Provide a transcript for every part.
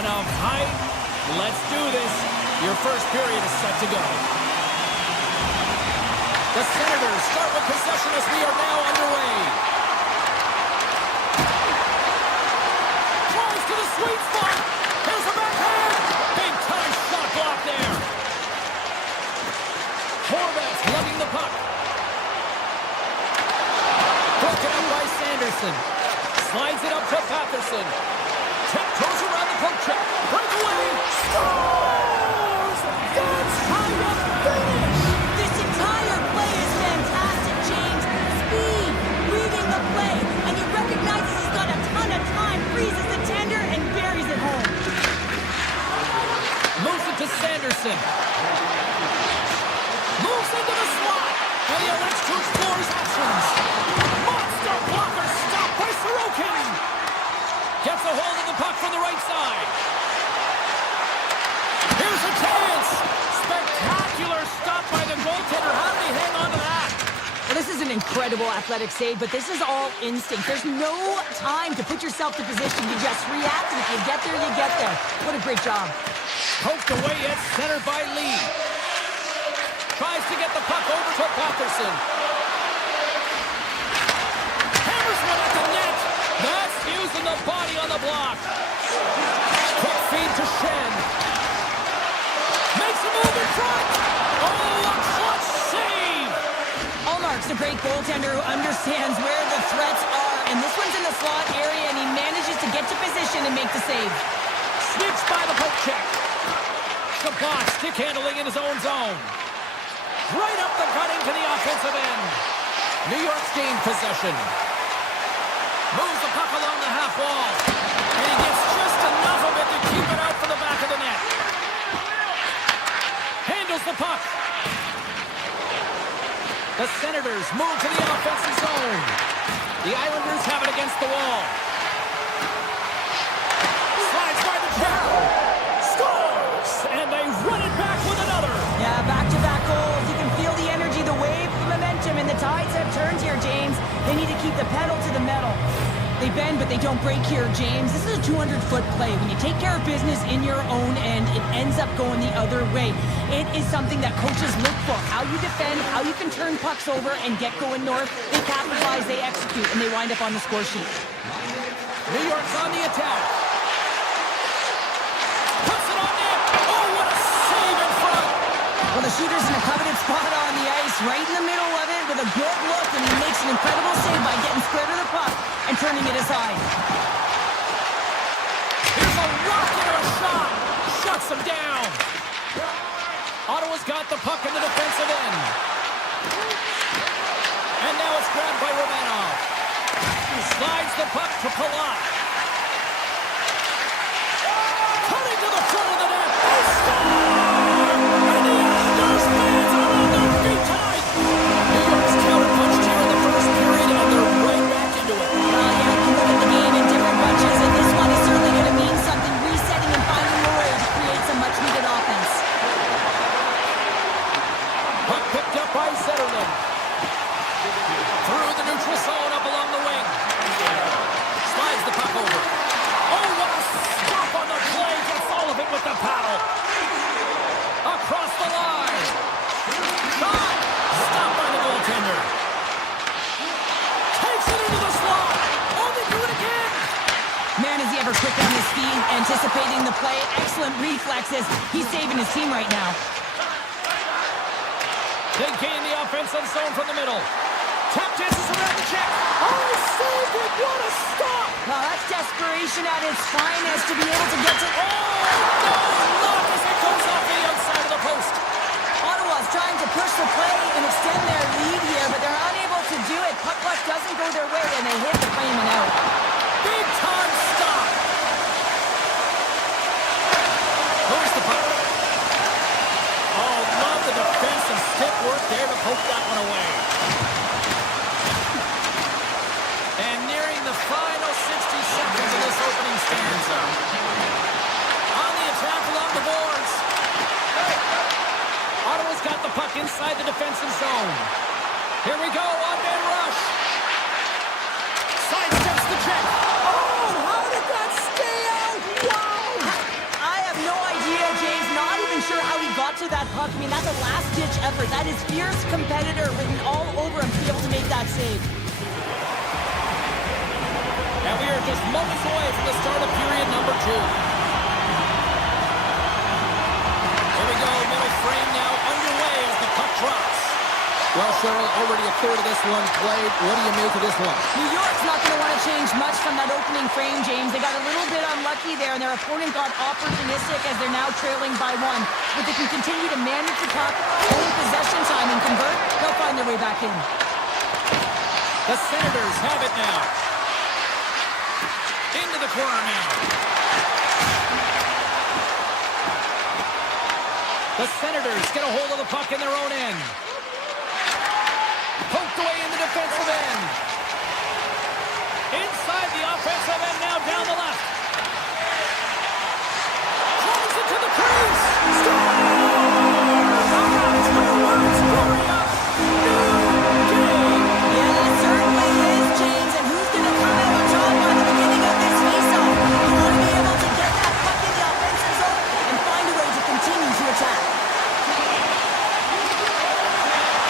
ton of height. Let's do this. Your first period is set to go. The Senators start with possession as we are now underway. Drives to the sweet spot. Here's a backhand. Big time shot block there. Horvath lugging the puck. Broken up by Sanderson. Slides it up to Patterson. Tiptoes around the poke check. Breakaway. Scores! That's how you finish! This entire play is fantastic, James. Speed, reading the play, and he recognizes he's got a ton of time, freezes the tender, and buries it home. Moves it to Sanderson. Moves into the slot. And he elects to explore his options. Monster blocker stopped by Sorokin. Gets a hold of the puck from the right side. Here's a chance. Spectacular stop by the goaltender. How did he hang on to that? Well, this is an incredible athletic save, but this is all instinct. There's no time to put yourself to position. You just react, and if you get there, you get there. What a great job. Poked away at center by Lee. Tries to get the puck over to Patterson. Hammers one at the net. That's using the body on the block. Quick feed to Shen. Makes a move in front. Oh, a clutch save. Allmark's a great goaltender who understands where the threats are, and this one's in the slot area, and he manages to get to position and make the save. Sneaks by the poke check. Shabbat stick handling in his own zone. Right up the gut into the offensive end. New York's gained possession. Moves the puck along the half wall. And he gets just enough of it to keep it out for the back of the net. Handles the puck. The Senators move to the offensive zone. The Islanders have it against the wall. Slides by the check. Scores! And they run it back with another. Yeah, back-to-back goals. You can feel the energy, the wave, the momentum, and the tides have turned here, James. They need to keep the pedal to the metal. They bend, but they don't break here, James. This is a 200-foot play. When you take care of business in your own end, it ends up going the other way. It is something that coaches look for. How you defend, how you can turn pucks over and get going north. They capitalize, they execute, and they wind up on the score sheet. New York's on the attack. Puts it on net. Oh, what a save in front. Well, the shooter's in a coveted spot on the ice, right in the middle of it with a good look, and he makes an incredible save by getting square to the puck and turning it aside. Here's a rocket or a shot. Shuts him down. Ottawa's got the puck in the defensive end. And now it's grabbed by Romanov. He slides the puck to Palat. Cutting to the front of the net. They score! And the Islanders fans are on their feet tonight. New York's counterpunched here in the first period, and they're right back into it. Well, yeah, you can look at the game in different bunches, and this one is certainly going to mean something, resetting and finding a way to create some much-needed offense. Puck picked up by Zetterlund. Through the neutral zone, up along the wing. Slides the puck over. Oh, what a stop on the play. Gets all of it with the paddle. Across the line. Shot. Stopped by the goaltender. Takes it into the slot. Oh, they do it again. Man, is he ever quick on his feet, anticipating the play. Excellent reflexes. He's saving his team right now. They gain the offensive zone from the middle. Tap dances around the check. Oh, saved it. What a stop. Well, that's desperation at its finest to be able to get to... Oh, no. Look as it goes off the outside of the post. Ottawa's trying to push the play and extend their lead here, but they're unable to do it. Puck luck doesn't go their way, and they hit the frame and out. Big time stop. Where's the puck? Oh, love the defensive stick work there to poke that one away. And nearing the final 60 seconds of this opening stanza. On the attack along the boards. Ottawa's got the puck inside the defensive zone. Here we go, on-man rush. Sidesteps the check. Oh, how did that stay out? Wow! puck. I mean, that's a last-ditch effort. That is fierce competitor written all over him to be able to make that save. And we are just moments away from the start of period number 2. Here we go, middle frame now underway as the puck drops. Well, Cheryl, already a third of this one played. What do you make of this one? New York's not going to want to change much from that opening frame, James. They got a little bit unlucky there, and their opponent got opportunistic as they're now trailing by 1. But they can continue to manage the puck, own possession time, and convert. They'll find their way back in. The Senators have it now. Into the corner now. The Senators get a hold of the puck in their own end. Poked away in the defensive end. Inside the offensive end now down the left. Drives it to the crease. Scores! Yeah, it certainly is, James. And who's going to come out on top by the beginning of this faceoff? You want to be able to get that puck in the offensive zone and find a way to continue to attack.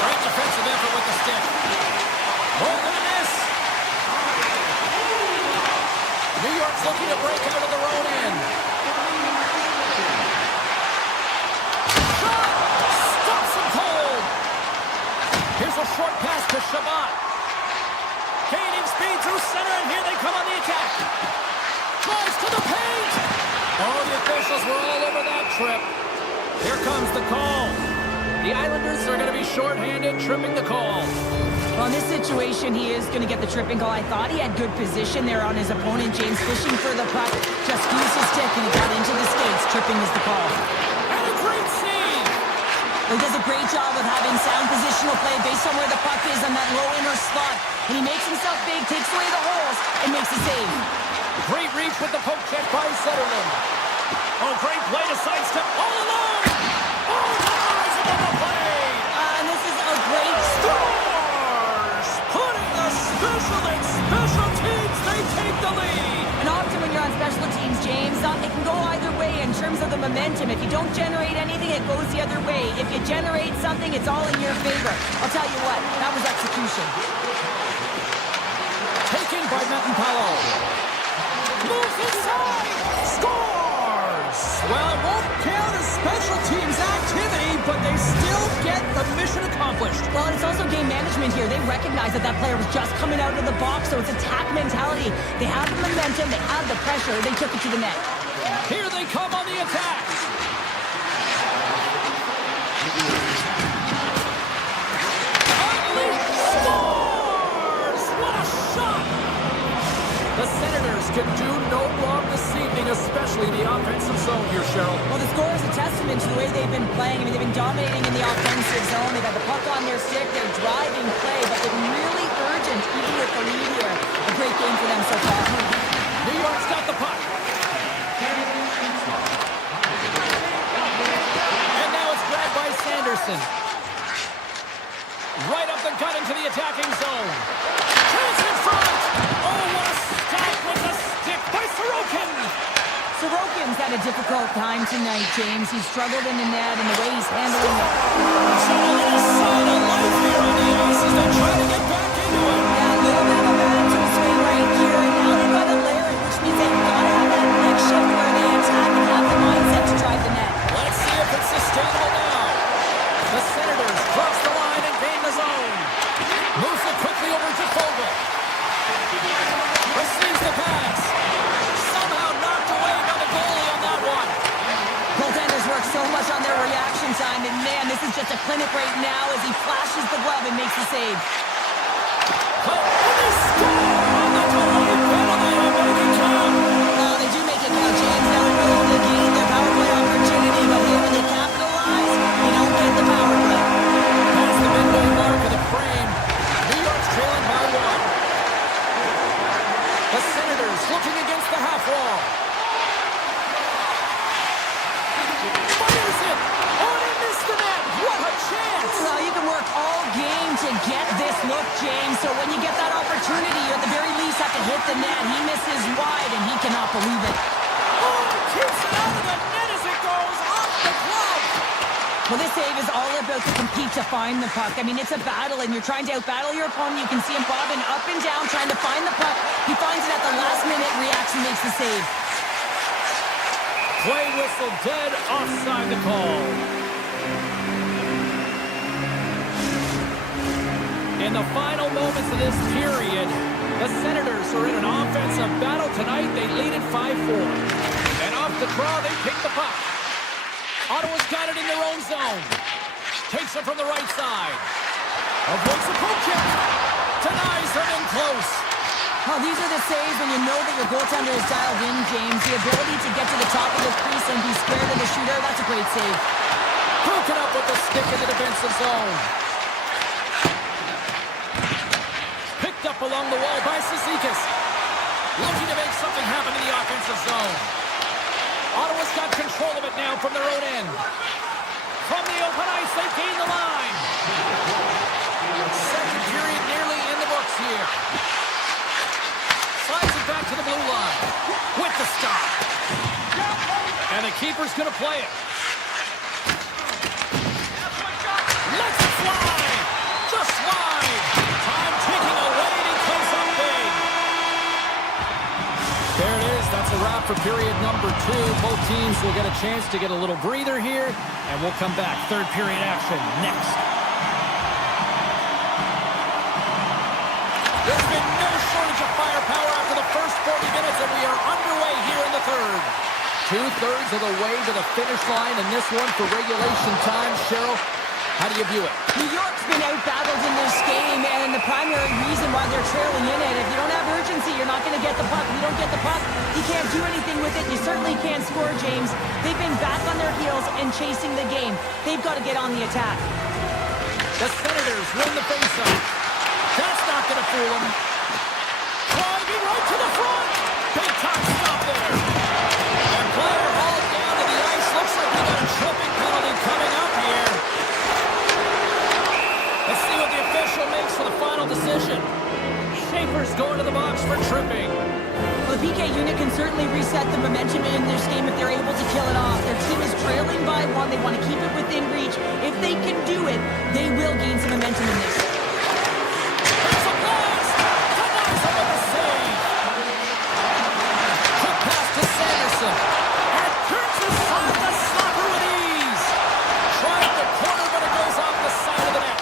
Great defensive effort with the stick. Holding the miss. New York's looking to break out of their own end. Shot! Stops him cold. Here's a short pass to Shabbat. Gaining speed through center, and here they come on the attack. Drives to the paint. Oh, the officials were all over that trip. Here comes the call. The Islanders are going to be shorthanded, tripping the call. Well, in this situation, he is going to get the tripping call. I thought he had good position there on his opponent. James fishing for the puck. Just used his stick, and he got into the skates. Tripping is the call. And a great save. He does a great job of having sound positional play based on where the puck is on that low inner slot. And he makes himself big, takes away the holes, and makes a save. Great reach with the poke check by Zetterlund. Oh, great play to sidestep all alone. Oh, ties above the play. And this is a great Stars putting the special in special teams. They take the lead. And often when you're on special teams, James, it can go either way in terms of the momentum. If you don't generate anything, it goes the other way. If you generate something, it's all in your favor. I'll tell you what, that was execution. Taken by Metanpalo. Moves inside. Scores. Well, it won't count as special teams activity, but they still get the mission accomplished. Well, and it's also game management here. They recognize that that player was just coming out of the box, so it's attack mentality. They have the momentum, they have the pressure, they took it to the net. Here they come on the attack. Utley scores! What a shot! The Senators can do no wrong this evening, especially the offensive zone here, Cheryl. Well, the score is a testament to the way they've been playing. I mean, they've been dominating in the offensive zone. They've got the puck on their stick. They're driving play, but they've been really urgent, even with the lead here. A great game for them so far. New York's got the puck. And now it's grabbed by Sanderson. Right up the gut into the attacking zone. Chance in front. Oh, what a stop with the stick by Sorokin. Sorokin's had a difficult time tonight, James. He's struggled in the net and the way he's handling it. So a little sign of life here on the ice as they try to get back into it. Yeah, a little bit of a momentum swing right here, and now they've got a Larry, which means they've got to have that next shift where they attack and have the mindset to drive the net. Let's see if it's sustainable now. The Senators cross the line and gain the zone. Moves it quickly over to Fogle. Receives the pass. Somehow knocked away by the goalie on that one. Goaltenders work so much on their reaction time, and man, this is just a clinic right now as he flashes the glove and makes the save. Oh, and they score on the delayed penalty to make it count. Well, they do make it count, James. Now they're going to gain their power play opportunity, but here when they capitalize, they don't get the power play. That's the midway mark of the frame. New York's trailing by 1. The Senators looking against the half wall. Fires it! Oh, they missed the net! What a chance! Well, you can work all game to get this look, James. So when you get that opportunity, you at the very least have to hit the net. He misses wide, and he cannot believe it. Oh, keeps it out of the net as it goes off the glove. Well, this save is all about to compete to find the puck. I mean, it's a battle, and you're trying to out-battle your opponent. You can see him bobbing up and down, trying to find the puck. He finds it at the last minute, reacts and makes the save. Play whistle dead, offside the call. In the final moments of this period, the Senators are in an offensive battle tonight. They lead it 5-4. And off the draw, they pick the puck. Ottawa's got it in their own zone. Takes it from the right side. Avoids the poke check. Denies them in close. Oh, these are the saves when you know that your goaltender is dialed in, James. The ability to get to the top of the crease and be scared of the shooter, that's a great save. Broken up with the stick in the defensive zone. Picked up along the wall by Cizikas. Looking to make something happen in the offensive zone. Ottawa's got control of it now from their own end. From the open ice, they gain the line. Second period nearly in the books here. Slides it back to the blue line. With the stop. And the keeper's going to play it. Let's it fly. Just wide. Time ticking away, and he comes up big. There it is. That's a wrap for period number 2. Both teams will get a chance to get a little breather here, and we'll come back. Third period action next. There's been no shortage of firepower after the first 40 minutes, and we are underway here in the third. 2/3 of the way to the finish line, and this one for regulation time. Cheryl, how do you view it? New York's been out-battled in this game, and the primary reason why they're trailing in it, if you don't have urgency, you're not going to get the puck. If you don't get the puck, you can't do anything with it. You certainly can't score, James. They've been back on their heels and chasing the game. They've got to get on the attack. The Senators win the faceoff. That's not going to fool them. Driving right to the front. Big time stop there. And player hauled down to the ice. Looks like we got a tripping penalty coming up here. Let's see what the official makes for the final decision. Schaefer's going to the box for tripping. Well, the PK unit can certainly reset the momentum in this game if they're able to kill it off. Their team is trailing by 1. They want to keep it within reach. If they can do it, they will gain some momentum in this. There's a blast! Denies him with a save. Quick pass to Sanderson. And turns aside the stopper with ease. Tried the corner, but it goes off the side of the net.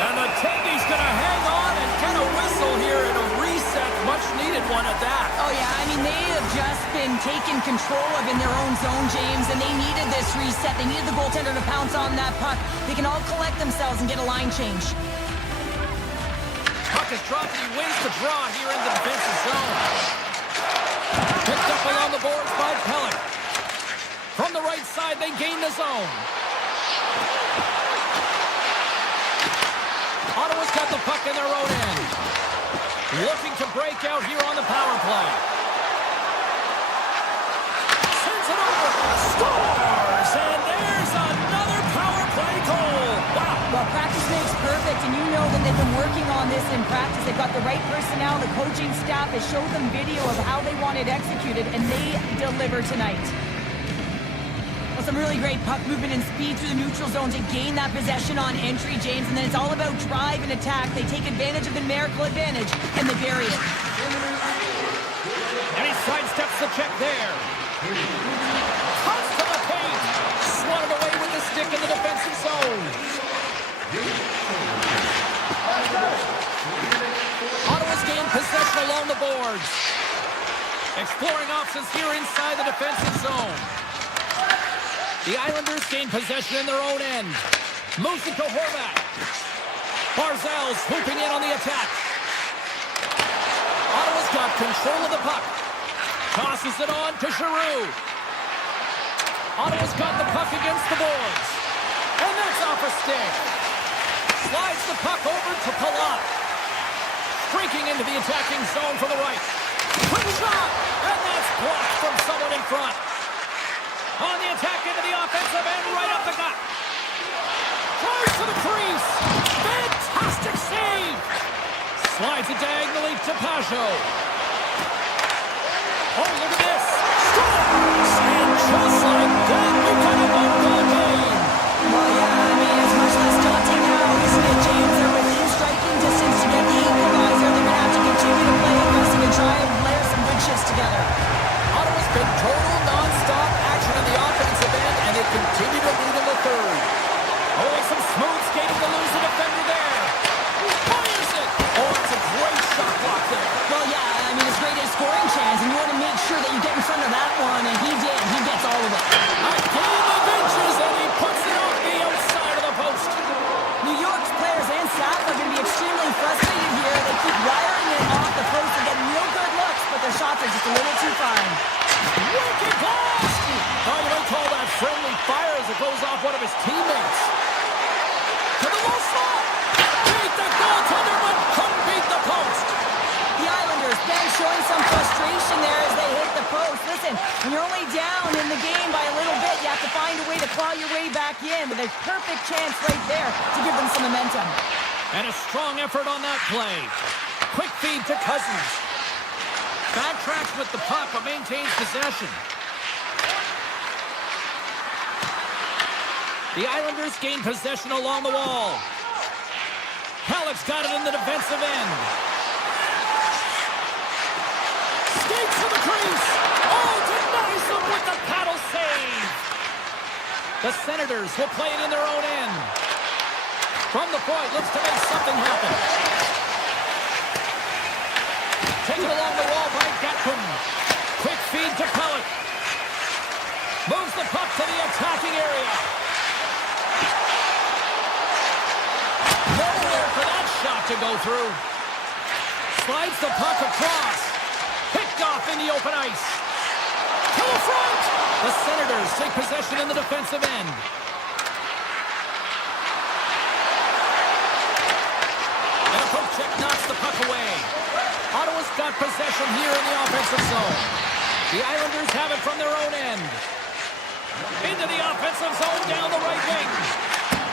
And the Tendy's going to hang on and get a whistle here and a reset. Much needed one at that. Oh, yeah, I mean, they have just been taken control of in their own zone, James, and they needed this reset. They needed the goaltender to pounce on that puck. They can all collect themselves and get a line change. Puck is dropped and he wins the draw here in the defensive zone. Picked up along the boards by Pellick. From the right side, they gain the zone. Ottawa's got the puck in their own end. Looking to break out here on the power play. Sends it over. Scores! And there's another power play goal. Wow. Well, practice makes perfect, and you know that they've been working on this in practice. They've got the right personnel. The coaching staff has showed them video of how they want it executed, and they deliver tonight. Well, some really great puck movement and speed through the neutral zone to gain that possession on entry, James, and then it's all about drive and attack. They take advantage of the numerical advantage, and they bury it. And he sidesteps the check there. Toss to the paint. Swatted away with the stick in the defensive zone. Ottawa's gained possession along the boards. Exploring options here inside the defensive zone. The Islanders gain possession in their own end. Moves it to Horvat. Barzal swooping in on the attack. Ottawa's got control of the puck. Tosses it on to Giroux. Ottawa's got the puck against the boards. And that's off a stick. Slides the puck over to Palat. Streaking into the attacking zone for the right. Quick shot! And that's blocked from someone in front. On the attack into the offensive end, right up the gut. Tries to the crease. Fantastic save. Slides it diagonally to Pajot. Oh, look at this. Scores! And just like that, we've got a one-goal game. Well, off one of his teammates. To the low slot. Beat the goaltender, but couldn't beat the post. The Islanders, Ben, showing some frustration there as they hit the post. Listen, when you're only down in the game by a little bit, you have to find a way to claw your way back in with a perfect chance right there to give them some momentum. And a strong effort on that play. Quick feed to Cousins. Backtracks with the puck, but maintains possession. The Islanders gain possession along the wall. Halleck's got it in the defensive end. Skates to the crease. Oh, denies them with the paddle save. The Senators will play it in their own end. From the point, looks to make something happen. Taken along the wall by Gatcomb. Quick feed to Pellet. Moves the puck to the attacking area. Nowhere for that shot to go through. Slides the puck across. Picked off in the open ice. To the front. The Senators take possession in the defensive end. And a poke check knocks the puck away. Ottawa's got possession here in the offensive zone. The Islanders have it from their own end. Into the offensive zone down the right wing.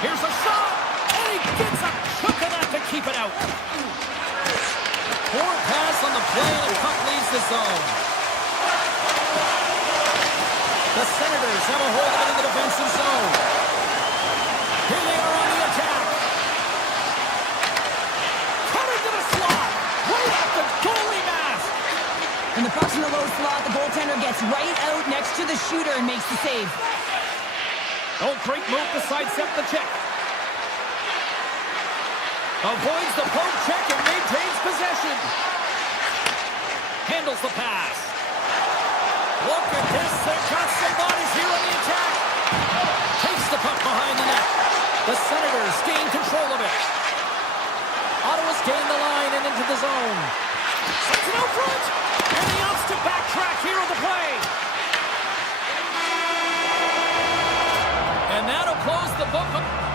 Here's a shot. And he gets a chunk of that to keep it out. Poor pass on the play, and the puck leaves the zone. The Senators have a hold of it in the defensive zone. Here they are on the attack. Cut into the slot. Right off the goalie mask. When the puck's in the low slot, the goaltender gets right out next to the shooter and makes the save. Oh, great move to sidestep the check. Avoids the poke check and maintains possession. Handles the pass. Look at this. They've got some bodies here on the attack. Takes the puck behind the net. The Senators gain control of it. Ottawa's gained the line and into the zone. Sends it out front. And he opts to backtrack here on the play. And that'll close the book.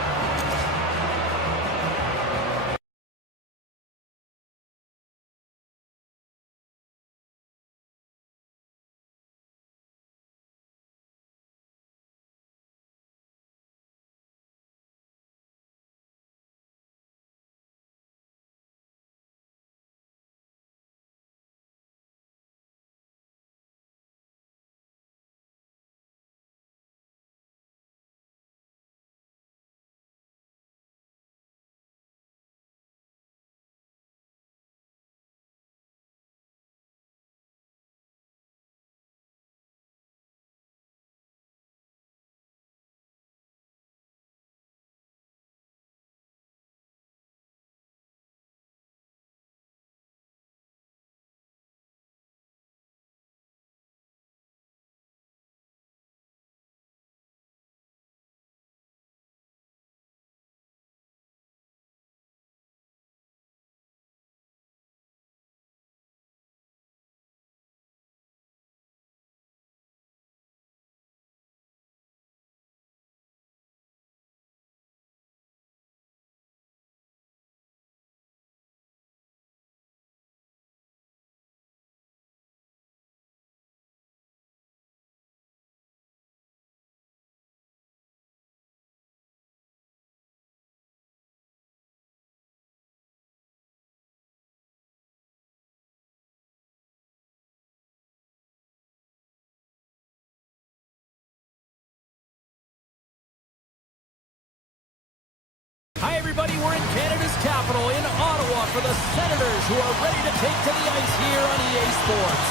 Hi, everybody. We're in Canada's capital, in Ottawa, for the Senators, who are ready to take to the ice here on EA Sports.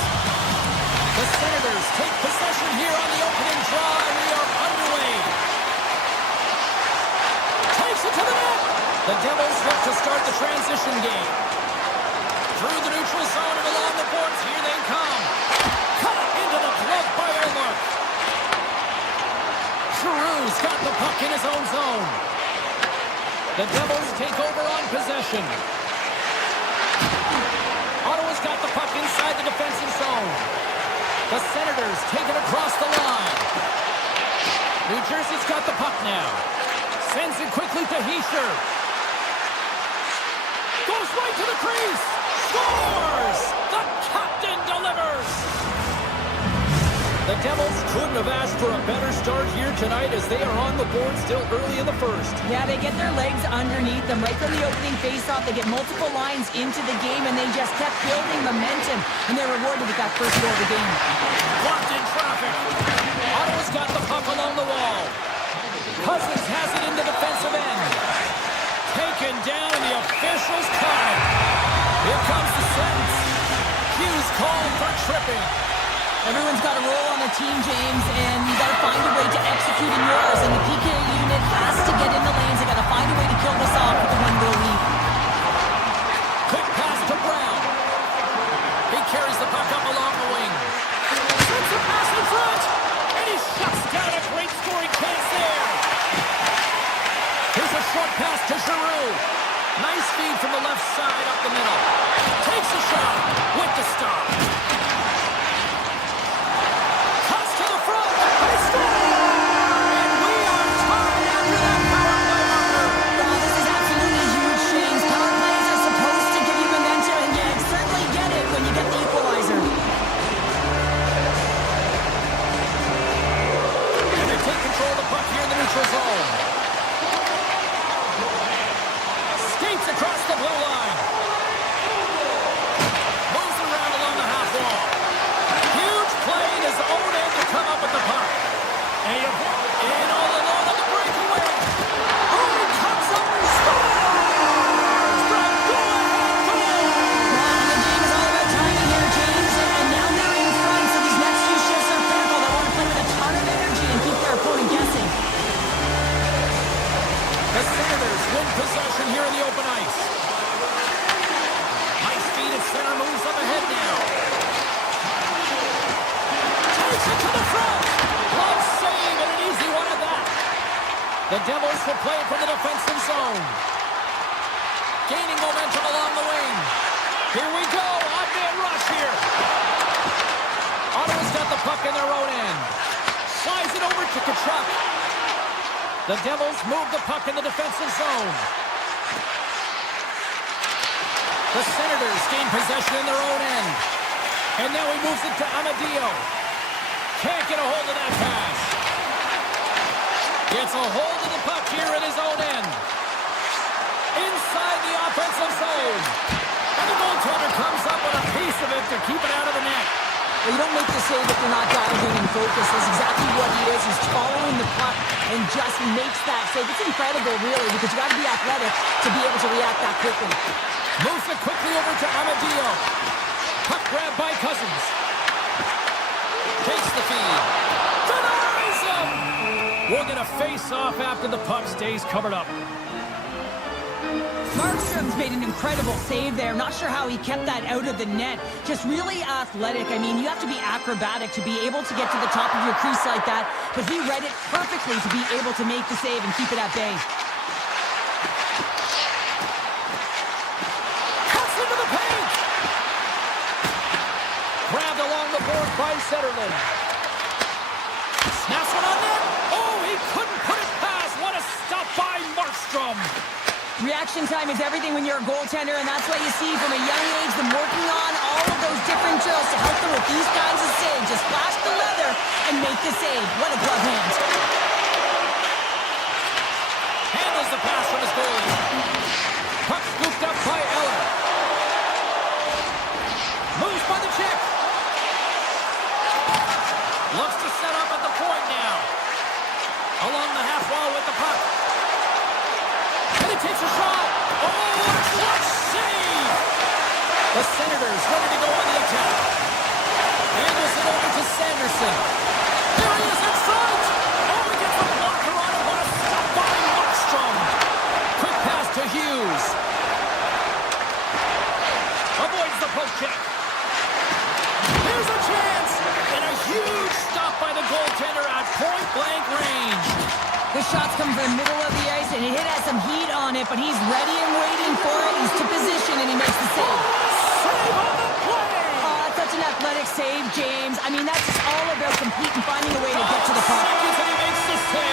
The Senators take possession here on the opening draw, and we are underway. Takes it to the net. The Devils look to start the transition game. Through the neutral zone and along the boards, here they come. Cut into the glove by Omar. Giroux's got the puck in his own zone. The Devils take over on possession. Ottawa's got the puck inside the defensive zone. The Senators take it across the line. New Jersey's got the puck now. Sends it quickly to Heischer. Goes right to the crease. Scores! The captain delivers! The Devils couldn't have asked for a better start here tonight as they are on the board still early in the first. Yeah, they get their legs underneath them right from the opening faceoff. They get multiple lines into the game, and they just kept building momentum, and they're rewarded with that first goal of the game. Blocked in traffic. Ottawa's got the puck along the wall. Cousins has it in the defensive end. Taken down, and the officials caught it. Here comes the sentence. Hughes called for tripping. Everyone's got a role on the team, James, and you got to find a way to execute in yours. And the PK unit has to get in the lanes. They got to find a way to kill this off with a one-goal lead. Quick pass to Brown. He carries the puck up along the wing. Sends a pass in front, and he shuts down a great scoring chance there. Here's a short pass to Giroux. Nice feed from the left side up the middle. Takes a shot with the stop. Across the blue line. Moves around along the half wall. Huge play in his own end to come up with the puck. And in all alone on the breakaway. Oh, he comes up and scores! From go-ahead goal! Well, the game is all about timing here, James. And now they're in front, so these next few shifts are critical. They want to play with a ton of energy and keep their opponent guessing. The Senators win possession here in the open ice. High speed at center, moves up ahead now. Takes it to the front. Glove save and an easy one at that. The Devils will play it from the defensive zone. Gaining momentum along the wing. Here we go. Odd-man rush here. Ottawa's got the puck in their own end. Slides it over to Tkachuk. The Devils move the puck in the defensive zone. The Senators gain possession in their own end. And now he moves it to Amadio. Can't get a hold of that pass. Gets a hold of the puck here in his own end. Inside the offensive zone. And the goaltender comes up with a piece of it to keep it out of the net. Well, you don't make the save if you're not dialed in and focused. That's exactly what he is. He's following the puck and just makes that save. It's incredible, really, because you got to be athletic to be able to react that quickly. Moves it quickly over to Amadio. Puck grab by Cousins. Takes the feed. Denies him! We're going to face off after the puck stays covered up. Markstrom's made an incredible save there. Not sure how he kept that out of the net. Just really athletic. I mean, you have to be acrobatic to be able to get to the top of your crease like that. But he read it perfectly to be able to make the save and keep it at bay. Cuts into the paint! Grabbed along the board by Zetterlund. Snaps one on net. Oh, he couldn't put it past. What a stop by Markstrom. Reaction time is everything when you're a goaltender, and that's why you see from a young age them working on all of those different drills to help them with these kinds of saves. Just flash the leather and make the save. What a glove hand. Handles the pass from his goalie. Puck scooped up by Eller. Moves by the check. Looks to set up at the point now. Along the half wall with the puck. And he takes a shot. Oh, what a clutch save! The Senators ready to go on the attack. Handles it over to Sanderson. There he is in front. Oh, he gets a blocker on it. What a stop by Markstrom. Quick pass to Hughes. Avoids the poke check. Here's a chance. And a huge stop by the goaltender at point-blank range. The shots come from the middle of the ice, and it has some heat on it, but he's ready and waiting for it. He's to position, and he makes the save. Save on the play! Oh, such an athletic save, James. I mean, that's just all about completing, finding a way to get to the puck. Seconds, and he makes the save.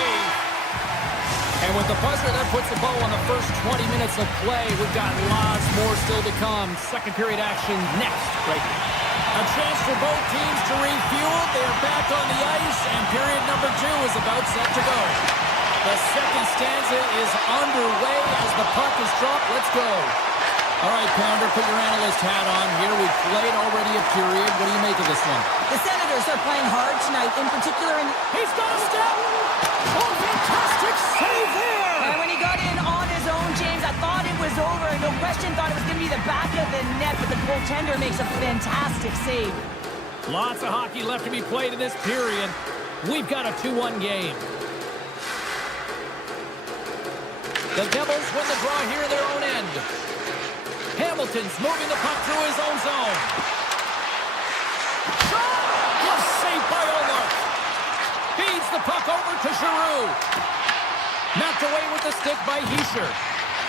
with the buzzer, that puts a bow on the first 20 minutes of play. We've got lots more still to come. Second period action next, right here. A chance for both teams to refuel. They're back on the ice, and period number 2 is about set to go. The second stanza is underway as the puck is dropped. Let's go. All right, Pounder, put your analyst hat on here. We've played already a period. What do you make of this one? The Senators are playing hard tonight, in particular in... He's got a step! Oh, fantastic save there! And when he got in on his own, James, I thought it was over. No question, thought it was going to be the back of the net, but the goaltender makes a fantastic save. Lots of hockey left to be played in this period. We've got a 2-1 game. The Devils win the draw here in their own end. Hamilton's moving the puck through his own zone. Shot! Good save by Omar. Feeds the puck over to Giroux. Knocked away with the stick by Hischier.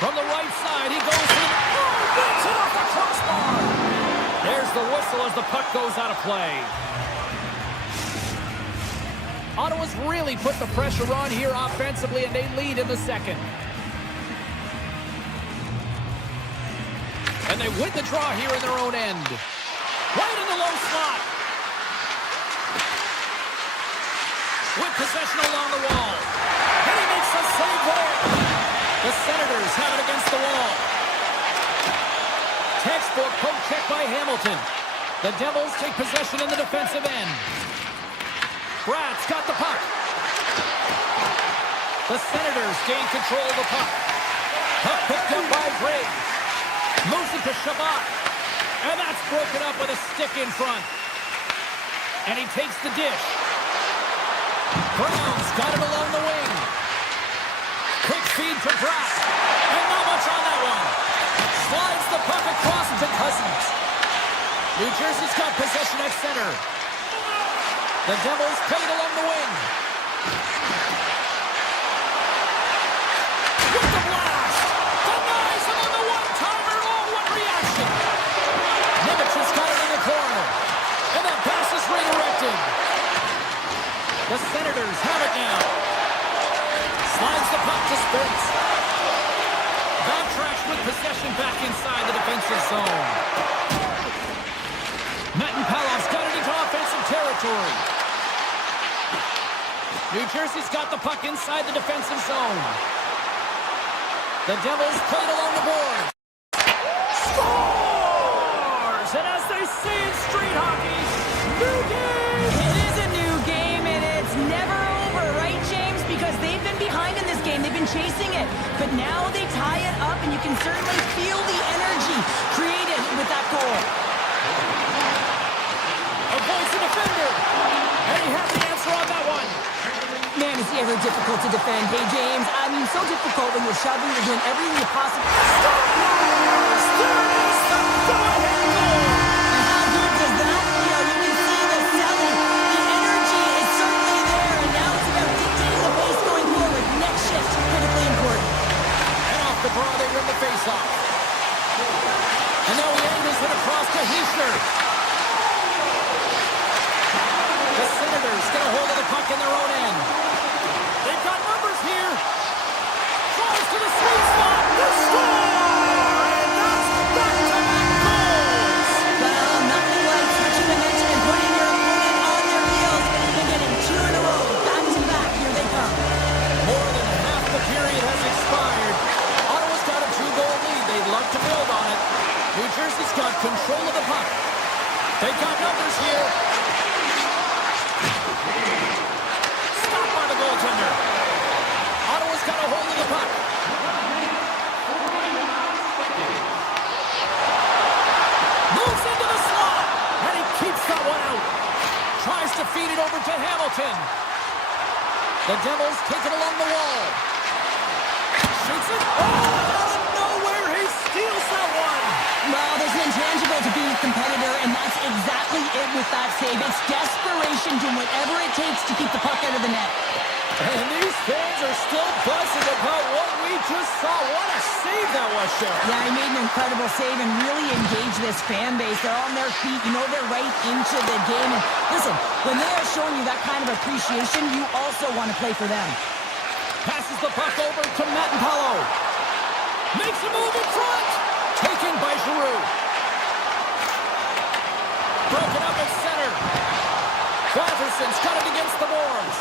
From the right side, he goes to the... Oh, beats it off the crossbar! There's the whistle as the puck goes out of play. Ottawa's really put the pressure on here offensively, and they lead in the second. And they win the draw here in their own end. Right in the low slot. With possession along the wall. And he makes a save there. The Senators have it against the wall. Textbook poke check by Hamilton. The Devils take possession in the defensive end. Brad's got the puck. The Senators gain control of the puck. Puck picked up by Briggs. Moves it to Shabbat. And that's broken up with a stick in front. And he takes the dish. Brown's got it along the wing. Quick feed to Bratt. And not much on that one. Slides the puck across to Cousins. New Jersey's got possession at center. The Devils play it along the wing. With the blast. Denies him on the one-timer. Oh, what reaction. Nimitz has got it in the corner. And that pass is redirected. The Senators have it now. Slides the puck to Spence. Backtracks with possession back inside the defensive zone. Metin Palov's got it into offensive territory. New Jersey's got the puck inside the defensive zone. The Devils play it along the board. Scores! And as they say in street hockey, new game! It is a new game, and it's never over, right, James? Because they've been behind in this game. They've been chasing it. But now they tie it up, and you can certainly feel the energy created with that goal. Avoids the defender. And he has the answer on that one. Man, is he ever difficult to defend. Hey, James, I mean, so difficult when you're shoving, you're doing everything you possibly... Scores! There it is, the go-ahead goal! And how good does that feel? You can see the selling. The energy is certainly there, and now it's about dictating the pace going forward. Next shift, critically important. And off the draw, they win the faceoff. And now he angles it across to Hischier. The Senators get a hold of the puck in their own end. They've got numbers here. Tries to the sweet spot. The score! And that's back-to-back goals. Well, nothing like switching momentum and putting your opponent on their heels and getting 2 in a row. Back-to-back, here they come. More than half the period has expired. Ottawa's got a 2-goal lead. They'd love to build on it. New Jersey's got control of the puck. They've got numbers here. Stopped by the goaltender. Ottawa's got a hold of the puck. Moves into the slot. And he keeps that one out. Tries to feed it over to Hamilton. The Devils take it along the wall. Shoots it. Oh, out of nowhere, he steals that one. Well, there's an intangible to being a competitor, and that's exactly it with that save. It's desperation, doing whatever it takes to keep the puck out of the net. And these fans are still buzzing about what we just saw. What a save that was, Cheryl. Yeah, he made an incredible save and really engaged this fan base. They're on their feet. You know they're right into the game. And listen, when they are showing you that kind of appreciation, you also want to play for them. Passes the puck over to Matt. Makes a move in front. Taken by Giroux. Broken up at center. Batterson's got it against the boards.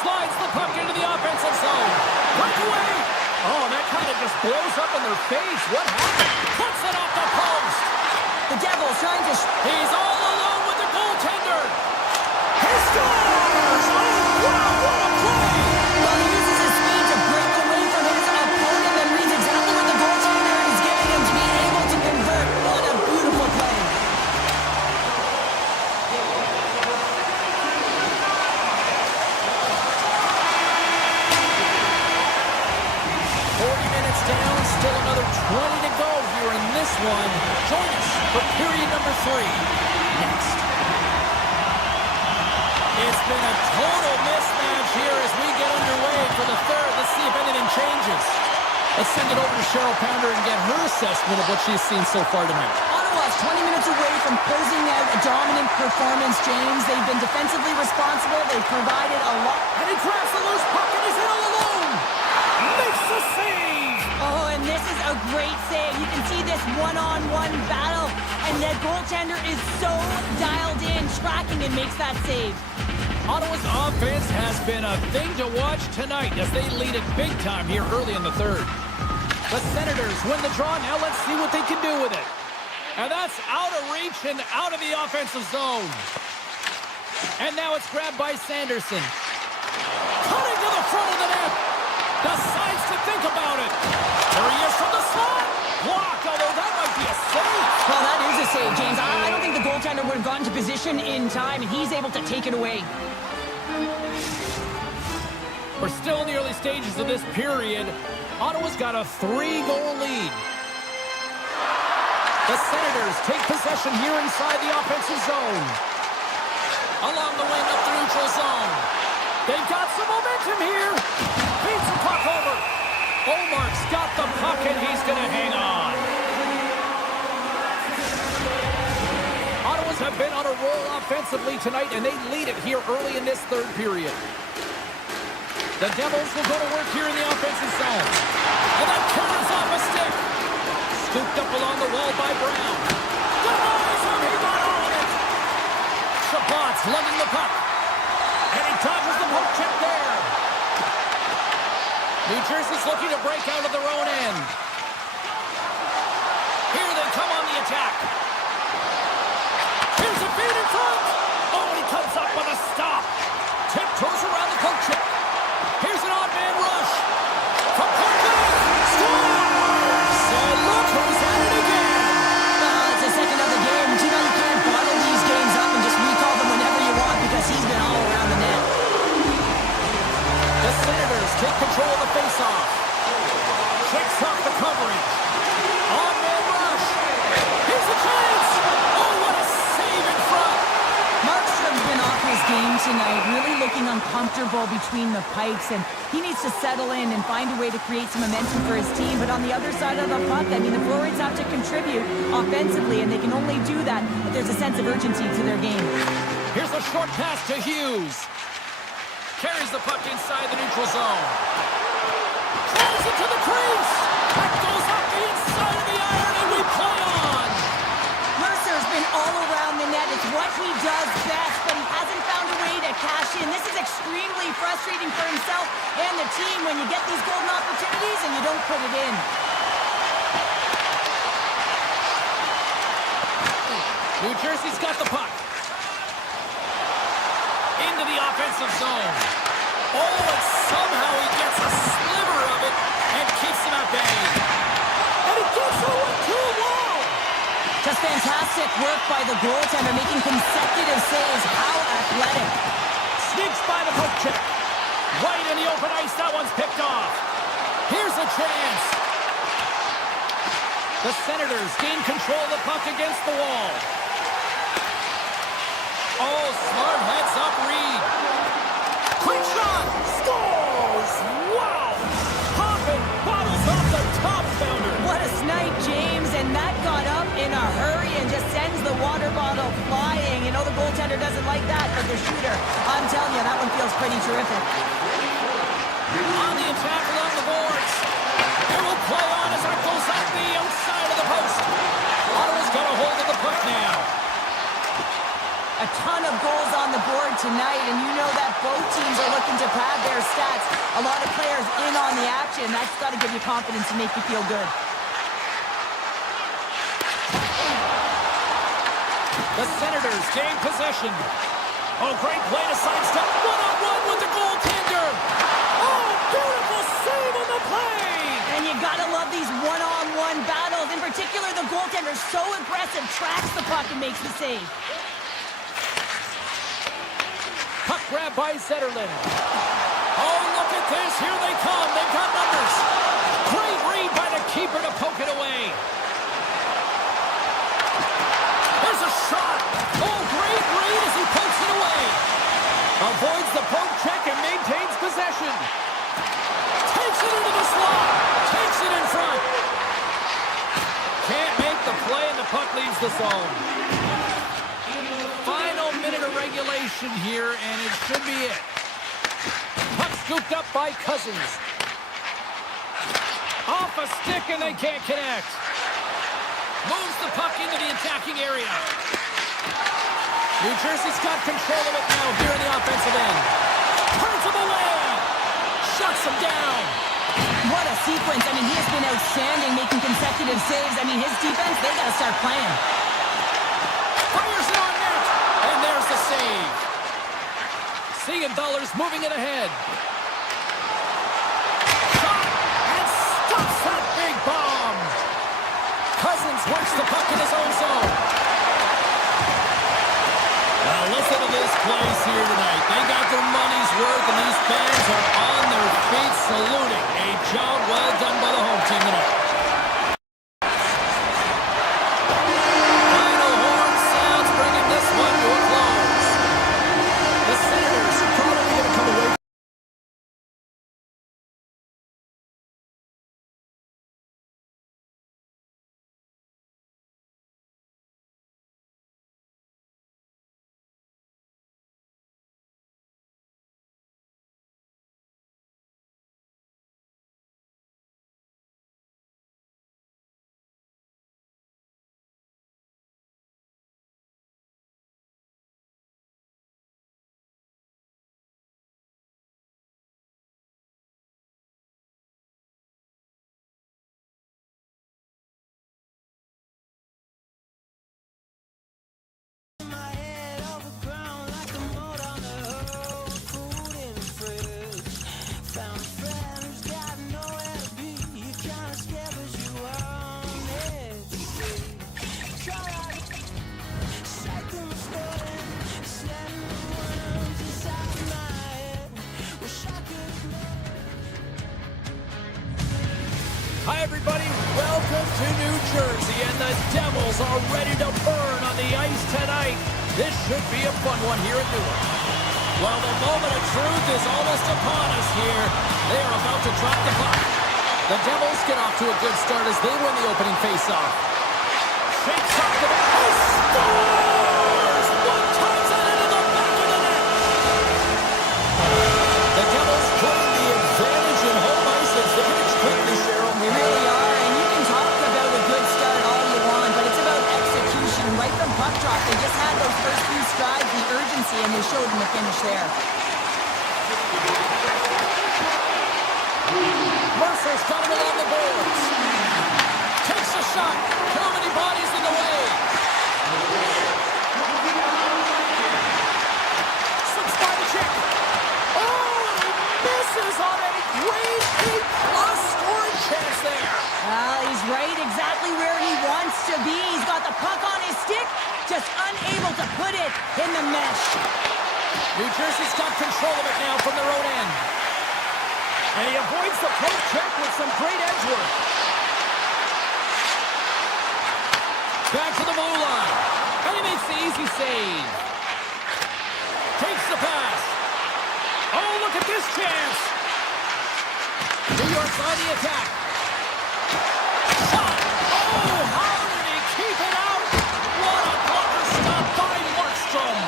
Slides the puck into the offensive zone. Breakaway. Oh, that kind of just blows up in their face. What happened? Puts it off the post. The Devils trying to... He's all alone with the goaltender. He scores! Oh, wow, what a play! Well, he uses his speed to break away from his opponent and reads exactly what the goaltender is giving him to be able to convert. What a beautiful play. 40 minutes down, still another 20 to go here in this one. Join us for period number 3 next. It's been a total mismatch here as we get underway for the third. Let's see if anything changes. Let's send it over to Cheryl Pounder and get her assessment of what she's seen so far tonight. Ottawa's 20 minutes away from closing out a dominant performance, James. They've been defensively responsible. They've provided a lot. And he grabs the loose puck and he's in all alone. Makes the save. Oh, and this is a great save. You can see this one-on-one battle. And the goaltender is so dialed in, tracking and makes that save. Ottawa's offense has been a thing to watch tonight as they lead it big time here early in the third. The Senators win the draw. Now let's see what they can do with it. And that's out of reach and out of the offensive zone. And now it's grabbed by Sanderson. Cutting to the front of the net. Decides to think about it. There he is from the slot. Blocked, although that might be a save. Well, that is a save, James. I don't think the goaltender would have gotten to position in time, and he's able to take it away. We're still in the early stages of this period. Ottawa's got a 3-goal lead. The Senators take possession here inside the offensive zone. Along the wing up the neutral zone. They've got some momentum here. Beats the puck over. Omark's got the puck and he's going to hang on. Ottawa's have been on a roll offensively tonight, and they lead it here early in this third period. The Devils will go to work here in the offensive zone. And that carries off a stick. Scooped up along the wall by Brown. Denies him. He got on it. Chabot's lugging the puck. And he dodges the poke check there. New Jersey's looking to break out of their own end. Here they come on the attack. Here's a feed in front. Oh, and he comes up with a stop. Tiptoes around the poke check. Here's an odd man rush. From Parkland. Scores! And look who's at it again. Well, it's the second of the game. You know, you can't bottle these games up and just recall them whenever you want because he's been all around the net. The Senators take control of the faceoff. Kicks off the coverage. Odd man rush. Here's the chance. Oh, what a save in front. Markstrom's been off his game tonight, really looking uncomfortable between the pipes, and he needs to settle in and find a way to create some momentum for his team. But on the other side of the puck, I mean, the forwards have to contribute offensively, and they can only do that if there's a sense of urgency to their game. Here's a short pass to Hughes. Carries the puck inside the neutral zone. Drives it to the crease. That goes up the inside of the iron, and we play on. Mercer's been all around the net. It's what he does best, but he hasn't found a way to cash in. This is extremely frustrating for himself and the team when you get these golden opportunities and you don't put it in. New Jersey's got the puck. Into the offensive zone. Oh, and somehow he gets a sliver of it and keeps him at bay. And he gets it with 2 wall. Just fantastic work by the goaltender, making consecutive saves. How athletic. Sneaks by the poke check. Right in the open ice, that one's picked off. Here's a chance. The Senators gain control of the puck against the wall. Oh, smart heads-up read. Quick shot! Scores! Wow! Popping bottles off the top bounder. What a snipe, James, and that got up in a hurry and just sends the water bottle flying. You know the goaltender doesn't like that, but the shooter, I'm telling you, that one feels pretty terrific. as that goes on the outside of the post. Ottawa's got a hold of the puck now. A ton of goals on the board tonight, and you know that both teams are looking to pad their stats. A lot of players in on the action. That's got to give you confidence and make you feel good. The Senators gain possession. Oh, great play to sidestep. One-on-one with the goaltender. Oh, beautiful save on the play. And you got to love these one-on-one battles. In particular, the goaltender so aggressive, tracks the puck and makes the save. Puck grab by Zetterlund. Oh, look at this. Here they come. They've got numbers. Great read by the keeper to poke it away. There's a shot. Oh, great read as he pokes it away. Avoids the poke check and maintains possession. Takes it into the slot. Takes it in front. Can't make the play and the puck leaves the zone. Final minute of regulation here, and it should be it. Puck scooped up by Cousins. Off a stick, and they can't connect. Moves the puck into the attacking area. New Jersey's got control of it now here in the offensive end. Turns him away. Shuts him down. What a sequence. I mean, he has been outstanding, making consecutive saves. I mean, his defense, they got to start playing. Fires it on net. And there's the save. Siegenthaler's moving it ahead. Shot and stops that big bomb. Cousins works the puck in his own zone. Now listen to this place here tonight. They got their money's worth, and these fans are on their feet saluting. A job well done by the home team tonight. Final horn sounds, bringing this one to a close. The Senators are probably going to come away. Hi, everybody. Welcome to New Jersey, and the Devils are ready to burn on the ice tonight. This should be a fun one here at Newark. Well, the moment of truth is almost upon us here. They are about to drop the puck. The Devils get off to a good start as they win the opening faceoff. Shakes up the puck. Scores! One times it into the back of the net. The Devils putting the advantage in home ice advantage quickly, Cheryl. They really are, and you can talk about a good start all you want, but it's about execution. Right from puck drop, they just had those first few strides, the urgency, and they showed them the finish there. Mercer's got it along the boards. Takes a shot. Too many bodies in the way. Slips by the check. Oh, and he misses on a great A-plus scoring chance there. Well, he's right exactly where he wants to be. He's got the puck on his stick, just unable to put it in the mesh. New Jersey's got control of it now from their own end. And he avoids the poke check with some great edge work. Back to the blue line. And he makes the easy save. Takes the pass. Oh, look at this chance. New York's on the attack. Shot. Oh, how did he keep it out? What a blocker stop by Markstrom.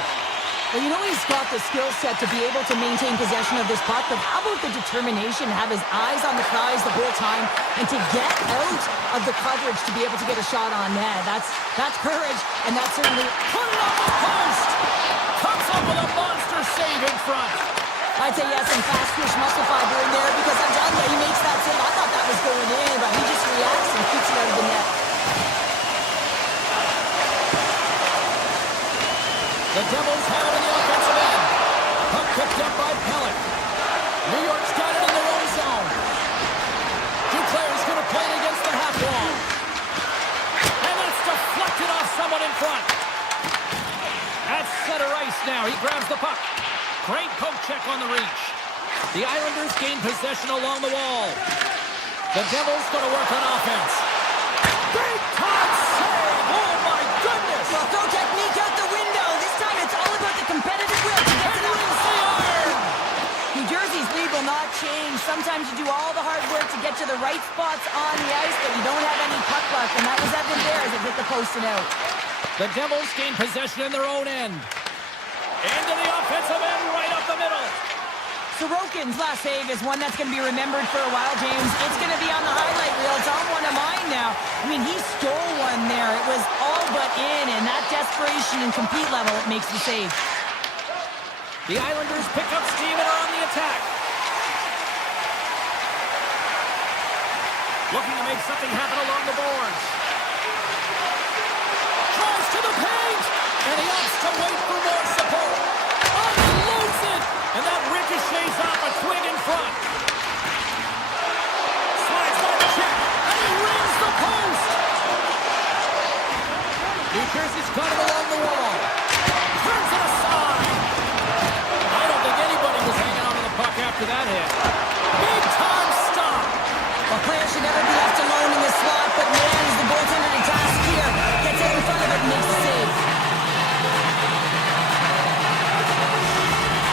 Well, you know he's got the skill set to be able to maintain possession of this puck, but how about the determination, have his eyes on the prize the whole time, and to get out of the coverage to be able to get a shot on net. That's courage, and that's certainly... Put it on the post! Comes up with a monster save in front. I'd say yes, some fast twitch muscle fiber in there, because I'm telling you, he makes that save. I thought that was going in, but he just reacts and keeps it out of the net. The Devils have it in the offensive end. Puck picked up by Pellet. New York's got it in their own zone. Duclair's going to play it against the half wall. And that's deflected off someone in front. At center ice now. He grabs the puck. Great poke check on the reach. The Islanders gain possession along the wall. The Devils going to work on offense. Big time save! Oh my goodness! Well, throw technique out the window. This time it's all about the competitive will to get to the iron. New Jersey's lead will not change. Sometimes you do all the hard work to get to the right spots on the ice, but you don't have any puck luck, and that was evident there as it hit the post and out. The Devils gain possession in their own end. Into the offensive end, right up the middle. Sorokin's last save is one that's going to be remembered for a while, James. It's going to be on the highlight reel. It's on one of mine now. I mean, he stole one there. It was all but in, and that desperation and compete level makes the save. The Islanders pick up steam and are on the attack. Looking to make something happen along the boards. Tries to the paint, and he opts to wait for more support. Unloads it, and that ricochets off a twig in front. Slides by the chip, and he rings the post. New Jersey's got it along the wall. Turns it aside. I don't think anybody was hanging on to the puck after that hit. Big time stop. Well, players should never be left alone in the slot, but man, is the goaltender to task here. Gets out in front of it and makes the save.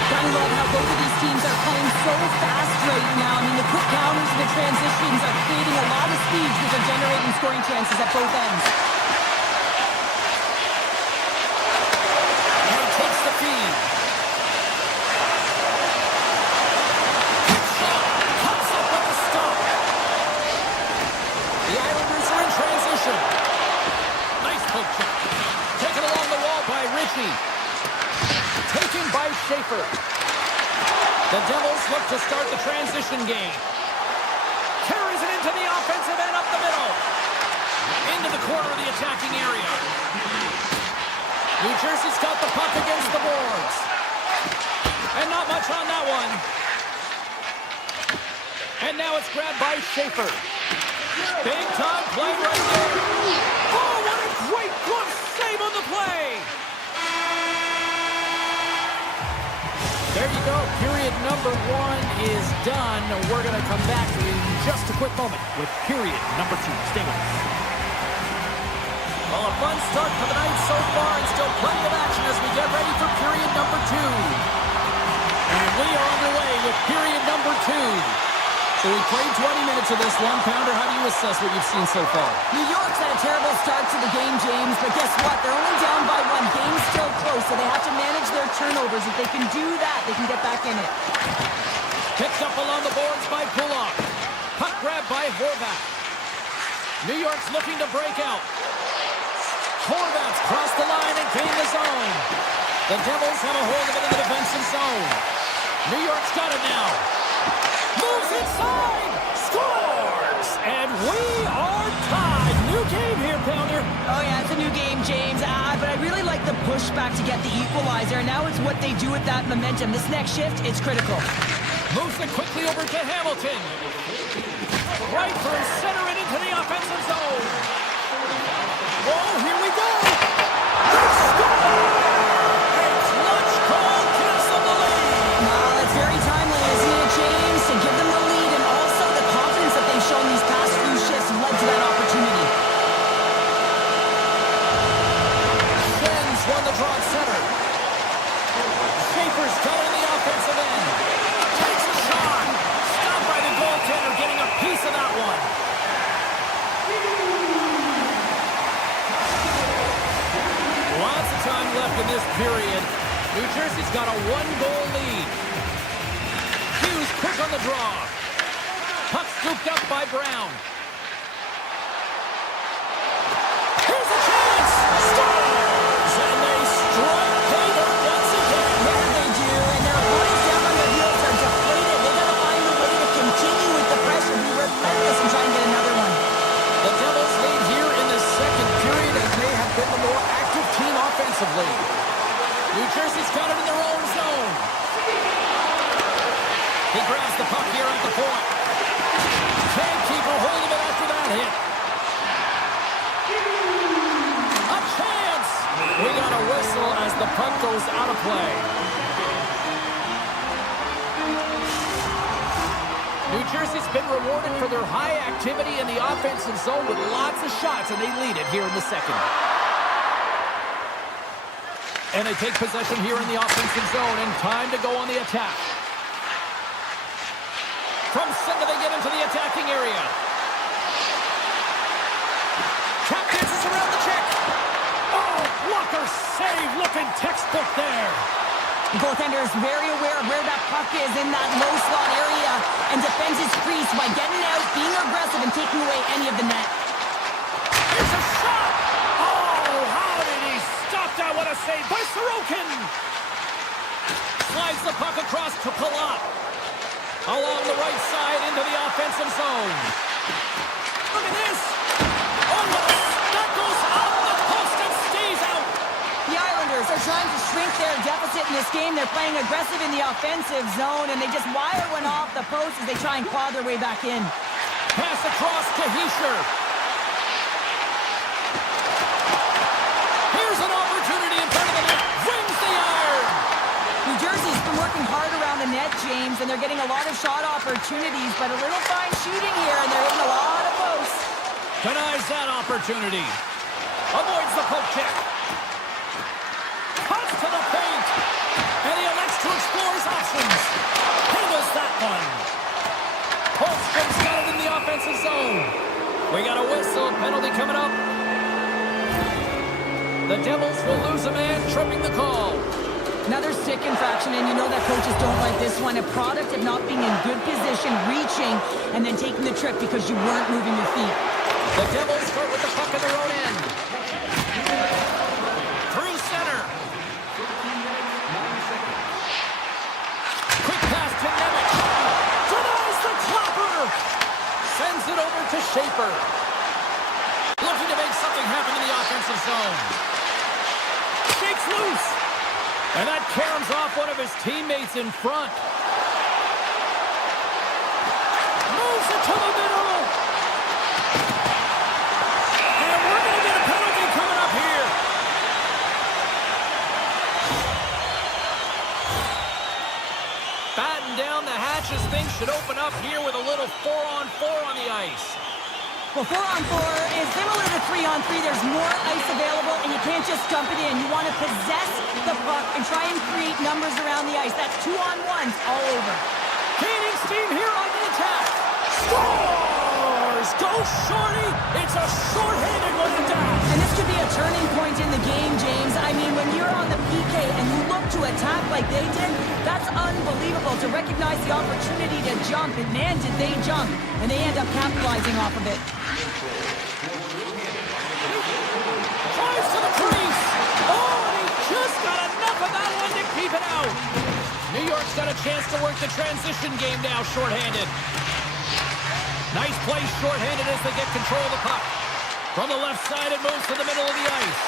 Gotta love how both of these teams are playing so fast right now. I mean, the quick counters and the transitions are creating a lot of speeds, which are generating scoring chances at both ends. And he takes the feed. Comes up with a stop. The Islanders are in transition. Nice poke check. Taken along the wall by Ritchie. Taken by Schaefer. The Devils look to start the transition game. Carries it into the offensive end up the middle. Into the corner of the attacking area. New Jersey's got the puck against the boards. And not much on that one. And now it's grabbed by Schaefer. Big time play right there. Oh, what a great glove save on the play. There you go. Period number 1 is done. We're going to come back in just a quick moment with period number 2. Stay with us. Well, a fun start for the night so far, and still plenty of action as we get ready for period number 2. And we are underway with period number 2. So we played 20 minutes of this one pounder. How do you assess what you've seen so far? New York's had a terrible start to the game, James, but guess what? They're only down by 1. Game's still close, so they have to manage their turnovers. If they can do that, they can get back in it. Picked up along the boards by Kulak. Puck grab by Horvat. New York's looking to break out. Horvat's crossed the line and gained the zone. The Devils have a hold of it in the defensive zone. New York's got it now. Moves inside, scores, and we are tied. New game here, Pounder. Oh, yeah, it's a new game, James. But I really like the pushback to get the equalizer. Now it's what they do with that momentum. This next shift, it's critical. Moves it quickly over to Hamilton. Right through center and into the offensive zone. Oh, here we go. They score! A clutch goal gives them the lead. Well, it's very timely, isn't it, James? To give them the lead, and also the confidence that they've shown these past few shifts led to that opportunity. Shen's won the draw at center. Schaefer's got on the offensive end. Takes a shot. Stopped by the goaltender, getting a piece of that one. the draw. Puck scooped up by Brown. Here's a chance! Scores! And they strike Taylor once again. Yeah, they do, and their opponents down on their heels are deflated. They gotta find a way to continue with the pressure, be relentless, and try and get another one. The Devils lead here in the second period, and they have been the more active team offensively. New Jersey's got it in their own zone. He grabs the puck here at the point. Can't keep a hold of it after that hit. A chance! We got a whistle as the puck goes out of play. New Jersey's been rewarded for their high activity in the offensive zone with lots of shots, and they lead it here in the second. And they take possession here in the offensive zone, and time to go on the attack. From center, they get into the attacking area. Cap dances around the check. Oh, blocker save, looking textbook there. The goaltender is very aware of where that puck is in that low slot area and defends his crease by getting out, being aggressive, and taking away any of the net. Here's a shot! Oh, how did he stop that? What a save by Sorokin! Slides the puck across to Palat. Along the right side into the offensive zone. Look at this! Oh, that goes off the post and stays out! The Islanders are trying to shrink their deficit in this game. They're playing aggressive in the offensive zone, and they just wire one off the post as they try and claw their way back in. Pass across to Heischer. Here's an opportunity in front of the net. Wins the iron! New Jersey's been working hard around the net, James, and they're getting a lot of shot opportunities, but a little fine shooting here, and they're hitting a lot of posts. Denies that opportunity. Avoids the poke check. Cuts to the paint. And he elects to explore his options. Handles that one. Holmstrom's got it in the offensive zone. We got a whistle. Penalty coming up. The Devils will lose a man, tripping the call. Another stick infraction, and you know that coaches don't like this one. A product of not being in good position, reaching, and then taking the trip because you weren't moving your feet. The Devils start with the puck at their own end. Through center. Quick pass to Nemec. Denies the clapper. Sends it over to Schaefer. Looking to make something happen in the offensive zone. Shakes loose. And that caroms off one of his teammates in front. Moves it to the middle. And we're going to get a penalty coming up here. Batten down the hatches. Things should open up here with a little 4-on-4 on the ice. Well, 4-on-4 is similar to 3-on-3. There's more ice available, and you can't just dump it in. You want to possess the puck and try and create numbers around the ice. That's 2-on-1s all over. Gaining steam here on the attack. Scores! Go Shorty! It's a shorthanded one and down. And this could be a turning point in the game, James. I mean, when you're on the PK and you look to attack like they did, that's unbelievable to recognize the opportunity to jump. And man, did they jump. And they end up capitalizing off of it. Drives to the crease. Oh, and he just got enough of that one to keep it out. New York's got a chance to work the transition game now, shorthanded. Nice play shorthanded as they get control of the puck. From the left side, it moves to the middle of the ice.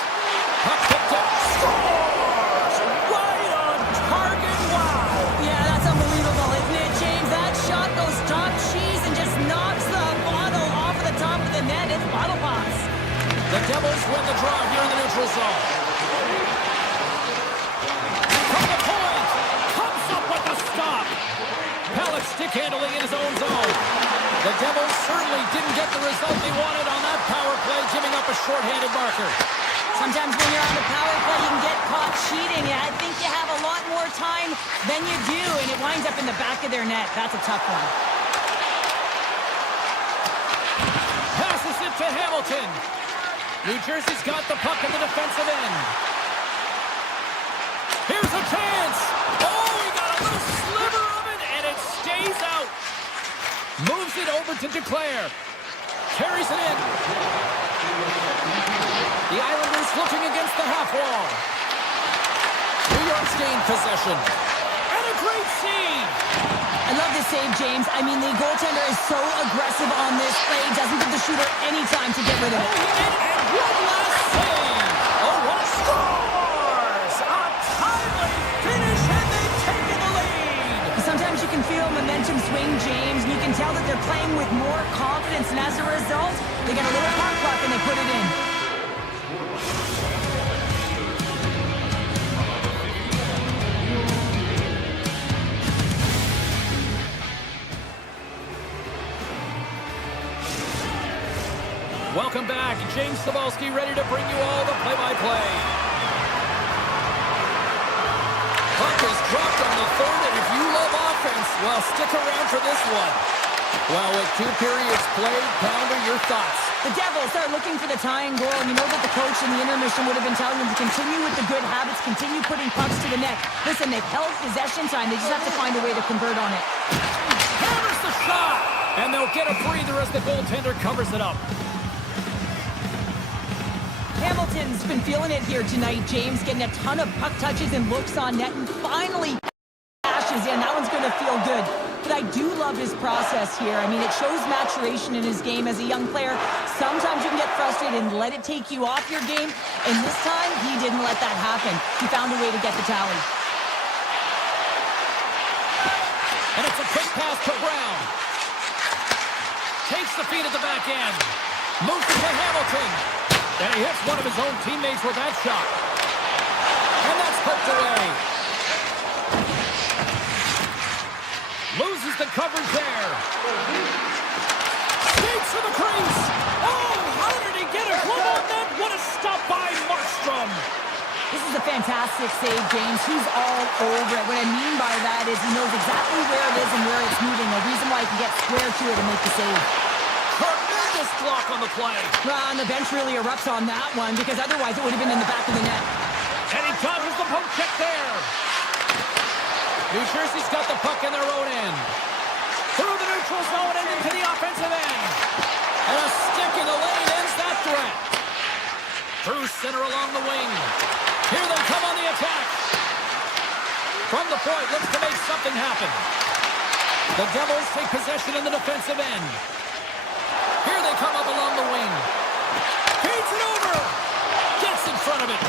Puck picked up. Scores! Right on target. Wow. Yeah, that's unbelievable, isn't it, James? That shot goes top cheese and just knocks the bottle off of the top of the net. It's bottle pops. The Devils win the draw here in the neutral zone. From the point, comes up with the stop. Pellet stick handling in his own zone. The Devils certainly didn't get the result they wanted on that power play, giving up a shorthanded marker. Sometimes when you're on the power play, you can get caught cheating. I think you have a lot more time than you do, and it winds up in the back of their net. That's a tough one. Passes it to Hamilton. New Jersey's got the puck in the defensive end. Here's a chance. Oh, he got a little sliver of it, and it stays out. it over to Declare. Carries it in. The Islanders looking against the half wall. New York's gained possession. And a great save. I love this save, James. I mean, the goaltender is so aggressive on this play. Doesn't give the shooter any time to get rid of it. And one last save. Oh, what a scores! A timely finish, and they've taken the lead. Sometimes you can feel momentum swing, James, and you can tell that they're playing with more confidence, and as a result, they get a little puck luck and they put it in. Welcome back. James Cybulski ready to bring you all the play-by-play. Puck is dropped on the third, and if you love offense, well, stick around for this one. Well, with 2 periods played, Pounder, your thoughts? The Devils are looking for the tying goal, and you know that the coach in the intermission would have been telling them to continue with the good habits, continue putting pucks to the net. Listen, they've held possession time. They just have to find a way to convert on it. Hammers the shot, and they'll get a breather as the goaltender covers it up. Hamilton's been feeling it here tonight, James, getting a ton of puck touches and looks on net, and finally dashes in. That one's going to feel good. But I do love his process here. I mean, it shows maturation in his game as a young player. Sometimes you can get frustrated and let it take you off your game, and this time, he didn't let that happen. He found a way to get the tally. And it's a quick pass to Brown. Takes the feed at the back end. Moves it to Hamilton. And he hits one of his own teammates with that shot. And that's poked away. Loses the coverage there. Skates to the crease. Oh, how did he get a glove on that? What a stop by Markstrom. This is a fantastic save, James. He's all over it. What I mean by that is he knows exactly where it is and where it's moving. A reason why he can get square to it and make the save. Tremendous block on the play. And the bench really erupts on that one because otherwise it would have been in the back of the net. And he dodges the poke check there. New Jersey's got the puck in their own end. Through the neutral zone and into the offensive end. And a stick in the lane ends that threat. Through center along the wing. Here they come on the attack. From the point, looks to make something happen. The Devils take possession in the defensive end. Here they come up along the wing. Feeds it over. Gets in front of it.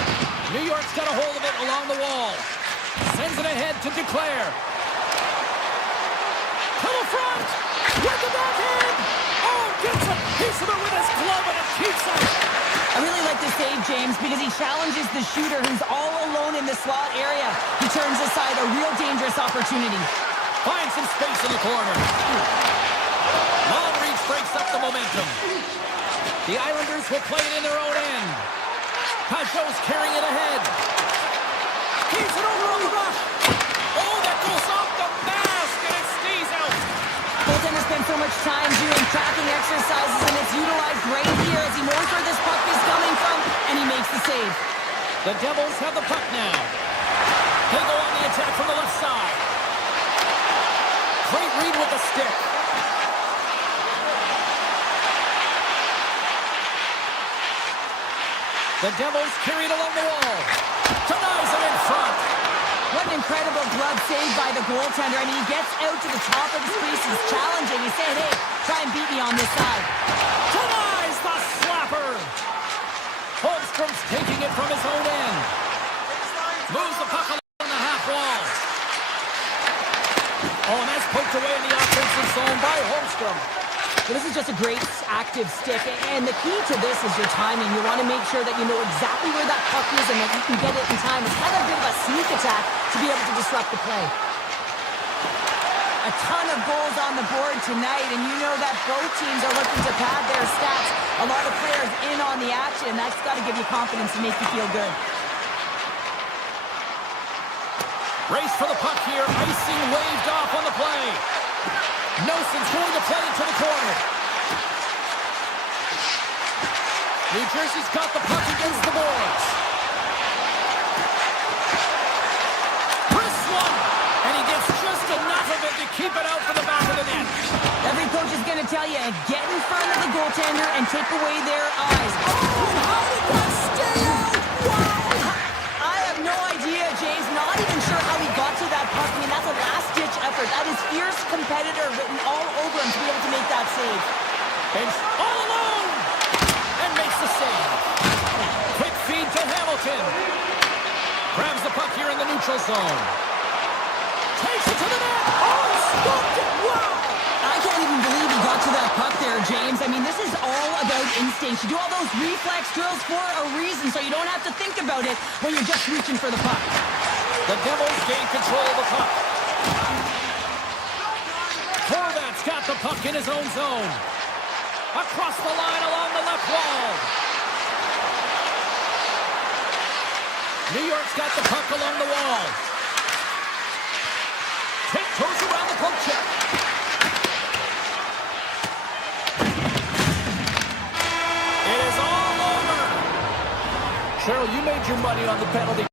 New York's got a hold of it along the wall. Sends it ahead to Declare. To the front. With the backhand. Oh, gets a piece of it with his glove and it keeps it. I really like this save, James, because he challenges the shooter who's all alone in the slot area. He turns aside a real dangerous opportunity. Finds some space in the corner. Long reach breaks up the momentum. The Islanders will play it in their own end. Pajot's carrying it ahead. Keeps it over on the rush. Oh, that goes off the mask, and it stays out. Goaltender spends so much time doing tracking exercises, and it's utilized right here as he knows where this puck is coming from, and he makes the save. The Devils have the puck now. They go on the attack from the left side. Great read with the stick. The Devils carry it along the wall. Denies it in front. What an incredible glove save by the goaltender. I mean, he gets out to the top of his crease. He's challenging. He's saying, hey, try and beat me on this side. Denies the slapper. Holmstrom's taking it from his own end. Moves the puck along the half wall. Oh, and that's poked away in the offensive zone by Holmstrom. Well, this is just a great active stick, and the key to this is your timing. You want to make sure that you know exactly where that puck is and that you can get it in time. It's kind of a bit of a sneak attack to be able to disrupt the play. A ton of goals on the board tonight, and you know that both teams are looking to pad their stats. A lot of players in on the action, and that's got to give you confidence and make you feel good. Race for the puck here. Icing waved off on the play. Nelson's going to play into the corner. New Jersey's got the puck against the boards. Chris one, and he gets just enough of it to keep it out for the back of the net. Every coach is going to tell tell you, get in front of the goaltender and take away their eyes. Oh, how did that stay out? Wow! I have no idea, James. Not even sure how he got to that puck. I mean, that's a last-ditch effort. That is fierce competitor written all over him to be able to make that save. Bench all alone! And makes the save. Quick feed to Hamilton. Grabs the puck here in the neutral zone. Takes it to the net. Oh, stopped it. Wow! I can't even believe he got to that puck there, James. I mean, this is all about instinct. You do all those reflex drills for a reason, so you don't have to think about it when you're just reaching for the puck. The Devils gain control of the puck. Horvat's got the puck in his own zone. Across the line along the left wall. New York's got the puck along the wall. Tiptoes around the poke check. It is all over. Cheryl, you made your money on the penalty.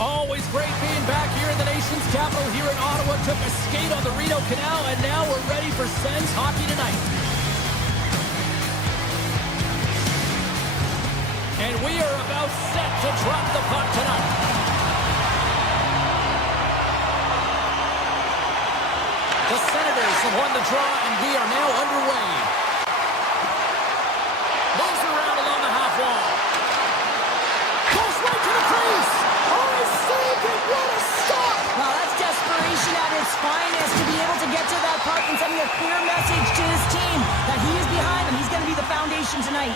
Always great being back here in the nation's capital here in Ottawa. Took a skate on the Rideau Canal, and now we're ready for Sens hockey tonight. And we are about set to drop the puck tonight. The Senators have won the draw, and we are now underway. Moves around along the half wall. Goes right to the crease. Oh, he saved it. What a stop. Well, that's desperation at its finest to be able to get to that puck and sending a clear message to his team that he is behind him. He's going to be the foundation tonight.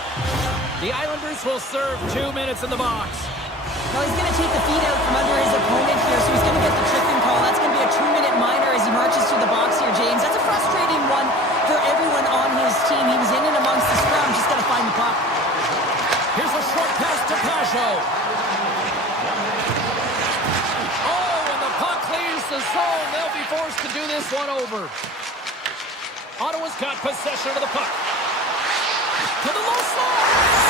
The Islanders will serve 2 minutes in the box. Well, he's going to take the feet out from under his opponent here, so he's going to get the tripping call. That's going to be a 2-minute minor as he marches through the box here, James. That's a frustrating one for everyone on his team. He was in and amongst the scrum, just got to find the puck. Here's a short pass to Pajot. Oh, and the puck leaves the zone. They'll be forced to do this one over. Ottawa's got possession of the puck. To the low slot.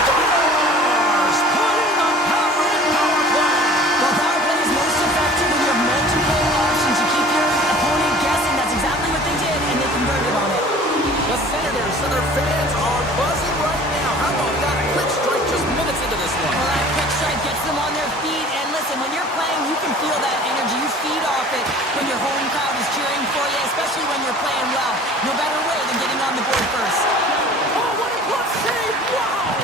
Scores! Put in the power and power play. Well, power play is most effective when you have multiple options. You keep your opponent guessing. That's exactly what they did, and they converted on it. The Senators and their fans are buzzing right now. How about that quick strike just minutes into this one? Well, that quick strike gets them on their feet. And listen, when you're playing, you can feel that energy. You feed off it when your home crowd is cheering for you, especially when you're playing well. No better way than getting on the board first. Oh, what a glove save! Wow!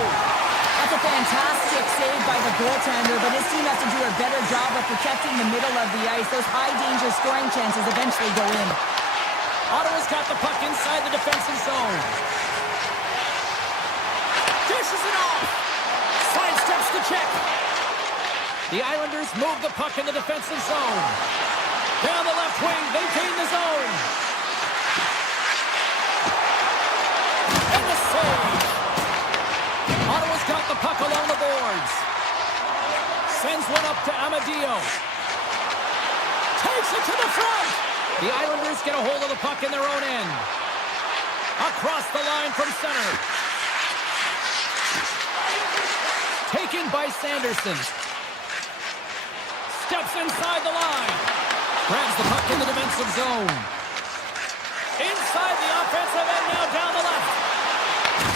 That's a fantastic save by the goaltender, but his team has to do a better job of protecting the middle of the ice. Those high-danger scoring chances eventually go in. Ottawa's got the puck inside the defensive zone. Dishes it off. Sidesteps the check. The Islanders move the puck in the defensive zone. Down the left wing, they gain the zone. And the save. Ottawa's got the puck along the boards. Sends one up to Amadio. Takes it to the front. The Islanders get a hold of the puck in their own end. Across the line from center. Taken by Sanderson. Steps inside the line. Grabs the puck in the defensive zone. Inside the offensive end, now down the left.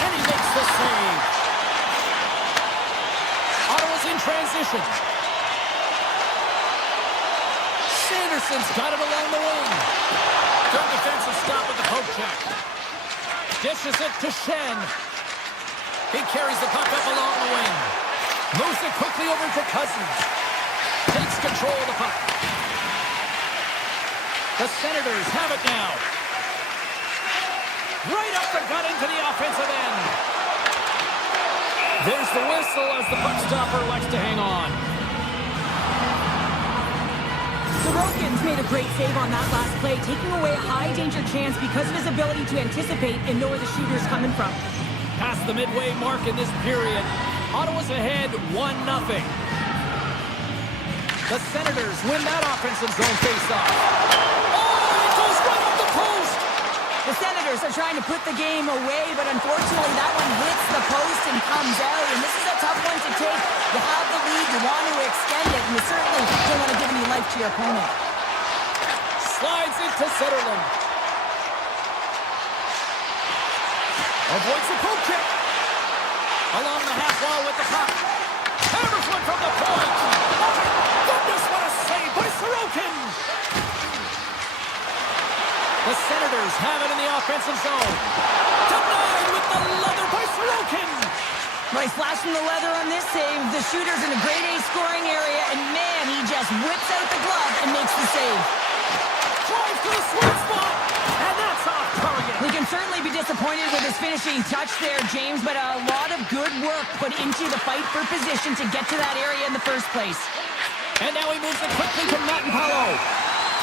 And he makes the save. Ottawa's in transition. Sanderson's got it along the wing. Good defensive stop with the poke check. Dishes it to Shen. He carries the puck up along the wing. Moves it quickly over to Cousins. Takes control of the puck. The Senators have it now. Right up the gut into the offensive end. There's the whistle as the puck stopper likes to hang on. Sorokin's made a great save on that last play, taking away a high-danger chance because of his ability to anticipate and know where the shooter's coming from. Past the midway mark in this period, Ottawa's ahead 1-0. The Senators win that offensive zone faceoff. Oh, it goes right up the post! The Senators are trying to put the game away, but unfortunately that one hits the post and comes out, and this is a tough one to take. You have the lead, you want to extend it, and you certainly don't want to give any life to your opponent. Slides into Sutherland. Avoids the poke check. Along the half wall with the puck. Hammers one from the point. Oh my goodness, what a save by Sorokin! The Senators have it in the offensive zone. Denied with the leather by Sorokin. Well, he's flashing the leather on this save. The shooter's in a grade A scoring area, and man, he just whips out the glove and makes the save. Drives to the sweet spot, and that's off target. We can certainly be disappointed with his finishing touch there, James, but a lot of good work put into the fight for position to get to that area in the first place. And now he moves it quickly to Matt and Paulo.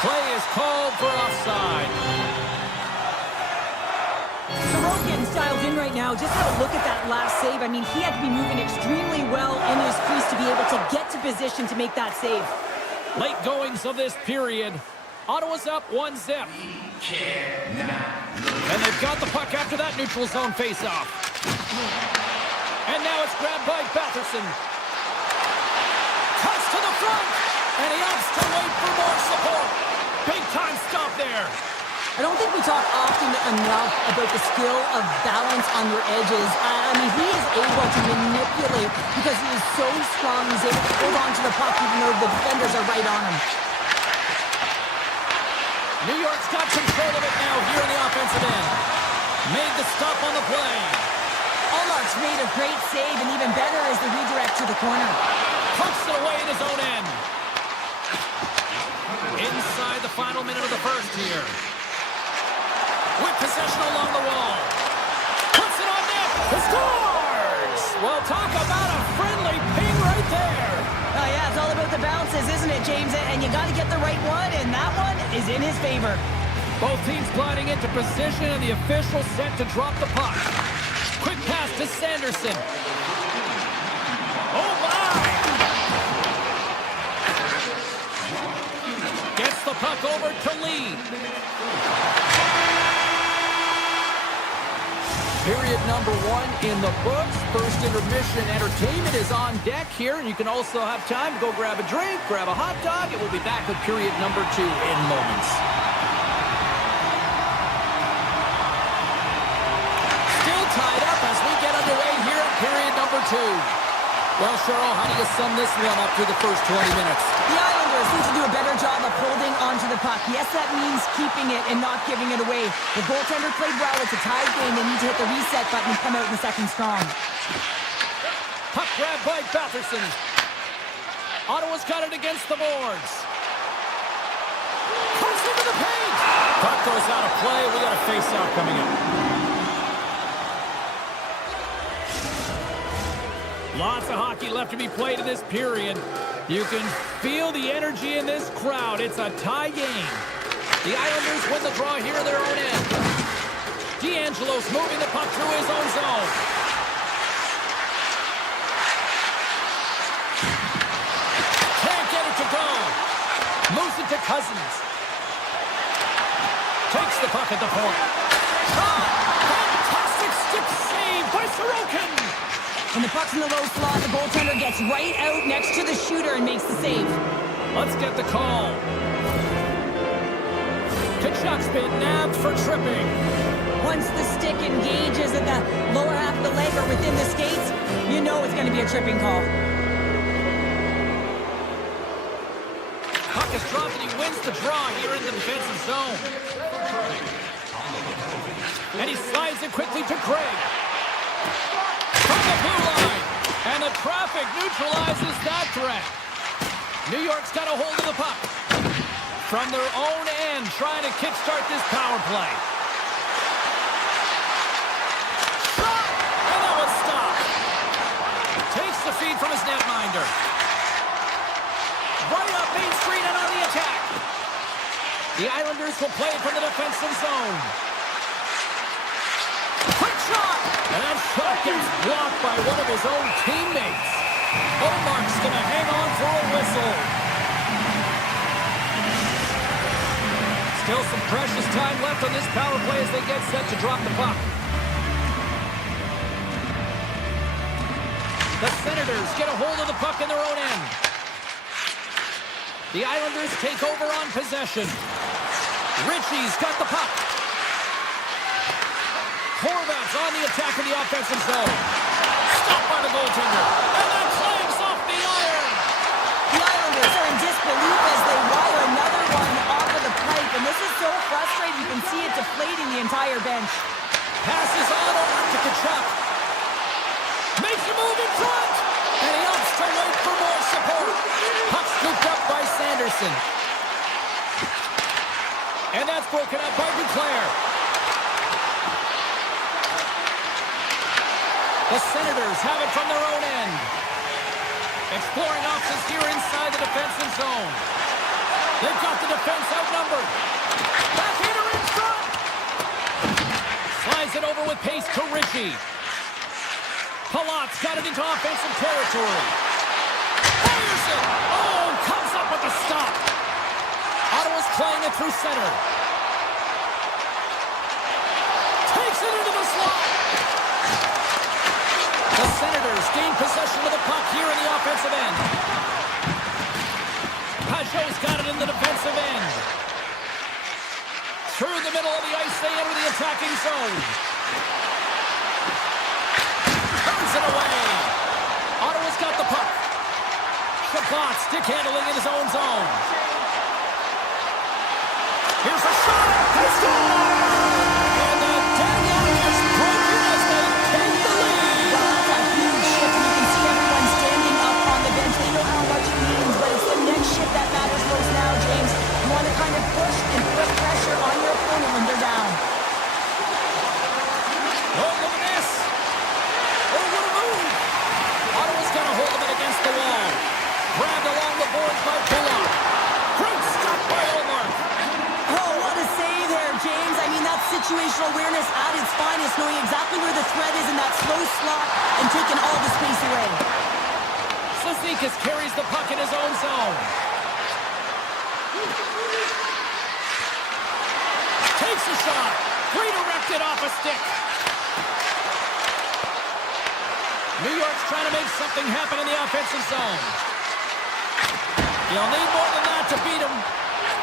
Play is called for offside. Sorokin's dialed in right now. Just have a look at that last save. I mean, he had to be moving extremely well in his crease to be able to get to position to make that save. Late goings of this period. Ottawa's up 1-0. And they've got the puck after that neutral zone faceoff. And now it's grabbed by Batherson. Cuts to the front. And he opts to wait for more support. Big time stop there. I don't think we talk often enough about the skill of balance on your edges. I mean, he is able to manipulate because he is so strong. He's able to hold on to the puck even though the defenders are right on him. New York's got control of it now here in the offensive end. Made the stop on the play. Allmark's made a great save, and even better is the redirect to the corner. Pumps it away in his own end. Inside the final minute of the first here. With possession along the wall. Puts it on net. He scores! Well, talk about a friendly ping right there. Oh, yeah, it's all about the bounces, isn't it, James? And you got to get the right one, and that one is in his favor. Both teams gliding into position, and the official set to drop the puck. Quick pass to Sanderson. Oh, my! Gets the puck over to Lee. Period number 1 in the books. First intermission entertainment is on deck here, and you can also have time to go grab a drink, grab a hot dog, and we'll be back with period number 2 in moments. Still tied up as we get underway here at period number 2. Well, Cheryl, how do you sum this one up through the first 20 minutes? The Islanders need to do a better job of holding onto the puck. Yes, that means keeping it and not giving it away. The goaltender played well. It's a tied game. They need to hit the reset button and come out in the second strong. Puck grab by Batherson. Ottawa's got it against the boards. Comes into the paint. Puck goes out of play. We got a face-off coming up. Lots of hockey left to be played in this period. You can feel the energy in this crowd. It's a tie game. The Islanders win the draw here in their own end. D'Angelo's moving the puck through his own zone. Can't get it to go. Moves it to Cousins. Takes the puck at the point. Shot! Fantastic stick save by Sorokin. When the puck's in the low slot, the goaltender gets right out next to the shooter and makes the save. Let's get the call. Kachuk's been nabbed for tripping. Once the stick engages at the lower half of the leg or within the skates, you know it's going to be a tripping call. Puck is dropped and he wins the draw here in the defensive zone. And he slides it quickly to Craig. From the blue line. And the traffic neutralizes that threat. New York's got a hold of the puck. From their own end, trying to kickstart this power play. Shot! And that was stopped. Takes the feed from his netminder. Right up Main Street and on the attack. The Islanders will play it from the defensive zone. Quick shot! And that shot gets blocked by one of his own teammates. Allmark's going to hang on for a whistle. Still some precious time left on this power play as they get set to drop the puck. The Senators get a hold of the puck in their own end. The Islanders take over on possession. Ritchie's got the puck. Horvat's on the attack in the offensive zone. Stopped by the goaltender. And that clanks off the iron. The Islanders are in disbelief as they wire another one off of the pipe. And this is so frustrating. You can see it deflating the entire bench. Passes on over to Kachuk. Makes a move in front. And he opts to wait for more support. Puck scooped up by Sanderson. And that's broken up by Duclair. The Senators have it from their own end. Exploring options here inside the defensive zone. They've got the defense outnumbered. Backhander in front. Slides it over with pace to Ritchie. Palat's got it into offensive territory. Fires it. Oh, comes up with a stop. Ottawa's playing it through center. Takes it into the slot. The Senators gain possession of the puck here in the offensive end. Through the middle of the ice, they enter the attacking zone. Turns it away. Ottawa's got the puck. Chabot stick handling in his own zone. Here's a shot. They score! And the deadline is broken as they take the lead. Well, that's a huge shift. You can see everyone standing up on the bench. They know how much it means, but it's the next shift that matters most now, James. You want to kind of push and put pressure on your opponent when they're down. Oh, look at this. Oh, what a move. Ottawa's got to hold him against the wall. Grabbed along the boards by Bullock. Great stop by Omar. Oh, what a save there, James. I mean, that's situational awareness at its finest, knowing exactly where the threat is in that slow slot and taking all the space away. Cizikas carries the puck in his own zone. Takes a shot. Redirected off a stick. New York's trying to make something happen in the offensive zone. You'll need more than that to beat him.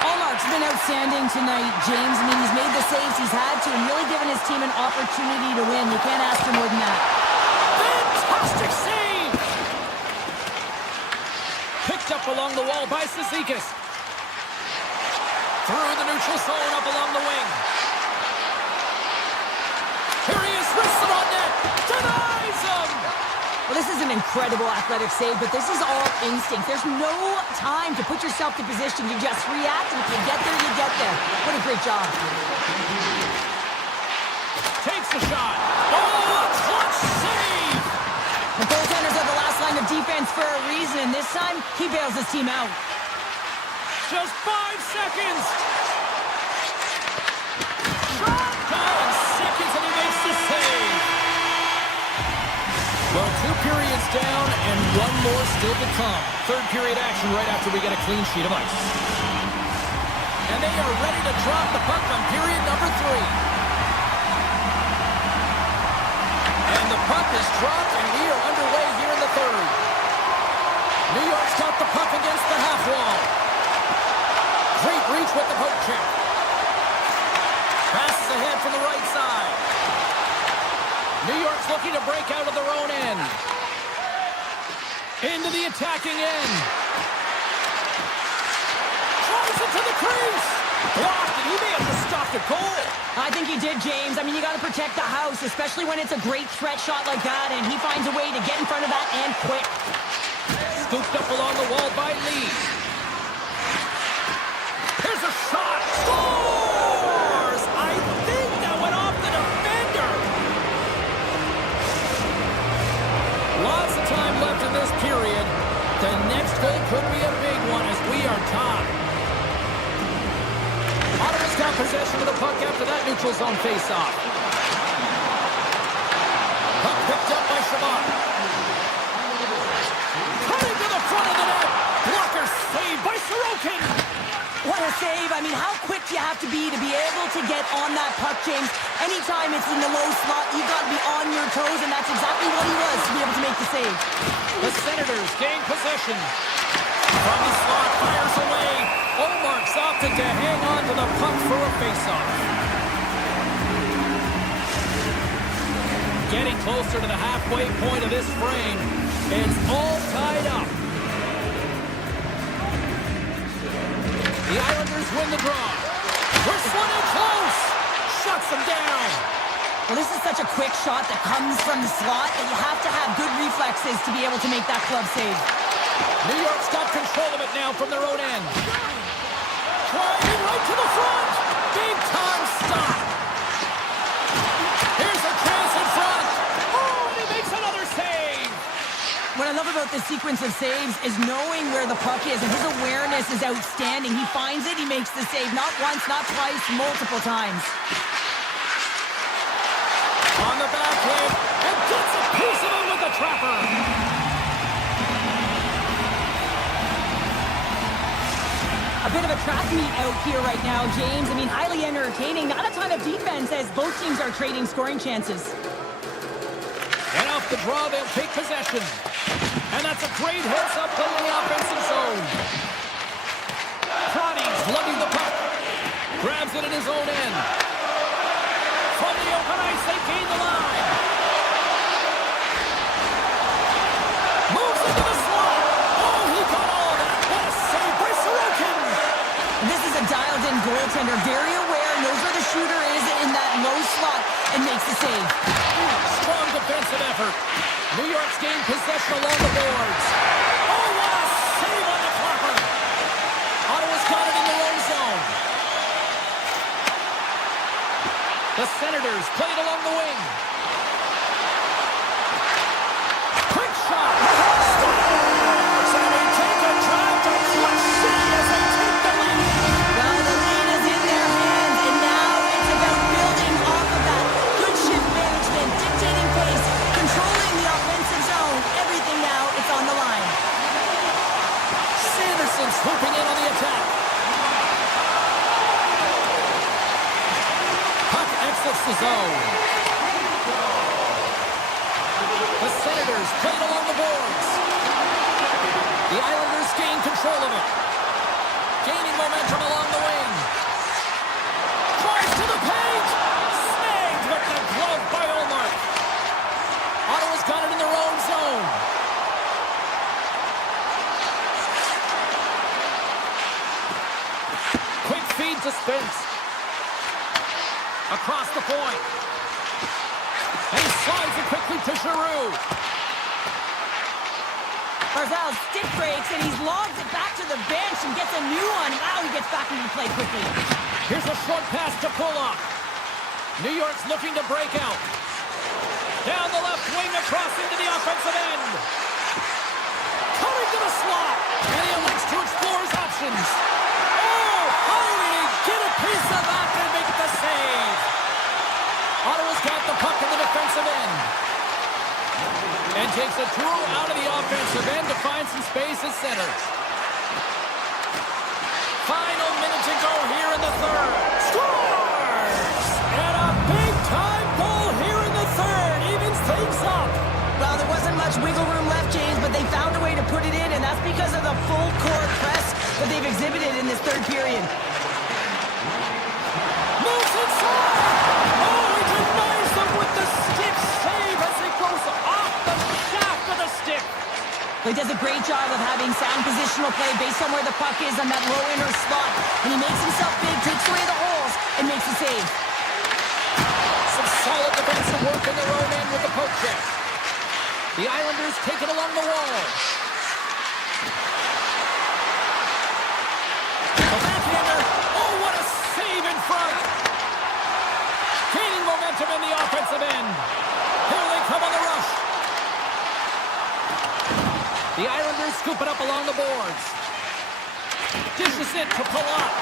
Allmark's been outstanding tonight, James. I mean, he's made the saves he's had to and really given his team an opportunity to win. You can't ask for more than that. Fantastic save! Picked up along the wall by Cizikas. Through the neutral zone, up along the wing. Here he is, wrists it on net. Denies him! Well, this is an incredible athletic save, but this is all instinct. There's no time to put yourself to position. You just react, and if you get there, you get there. What a great job. Takes the shot. Oh, a clutch save! The goaltenders are the last line of defense for a reason. This time, he bails his team out. Just 5 seconds. Shot! 5 seconds, and he makes the save. Well, 2 periods down and 1 more still to come. Third period action right after we get a clean sheet of ice. And they are ready to drop the puck on period number 3. And the puck is dropped, and we are underway here in the third. New York's got the puck against the half wall. Great reach with the poke check. Passes ahead from the right side. New York's looking to break out of their own end. Into the attacking end. Tries it to the crease. Blocked, and he may have just stopped a goal. I think he did, James. I mean, you got to protect the house, especially when it's a great threat shot like that, and he finds a way to get in front of that and quick. Scooped up along the wall by Lee. Here's a shot. Scores! I think that went off the defender. Lots of time left in this period. The next goal could be a big one as we are tied. Ottawa's got possession of the puck after that neutral zone face-off. Puck picked up by Chabot. Coming to the front of the net. Blocker saved by Sorokin. What a save. I mean, how quick do you have to be able to get on that puck, James? Anytime it's in the low slot, you've got to be on your toes, and that's exactly what he was to be able to make the save. The Senators gain possession. From the slot, fires away. Omark's opted to hang on to the puck for a faceoff. Getting closer to the halfway point of this frame. It's all tied up. The Islanders win the draw. Whistling in close. Shuts them down. Well, this is such a quick shot that comes from the slot that you have to have good reflexes to be able to make that club save. New York's got control of it now from their own end. Driving right to the front. Big time stop. Here's a chance in front. Oh, and he makes another save. What I love about this sequence of saves is knowing where the puck is, and his awareness is outstanding. He finds it, he makes the save not once, not twice, multiple times. On the backhand, and gets a piece of it with the trapper. A bit of a track meet out here right now, James. I mean, highly entertaining. Not a ton of defense as both teams are trading scoring chances. And off the draw, they'll take possession. And that's a great heads-up play in the offensive zone. Crotty's lugging the puck. Grabs it in his own end. effort. New York's gained possession along the boards. Oh, what a save on the clapper. Ottawa's got it in their own zone. The Senators play it along the wing. Quick shot. Scores! And they take a drive to clutch city as they take the lead. Well, the lead is in their hands, and now it's about building off of that. Good shift management, dictating pace, controlling the offensive zone. Everything now, it's on the line. Sanderson swooping in on the attack. Puck exits the zone. The Senators play it along the boards. The Islanders gain control of it. Gaining momentum along the wing. Drives to the paint. Snagged with the glove by Ullmark. Ottawa's got it in their own zone. Quick feed to Spence. Across the point. And he slides it quickly to Giroux. Barzal stick breaks, and he's logged it back to the bench and gets a new one. Wow, he gets back into the play quickly. Here's a short pass to Pulock. New York's looking to break out. Down the left wing across into the offensive end. Coming to the slot. And he elects to explore his options. Oh, how did he get a piece of that and make the save? Ottawa's got the puck in the defensive end. And takes a throw out of the offensive end to find some space at center. Final minute to go here in the third. Scores! And a big-time goal here in the third. Evens things up. Well, there wasn't much wiggle room left, James, but they found a way to put it in, and that's because of the full court press that they've exhibited in this third period. Moves inside! Oh, he denies them with the stick save as he goes off the shaft of the stick. He does a great job of having sound positional play based on where the puck is on that low inner slot. And he makes himself big, takes away the holes, and makes a save. Some solid defensive work in their own end with the poke check. The Islanders take it along the wall. The backhander. Oh, what a save in front. Gaining momentum in the offensive end. Here they come on the rush. The Islanders scoop it up along the boards. Dishes it to Pulock.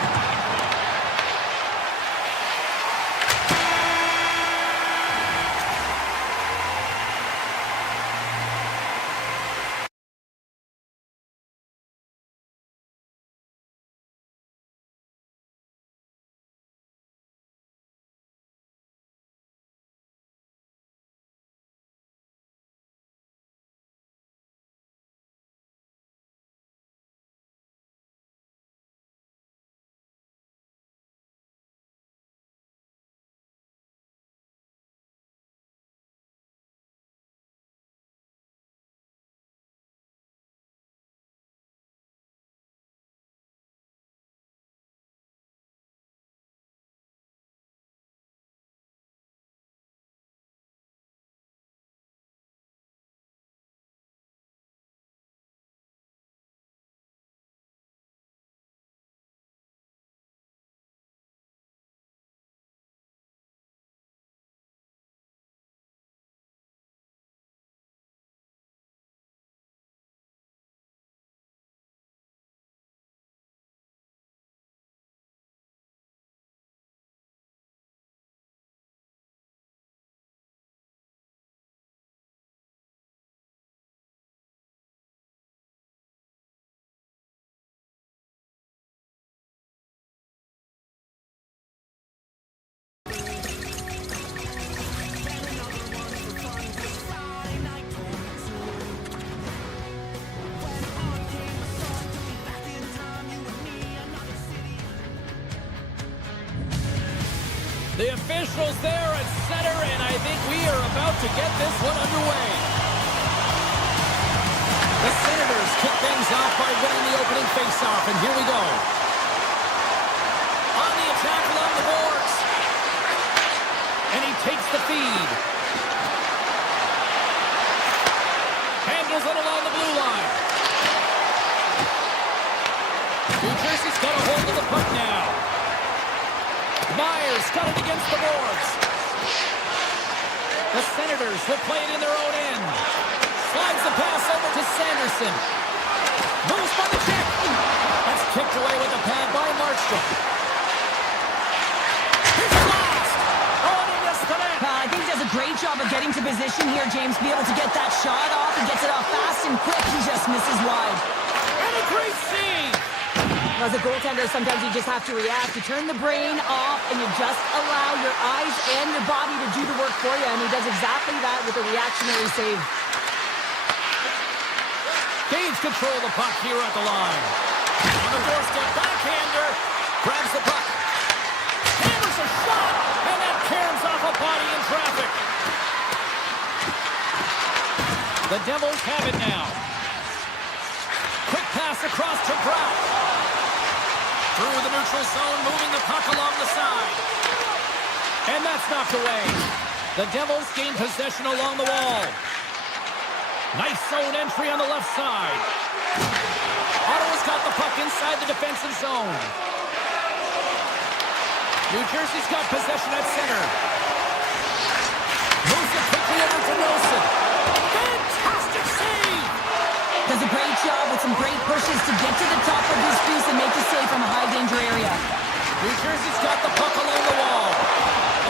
The officials there at center, and I think we are about to get this one underway. The Senators kick things off by winning the opening faceoff, and here we go. On the attack along the boards. And he takes the feed. dribbles it along the blue line. New Jersey's got a hold of the puck now. Myers got it against the boards. The Senators will play it in their own end. Slides the pass over to Sanderson. Moves by the check. That's kicked away with the pad by Markstrom. Here's the blast. Oh, and he missed the net. I think he does a great job of getting to position here, James. Be able to get that shot off and gets it off fast and quick. He just misses wide. And a great save. As a goaltender, sometimes you just have to react. You turn the brain off and you just allow your eyes and your body to do the work for you. And he does exactly that with a reactionary save. Gains control of the puck here at the line. On the doorstep, backhander. Grabs the puck. Hammers a shot. And that caroms off a body in traffic. The Devils have it now. Quick pass across to Brown. Through the neutral zone, moving the puck along the side. And that's knocked away. The Devils gain possession along the wall. Nice zone entry on the left side. Ottawa's got the puck inside the defensive zone. New Jersey's got possession at center. Moves it quickly over to Nelson. Fantastic save! Does a great job with some great pushes to get to the top of his crease and make the save from a high-danger area. New Jersey's got the puck along the wall.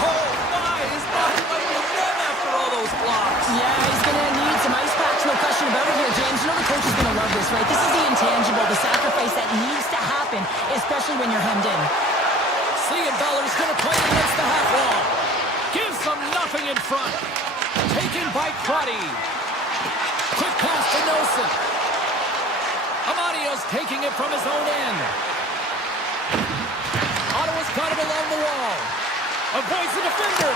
Oh, my! His body might be dead after all those blocks. Yeah, he's going to need some ice packs, no question about it here, James. You know the coach is going to love this, right? This is the intangible, the sacrifice that needs to happen, especially when you're hemmed in. Beller's going to play against the half wall. Gives them nothing in front. Taken by Crotty. Quick pass to Nelson. Amadio's taking it from his own end. Ottawa's got it along the wall. Avoids the defender.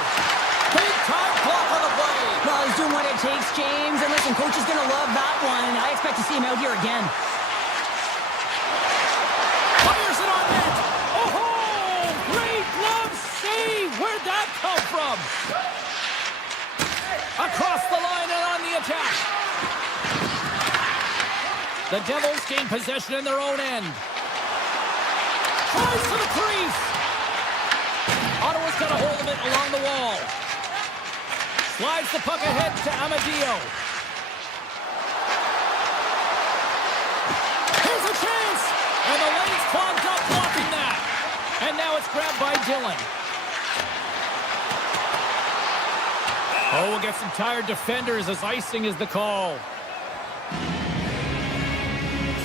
Big time block on the play. Well, he's doing what it takes, James. And listen, coach is going to love that one. I expect to see him out here again. Fires it on net. Oh-ho! Great glove save. Where'd that come from? Across the line and on the attack. The Devils gain possession in their own end. Tries to the crease. Ottawa's got a hold of it along the wall. Slides the puck ahead to Amadio. Here's a chance. And the lane's clogged up blocking that. And now it's grabbed by Dillon. Oh, we'll get some tired defenders as icing is the call.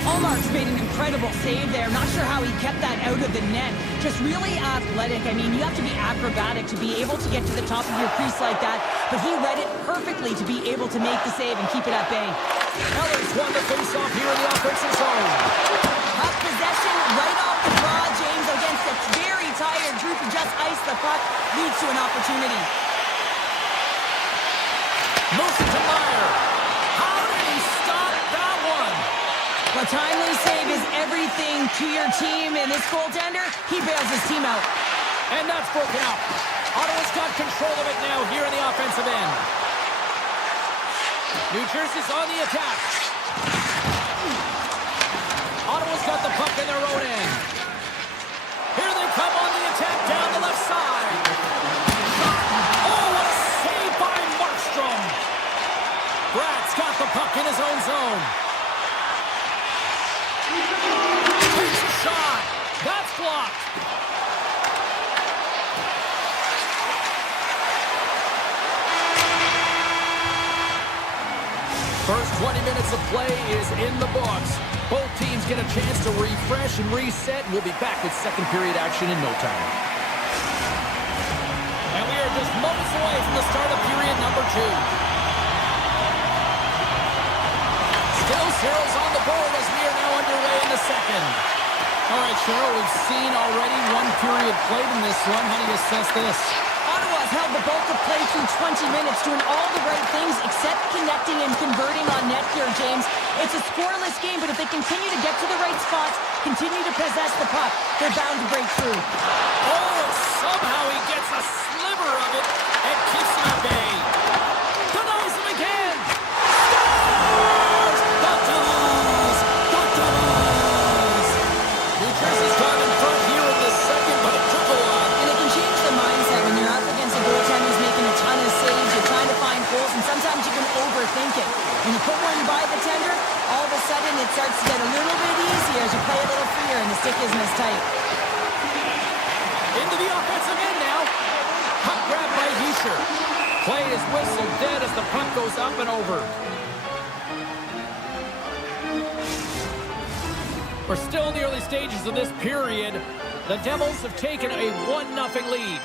Allmark's made an incredible save there. Not sure how he kept that out of the net. Just really athletic. I mean, you have to be acrobatic to be able to get to the top of your crease like that. But he read it perfectly to be able to make the save and keep it at bay. Eller's won the face-off here in the offensive zone. Have possession right off the draw, James, against a very tired group who just iced the puck. Leads to an opportunity. Moves it to Meyer. How did he stop that one? A timely save is everything to your team, and this goaltender, he bails his team out. And that's broken out. Ottawa's got control of it now here in the offensive end. New Jersey's on the attack. Ottawa's got the puck in their own end. Here they come on the attack down the left side. Oh, what a save by Markstrom. Brad's got the puck in his own zone. Takes a shot. That's blocked. First 20 minutes of play is in the books. Both teams get a chance to refresh and reset. We'll be back with second period action in no time. And we are just moments away from the start of period number 2. Still zeros on the board as we are now underway in the second. All right, Cheryl, we've seen already one period played in this one. How do you assess this? Ottawa's held the bulk of play through 20 minutes, doing all the right things except connecting and converting on net here, James. It's a scoreless game, but if they continue to get to the right spots, continue to possess the puck, they're bound to break through. Oh, somehow he gets a sliver of it and keeps him at bay. Denies him again. Score! stick isn't as tight. Into the offensive end now. Puck grabbed by Heischer. Play is whistled dead as the puck goes up and over. We're still in the early stages of this period. The Devils have taken a 1-0 lead.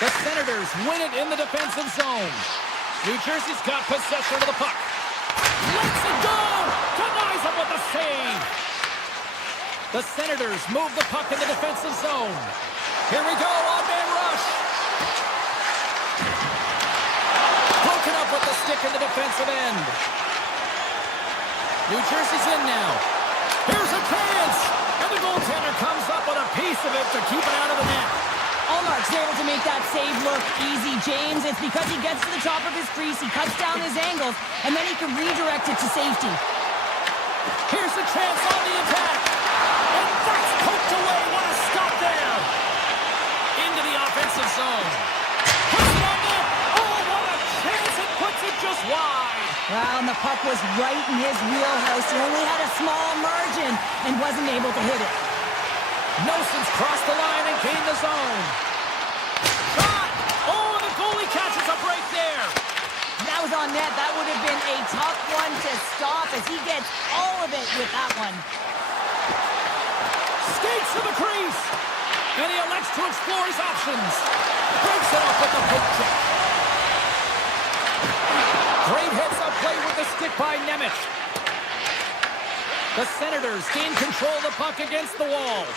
The Senators win it in the defensive zone. New Jersey's got possession of the puck. Lets it go! Denies him with the save! The Senators move the puck in the defensive zone. Here we go, on-man rush. Broken up with the stick in the defensive end. New Jersey's in now. Here's a chance! And the goaltender comes up with a piece of it to keep it out of the net. Allmark's able to make that save look easy, James. It's because he gets to the top of his crease, he cuts down his angles, and then he can redirect it to safety. Here's a chance on the attack. And that's poked away. What a stop there. Into the offensive zone. Puts it on net. Oh, what a chance. It puts it just wide. Wow, and the puck was right in his wheelhouse. He only had a small margin and wasn't able to hit it. Nelson's crossed the line and gained the zone. Shot! Oh, the goalie catches a break there. That was on net. That would have been a tough one to stop as he gets all of it with that one. Skates to the crease. And he elects to explore his options. Breaks it up with the poke check. Great heads-up play with the stick by Nemeth. The Senators gain control of the puck against the wall.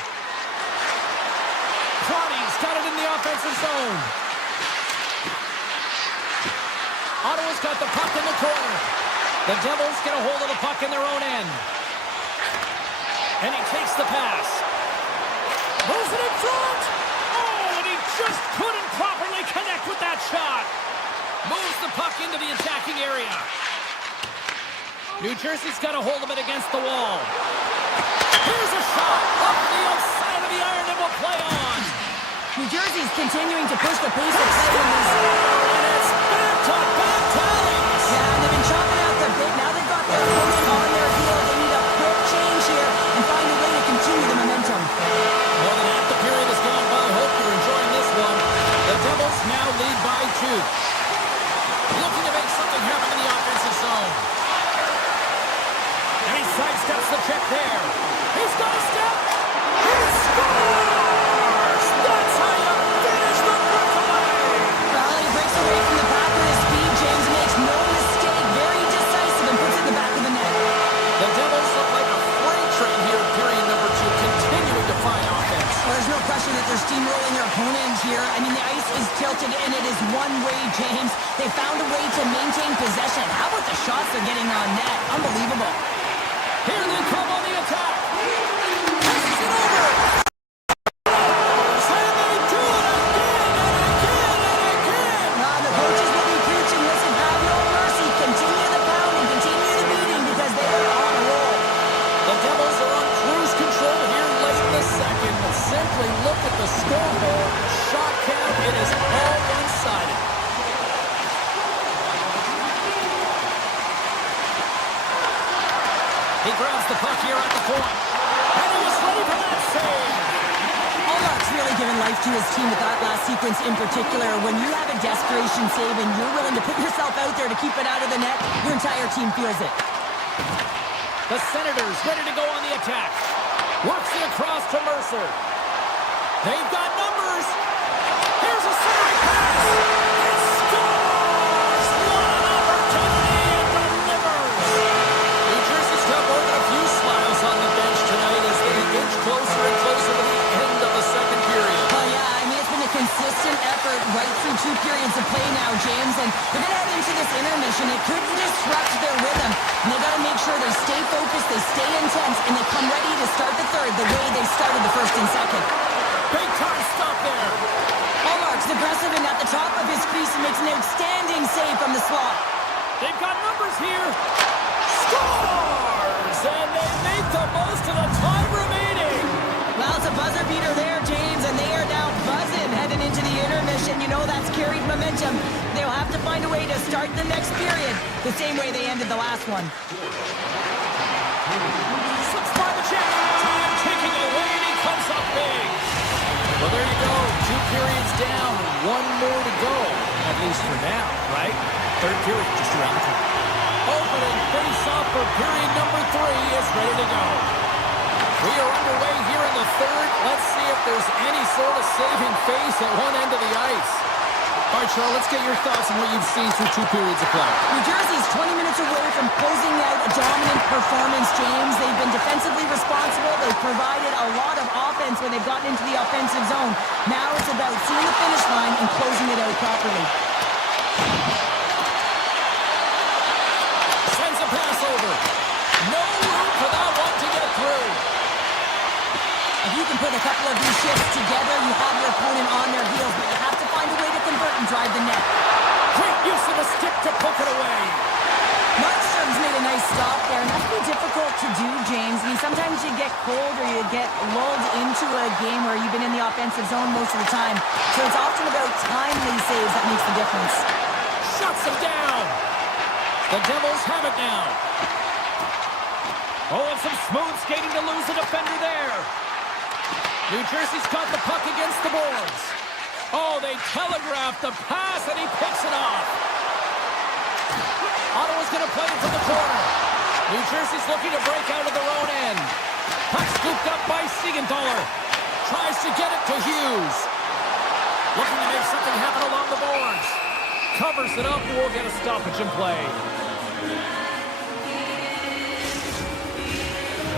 Crotty's got it in the offensive zone. Ottawa's got the puck in the corner. The Devils get a hold of the puck in their own end. And he takes the pass. Moves it in front. Oh, and he just couldn't properly connect with that shot. Moves the puck into the attacking area. New Jersey's got a hold of it against the wall. Here's a shot up the outside of the iron and will play on. New Jersey's continuing to push the pace of play in this. And it's back-to-back tallies. Yeah, and they've been chopping out the bit. Now they've got their opponent on their heel. They need a quick change here and find a way to continue the momentum. More than half the period has gone by. Hope you're enjoying this one. The Devils now lead by 2. Looking to make something happen in the offensive zone. And he sidesteps the check there. He's got a step. He scores! That's how you finish the breakaway. Well, he breaks away from the pack with his speed. James makes no mistake. Very decisive and puts it in the back of the net. The Devils look like a freight train here in period number 2, continuing to find offense. Well, there's no question that they're steamrolling their opponent here. I mean, the ice is tilted, and it is one way, James. They found a way to maintain possession. How about the shots they're getting on net? Unbelievable. Here they come on the attack. Passes it over. And they do it again and again and again. The coaches will be preaching, listen, have no mercy. Continue the pounding, continue the beating, because they are on a roll. The Devils are on cruise control here late in the second. But simply look at the scoreboard. Shot count, it is all one-sided. He grabs the puck here at the point. And he was ready for that save. Allmark's really given life to his team with that last sequence in particular. When you have a desperation save and you're willing to put yourself out there to keep it out of the net, your entire team feels it. The Senators ready to go on the attack. Works it across to Mercer. They've got numbers. Here's a centering pass. He scores! What an opportunity and delivers. New Jersey's got more than a few smiles on the bench tonight as they inch closer and closer to the end of the second period. Oh, yeah, I mean, it's been a consistent effort right through 2 periods of play now, James, and they're going to head into this intermission. It could disrupt their rhythm, and they got to make sure they stay focused, they stay intense, and they come ready to start the third the way they started the first and second. Big time stop there. Allmark's aggressive and at the top of his crease and makes an outstanding save from the slot. They've got numbers here. Scores! And they make the most of the time remaining. Well, it's a buzzer beater there, James, and they are now buzzing heading into the intermission. You know that's carried momentum. They'll have to find a way to start the next period the same way they ended the last one. Slips by the check. Time ticking away, and he comes up big. Well, there you go. 2 periods down. 1 more to go. At least for now, right? Third period just around the corner. Opening face-off for period number 3 is ready to go. We are underway here in the third. Let's see if there's any sort of saving face at one end of the ice. All right, Charles, let's get your thoughts on what you've seen through 2 periods of play. New Jersey's 20 minutes away from closing out a dominant performance, James. They've been defensively responsible. They've provided a lot of offense when they've gotten into the offensive zone. Now it's about seeing the finish line and closing it out properly. Sends a pass over. No room for that one to get through. If you can put a couple of these shifts together, you have your opponent on their heels, but you have to find a way to convert and drive the net. Great use of the stick to poke it away. Markstrom's made a nice stop there, and that can be difficult to do, James. I mean, sometimes you get cold or you get lulled into a game where you've been in the offensive zone most of the time. So it's often about timely saves that makes the difference. Shuts him down. The Devils have it now. Oh, and some smooth skating to lose a defender there. New Jersey's got the puck against the boards. Oh, they telegraphed the pass, and he picks it off. Ottawa's going to play it from the corner. New Jersey's looking to break out of their own end. Puck scooped up by Siegenthaler. Tries to get it to Hughes. Looking to make something happen along the boards. Covers it up, and we'll get a stoppage in play.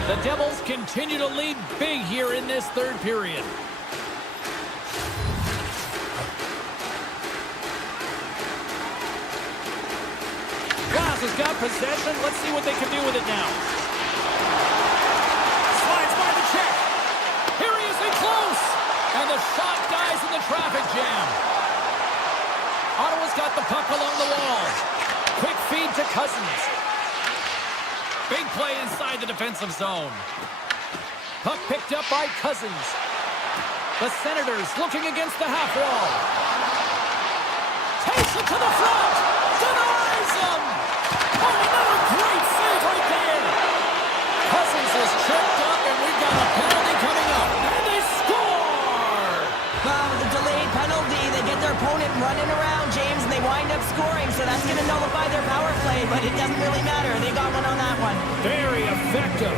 The Devils continue to lead big here in this third period. Glass has got possession. Let's see what they can do with it now. Slides by the check. Here he is in close. And the shot dies in the traffic jam. Ottawa's got the puck along the wall. Quick feed to Cousins. Big play inside the defensive zone. Puck picked up by Cousins. The Senators looking against the half wall. Takes it to the front. Denies him. Oh, another great save right there. Cousins is tripped up, and we've got a penalty coming up. And they score! Well, with a delayed penalty, they get their opponent running around, James, and they wind up scoring, so that's going to nullify their power play, but it doesn't really matter. They got one on that one. Very effective.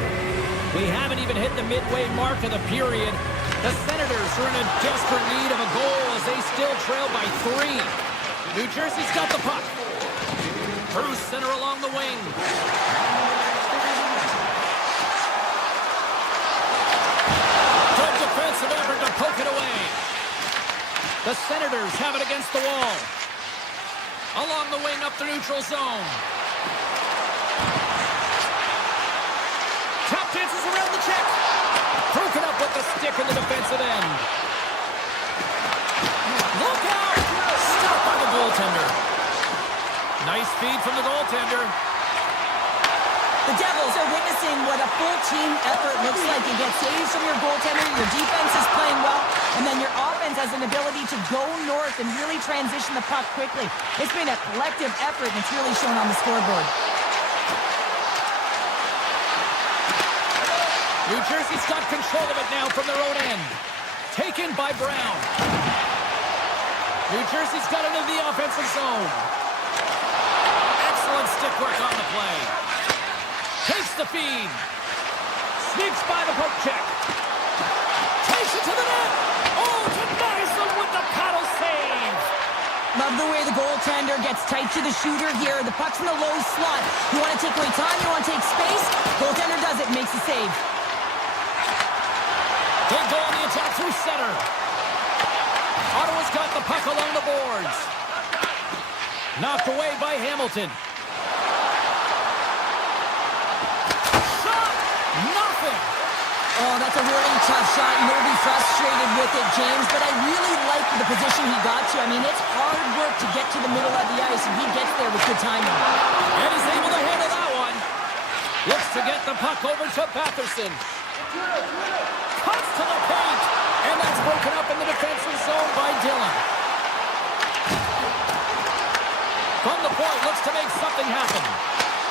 We haven't even hit the midway mark of the period. The Senators are in a desperate need of a goal as they still trail by 3. New Jersey's got the puck. Through center along the wing. Good defensive effort to poke it away. The Senators have it against the wall. Along the wing up the neutral zone. Tap dances around the check. Broken up with the stick in the defensive end. Look out! Stopped by the goaltender. Nice feed from the goaltender. The Devils are witnessing what a full team effort looks like. You get saves from your goaltender, your defense is playing well, and then your offense has an ability to go north and really transition the puck quickly. It's been a collective effort, and it's really shown on the scoreboard. New Jersey's got control of it now from their own end. Taken by Brown. New Jersey's got into the offensive zone. Excellent stick work on the play. Takes the feed. Sneaks by the poke check. Takes it to the net. Oh, denies them with the paddle save. Love the way the goaltender gets tight to the shooter here. The puck's in the low slot. You want to take away time, you want to take space. Goaltender does it, makes the save. Big goal on the attack through center. Ottawa's got the puck along the boards. Knocked away by Hamilton. Shot! Nothing! Oh, that's a really tough shot. You'll be frustrated with it, James, but I really like the position he got to. I mean, it's hard work to get to the middle of the ice, and he gets there with good timing. And he's able to handle that one. Looks to get the puck over to Batherson. Cuts to the paint, and that's broken up in the defensive zone by Dillon. From the point, looks to make something happen.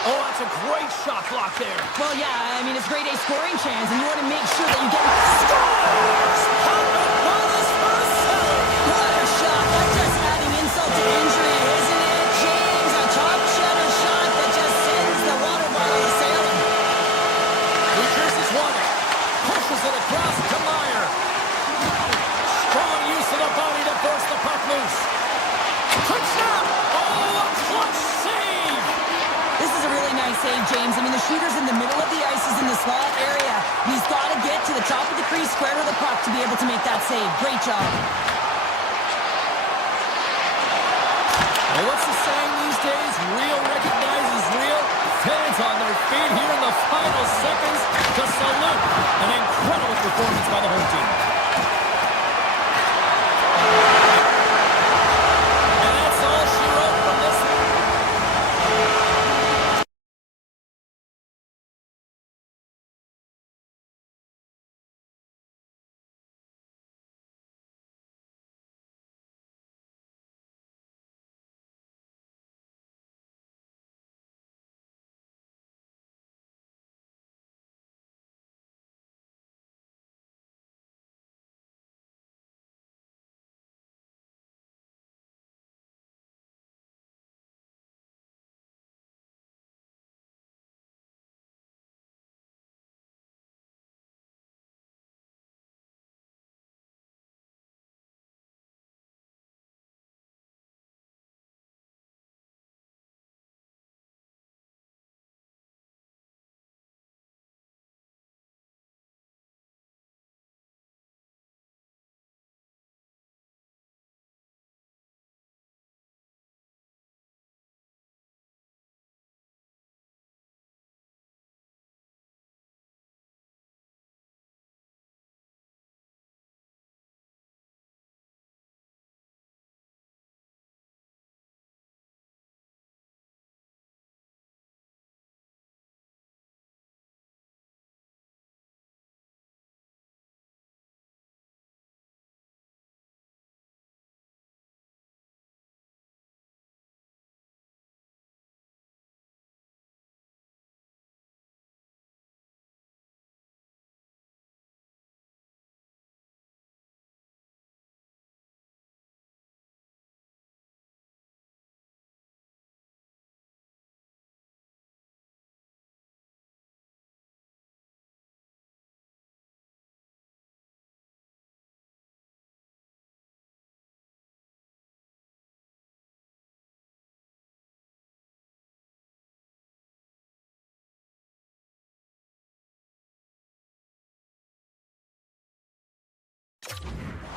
Oh, that's a great shot block there. Well, yeah, I mean, it's grade A scoring chance, and you want to make sure that you get... Scores! Popping bonus for a seller. What a shot! That's just adding insult to injury, isn't it? James, a top shutter shot that just sends the water bottle sailing. New Jersey's won it. Pushes it across to Meyer. Strong use of the body to force the puck loose. Quick shot! Oh, a clutch save! This is a really nice save, James. I mean, the shooter's in the middle of the ice, is in the slot area, and he's got to get to the top of the crease, square to the puck to be able to make that save. Great job. Well, what's the saying these days? Real recognizes real. Fans on their feet here in the final seconds to salute an incredible performance by the home team. And that's all she wrote from this one.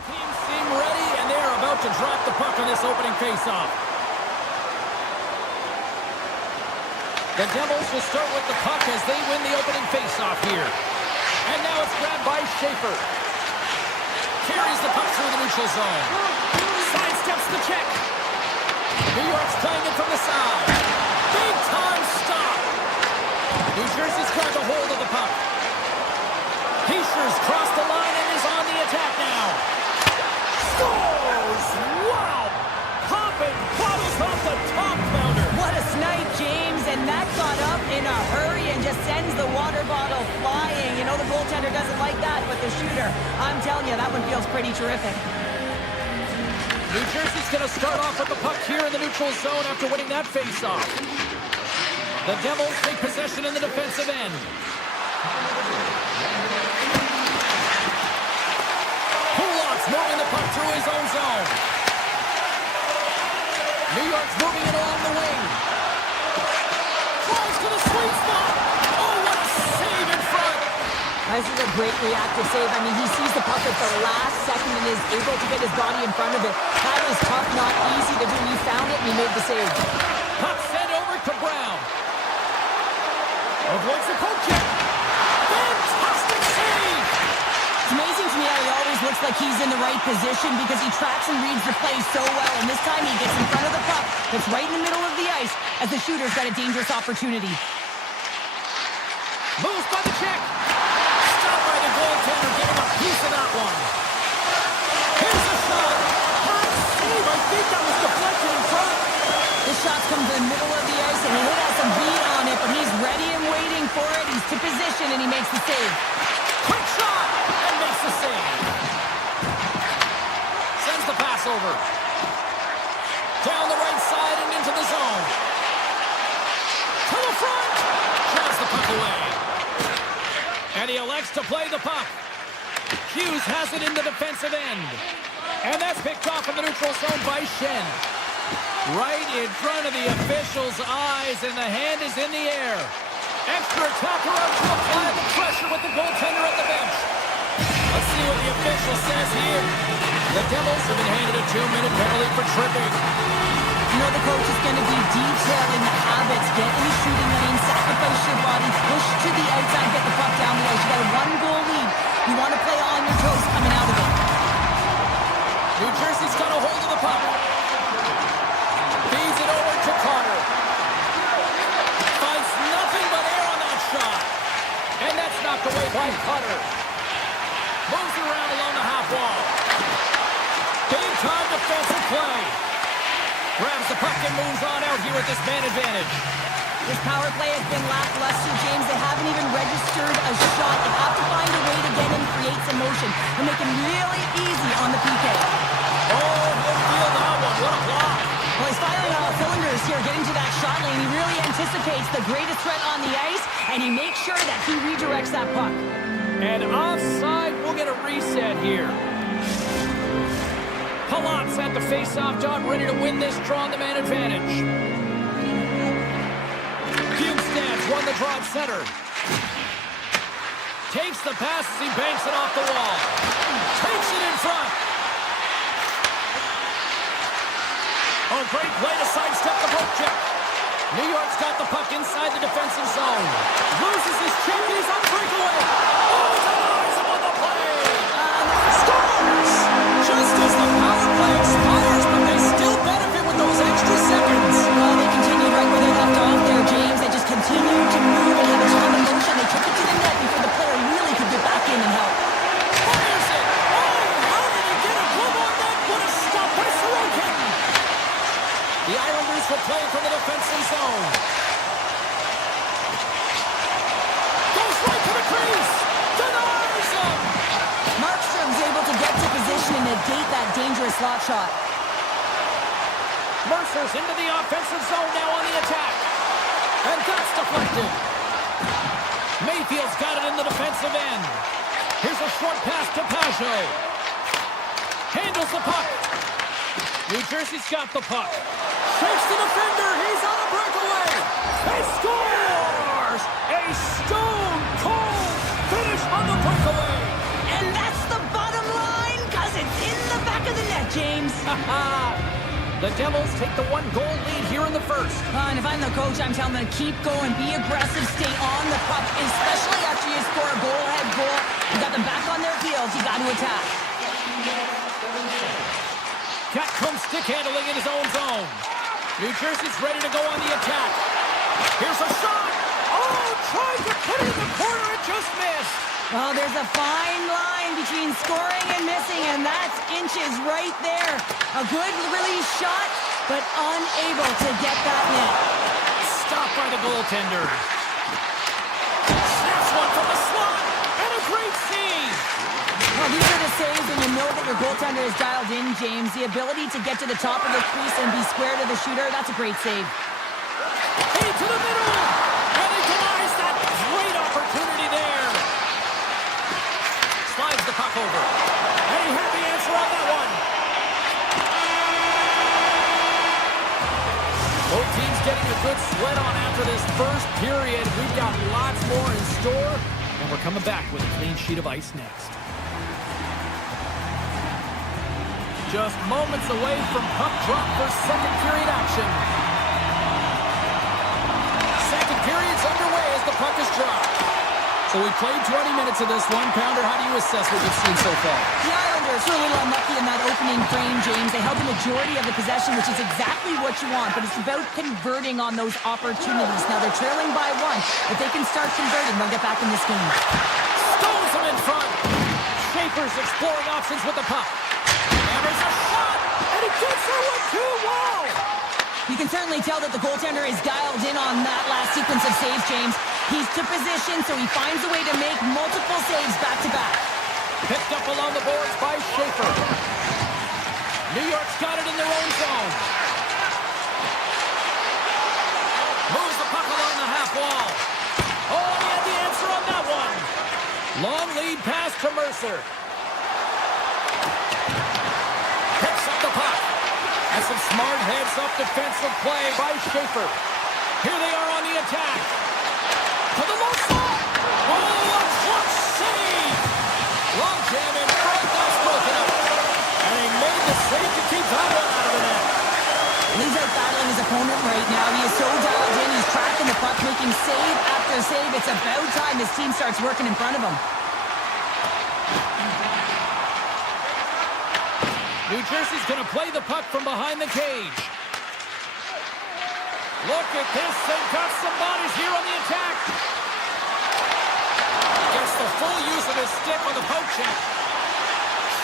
Teams seem ready, and they are about to drop the puck on this opening faceoff. The Devils will start with the puck as they win the opening faceoff here. And now it's grabbed by Schaefer. Carries the puck through the neutral zone. Sidesteps the check. New York's playing it from the side. Big time stop. New Jersey's grabbed a hold of the puck. Heischer's crossed the line and is on the attack now. Scores! Wow! Popping bottles off the top counter. What a snipe, James, and that got up in a hurry and just sends the water bottle flying. You know the goaltender doesn't like that, but the shooter, I'm telling you, that one feels pretty terrific. New Jersey's going to start off with the puck here in the neutral zone after winning that faceoff. The Devils take possession in the defensive end. Moving the puck through his own zone. New York's moving it along the wing. Flies to the sweet spot. Oh, what a save in front. This is a great reactive save. I mean, he sees the puck at the last second and is able to get his body in front of it. That is tough, not easy to do. He found it and he made the save. Puck sent over to Brown. Avoids the poke check. Fantastic save. It's amazing to me how he always looks like he's in the right position because he tracks and reads the play so well. And this time he gets in front of the puck that's right in the middle of the ice as the shooter's got a dangerous opportunity. Moves by the check. Stopped by the goaltender, getting a piece of that one. Here's the shot. Hot save. I think that was deflected in front. This shot's come to the middle of the ice and he has some beat on it, but and he makes the save. Quick shot, and makes the save. Sends the pass over. Down the right side and into the zone. To the front. Drives the puck away. And he elects to play the puck. Hughes has it in the defensive end. And that's picked off in the neutral zone by Shen. Right in front of the official's eyes, and the hand is in the air. Extra attacker out to apply the pressure with the goaltender at the bench. Let's see what the official says here. The Devils have been handed a 2-minute penalty for tripping. You know the coach is going to be detailing the habits. Get in the shooting lane, sacrifice your body, push to the outside, get the puck down the ice. You got a 1-goal lead. You want to play on your toes coming out of it. New Jersey's got a hold of the puck. Feeds it over to Carter. Finds nothing but air on that shot. And that's knocked away by Carter. Moves it around along the half wall. Big-time defensive play. Grabs the puck and moves on out here with this man advantage. This power play has been lackluster, James. They haven't even registered a shot. They have to find a way to get in, create some motion, and make it really easy on the PK. Oh, he'll feel that one. What a block. Well, he's firing on all cylinders here, getting to that shot lane. He really anticipates the greatest threat on the ice, and he makes sure that he redirects that puck. And offside, we'll get a reset here. Palat's at the face-off job, ready to win this draw on the man advantage. Bukestad's won the draw at center. Takes the pass as he banks it off the wall. Takes it in front. Oh, great play to sidestep the poke check. New York's got the puck inside the defensive zone. Loses his check, and he's on breakaway. Oh, denies him on the play. Scores! Just as the power play expires, but they still benefit with those extra seconds. Well, they continued right where they left off there, James. They just continued to move and have a ton of motion. They took it to the net before the player really could get back in and help. Fires it! Oh, how did he get a glove on that? What a stop by Sorokin! The Islanders will play from the defensive zone. Goes right to the crease! Denies him! Markstrom's able to get to position and negate that dangerous slot shot. Mercer's into the offensive zone now on the attack. And that's deflected. Mayfield's got it in the defensive end. Here's a short pass to Pajot. Handles the puck. New Jersey's got the puck. Shakes the defender. He's on a breakaway. He scores! A stone-cold finish on the breakaway. And that's the bottom line, because it's in the back of the net, James. The Devils take the 1-goal lead here in the first. And if I'm the coach, I'm telling them to keep going, be aggressive, stay on the puck, especially after you score a goal-ahead goal. You got them back on their heels. You got to attack. Cat comes stick handling in his own zone. New Jersey's ready to go on the attack. Here's a shot. Oh, tried to put it in the corner. It just missed. Well, there's a fine line between scoring and missing, and that's inches right there. A good release shot, but unable to get that net. Stopped by the goaltender. Snaps one from the slot, and a great save. Well, these are the saves when you know that your goaltender is dialed in, James. The ability to get to the top of the crease and be square to the shooter, that's a great save. Hey, to the middle, and he denies that great opportunity there. Slides the puck over. And he had the answer on that one. Both teams getting a good sweat on after this first period. We've got lots more in store, and we're coming back with a clean sheet of ice next. Just moments away from puck drop for second period action. Second period's underway as the puck is dropped. So we played 20 minutes of this one. Pounder, how do you assess what you've seen so far? The Islanders were a little unlucky in that opening frame, James. They held the majority of the possession, which is exactly what you want, but it's about converting on those opportunities. Now they're trailing by one. If they can start converting, they'll get back in this game. Stones him in front. Schaefer's exploring options with the puck. And there's a shot, and he gets her with two. Wow! You can certainly tell that the goaltender is dialed in on that last sequence of saves, James. He's to position, so he finds a way to make multiple saves back-to-back. Picked up along the boards by Schaefer. New York's got it in their own zone. Moves the puck along the half wall. Oh, he had the answer on that one. Long lead pass to Mercer. Picks up the puck. And some smart heads-up defensive play by Schaefer. Here they are on the attack. To the low slot. Oh, a clutch save. Long jam in front. That's broken up. And he made the save to keep that one out of the net. He's out battling his opponent right now. He is so dialed in. He's tracking the puck, making save after save. It's about time his team starts working in front of him. New Jersey's going to play the puck from behind the cage. Look at this. They've got some bodies here on the attack. Gets the full use of his stick on the poke check.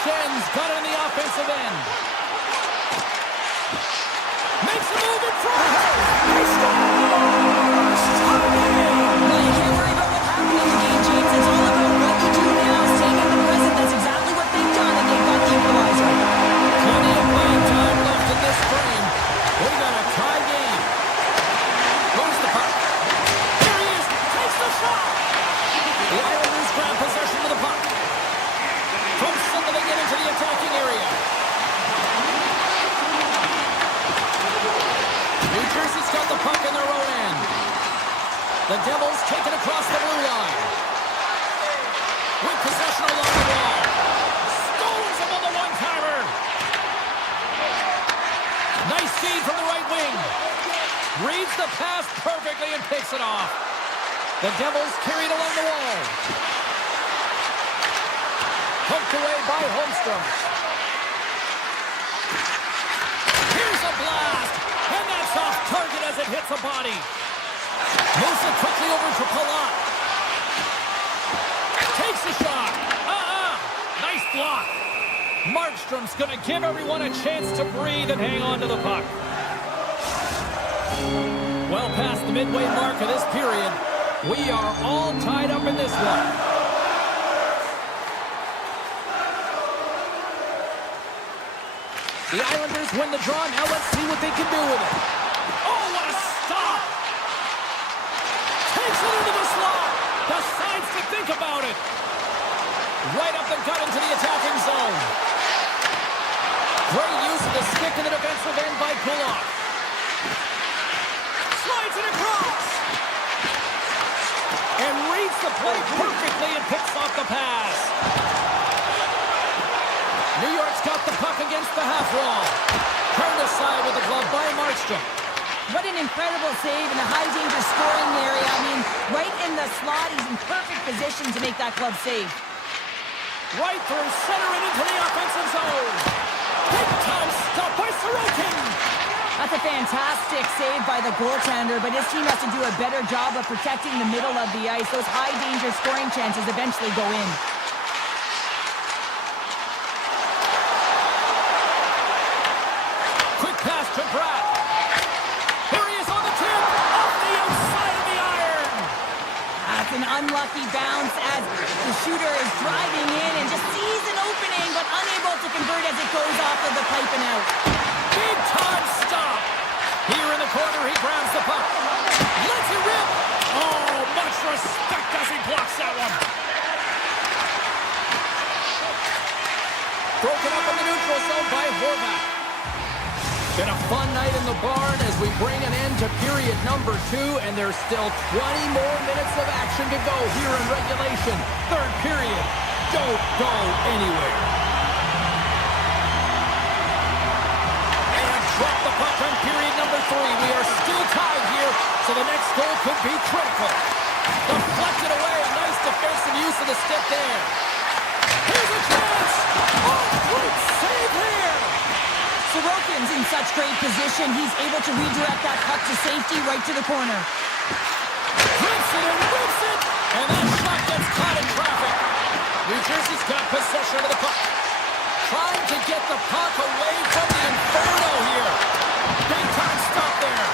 Schen's got it in the offensive end. Makes a move in front. He scores! Well, you can't worry about what happened in the game, James. It's all about what you do now. Staying in the present. That's exactly what they've done, and they've got the equalizer. Plenty of playing time left in this frame. We got a tie game. Moves the puck. Here he is. Takes the shot. The Islanders grab possession of the puck. From singling it into the attacking area. New Jersey's got the puck in their own end. The Devils take it across the blue line. With possession along the wall. Stones him on the one-timer. Nice feed from the right wing. Reads the pass perfectly and picks it off. The Devils carry it along the wall. Poked away by Holmstrom. Here's a blast. And that's off target as it hits a body. Moves it quickly over to Palat. Takes a shot. Nice block. Markstrom's going to give everyone a chance to breathe and hang on to the puck. Well past the midway mark of this period, we are all tied up in this one. The Islanders win the draw. Now let's see what they can do with it. Oh, what a stop! Takes it into the slot. Decides to think about it. Right up the gut into the attacking zone. Great use of the stick in the defensive end by Kulak. Slides it across. And reads the play perfectly and picks off the pass. New York's got the puck against the half wall. Turned aside with the glove by Markstrom. What an incredible save in a high-danger scoring area. I mean, right in the slot. He's in perfect position to make that glove save. Right through center and into the offensive zone. Big time stop by Sorokin. That's a fantastic save by the goaltender, but his team has to do a better job of protecting the middle of the ice. Those high-danger scoring chances eventually go in. Quick pass to Pratt. Here he is on the tip. Off the outside of the iron. That's an unlucky bounce as the shooter is driving in and just sees an opening, but unable to convert as it goes off of the pipe and out. Big time stop. Here in the corner, he grabs the puck. Lets it rip. Oh, much respect as he blocks that one. Broken up in the neutral zone by Horvath. Been a fun night in the barn as we bring an end to period number 2, and there's still 20 more minutes of action to go here in regulation. Third period. Don't go anywhere. And drop the puck on period number 3. We are still tied here, so the next goal could be critical. Deflected away. A nice defensive use of the stick there. Here's a chance. Oh, great save here. Sorokin's in such great position, he's able to redirect that puck to safety right to the corner. Rips it and whips it, and that shot gets caught in traffic. New Jersey's got possession of the puck. Trying to get the puck away from the Inferno here. Big time stop there.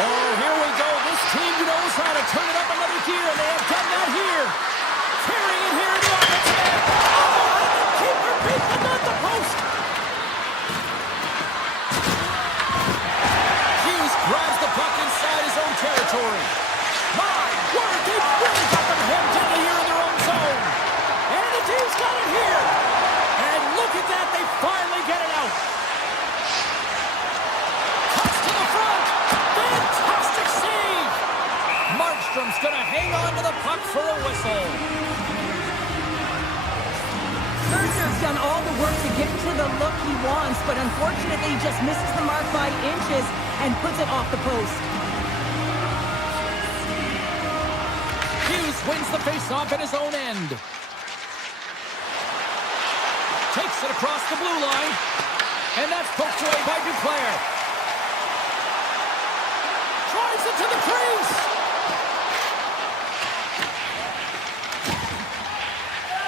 Oh, here we go. This team recovery. My word, they've really got them hemmed in here in their own zone. And the team's got it here. And look at that, they finally get it out. Cuts to the front. Fantastic save. Markstrom's going to hang on to the puck for a whistle. Mercer's done all the work to get to the look he wants, but unfortunately he just misses the mark by inches and puts it off the post. Hughes wins the faceoff at his own end. Takes it across the blue line, and that's poked away by Duclair. Drives it to the crease.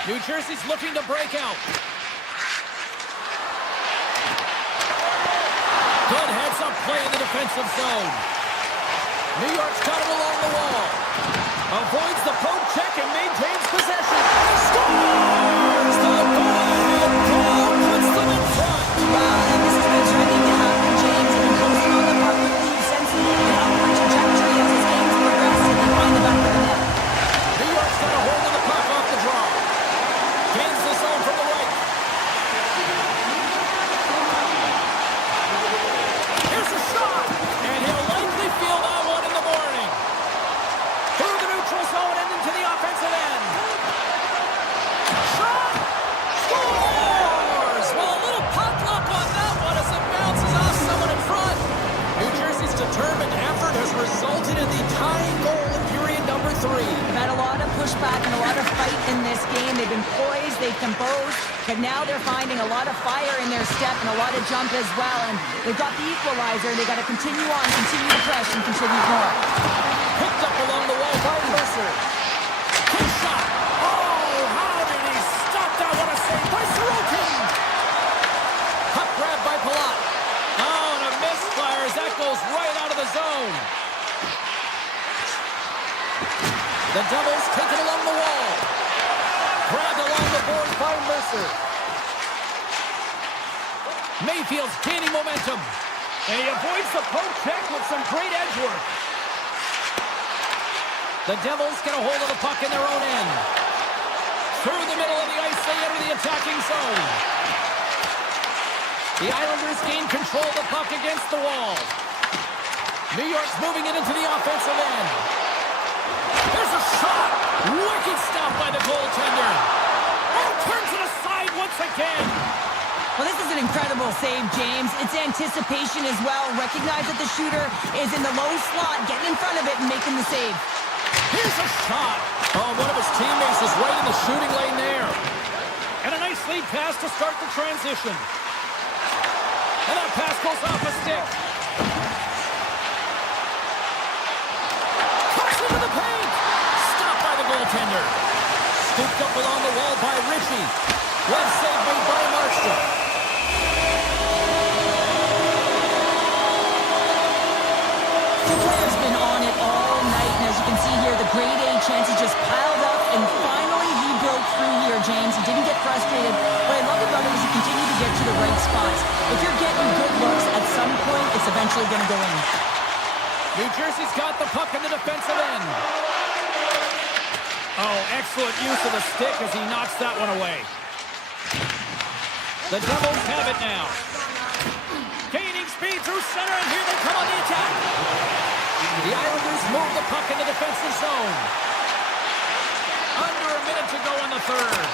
New Jersey's looking to break out. Good heads-up play in the defensive zone. New York's got it along the wall. Avoids the poke check and maintains possession. Scores! The go-ahead goal puts them in front. Wow, and this has been trending to happen, James. And posting on the puck with the sensing an upward trajectory as his game's progressed and they find the back of the net. New York's got a hold of the puck off the draw. Gains the zone from the right. Here's a shot, and he'll likely feel that one in the morning. Through the neutral zone and into the offensive end. Shot! Scores! Well, a little puck luck on that one as it bounces off someone in front. New Jersey's determined effort has resulted in the tying goal in period number 3. They've had a lot of pushback and a lot of fight in this game. They've been poised, they've composed, but now they're finding a lot of fire in their step and a lot of jump as well. And they've got the equalizer. They've got to continue on, continue to press, and contribute more. Picked up along the wall by Mercer. Quick shot. Oh, how did he stop that? What a save by Sorokin. Puck grabbed by Palat. Oh, and a misfire as that goes right out of the zone. The Devils take it along the wall. Grabbed along the boards by Mercer. Mayfield's gaining momentum. And he avoids the poke check with some great edge work. The Devils get a hold of the puck in their own end. Through the middle of the ice, they enter the attacking zone. The Islanders gain control of the puck against the wall. New York's moving it into the offensive end. There's a shot. Wicked stop by the goaltender. And turns it aside once again. Well, this is an incredible save, James. It's anticipation as well. Recognize that the shooter is in the low slot, getting in front of it and making the save. Here's a shot. Oh, one of his teammates is right in the shooting lane there. And a nice lead pass to start the transition. And that pass goes off a stick. Cuts into the paint. Stopped by the goaltender. Scooped up along the wall by Ritchie. Left save made by Markstrom. The player's been on it all night, and as you can see here, the grade A chances just piled up, and finally he broke through here, James. He didn't get frustrated. What I love about it is he continued to get to the right spots. If you're getting good looks, at some point, it's eventually going to go in. New Jersey's got the puck in the defensive end. Oh, excellent use of the stick as he knocks that one away. The Devils have it now. Gaining speed through center, and here they come on the attack. The Islanders move the puck in the defensive zone. Under a minute to go in the third.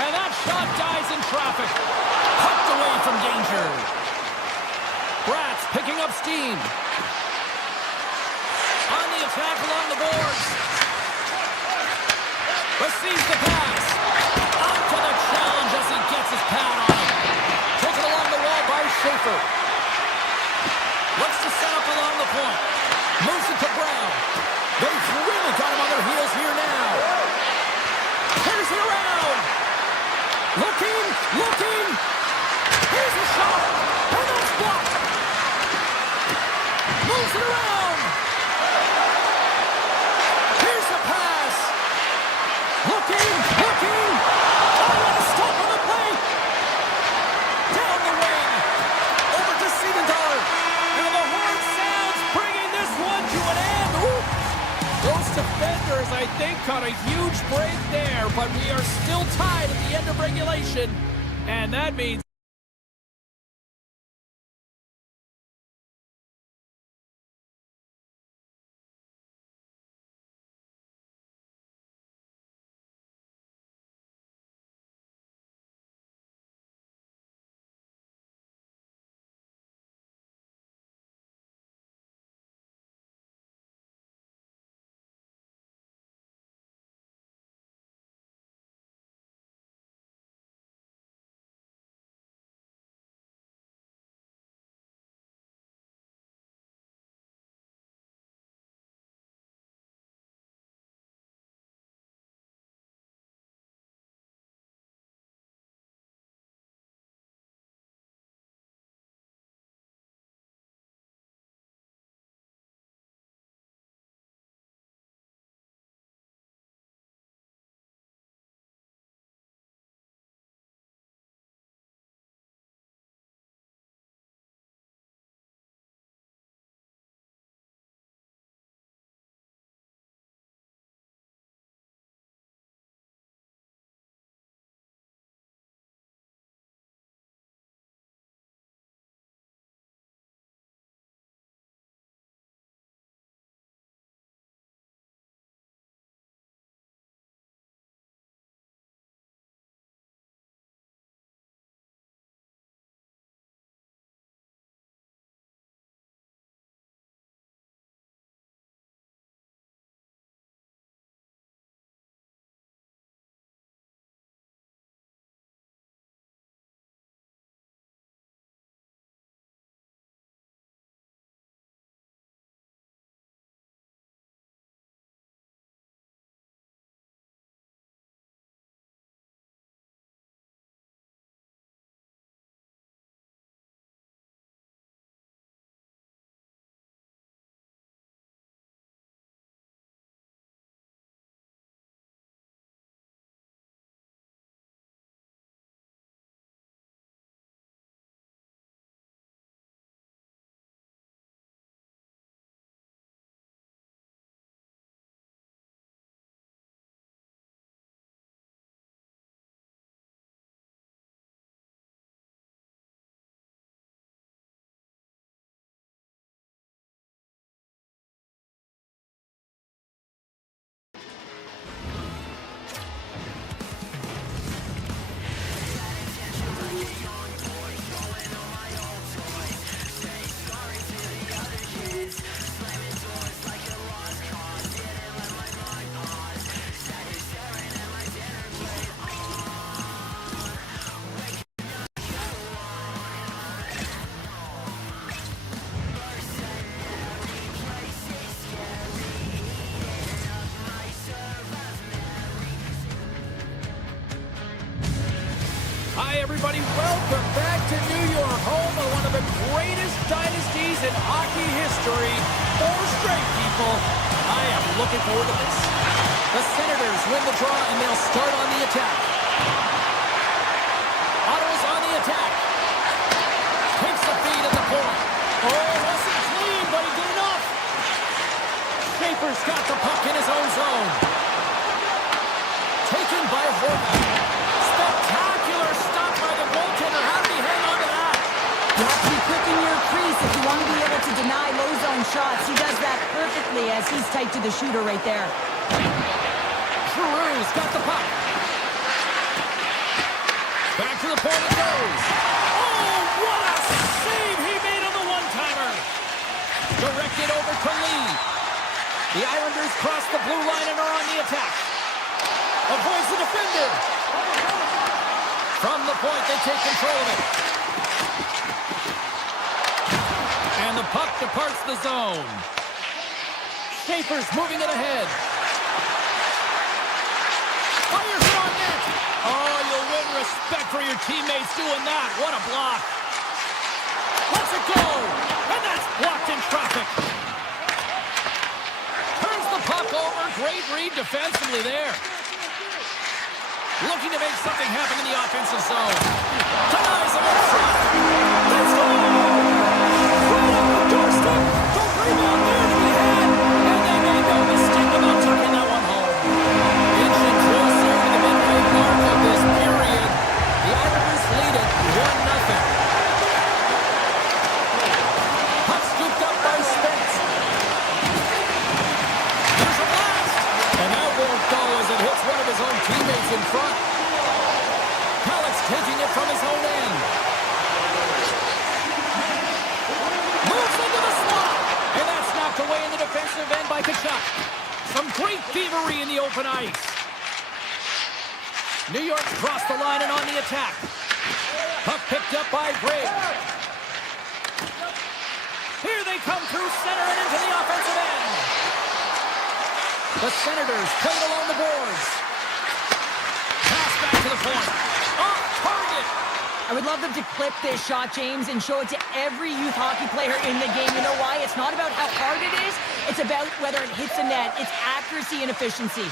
And that shot dies in traffic. Pucked away from danger. Bratz picking up steam. On the attack along the boards. Receives the pass. Out to the challenge as he gets his pad on him. Taken along the wall by Schaefer. Looks to set up along the point. Moves it to Brown. They've really got him on their heels here now. Turns it around. Looking. Here's a shot. And that's blocked. Moves it around. Here's the pass. Looking. Oh, what a stop on the play. Down the wing. Over to Siegenthaler. And the horn sounds, bringing this one to an end. Ooh. defenders, I think, caught a huge break there, but we are still tied at the end of regulation, and that means everybody, welcome back to New York, home of one of the greatest dynasties in hockey history. 4 straight, people. I am looking forward to this. The Senators win the draw, and they'll start on the attack. Ottawa's on the attack. Takes the feed at the point. Oh, wasn't clean, but he did enough. Schaefer's got the puck in his own zone. Taken by Horvath. Spectacular stop by the goaltender. How did he hang on to that? You have to be quick in your crease if you want to be able to deny low zone shots. He does that perfectly as he's tight to the shooter right there. Giroux's got the puck. Back to the point it goes. Oh, what a save he made on the one-timer. Directed over to Lee. The Islanders cross the blue line and are on the attack. Avoids the defender. From the point, they take control of it. And the puck departs the zone. Schaefer's moving it ahead. Fires it on net. Oh, you'll win respect for your teammates doing that. What a block. Lets it go. And that's blocked in traffic. Turns the puck over. Great read defensively there. Looking to make something happen in the offensive zone. Denies him a shot. Let's go! Right up the doorstep. The rebound there to the head. And they made no mistake about front. Halleck's taking it from his own end. Moves into the slot. And that's knocked away in the defensive end by Tkachuk. Some great thievery in the open ice. New York's crossed the line and on the attack. Puck picked up by Grigg. Here they come through center and into the offensive end. The Senators played along the boards. Pass back to the point. Off target. I would love them to clip this shot, James, and show it to every youth hockey player in the game. You know why? It's not about how hard it is. It's about whether it hits the net. It's accuracy and efficiency.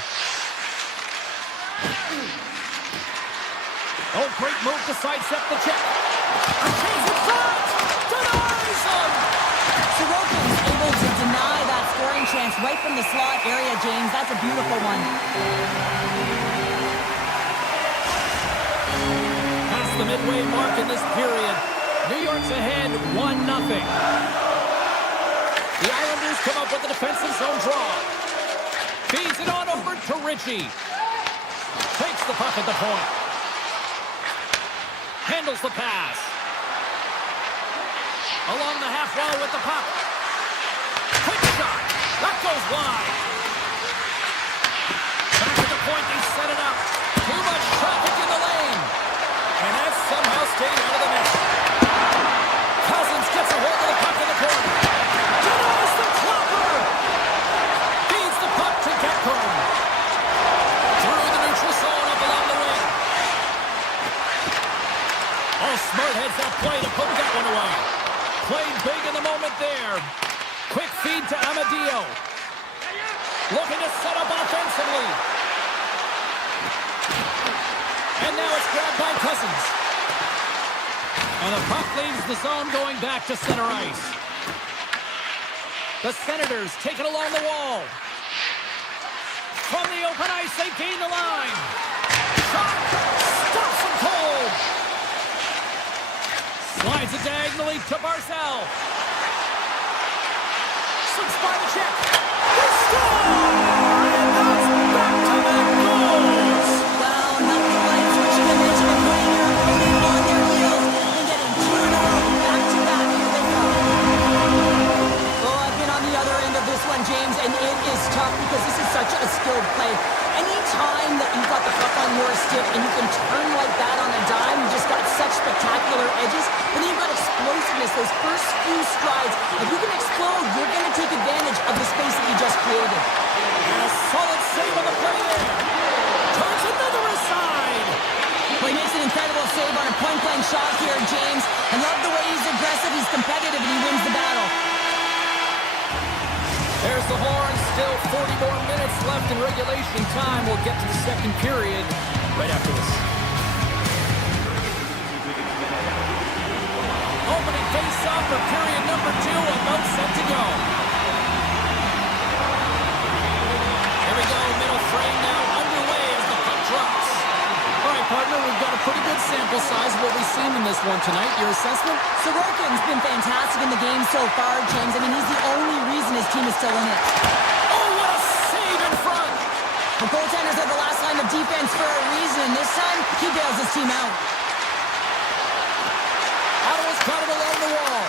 Oh, great move to sidestep the check. A chance in front. Denies him. Sorokin is able to deny that scoring chance right from the slot area, James. That's a beautiful one. Past the midway mark in this period. New York's ahead 1-0. The Islanders come up with a defensive zone draw. Feeds it on over to Ritchie. Takes the puck at the point. Handles the pass. Along the half wall with the puck. Quick shot. That goes wide. Back at the point, they set it up. Too much traffic in the lane. And that somehow stayed out of the net. Cousins gets a hold of the puck in the corner. Denies the clopper. Feeds the puck to Getcomb. Through the neutral zone up along the wing. Oh, smart heads that play to put that one away. Played big in the moment there. Quick feed to Amadio. Looking to set up offensively. And now it's grabbed by Cousins. And the puck leaves the zone going back to center ice. The Senators take it along the wall. From the open ice, they gain the line. Shot! Stops them cold! Slides it diagonally to Barzal. Slips by the check. They score! And that's back-to-back goals! Well, nothing like switching the mention and putting your opponent on their heels and getting 2 in a row. Back-to-back. Here they come. Oh, I've been on the other end of this one, James, and it is tough because this is such a skilled play. Anytime that you've got the puck on your stick and you can turn like that on a dime, you just got such spectacular edges. But then you've got explosiveness, those first few strides. If you can explode, you're going to take advantage of the space that you just created. And a solid save on the play there. Turns another aside. Well, he makes an incredible save on a point-blank shot here, James. I love the way he's aggressive, he's competitive, and he wins the battle. There's the horn. Still 40 more minutes left in regulation time. We'll get to the second period right after this. Opening face-off for period number 2. About set to go. Here we go. Middle frame now underway as the puck drops. All right, partner, we've got a pretty good sample size of what we've seen in this one tonight. Your assessment? Sorokin's been fantastic in the game so far, James. I mean, he's the only reason his team is still in it. Oh, what a save in front! The goaltenders are the last line of defense for a reason. This time, he bails his team out. Ottawa's got it along the wall.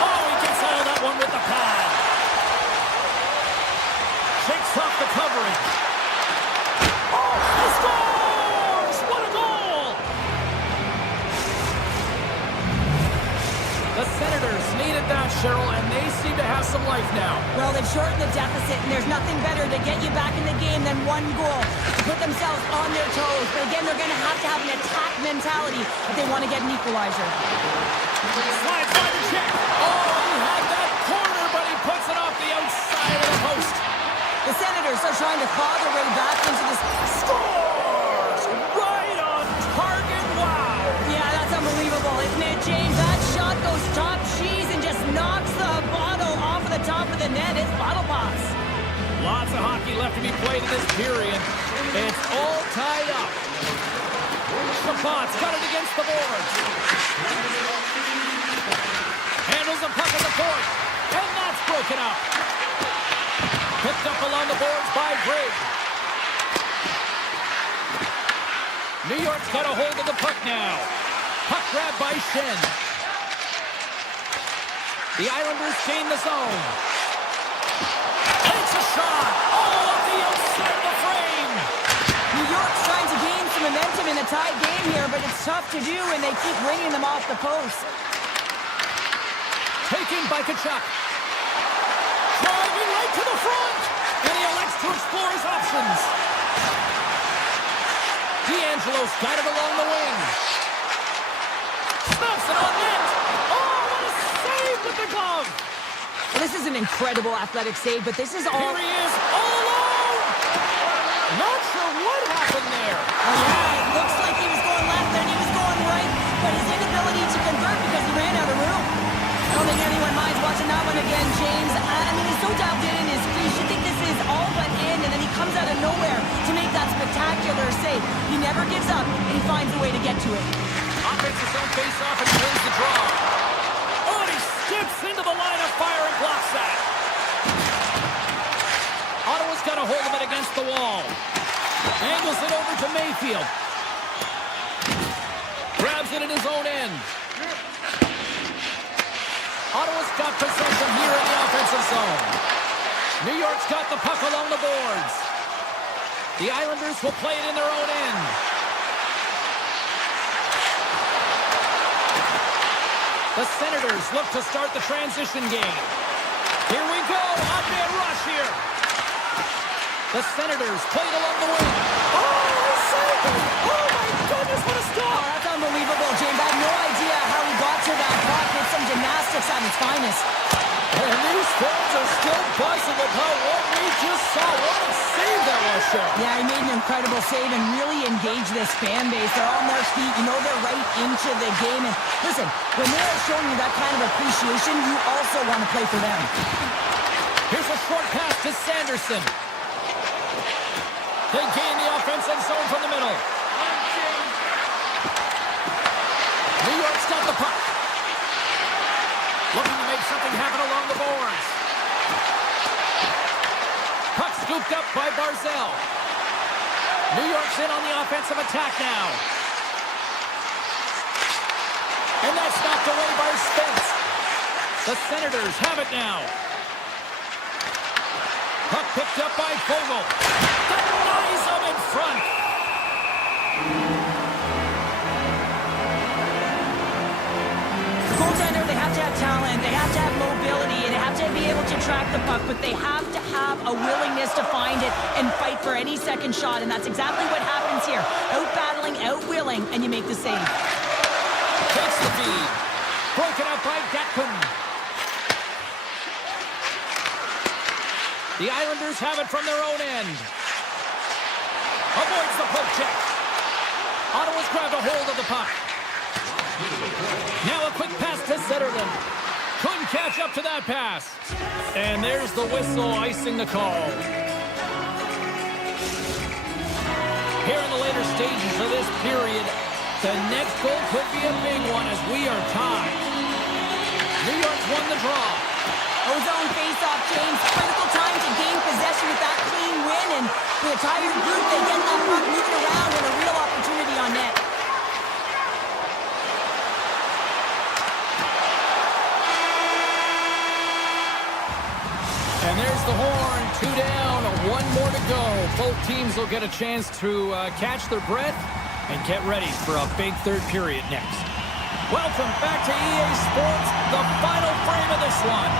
Oh, he gets out of that one with the pad. Shakes off the covering. Oh, he scores! What a goal! The Senators needed that, Cheryl, and they seem to have some life now. Well, they've shortened the deficit, and there's nothing better to get you back in the game than one goal to put themselves on their toes. But again, they're going to have an attack mentality if they want to get an equalizer. Slides by the check. Oh, he had that corner, but he puts it off the outside of the post. The Senators are trying to claw their way back into this. Scores! Right on target. Wow! Yeah, that's unbelievable, isn't it, James? That shot goes top cheese and just knocks the bottle off of the top of the net. It's bottle box. Lots of hockey left to be played in this period. It's all tied up. Chabot's got it against the boards. Handles the puck at the point. And that's broken up. Picked up along the boards by Grigg. New York's got a hold of the puck now. Puck grab by Shen. The Islanders gain the zone. Takes a shot. Oh, up the outside of the frame. New York's trying to gain some momentum in a tied game here, but it's tough to do when they keep ringing them off the post. Taken by Kachuk. Driving right to the front. And he elects to explore his options. D'Angelo's got it along the wing. Snaps it on net. Oh, what a save with the glove. Well, this is an incredible athletic save, but this is all... Here he is, all alone. Not sure what happened there. Oh, yeah, it looks like he was going left, then he was going right, but his inability to convert because he ran out of room. I don't think anyone minds watching that one again, James. I mean, he's so dialed in his crease. You think this is all but in, and then he comes out of nowhere to make that spectacular save. He never gives up, and he finds a way to get to it. Offensive zone face-off and wins the draw. Oh, and he skips into the line of fire and blocks that. Ottawa's got a hold of it against the wall. Angles it over to Mayfield. Grabs it in his own end. Ottawa's got possession here in the offensive zone. New York's got the puck along the boards. The Islanders will play it in their own end. The Senators look to start the transition game. Here we go. Odd-man rush here. The Senators played along the wing. Oh, save it! Oh, my goodness, what a stop! Oh, that's unbelievable, James. I have no idea how he got to that puck. It's some gymnastics at its finest. And these fans are still buzzing about what we just saw. What a save that was, Shep. Yeah, he made an incredible save and really engaged this fan base. They're on their feet. You know they're right into the game. And listen, when they're showing you that kind of appreciation, you also want to play for them. Here's a short pass to Sanderson. They gain the offensive zone from the middle. New York's got the puck. Looking to make something happen along the boards. Puck scooped up by Barzell. New York's in on the offensive attack now. And that's knocked away by Spence. The Senators have it now. Puck picked up by Vogel. Denies him in front. Goaltender, they have to have talent, they have to have mobility, and they have to be able to track the puck, but they have to have a willingness to find it and fight for any second shot, and that's exactly what happens here. Out-battling, out-willing, and you make the save. Takes the feed. Broken up by Gatkin. The Islanders have it from their own end. Avoids the poke check. Ottawa's grabbed a hold of the puck. Now a quick pass to Zetterlund. Couldn't catch up to that pass. And there's the whistle icing the call. Here in the later stages of this period, the next goal could be a big one as we are tied. New York's won the draw. Ozone face-off, James. Critical time to gain possession with that clean win, and for the tired group, they get that puck moving around and a real opportunity on net. And there's the horn, 2 down, 1 more to go. Both teams will get a chance to catch their breath and get ready for a big third period next. Welcome back to EA Sports, the final frame of this one.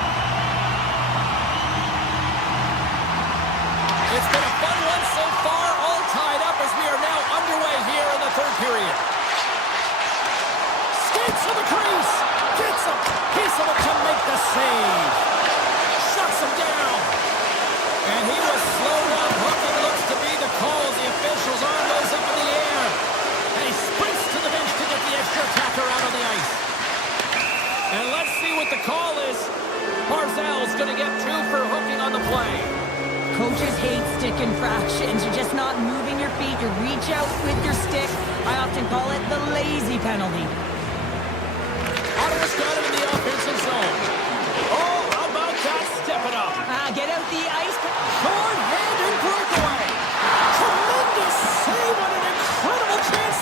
It's been a fun one so far, all tied up as we are now underway here in the third period. Skates to the crease, gets a piece of it to make the save. Shuts him down. And he was slowed up. Hooking looks to be the call. The official's arm goes up in the air. And he sprints to the bench to get the extra attacker out on the ice. And let's see what the call is. Barzell's going to get 2 for hooking on the play. Coaches hate stick infractions. You're just not moving your feet. You reach out with your stick. I often call it the lazy penalty. Ottawa's got him in the offensive zone. Oh, how about that? Step it up. Get out the ice. Short-handed breakaway. Tremendous save on an incredible chance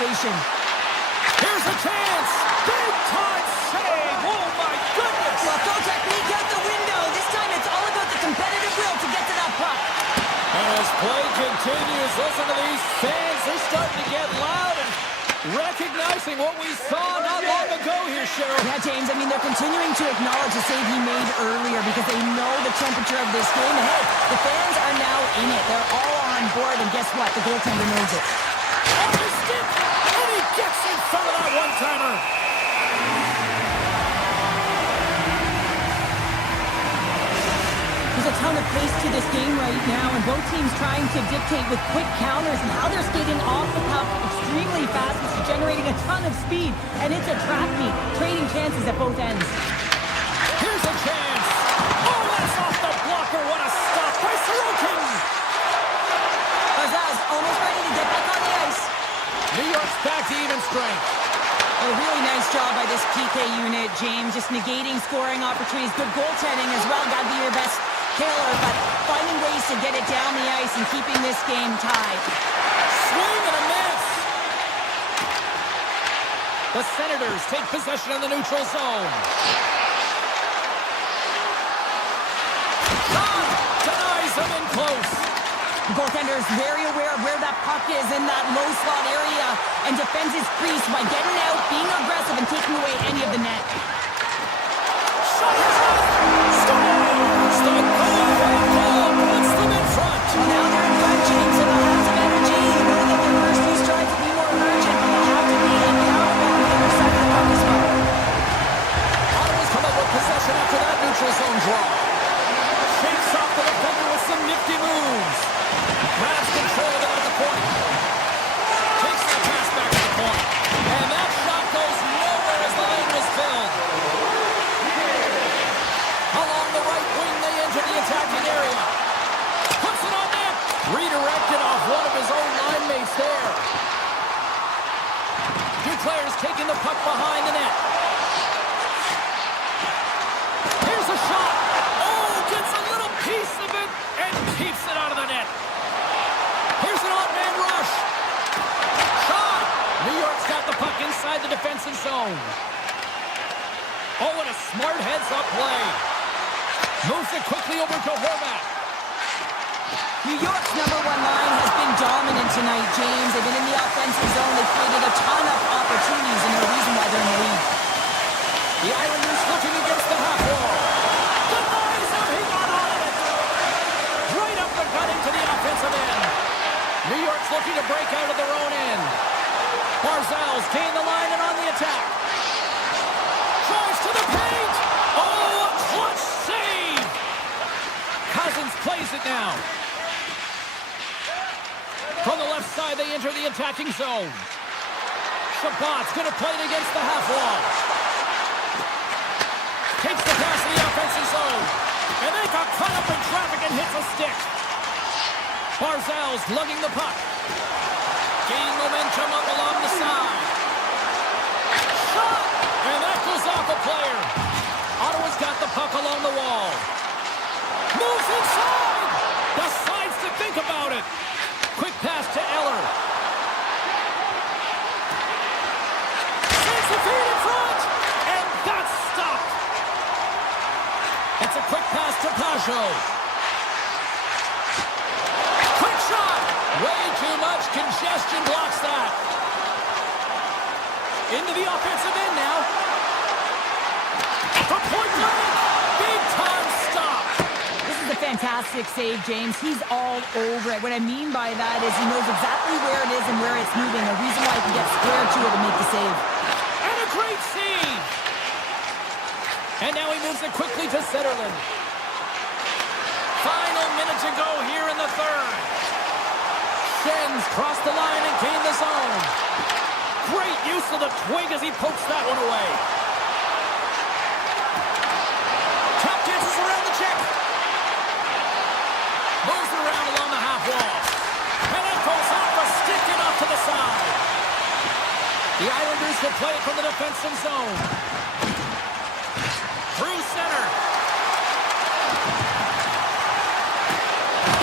situation. Here's a chance. Big time save. Oh, my goodness. Well, throw technique out the window. This time it's all about the competitive will to get to that puck. And as play continues, listen to these fans. They're starting to get loud and recognizing what we saw not long ago here, Cheryl. Yeah, James, I mean, they're continuing to acknowledge the save he made earlier because they know the temperature of this game. And hey, the fans are now in it. They're all on board, and guess what? The goaltender knows it. On his stick, and he gets in front of that one-timer. There's a ton of pace to this game right now, and both teams trying to dictate with quick counters and how they're skating off the puck extremely fast, which is generating a ton of speed, and it's a trap meet, trading chances at both ends. Here's a chance. Oh, that's off the blocker. What a stop by Sorokin. Barzal's almost ready to get back on the ice. New York's back to even strength. A really nice job by this PK unit, James, just negating scoring opportunities. Good goaltending as well. Got to be your best killer, but finding ways to get it down the ice and keeping this game tied. Swing and a miss. The Senators take possession of the neutral zone. Shot denies them in close. The goaltender is very aware of where that puck is in that low slot area and defends his crease by getting out, being aggressive, and taking away any of the net. Shot is up. Scores. The goal puts them in front. Well, now they're in front, James, and they'll have some energy. You know that their first two strikes will be more urgent, but they'll have to be accountable on the other side of the puck as well. Ottawa's come up with possession after that neutral zone draw. Shakes off the defender with some nifty moves. Grabs control of it at the point. Takes that pass back to the point. And that shot goes nowhere as the lane was filled. Along the right wing, they enter the attacking area. Puts it on net. Redirected off one of his own line mates there. Duclair's taking the puck behind the net. Here's a shot. Oh, gets a little piece of it and keeps it out of the net. Here's an odd-man rush. Shot. New York's got the puck inside the defensive zone. Oh, what a smart heads-up play. Moves it quickly over to Horvat. New York's number one line has been dominant tonight, James. They've been in the offensive zone. They've created a ton of opportunities, and no reason why they're in the lead. The Islanders looking against the half wall. Denies him. He got on it. Right up the gut into the offensive end. New York's looking to break out of their own end. Barzal's gained the line and on the attack. Drives to the paint. Oh, a clutch save. Cousins plays it now. From the left side, they enter the attacking zone. Shabbat's going to play it against the half wall. Takes the pass in the offensive zone. And they got caught up in traffic and hits a stick. Barzal's lugging the puck. Gaining momentum up along the side. Shot! And that goes off a player. Ottawa's got the puck along the wall. Moves inside! Decides to think about it. Quick pass to Eller. Sends the feed in front! And that's stopped! It's a quick pass to Pajot. Quick shot! Way too much congestion blocks that. Into the offensive end now. From point blank! Big time stop! This is a fantastic save, James. He's all over it. What I mean by that is he knows exactly where it is and where it's moving. A reason why he can get square to it and make the save. And a great save! And now he moves it quickly to Zetterlund. Final minute to go here in the third. Schenns crossed the line and gained the zone. Great use of the twig as he pokes that one away. Top chances around the check. Moves it around along the half wall. And that goes off a stick and off to the side. The Islanders will play it from the defensive zone. Through center.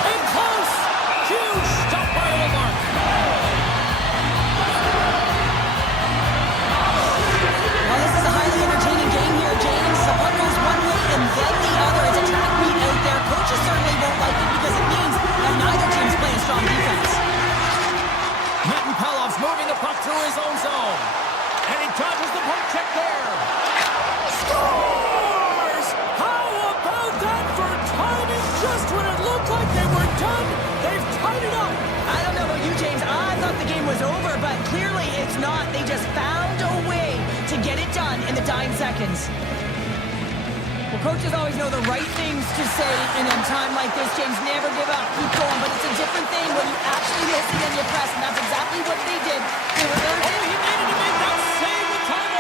In close. Huge stop by Ullmark. was over, but clearly it's not. They just found a way to get it done in the dying seconds. Well, coaches always know the right things to say in a time like this, James. Never give up. Keep going. But it's a different thing when you actually listen and you press, and that's exactly what they did. They were urgent. He needed to make that save with time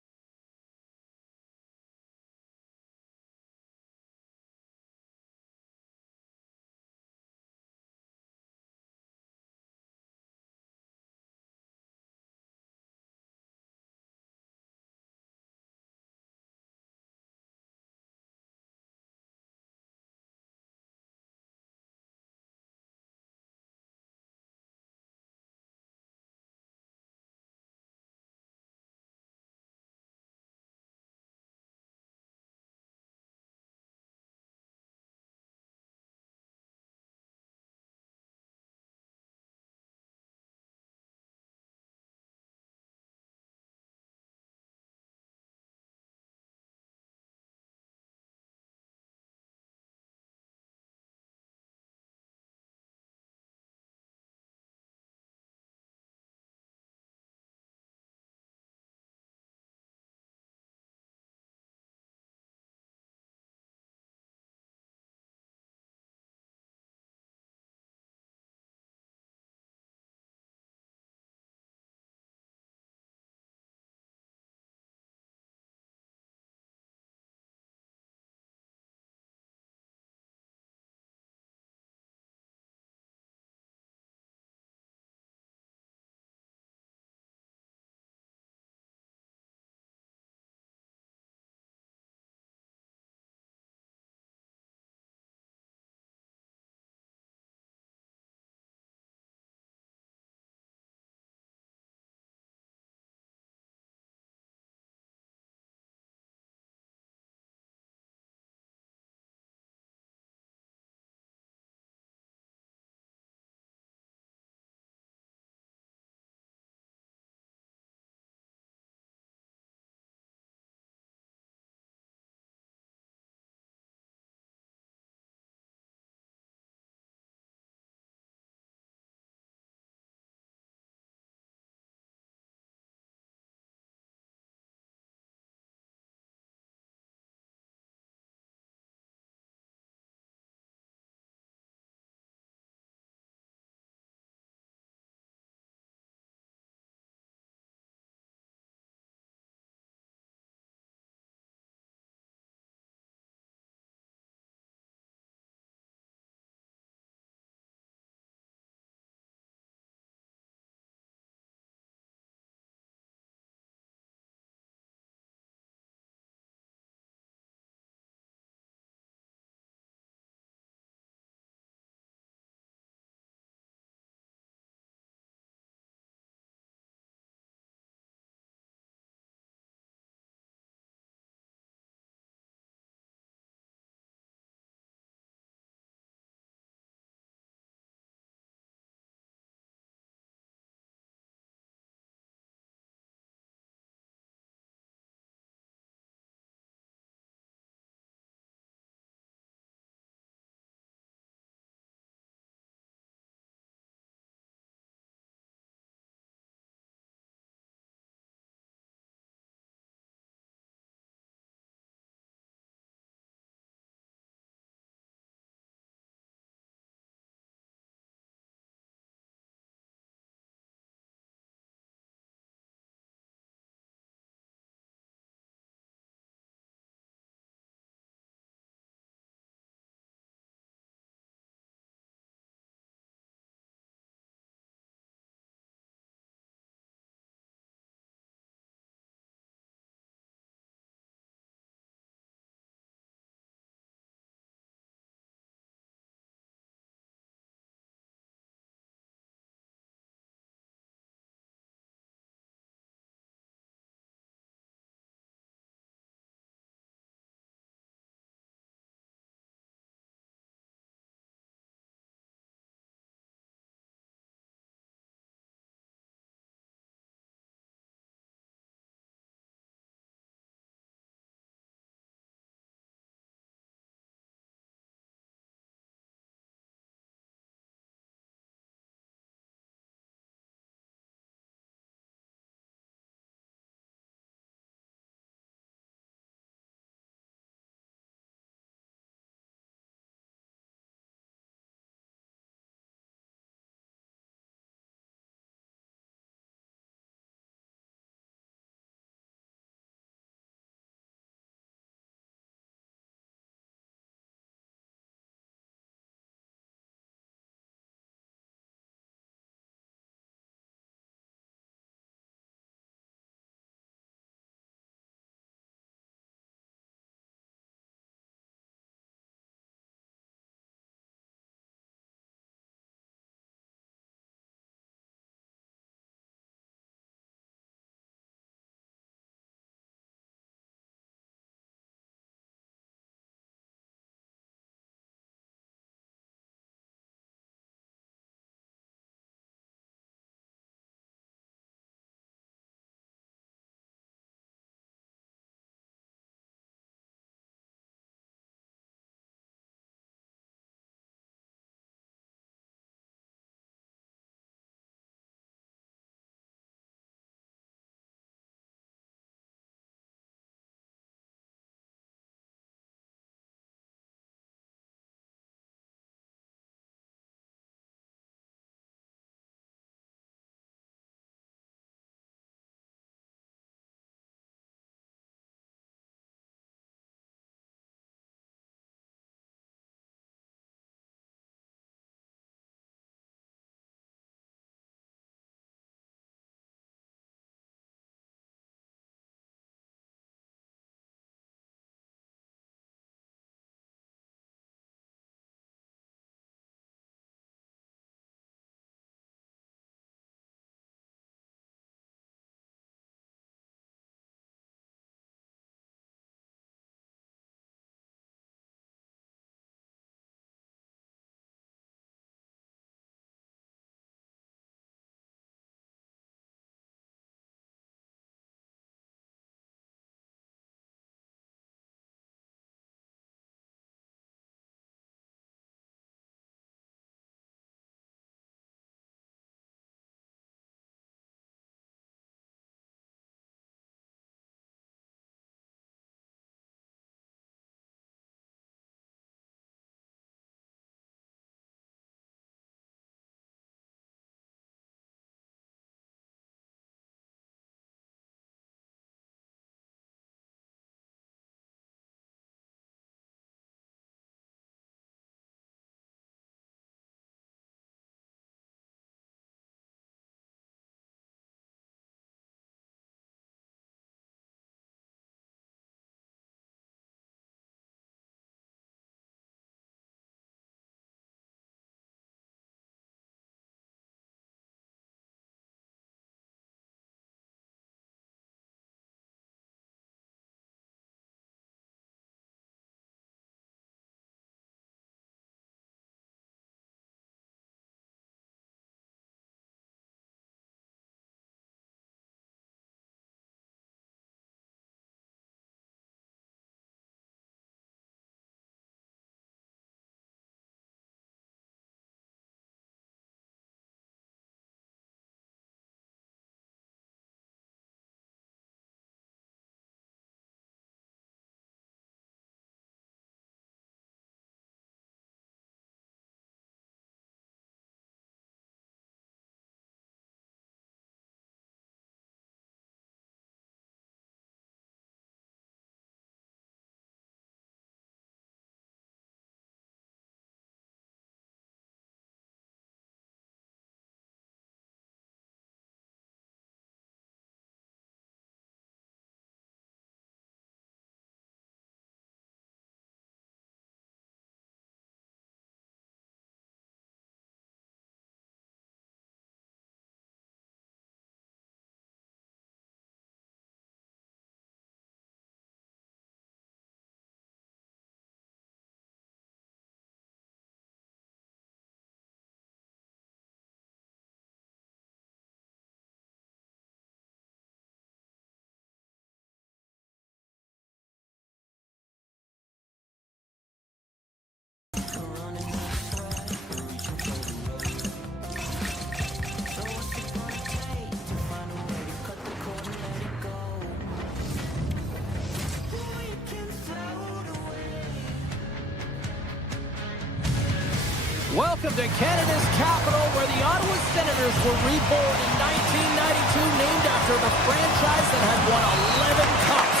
Welcome to Canada's capital, where the Ottawa Senators were reborn in 1992, named after the franchise that had won 11 cups.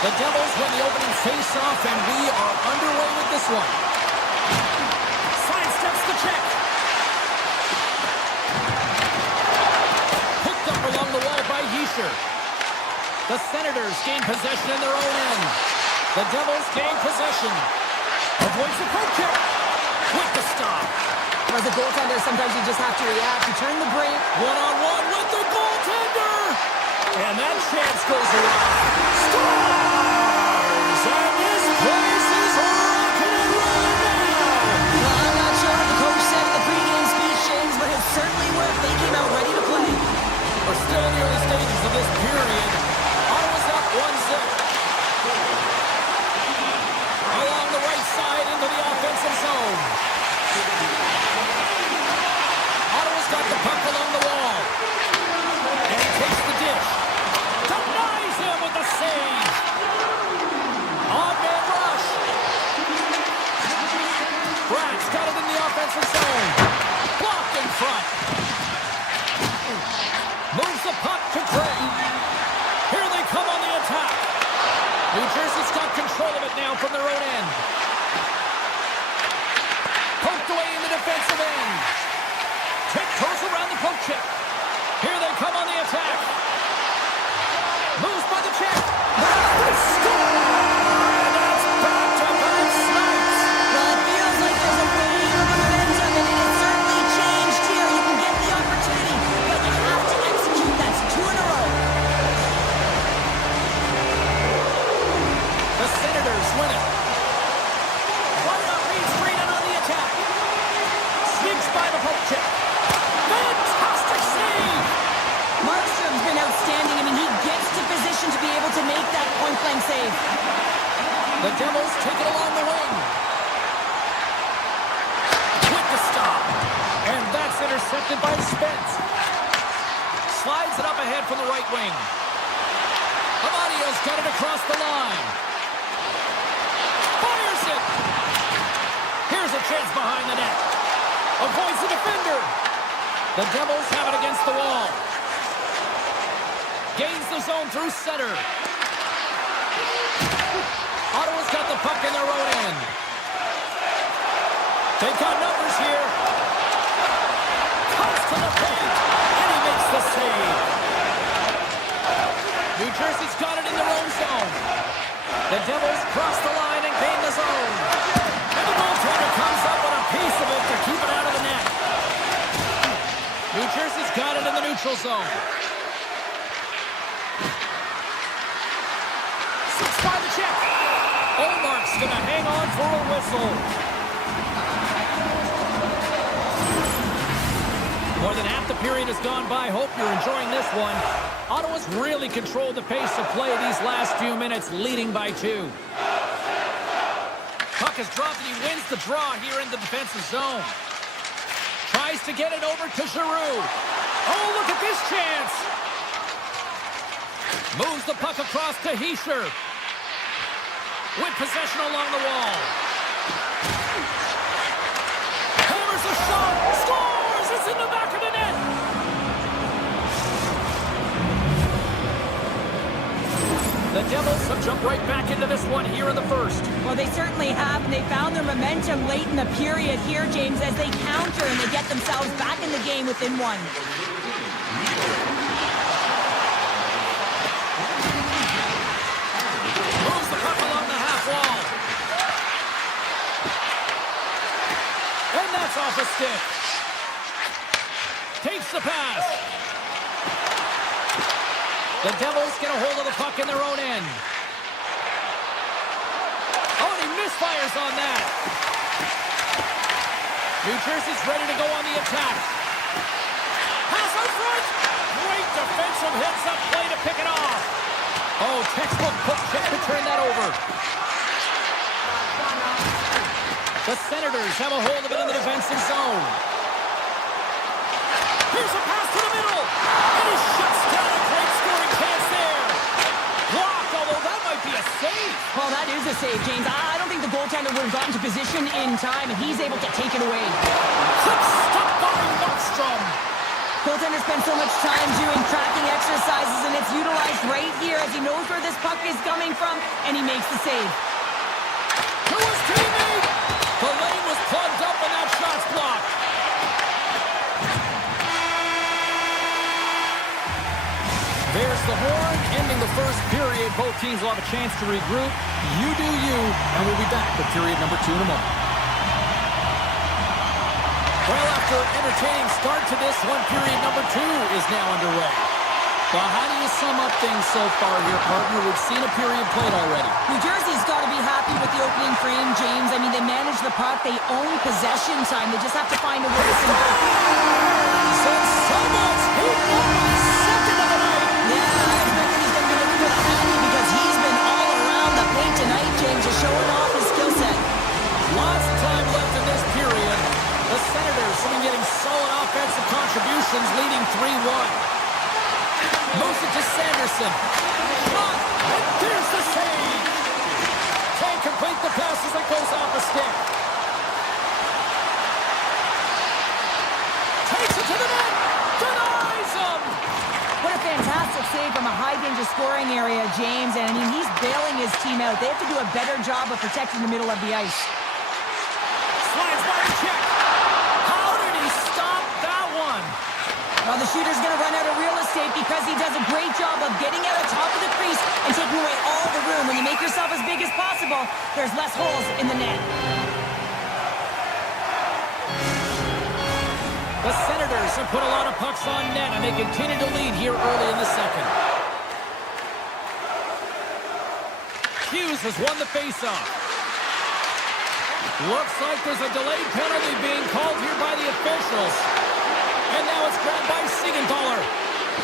The Devils win the opening face-off, and we are underway with this one. Sidesteps the check. Hooked up along the wall by Hischier. The Senators gain possession in their own end. The Devils gain possession. Avoids the poke check. With the stop. As a goaltender, sometimes you just have to react. You turn the break. One-on-one with the goaltender. And that chance goes around. Stars! And this place is rocking and rolling now. Well, I'm not sure what the coach said in the pregame speech, James, but it certainly worked. They came out ready to play. We're still in the early stages of this period. Ottawa's up 1-0. Along the right side into the offensive zone. Ottawa's got the puck along the wall. And takes the dish. Denies him with the save. On-man rush. Brad's got it in the offensive zone. Blocked in front. Moves the puck to Gray. Here they come on the attack. New Jersey's got control of it now from their own end. Poked away in the defensive end. Tiptoes around the poke check. Here they come on the attack. Moves by the check. Score! And that's back-to-back snipes. Well, it feels like there's a wave of momentum, and it has certainly changed here. You can get the opportunity, but you have to execute. That's 2 in a row. The Senators win it. Right up Reed Street and on the attack. Sneaks by the poke check. Fantastic save! Markstrom's been outstanding. I mean, he gets to position to be able to make that point-blank save. The Devils take it along the wing. With the stop. And that's intercepted by Spence. Slides it up ahead from the right wing. Amadio's got it across the line. Fires it. Here's a chance behind the net. Avoids the defender. The Devils have it against the wall. Gains the zone through center. Ottawa's got the puck in their own end. They've got numbers here. Cuts to the paint. And he makes the save. New Jersey's got it in their own zone. The Devils cross the line and gain the zone. And the goaltender comes up with a piece of it to keep it out of the net. New Jersey's got it in the neutral zone. Six by the check. Olmark's going to hang on for a whistle. More than half the period has gone by. Hope you're enjoying this one. Ottawa's really controlled the pace of play these last few minutes, leading by 2. Puck is dropped and he wins the draw here in the defensive zone. Tries to get it over to Giroux. Oh, look at this chance. Moves the puck across to Hischier. With possession along the wall. Hammers a shot. Scores! It's in the back of the net. The Devils have jumped right back into this one here in the first. Well, they certainly have, and they found their momentum late in the period here, James, as they counter and they get themselves back in the game within 1. Moves the puck along the half wall. And that's off a stick. Takes the pass. The Devils get a hold of the puck in their own end. Oh, and he misfires on that. New Jersey's ready to go on the attack. Pass out front. Great defensive heads-up play to pick it off. Oh, textbook poke check to turn that over. The Senators have a hold of it in the defensive zone. Here's a pass to the middle. And he shuts down a great scoring chance there. Blocked, although that might be a save. Well, that is a save, James. I don't think the goaltender would have gotten to position in time, and he's able to take it away. Quick stop by ePuckStorm. Goaltender spends so much time doing tracking exercises, and it's utilized right here as he knows where this puck is coming from, and he makes the save. To his teammate! The lane was plugged up and that shot's blocked. There's the horn, ending the first period. Both teams will have a chance to regroup. You do you, and we'll be back with period number 2 in a moment. Well, after an entertaining start to this one, period number 2 is now underway. Well, how do you sum up things so far here, partner? We've seen a period played already. New Jersey's got to be happy with the opening frame, James. I mean, they manage the puck. They own possession time. They just have to find a way to... Since someone's heating up on second of the night. Yeah, I reckon he's going to be looking for the handy because he's been all around the paint tonight, James, just showing off his skill set. Lots of time left in this period. The Senators have been getting solid offensive contributions, leading 3-1. Moves it to Sanderson. Shot! And there's the save! Can't complete the pass as it goes off the stick. Takes it to the net! Denies him! What a fantastic save from a high-danger scoring area, James. And, I mean, he's bailing his team out. They have to do a better job of protecting the middle of the ice. Slides by the check. How did he stop that one? Well, the shooter's going to run out of real estate because he does a great job of getting out of top of the crease and taking away all the room. When you make yourself as big as possible, there's less holes in the net. The Senators have put a lot of pucks on net, and they continue to lead here early in the second. Hughes has won the faceoff. Looks like there's a delayed penalty being called here by the officials. And now it's grabbed by Siegenthaler.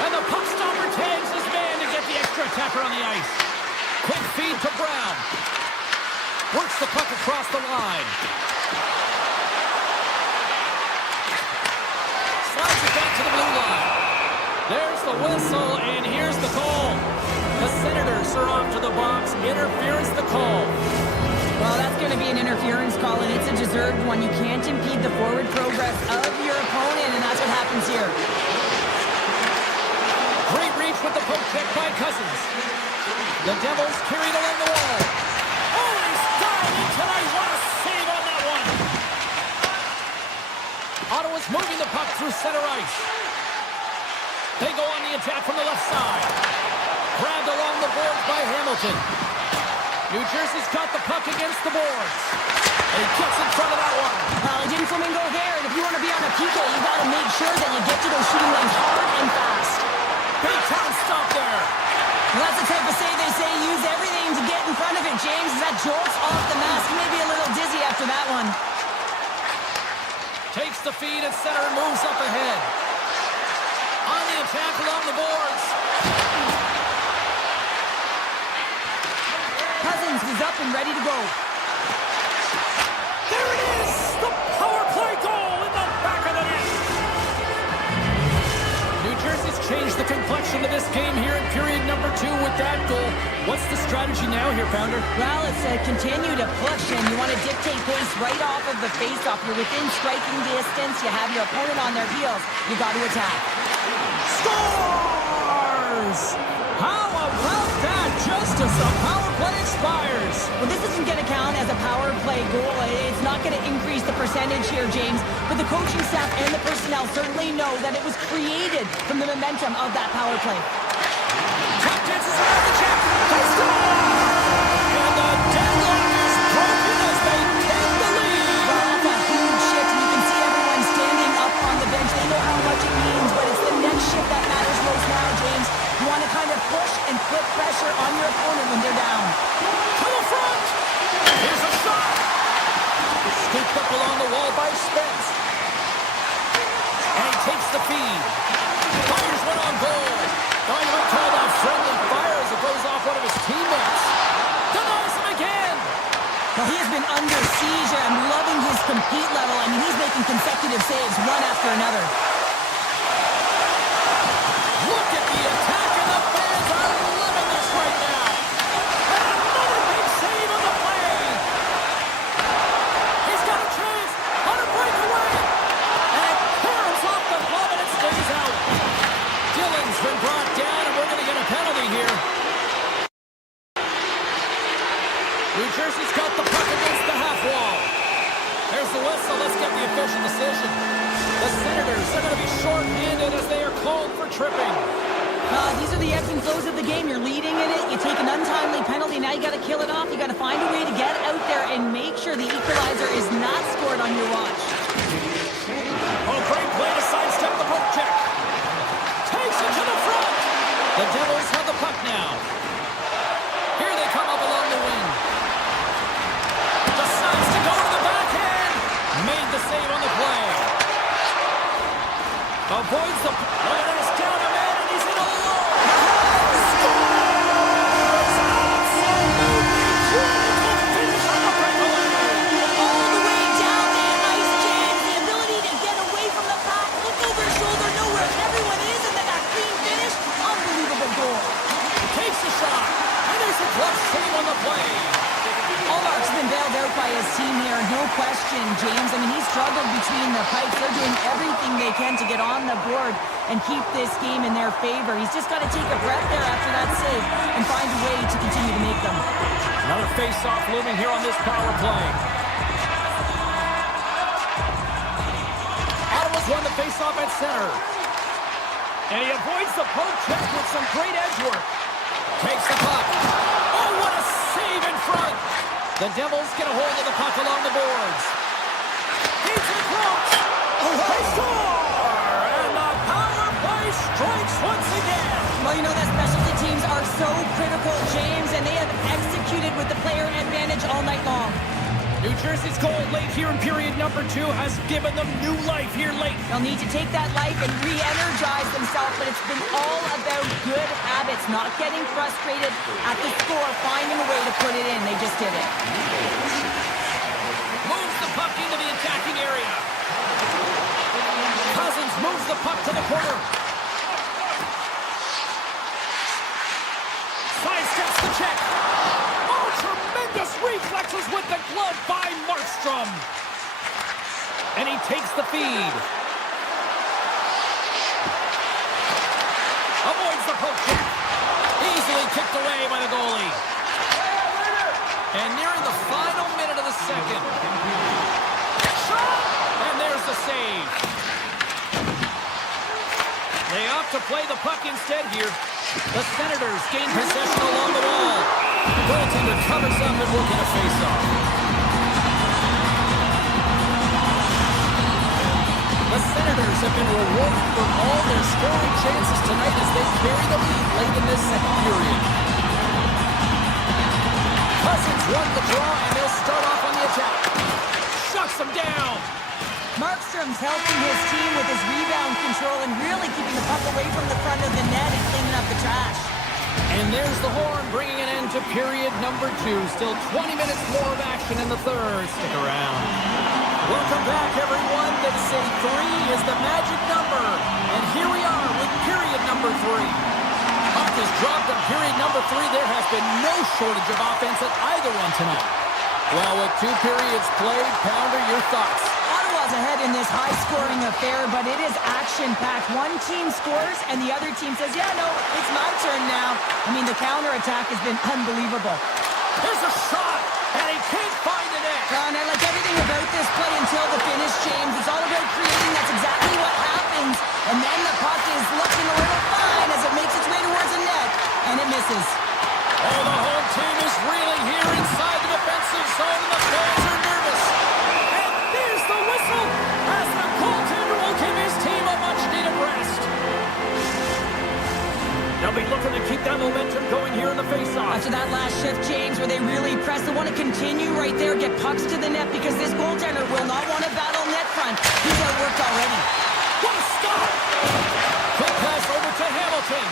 And the puck stopper tags his man to get the extra attacker on the ice. Quick feed to Brown. Works the puck across the line. Slides it back to the blue line. There's the whistle, and here's the call. The Senators are off to the box. Interference the call. Well, that's going to be an interference call, and it's a deserved one. You can't impede the forward progress of your opponent, and that's what happens here. Great reach with the poke check by Cousins. The Devils carried along the wall. Oh, he's dialed in tonight. What a save on that one. Ottawa's moving the puck through center ice. They go on the attack from the left side. Grabbed along the boards by Hamilton. New Jersey's got the puck against the boards. And he gets in front of that one. Well, he didn't flamingo there, and if you want to be on a PK, you got to make sure that you get to those shooting lanes hard and fast. Big time stop there. Well, that's the type of save they say use everything to get in front of it, James. As that jolts off the mask, he may be a little dizzy after that one. Takes the feed at center and moves up ahead. On the attack along the boards. Cousins is up and ready to go. There it is! The power play goal in the back of the net! New Jersey's changed the complexion of this game here in period number 2 with that goal. What's the strategy now here, Pounder? Well, it's a continue to push, and you want to dictate pace right off of the faceoff. You're within striking distance. You have your opponent on their heels. You got to attack. Scores! How about that? Just as the power play expires. Well, this isn't going to count as a power play goal. It's not going to increase the percentage here, James. But the coaching staff and the personnel certainly know that it was created from the momentum of that power play. Top dances around the check. They score! And the deadlock is broken as they take the lead. Well, that's a huge shift. You can see everyone standing up on the bench. They know how much it means, but it's the next shift that matters most now, James. You want to kind of push and put pressure on your opponent when they're down. To the front! Here's a shot! Scooped up along the wall by Spence. And he takes the feed. Fires one on goal. Oh, you might call that friendly fire as it goes off one of his teammates. Denies him again! Well, he has been under siege, and I'm loving his compete level. I mean, he's making consecutive saves one after another. Look at the attack, and the fans are loving this right now. And another big save official decision. The Senators are going to be short-handed as they are called for tripping. These are the ebbs and flows of the game. You're leading in it. You take an untimely penalty. Now you got to kill it off. You got to find a way to get out there and make sure the equalizer is not scored on your watch. Oh, great play to sidestep the poke check. Takes it to the front. The Devils have the puck now. Here they come up along the wing. Decides to go to the backhand. Made the save on the play. Avoids the... Look at this down a man, and he's in alone. Scores! Absolutely beautiful finish on the breakaway. All the way down the ice, James. The ability to get away from the pack, look over his shoulder, know where everyone is, and then that clean finish. Unbelievable goal. Takes a shot. And there's a clutch save on the play. Allmark's been bailed out by his team here, no question, James. I mean, he's struggled between the pipes. They're doing everything they can to get on the board and keep this game in their favor. He's just got to take a breath there after that save and find a way to continue to make them. Another face-off looming here on this power play. Ottawa's won the face-off at center. And he avoids the poke check with some great edge work. Takes the puck. Oh, what a save in front. The Devils get a hold of the puck along the boards. He's in close. They score! And the power play strikes once again. Well, you know that specialty teams are so critical, James, and they have executed with the player advantage all night long. New Jersey's goal late here in period number 2 has given them new life here late. They'll need to take that life and re-energize themselves, but it's been all about good habits, not getting frustrated at the score, finding a way to put it in. They just did it. Moves the puck into the attacking area. Cousins moves the puck to the corner. Sidesteps the check. Oh, tremendous reflexes with the glove by Markstrom. And he takes the feed. Avoids the poke check. Easily kicked away by the goalie. And nearing the final minute of the second. Shot! And there's the save. They opt to play the puck instead here. The Senators gain possession along the wall. Goaltender covers up and will get a face-off. The Senators have been rewarded for all their scoring chances tonight as they carry the lead late in this second period. Cousins won the draw, and they'll start off on the attack. Shuts them down. Markstrom's helping his team with his rebound control and really keeping the puck away from the front of the net and cleaning up the trash. And there's the horn, bringing an end to period number 2. Still 20 minutes more of action in the third. Stick around. Welcome back, everyone. They say 3 is the magic number. And here we are with period number 3. Puck is dropped in period number 3. There has been no shortage of offense at either one tonight. Well, with 2 periods played, Pounder, your thoughts? Ottawa's ahead in this high-scoring affair, but it is action-packed. One team scores, and the other team says, yeah, no, it's my turn now. I mean, the counterattack has been unbelievable. There's a shot, and he can't find the net. And I like everything about this play until the finish, James. It's all about creating. That's exactly what happens. And then the puck is looking a little fine as it makes its way towards the net, and it misses. Oh, the home team is reeling here inside the defensive zone, and the fans are nervous. And there's the whistle as the goaltender will give his team a much-needed rest. They'll be looking to keep that momentum going here in the face-off. After that last shift, James, where they really press, they want to continue right there, get pucks to the net, because this goaltender will not want to battle net front. He's outworked already. What a stop! Quick pass over to Hamilton.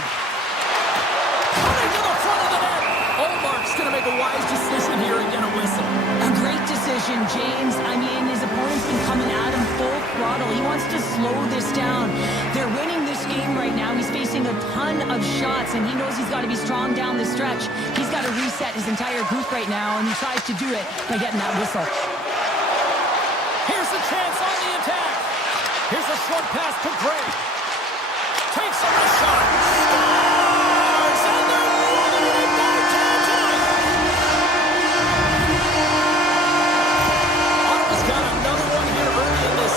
Running to the front of the net. Allmark's going to make a wise decision here and get a whistle. A great decision, James. I mean, his opponent's been coming at him full throttle. He wants to slow this down. They're winning this game right now. He's facing a ton of shots, and he knows he's got to be strong down the stretch. He's got to reset his entire group right now, and he tries to do it by getting that whistle. Here's a chance on the attack. Here's a short pass to Gray. Takes a shot. Scores! And they're moving it back tonight. Ottawa's got another one here early in this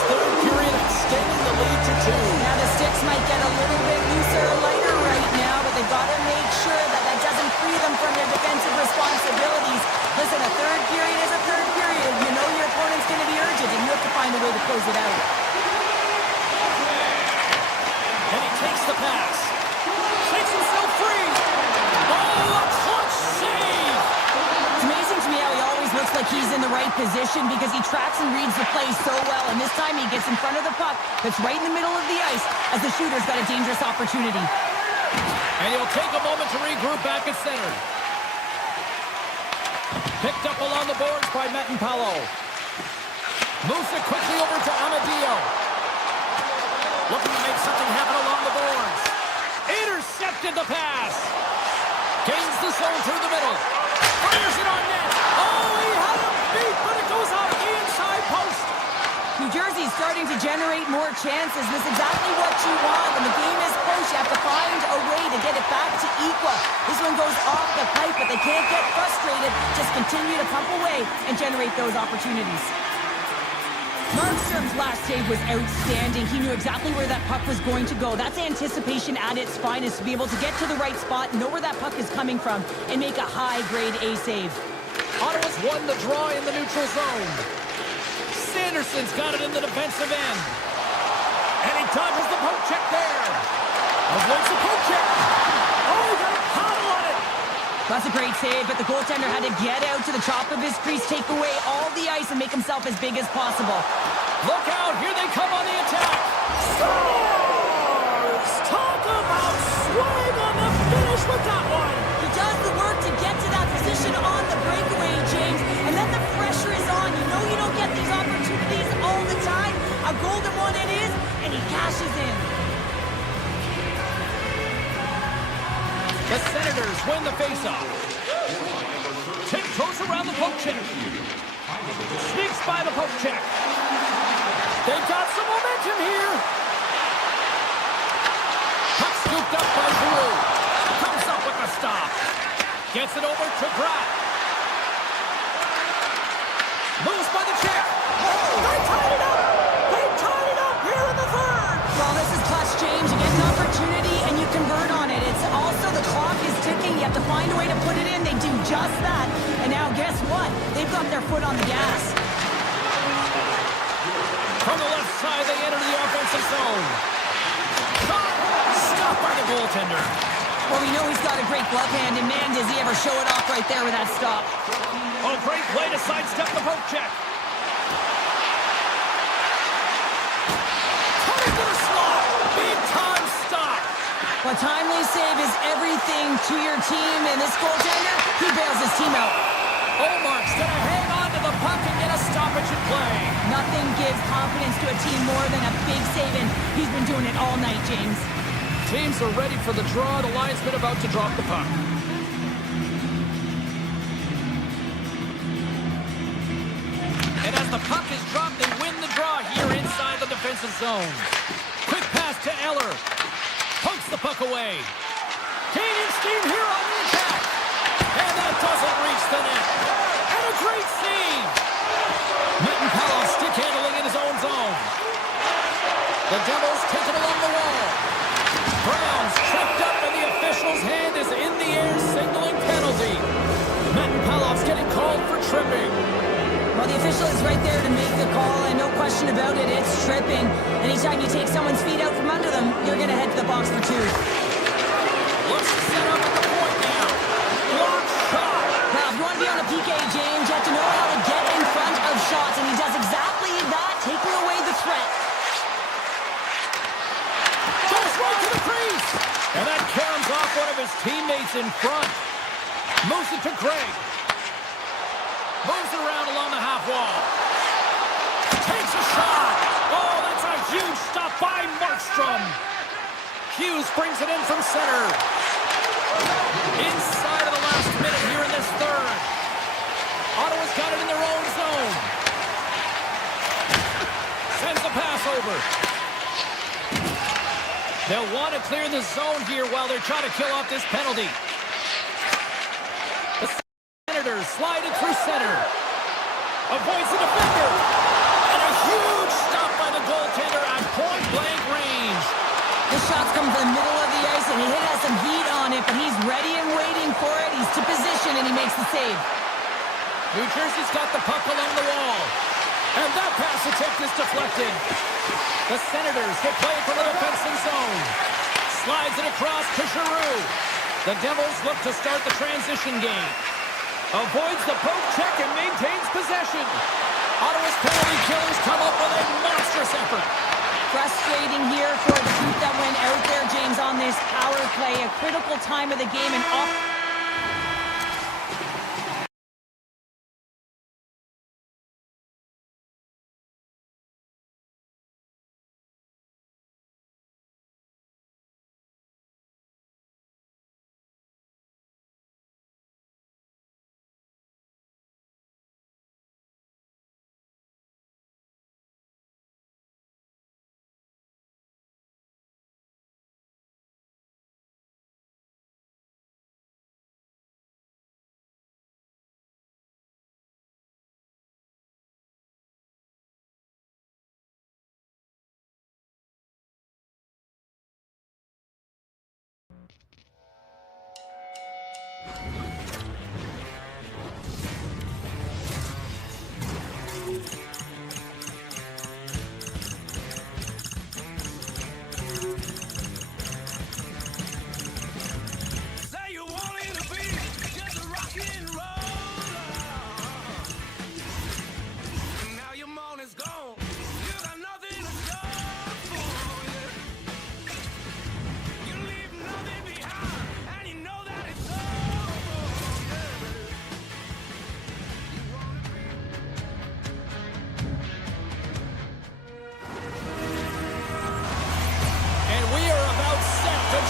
great position because he tracks and reads the play so well. And this time he gets in front of the puck that's right in the middle of the ice as the shooter's got a dangerous opportunity. And he'll take a moment to regroup back at center. Picked up along the boards by Metanpalo. Moves it quickly over to Amadio. Looking to make something happen along the boards. Intercepted the pass. Gains the zone through the middle. Fires it on net. Oh, he had him beat, but it goes off the inside post. New Jersey's starting to generate more chances. This is exactly what you want. When the game is close, you have to find a way to get it back to equal. This one goes off the pipe, but they can't get frustrated. Just continue to pump away and generate those opportunities. Markstrom's last save was outstanding. He knew exactly where that puck was going to go. That's anticipation at its finest, to be able to get to the right spot, know where that puck is coming from, and make a high-grade A save. Ottawa's won the draw in the neutral zone. Sanderson's got it in the defensive end. And he dodges the poke check there. Avoids the poke check. Oh, he got a paddle on it. That's a great save, but the goaltender had to get out to the top of his crease, take away all the ice, and make himself as big as possible. Look out, here they come on the attack. Scores! Talk about swing on the finish with that one. He does the work to get to that position on the breakaway, James, and then the pressure is on. You know you don't get these opportunities all the time. A golden one it is, and he cashes in. The Senators win the faceoff. Tiptoes around the poke check. Sneaks by the poke check. They've got some momentum here. Puck scooped up by Giroux. Comes up with a stop. Gets it over to Pratt. Moves by the check. They tied it up. They tied it up here in the third. Well, this is clutch, James. You get an opportunity and you convert on it. It's also the clock is ticking. You have to find a way to put it in. They do just that. And now guess what? They've got their foot on the gas. From the left side, they enter the offensive zone. Stopped by the goaltender. Well, we know he's got a great glove hand, and man, does he ever show it off right there with that stop. Oh, great play to sidestep the poke check. Cut into the slot. Big time stop. A timely save is everything to your team, and this goaltender, he bails his team out. Olmark's going to hang on to the puck and get a stoppage in play. Nothing gives confidence to a team more than a big save, and he's been doing it all night, James. Teams are ready for the draw. The linesman about to drop the puck. And as the puck is dropped, they win the draw here inside the defensive zone. Quick pass to Eller. Pokes the puck away. Gaining steam here on the attack. And that doesn't reach the net. And a great save. Metanpalo stick handling in his own zone. The Devils take it along the wall. Brown's tripped up and the official's hand is in the air signaling penalty. Metanpalov's getting called for tripping. Well, the official is right there to make the call, and no question about it, it's tripping. Anytime you take someone's feet out from under them, you're going to head to the box for two. Looks to set up at the point now. Block shot. Now, if you want to be on a PK, James, you have to know how to get in front of shots, and he does exactly that, taking away the threat. Goes right to the crease. And that caroms off one of his teammates in front. Moves it to Craig. Moves it around along the half wall. Takes a shot. Oh, that's a huge stop by Markstrom. Hughes brings it in from center. Inside of the last minute here in this third. Ottawa's got it in their own zone. Sends the pass over. They'll want to clear the zone here while they're trying to kill off this penalty. The Senators slide it through center. Avoids the defender. And a huge stop by the goaltender at point-blank range. This shot's coming from the middle of the ice, and he has some heat on it, but he's ready and waiting for it. He's to position, and he makes the save. New Jersey's got the puck along the wall. And that pass attempt is deflected. The Senators get play from the defensive zone. Slides it across to Giroux. The Devils look to start the transition game. Avoids the poke check and maintains possession. Ottawa's penalty killers come up with a monstrous effort. Frustrating here for the team that went out there, James, on this power play. A critical time of the game and off.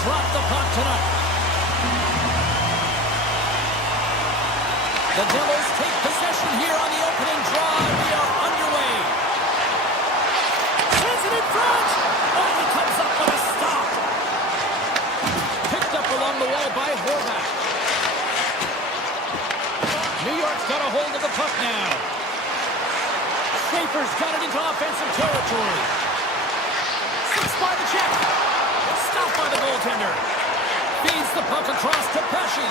Drop the puck tonight. The Devils take possession here on the opening draw. We are underway. Sends it in front. Oh, he comes up with a stop. Picked up along the wall by Horvath. New York's got a hold of the puck now. Schaefer's got it into offensive territory. Six by the check. Stopped by the goaltender. Feeds the puck across to Pesci.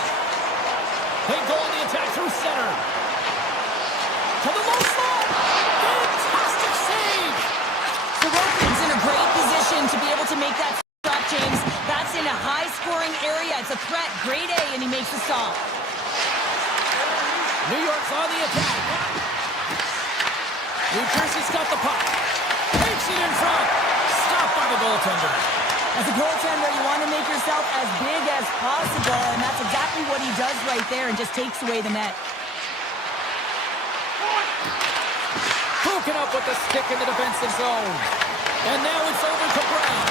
They go on the attack through center. To the low slot. Fantastic save. Sorokin's in a great position to be able to make that stop, James. That's in a high-scoring area. It's a threat. Grade A, and he makes the stop. New York's on the attack. New Jersey's got the puck. Takes it in front. Stopped by the goaltender. As a goaltender, you want to make yourself as big as possible, and that's exactly what he does right there and just takes away the net. Broken up with the stick in the defensive zone. And now it's over to Brown.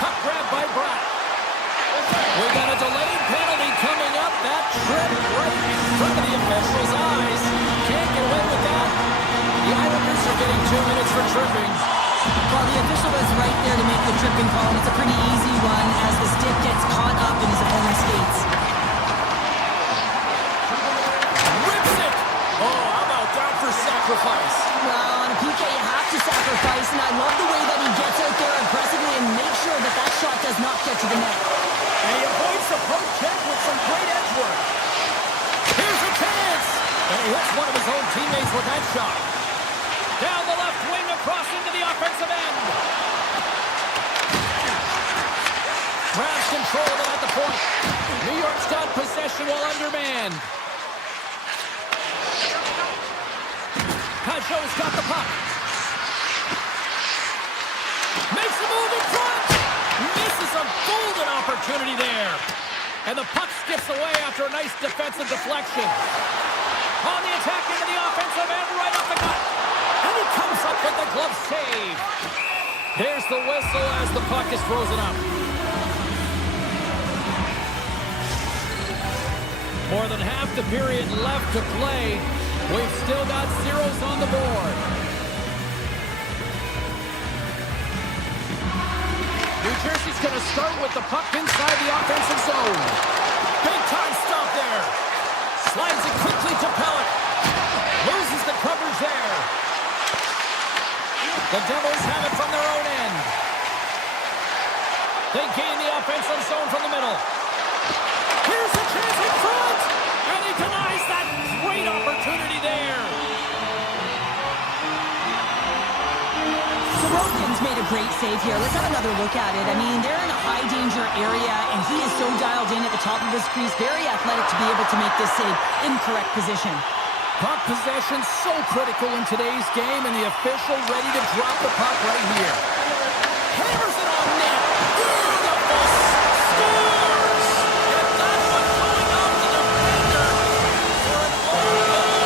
Puck grab by Brown. We got a delayed penalty coming up. That trip right in front of the official's eyes. Can't get away with that. The Islanders are getting 2 minutes for tripping. Well, the official was right there to make the tripping call. It's a pretty easy one as the stick gets caught up in his opponent's skates. Rips it! Oh, how about that for sacrifice? Well, on a PK, you have to sacrifice, and I love the way that he gets out there aggressively and makes sure that that shot does not get to the net. And he avoids the poke check with some great edge work. Here's a chance! And he hits one of his own teammates with that shot. Down the left wing, across into the offensive end. Grabs control of it at the point. New York's got possession while undermanned. Pajot's got the puck. Makes a move in front. Misses a golden opportunity there. And the puck skips away after a nice defensive deflection. On the attack into the offensive end, right off the gut. And he comes up with the glove save. There's the whistle as the puck is frozen up. More than half the period left to play. We've still got zeros on the board. New Jersey's going to start with the puck inside the offensive zone. Big time stop there. Slides it quickly to Pellet. Loses the coverage there. The Devils have it from their own end. They gain the offensive zone from the middle. Here's a chance in front. And he denies that great opportunity there. Sorokin's made a great save here. Let's have another look at it. I mean, they're in a high-danger area, and he is so dialed in at the top of his crease. Very athletic to be able to make this save in correct position. Puck possession so critical in today's game, and the official ready to drop the puck right here. Hammers it on net. Beautiful. Scores! And that one going off the defender for an own goal.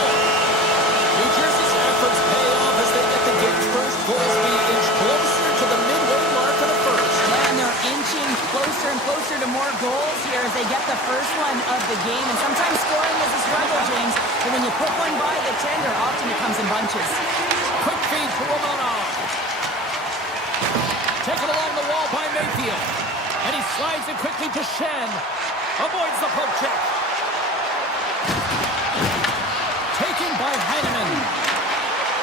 New Jersey's efforts pay off as they get the game's first goals being inched closer to the midway mark of the first. And they're inching closer and closer to more goals here as they get the first one of the game. And sometimes scoring is a struggle, James. But when you put one by the tender, often it comes in bunches. Quick feed to Romanov. Taken along the wall by Mayfield. And he slides it quickly to Shen. Avoids the poke check. Taken by Heineman.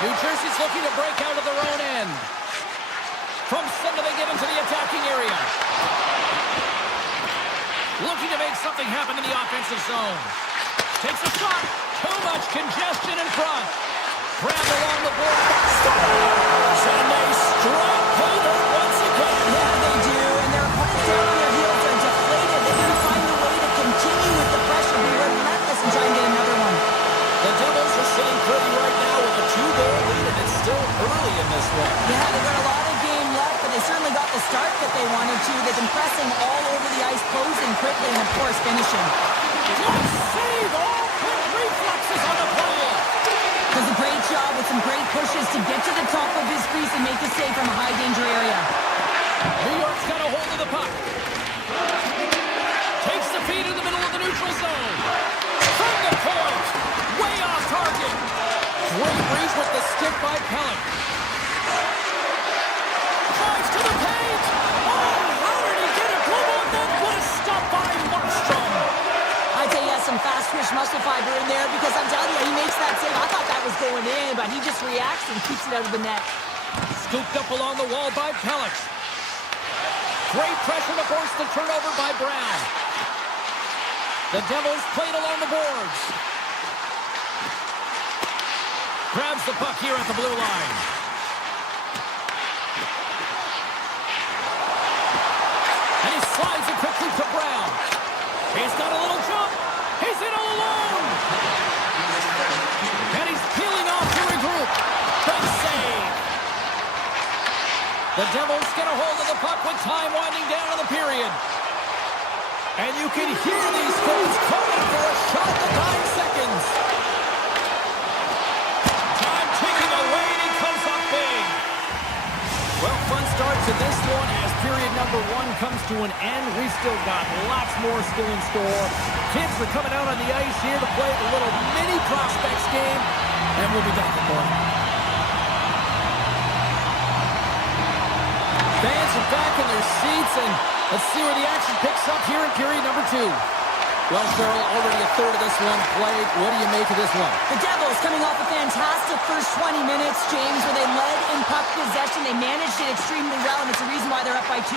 New Jersey's looking to break out of their own end. From center they get into the attacking area. Looking to make something happen in the offensive zone. Takes a shot. Too much congestion in front. Grabbed along the board. Scores! And they strike Hader once again. Yeah, they do. And their opponents down on their heels are deflated. They didn't find a way to continue with the pressure. Be relentless and try and get another one. The Devils are sitting pretty right now with a 2-goal lead, and it's still early in this one. Yeah, they've got a lot of game left, but they certainly got the start that they wanted to. They've been pressing all over the ice, closing quickly, and of course finishing. Good save! All quick reflexes on the play. Does a great job with some great pushes to get to the top of his crease and make the save from a high-danger area. New York's got a hold of the puck. Takes the feed in the middle of the neutral zone. From the point. Way off target. Great reach with the stick by Pellick. Drives to the paint. Oh, how did he get a glove on that? What a stop by Markstrom. I'd say he has some fast-twitch muscle fiber in there because I'm telling you, he makes that save. I thought that was going in, but he just reacts and keeps it out of the net. Scooped up along the wall by Pellick. Great pressure to force the turnover by Brown. The Devils played along the boards. Grabs the puck here at the blue line. And he slides it quickly to Brown. He's got a little jump. He's in all alone. And he's peeling off to regroup. Big save. The Devils get a hold of the puck with time winding down in the period. And you can hear these fans calling for a shot in 9 seconds. Time ticking away, and he comes up big. Well, fun start to this one as period number 1 comes to an end. We've still got lots more still in store. Kids are coming out on the ice here to play a little mini prospects game, and we'll be back in more. Fans are back in their seats, and let's see where the action picks up here in period number 2. Well, Cheryl, already a third of this one played. What do you make of this one? The Devils coming off a fantastic first 20 minutes, James, where they led in puck possession. They managed it extremely well, and it's a reason why they're up by 2.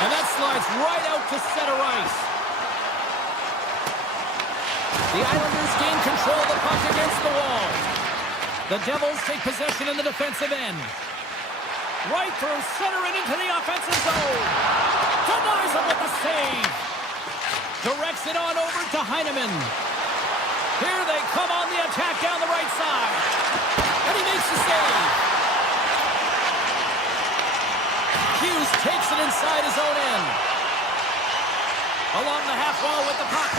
And that slides right out to center ice. The Islanders gain control of the puck against the wall. The Devils take possession in the defensive end. Right through center and into the offensive zone. Denies him with the save. Directs it on over to Heineman. Here they come on the attack down the right side. And he makes the save. Hughes takes it inside his own end. Along the half wall with the puck.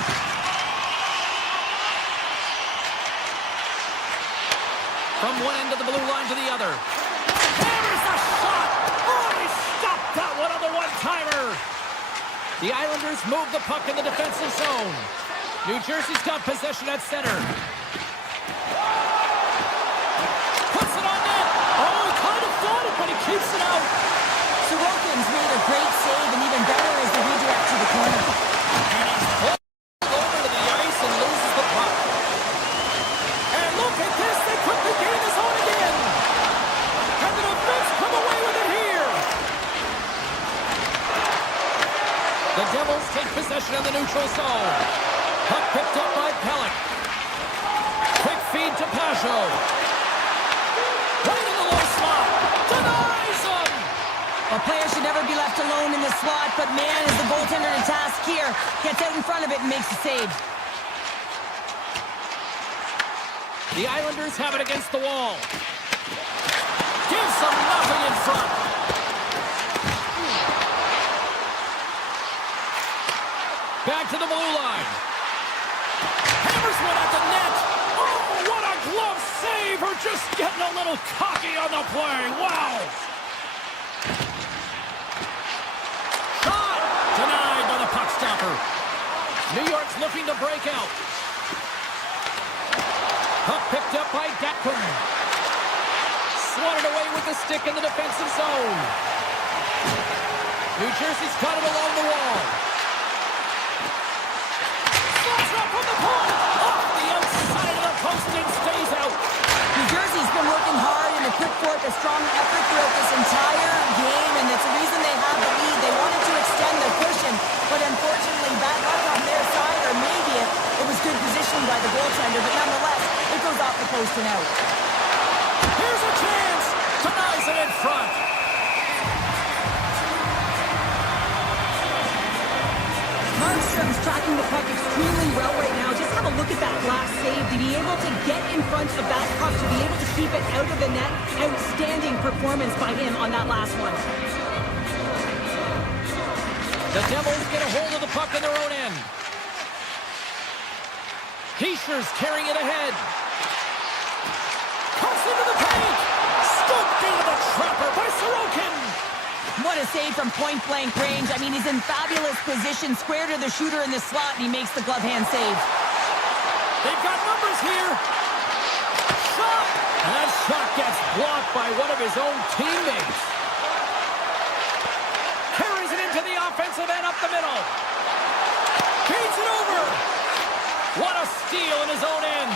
From one end of the blue line to the other. Hammers the shot! Oh, he stopped that one on the one-timer! The Islanders move the puck in the defensive zone. New Jersey's got possession at center. Puts it on net! Oh, he kind of thought it, but he keeps it out. Sorokin's made a great save, and even better is the redirect to the corner. And he's pulled over to the ice and loses the puck. And look at this, they quickly gain the zone again. And the defense come away with it here. The Devils take possession of the neutral zone. Puck picked up by Pellick. Quick feed to Pajot. A player should never be left alone in the slot, but man, is the goaltender to task here. Gets out in front of it and makes the save. The Islanders have it against the wall. Gives them nothing in front. Back to the blue line. Hammers one at the net. Oh, what a glove save! Or just getting a little cocky on the play. Wow! Shot! Denied by the puck stopper. New York's looking to break out. Puck picked up by Gatkin. Swatted away with the stick in the defensive zone. New Jersey's got it along the wall. Slots up from the point. Off the outside of the post and stays out. New Jersey's been working hard and put forth a strong effort throughout this entire game, and it's the reason they have the lead. They wanted to extend their cushion, but unfortunately bad luck on their side, or maybe it was good positioning by the goaltender, but nonetheless, it goes off the post and out. Here's a chance. Denies it in front. Markstrom's tracking the puck extremely well right now. Just have a look at that last save. To be able to get in front of that puck, to be able to keep it out of the net. Outstanding performance by him on that last one. The Devils get a hold of the puck in their own end. Heischer's carrying it ahead. Cuts into the paint. Scooped into the trapper by Sorokin. What a save from point-blank range. I mean, he's in fabulous position, square to the shooter in the slot, and he makes the glove hand save. They've got numbers here. Shot! And that shot gets blocked by one of his own teammates. Carries it into the offensive end up the middle. Feeds it over. What a steal in his own end.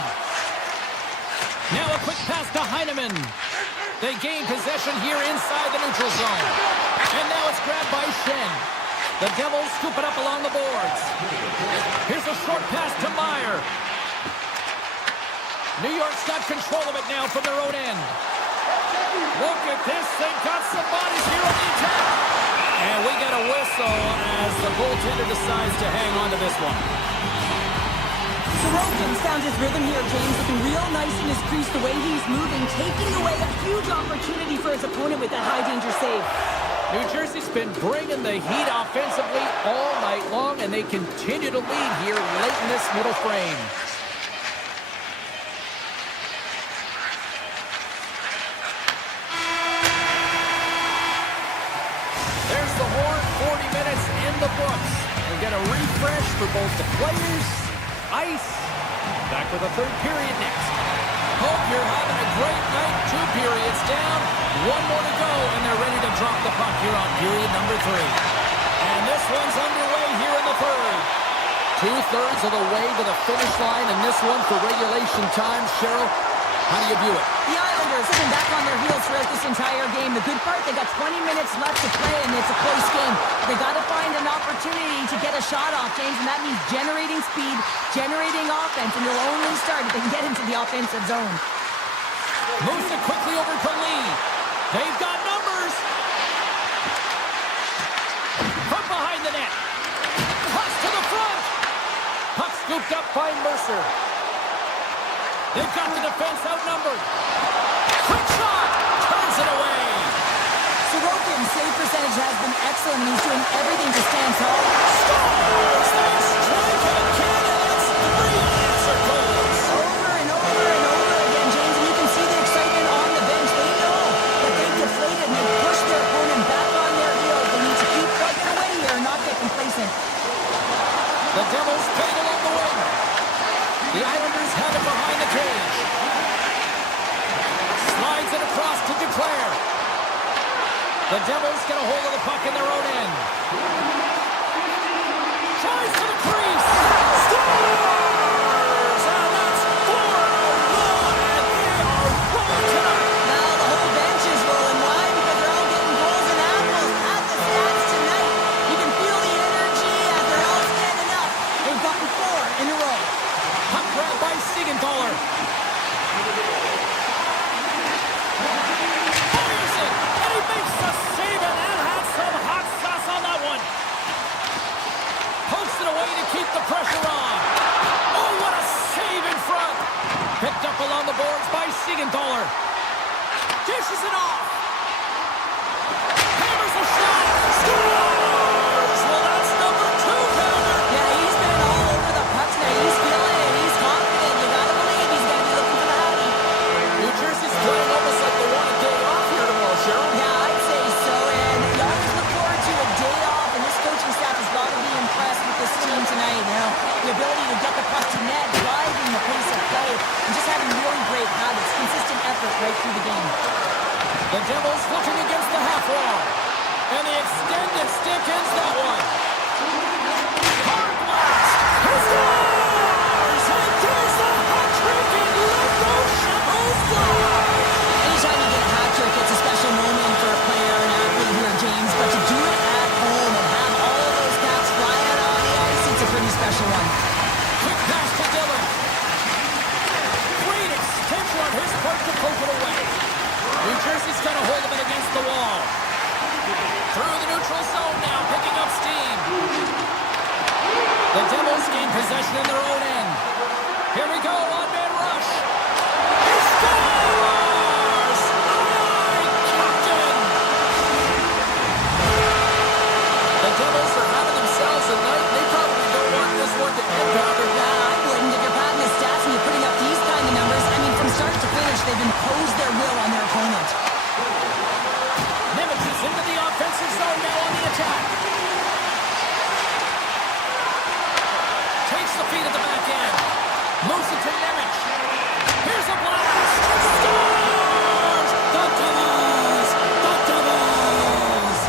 Now a quick pass to Heineman. They gain possession here inside the neutral zone. And now it's grabbed by Shen. The Devils scoop it up along the boards. Here's a short pass to Meyer. New York's got control of it now from their own end. Look at this. They've got some bodies here on the attack. And we get a whistle as the goaltender decides to hang on to this one. Sorokin's found his rhythm here, James, looking real nice in his crease, the way he's moving, taking away a huge opportunity for his opponent with that high-danger save. New Jersey's been bringing the heat offensively all night long, and they continue to lead here late in this middle frame. There's the horn, 40 minutes in the books. We'll get a refresh for both the players, ice. Back with the third period next. Hope you're having a great night. 2 periods down. 1 more to go, and they're ready to drop the puck here on period number 3. And this one's underway here in the third. 2/3 of the way to the finish line, and this one for regulation time. Cheryl, how do you view it? The Islanders have been back on their heels throughout this entire game. The good part, they got 20 minutes left to play, and it's a close game. They got to find an opportunity to get a shot off, James, and that means generating speed, generating offense, and they'll only start if they can get into the offensive zone. Moves it quickly over to Lee. They've got numbers. From behind the net. Pass to the front. Puck scooped up by Mercer. They've got the defense outnumbered. Quick shot. Turns it away. Sorokin's save percentage has been excellent. He's doing everything to stand tall. Scores! They strike it again, and that's 3 answer goals. Over and over and over again, James, and you can see the excitement on the bench. They know that they've deflated and they've pushed their opponent back on their heels. They need to keep plugging away here and not get complacent. The Devils playing along the wing. The Islanders have it behind the cage. Slides it across to Duclair. The Devils get a hold of the puck in their own end. Tries to the crease. Scores! And that's 4-1, and they are rolling tonight. Now the whole bench is rolling. Why? Because they're all getting goals and apples at the stats tonight. You can feel the energy as they're all standing up. They've gotten 4 in a row. Puck grab by Siegenthaler. Fires it, and he makes the save, and that clutching against the half wall. And the extended stick ends that one. Hard blast. He scores! He does the hat trick and let those shackles fly. Anytime you get a hat trick, it's a special moment for a player and athlete here, James. But to do it at home and have all of those caps fly out on the ice, it's a pretty special one. Quick pass to Dillon. Great extension on his part to poke it away. New Jersey's got a hold of it against the wall. Through the neutral zone now, picking up steam. The Devils gain possession in their own end. Here we go, on-man rush. He scores! Aye, Captain! The Devils are having themselves a night. They probably don't want this one to end, Robert. I wouldn't. If you're padding the stats and you're putting up these kind of numbers, I mean, from start to finish, they've imposed their will on their opponent. Nimitz is into the offensive zone now on the attack. Takes the feed at the back end. Moves it to Nimitz. Here's a blast. Scores! The Devils! The Devils!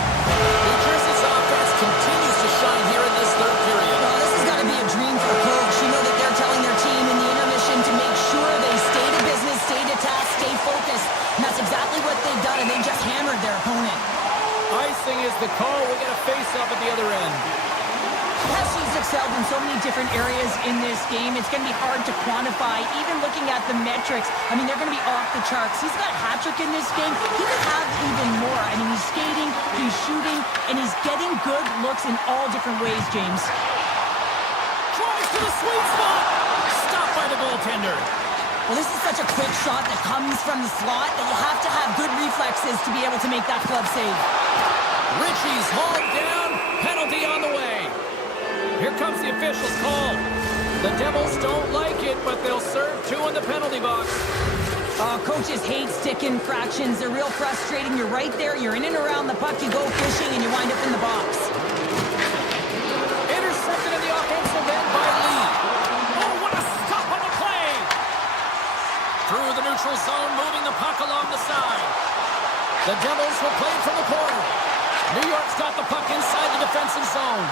New Jersey's offense continues to shine here in this third period. Well, this has got to be a dream for a coach. You know that they're telling their team in the intermission to make sure they stay to business, stay to task, stay focused. And that's exactly what they've done, and they just hammered their opponent. Icing is the call. We get a face-off at the other end. Pesci's excelled in so many different areas in this game. It's going to be hard to quantify, even looking at the metrics. I mean, they're going to be off the charts. He's got a hat trick in this game. He could have even more. I mean, he's skating, he's shooting, and he's getting good looks in all different ways, James. Drives to the sweet spot. Stopped by the goaltender. Well, this is such a quick shot that comes from the slot that you have to have good reflexes to be able to make that glove save. Ritchie's hauled down. Penalty on the way. Here comes the official's call. The Devils don't like it, but they'll serve two in the penalty box. Coaches hate stick infractions. They're real frustrating. You're right there. You're in and around the puck. You go fishing, and you wind up in the box. Intercepted in the offensive end by Lee. Oh, what a stop on the play! Through the neutral zone, moving the puck along the side. The Devils will play from the corner. New York's got the puck inside the defensive zone.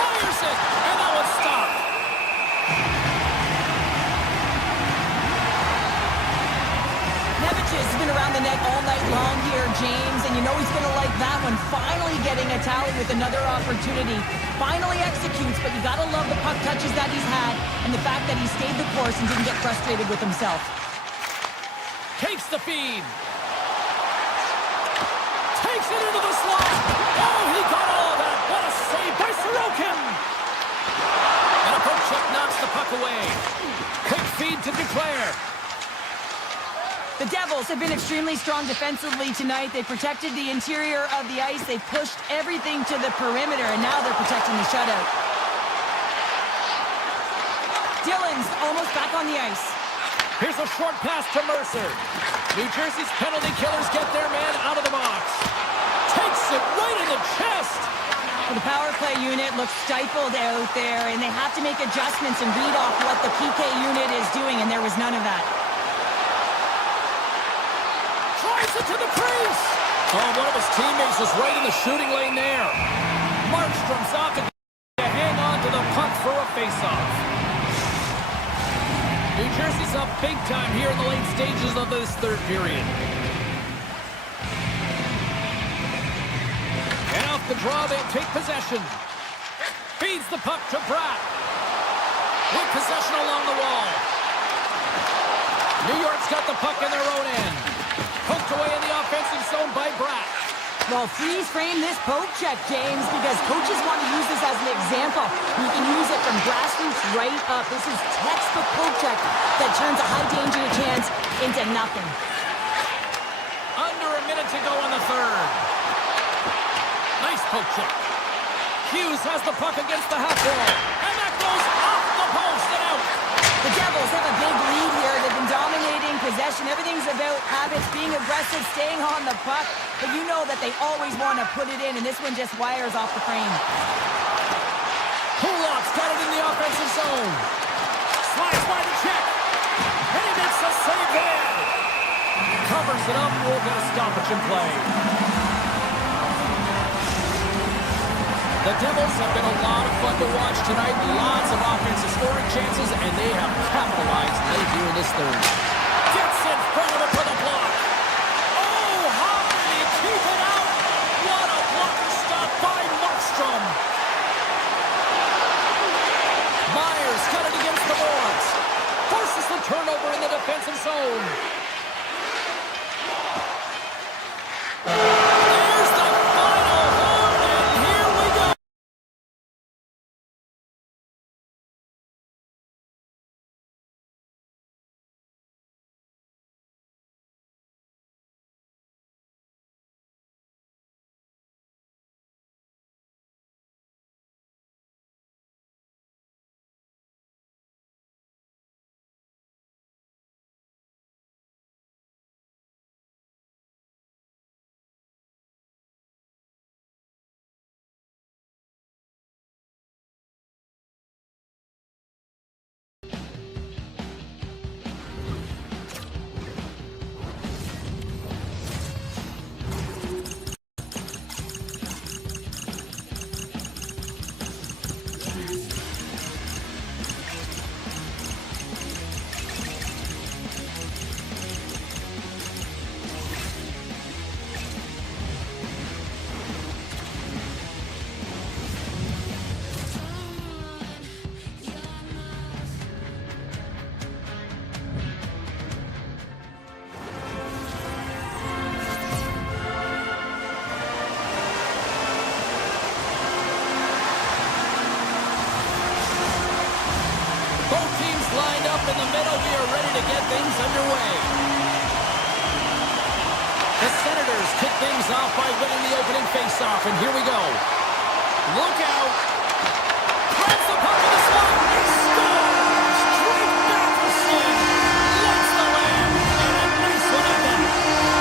Fires it, and that one's stopped. Nevich has been around the net all night long here, James, and you know he's going to like that one. Finally getting a tally with another opportunity. Finally executes, but you got to love the puck touches that he's had and the fact that he stayed the course and didn't get frustrated with himself. Takes the feed. Takes it into the slot. Oh, he got all of that. What a save by Sorokin. And a poke check knocks the puck away. Quick feed to Duclair. The Devils have been extremely strong defensively tonight. They protected the interior of the ice. They pushed everything to the perimeter, and now they're protecting the shutout. Dillon's almost back on the ice. Here's a short pass to Mercer. New Jersey's penalty killers get their man out of the box. Takes it right in the chest. Well, the power play unit looks stifled out there, and they have to make adjustments and read off what the PK unit is doing, and there was none of that. Drives it to the crease. Oh, one of his teammates is right in the shooting lane there. Markstrom's off to hang on to the puck for a face-off. New Jersey's up big time here in the late stages of this third period. And off the draw, they take possession. Feeds the puck to Bratt. With possession along the wall. New York's got the puck in their own end. Poked away in the offensive zone by Bratt. Well, freeze frame this poke check, James, because coaches want to use this as an example. You can use it from grassroots right up. This is textbook poke check that turns a high danger chance into nothing. Under a minute to go in the third. Nice poke check. Hughes has the puck against the half wall. And that goes off the post and out. The Devils have a big lead here. They've been dominating possession. Everything's about habits, being aggressive, staying on the puck. But you know that they always want to put it in, and this one just wires off the frame. Kulak's got it in the offensive zone. Slides by the check. And he makes a save there. covers it up. We'll get a stoppage in play. The Devils have been a lot of fun to watch tonight. Lots of offensive scoring chances, and they have capitalized late here in this third. Gets in front of it for the block. Oh, how did he keep it out? What a blocker stop by Markstrom. Myers got it against the boards. Forces the turnover in the defensive zone. There's the final horn, and here we go. Lined up in the middle, we are ready to get things underway. The Senators kick things off by winning the opening faceoff, and here we go. Look out. Grabs the puck in the slot. Scores! Drake Matheson lights the lamp, and a nice one at that.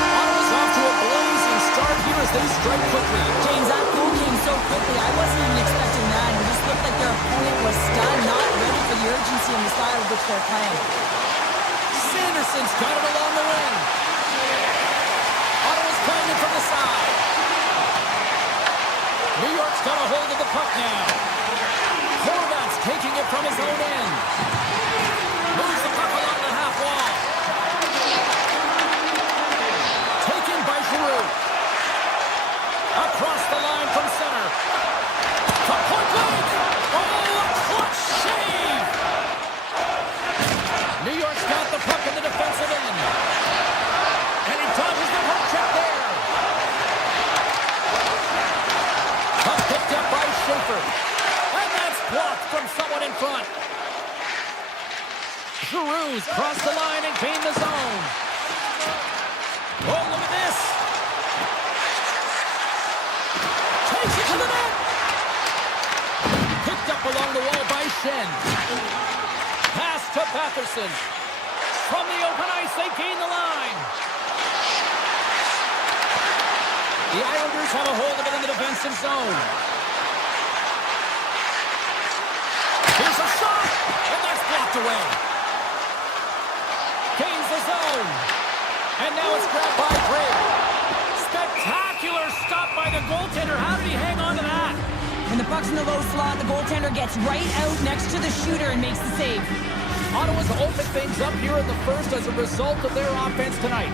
Ottawa's off to a blazing start here as they strike quickly. James, that goal came so quickly. I wasn't even expecting that. It just looked like their opponent was stunned, not ready for the urgency and the style of which they're playing. Sanderson's got it along the wing. Ottawa's playing it from the side. New York's got a hold of the puck now. Horvat's taking it from his own end. Moves the puck along the half wall. Taken by Giroux. Across the line from center. From point blank. Oh, a clutch shave. New York's got the puck in the defensive end. And he dodges the puck check there. Puck picked up by Schaefer. And that's blocked from someone in front. Giroux's crossed the line and gained the zone. Oh, look at this. Takes it to the net. Picked up along the wall by Shen. Pass to Matheson. From the open ice, they gain the line. The Islanders have a hold of it in the defensive zone. Here's a shot, and that's blocked away. Gains the zone. And now it's grabbed by Brave. Spectacular stop by the goaltender. How did he hang on to that? When the puck's in the low slot, the goaltender gets right out next to the shooter and makes the save. Ottawa's opened things up here in the first as a result of their offense tonight.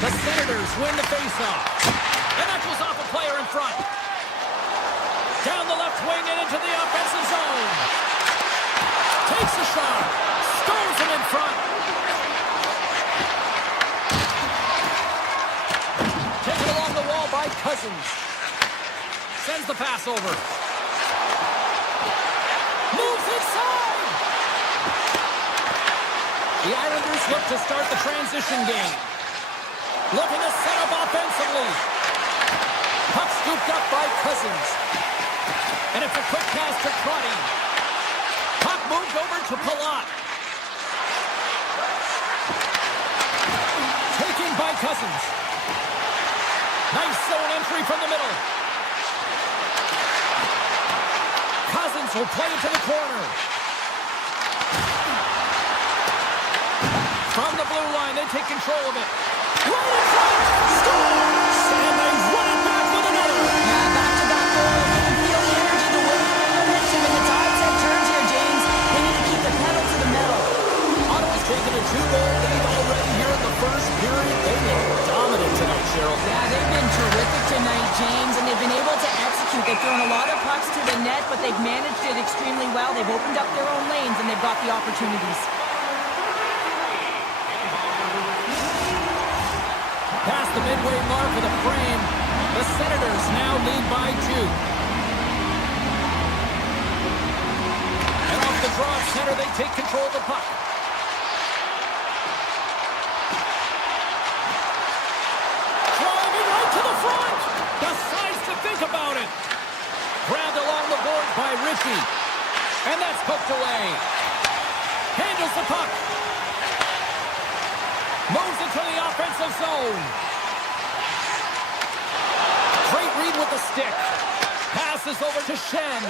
The Senators win the faceoff. And that goes off a player in front. Down the left wing and into the offensive zone. Takes a shot. Scores him in front. Taken along the wall by Cousins. Sends the pass over. Moves inside. The Islanders look to start the transition game. Looking to set up offensively. Puck scooped up by Cousins. And it's a quick pass to Crotty. Puck moved over to Palat. Taken by Cousins. Nice zone entry from the middle. Cousins will play it to the corner. From the blue line, they take control of it. Right in front! Scores! And they run it back with another. Yeah, back-to-back goals. You can feel the energy, the wave, the momentum, and the tides have turned here, James. They need to keep the pedal to the metal. Ottawa's taken a 2-goal lead already here in the first period. They look dominant tonight, Cheryl. Yeah, they've been terrific tonight, James, and they've been able to execute. They've thrown a lot of pucks to the net, but they've managed it extremely well. They've opened up their own lanes, and they've got the opportunities. Past the midway mark of the frame, the Senators now lead by 2. And off the draw of center, they take control of the puck. Driving right to the front! Decides to think about it. Grabbed along the boards by Ritchie. And that's poked away. Handles the puck. Moves into the offensive zone. Great read with the stick. Passes over to Shen.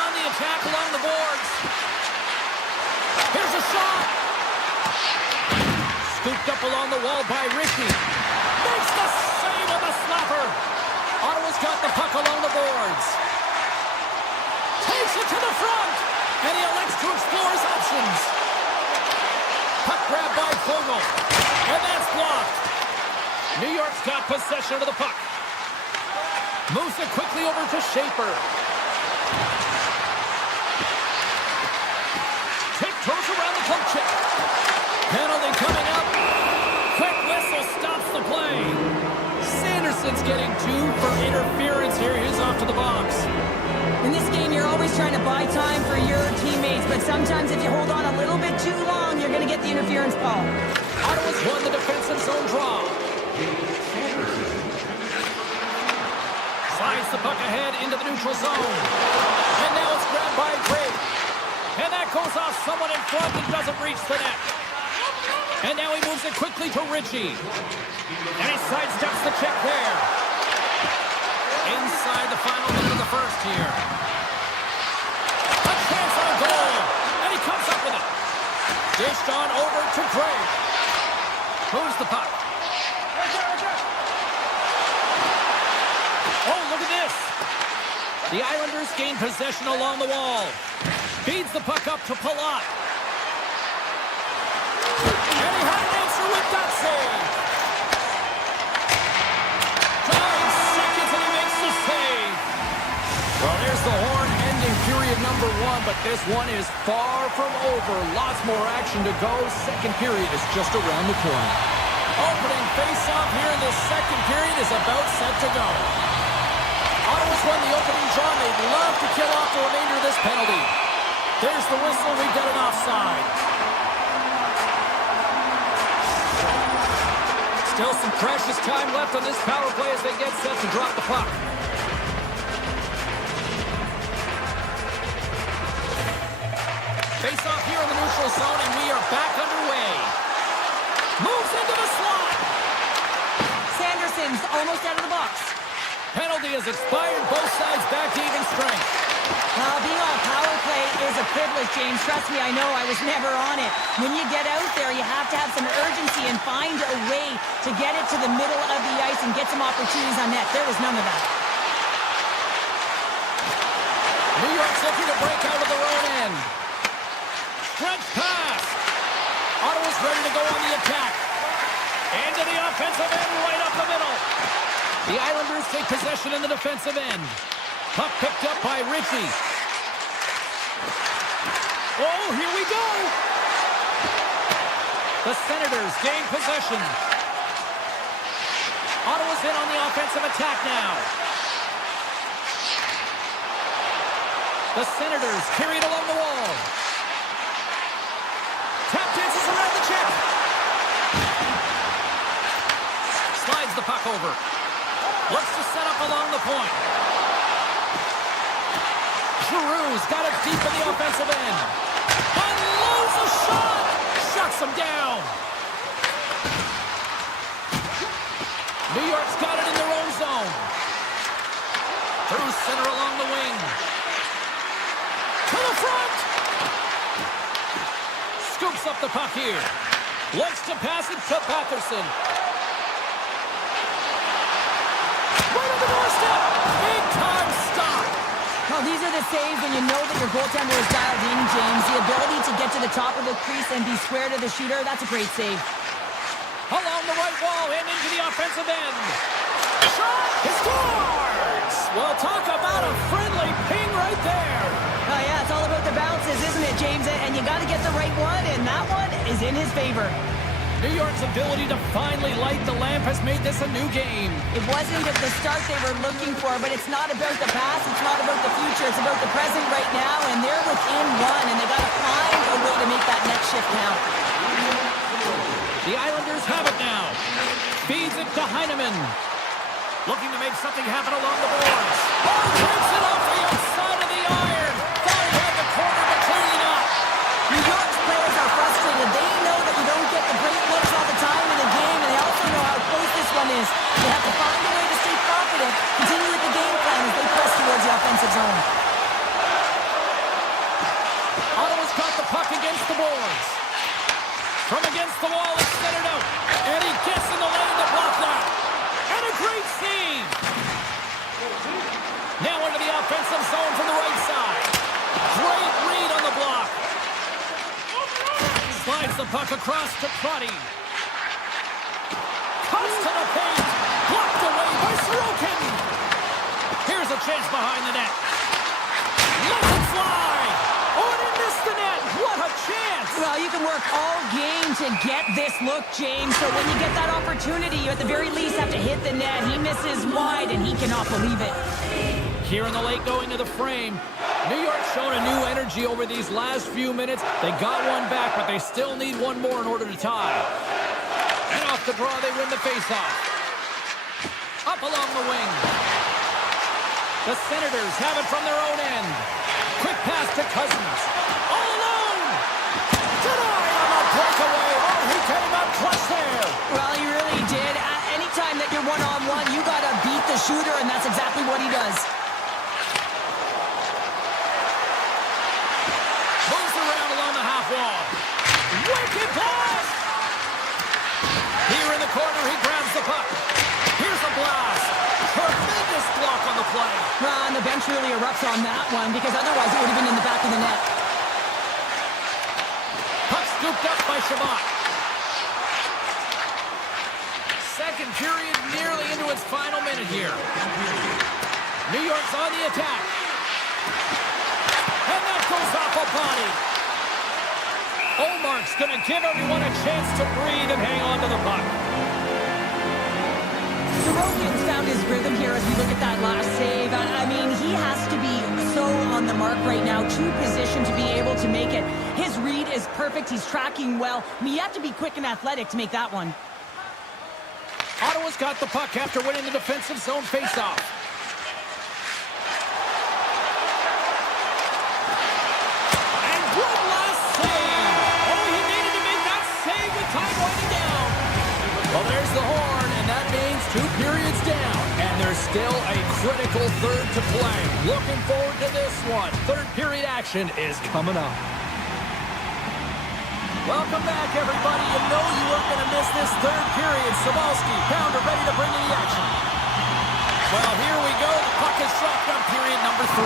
On the attack along the boards. Here's a shot. Scooped up along the wall by Ritchie. Makes the save on the slapper. Ottawa's got the puck along the boards. Takes it to the front. And he elects to explore his options. Puck grab by Fogle. And that's blocked. New York's got possession of the puck. Moves it quickly over to Schaefer. Tiptoes around the poke check. Penalty coming up. Quick whistle stops the play. Sanderson's getting 2 for interference here. He's off to the box. In this game, you're always trying to buy time for your teammates, but sometimes if you hold on a little bit too long, you're going to get the interference call. Ottawa's won the defensive zone draw. Slides the puck ahead into the neutral zone. And now it's grabbed by Drake. And that goes off someone in front and doesn't reach the net. And now he moves it quickly to Ritchie. And he sidesteps the check there. Inside the final minute of the first here. A chance on goal. And he comes up with it. Dished on over to Gray. Moves the puck. Oh, look at this. The Islanders gain possession along the wall. Feeds the puck up to Palat. And he had an answer with that save. 9 seconds and he makes the save. Well, there's the horn ending period number 1, but this one is far from over. Lots more action to go. Second period is just around the corner. Opening face-off here in this second period is about set to go. Ottawa's won the opening draw, and they'd love to kill off the remainder of this penalty. There's the whistle. We've got an offside. Still some precious time left on this power play as they get set to drop the puck. Face off here in the neutral zone, and we are back underway. Moves into the slot. Sanderson's almost out of the box. Penalty has expired. Both sides back to even strength. Being on power play is a privilege, James. Trust me, I know. I was never on it. When you get out there, you have to have some urgency and find a way to get it to the middle of the ice and get some opportunities on net. There was none of that. New York's looking to break out of their own end. Stretch pass. Ottawa's ready to go on the attack. Into the offensive end, right up the middle. The Islanders take possession in the defensive end. Puck picked up by Ritchie. Oh, here we go. The Senators gain possession. Ottawa's in on the offensive attack now. The Senators carry it along the wall. Tap dances around the check. Slides the puck over. Looks to set up along the point. Giroux's got it deep in the offensive end. Unloads a shot. Shuts him down. New York's got it in their own zone. Through center along the wing. To the front. the puck here. Looks to pass it to Patterson. Right on the doorstep. Big time stop. Well, these are the saves when you know that your goaltender is dialed in, James. The ability to get to the top of the crease and be square to the shooter, that's a great save. Along the right wall and into the offensive end. Shot! He scores! Well, talk about a friendly ping right there. Oh, yeah, it's all about the bounces, isn't it, James? And you got to get the right one, and that one is in his favor. New York's ability to finally light the lamp has made this a new game. It wasn't at the start they were looking for, but it's not about the past, it's not about the future, it's about the present right now, and they're within one, and they got to find a way to make that next shift count. The Islanders have it now. Feeds it to Heineman. Looking to make something happen along the boards. Oh, takes it off the outside of the iron. Thought he had the corner, but clearly not. New York's players are frustrated. They know that you don't get the great looks all the time in a game, and they also know how close this one is. They have to find a way to stay confident, continue with the game plan as they press towards the offensive zone. Ottawa's got the puck against the boards. From against the wall, it's centered out. And he gets in the lane to block that. And a great save. Now into the offensive zone from the right side. Great read on the block. Slides the puck across to Crotty. Cuts to the paint. Blocked away by Sorokin. Here's a chance behind the net. Lets it fly. Oh, and he missed the net. What a chance. Well, you can work all game to get this look, James. So when you get that opportunity, you at the very least have to hit the net. He misses wide, and he cannot believe it. Here in the late going to the frame. New York's shown a new energy over these last few minutes. They got one back, but they still need one more in order to tie. And off the draw, they win the faceoff. Up along the wing. The Senators have it from their own end. Quick pass to Cousins. All alone! Denied on the breakaway. Oh, he came up clutch there. Well, he really did. Anytime that you're one-on-one, you got to beat the shooter, and that's exactly what he does. Moves around along the half wall. Wicked pass! Here in the corner, he grabs the puck. Here's a blast. Tremendous block on the play. Well, and the bench really erupts on that one, because otherwise it would have been in the back of the net. Puck scooped up by Shabbat. Second period nearly into its final minute here. New York's on the attack. And that goes off a body. Omark's going to give everyone a chance to breathe and hang on to the puck. Sorokin's found his rhythm here as we look at that last save. I mean, he has to be so on the mark right now, true position to be able to make it. His read is perfect. He's tracking well. I mean, you have to be quick and athletic to make that one. Ottawa's got the puck after winning the defensive zone faceoff. And one last save. Oh, he needed to make that save with time winding down. Well, there's the horn, and that means 2 periods down. And there's still a critical third to play. Looking forward to this one. Third period action is coming up. Welcome back, everybody. You know you weren't going to miss this third period. Sabalski, Pounder ready to bring in the action. Well, here we go. The puck is shotgun period number 3.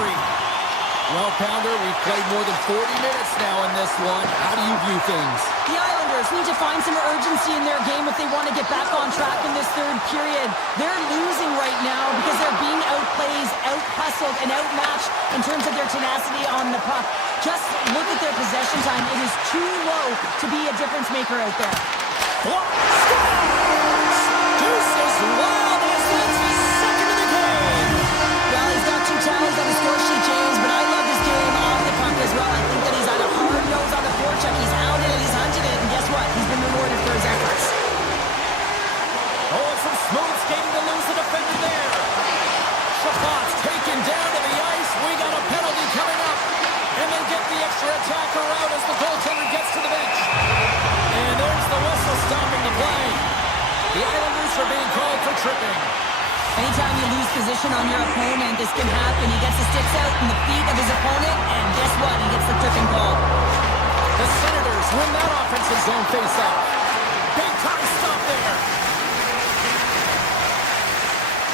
Well, Pounder, we've played more than 40 minutes now in this one. How do you view things? The Islanders need to find some urgency in their game if they want to get back on track in this third period. They're losing right now because they're being outplayed, out-hustled, and outmatched in terms of their tenacity on the puck. Just look at their possession time. It is too low to be a difference maker out there. What? Scores! Deuces wild as that's his second of the game. Well, he's got 2 talents on the score sheet, James, but I love his game off the puck as well. I think that he's had a hard nose on the forecheck. He's hounded it, he's hunted it, and guess what? He's been rewarded for his efforts. Oh, and some smooth skating to lose the defender there. Shabbat's taken down to the ice. We got a penalty coming up. And they get the extra attacker out as the goaltender gets to the bench. And there's the whistle stopping the play. The Islanders are being called for tripping. Anytime you lose position on your opponent, this can happen. He gets the sticks out in the feet of his opponent, and guess what? He gets the tripping call. The Senators win that offensive zone faceoff. Big time stop there.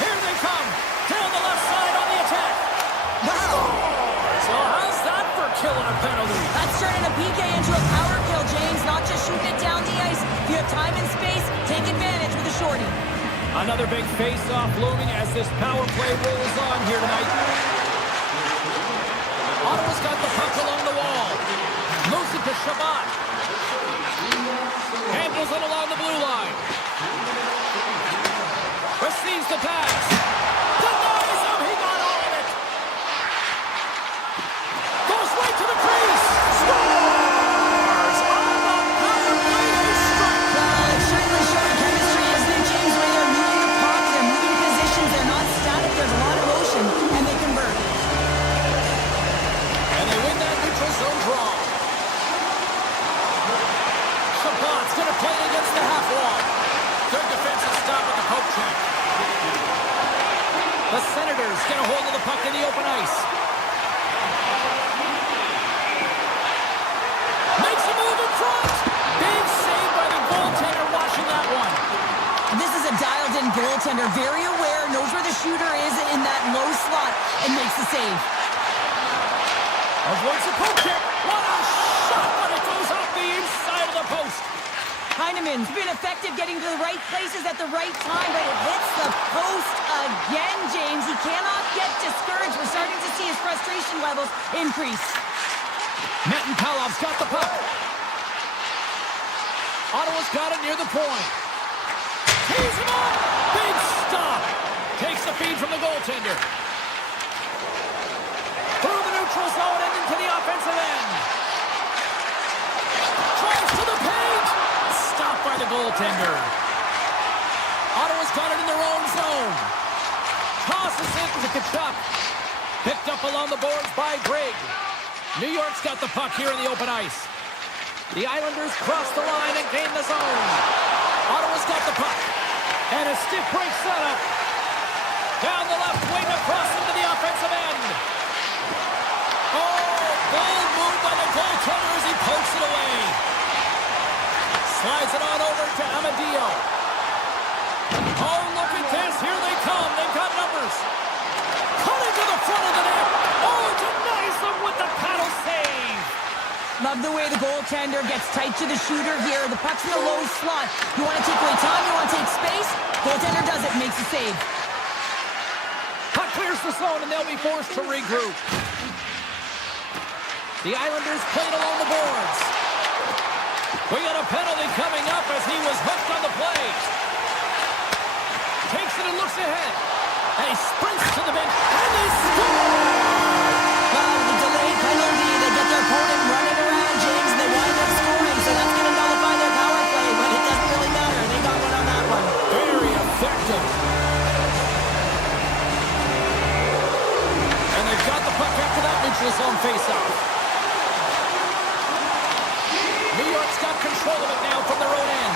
Here they come. Down the left side on the attack. Wow! So how's that for killing a penalty? That's turning a PK into a power kill, James. Not just shooting it down the ice. If you have time and space, take advantage with a shorty. Another big face-off looming as this power play rolls on here tonight. Ottawa's got the puck along the wall. Moves it to Shabbat. Handles it along the blue line. Receives the pass. Denies him. He got all of it. Goes right to the crease. Scores! On the power play, they strike. It's certainly showing chemistry, isn't it, James? When they're moving the puck, they're moving positions, they're not static, there's a lot of motion, and they convert. And they win that neutral zone draw. Shabbat's going to play it against the half wall. Good defensive stop with the poke check. The Senators get a hold of the puck in the open ice. Makes a move in front. Big save by the goaltender watching that one. This is a dialed-in goaltender, very aware, knows where the shooter is in that low slot, and makes the save. Avoids the poke check. What a shot, but it goes off the inside of the post. Heineman's been effective getting to the right places at the right time, but it hits the post again, James. He cannot get discouraged. We're starting to see his frustration levels increase. Metin Palov's got the puck. Ottawa's got it near the point. Tees him up. Big stop. Takes the feed from the goaltender. Through the neutral zone and into the offensive end. Drives to the paint. Stopped by the goaltender. Ottawa's got it in their own zone. Tosses it to Kachuk. Picked up along the boards by Grigg. New York's got the puck here in the open ice. The Islanders cross the line and gain the zone. Ottawa's got the puck. And a stiff break setup. Down the left wing across into the offensive end. Oh, bold move by the goaltender as he pokes it away. Slides it on over to Amadio. Oh, look at this. Here they come. They've got numbers. Cutting to the front of the net. Oh, denies them with the paddle save. Love the way the goaltender gets tight to the shooter here. The puck's in the low slot. You want to take away time, you want to take space. Goaltender does it, makes the save. Puck clears the zone, and they'll be forced to regroup. The Islanders played along the boards. We got a penalty coming up as he was hooked on the play. Takes it and looks ahead. And he sprints to the bench, and they score! The delayed penalty, they get their opponent running around, James, and they wind up scoring, so that's going to nullify their power play, but it doesn't really matter. They got one on that one. Very effective. And they've got the puck after that neutral zone faceoff. New York's got control of it now from their own end.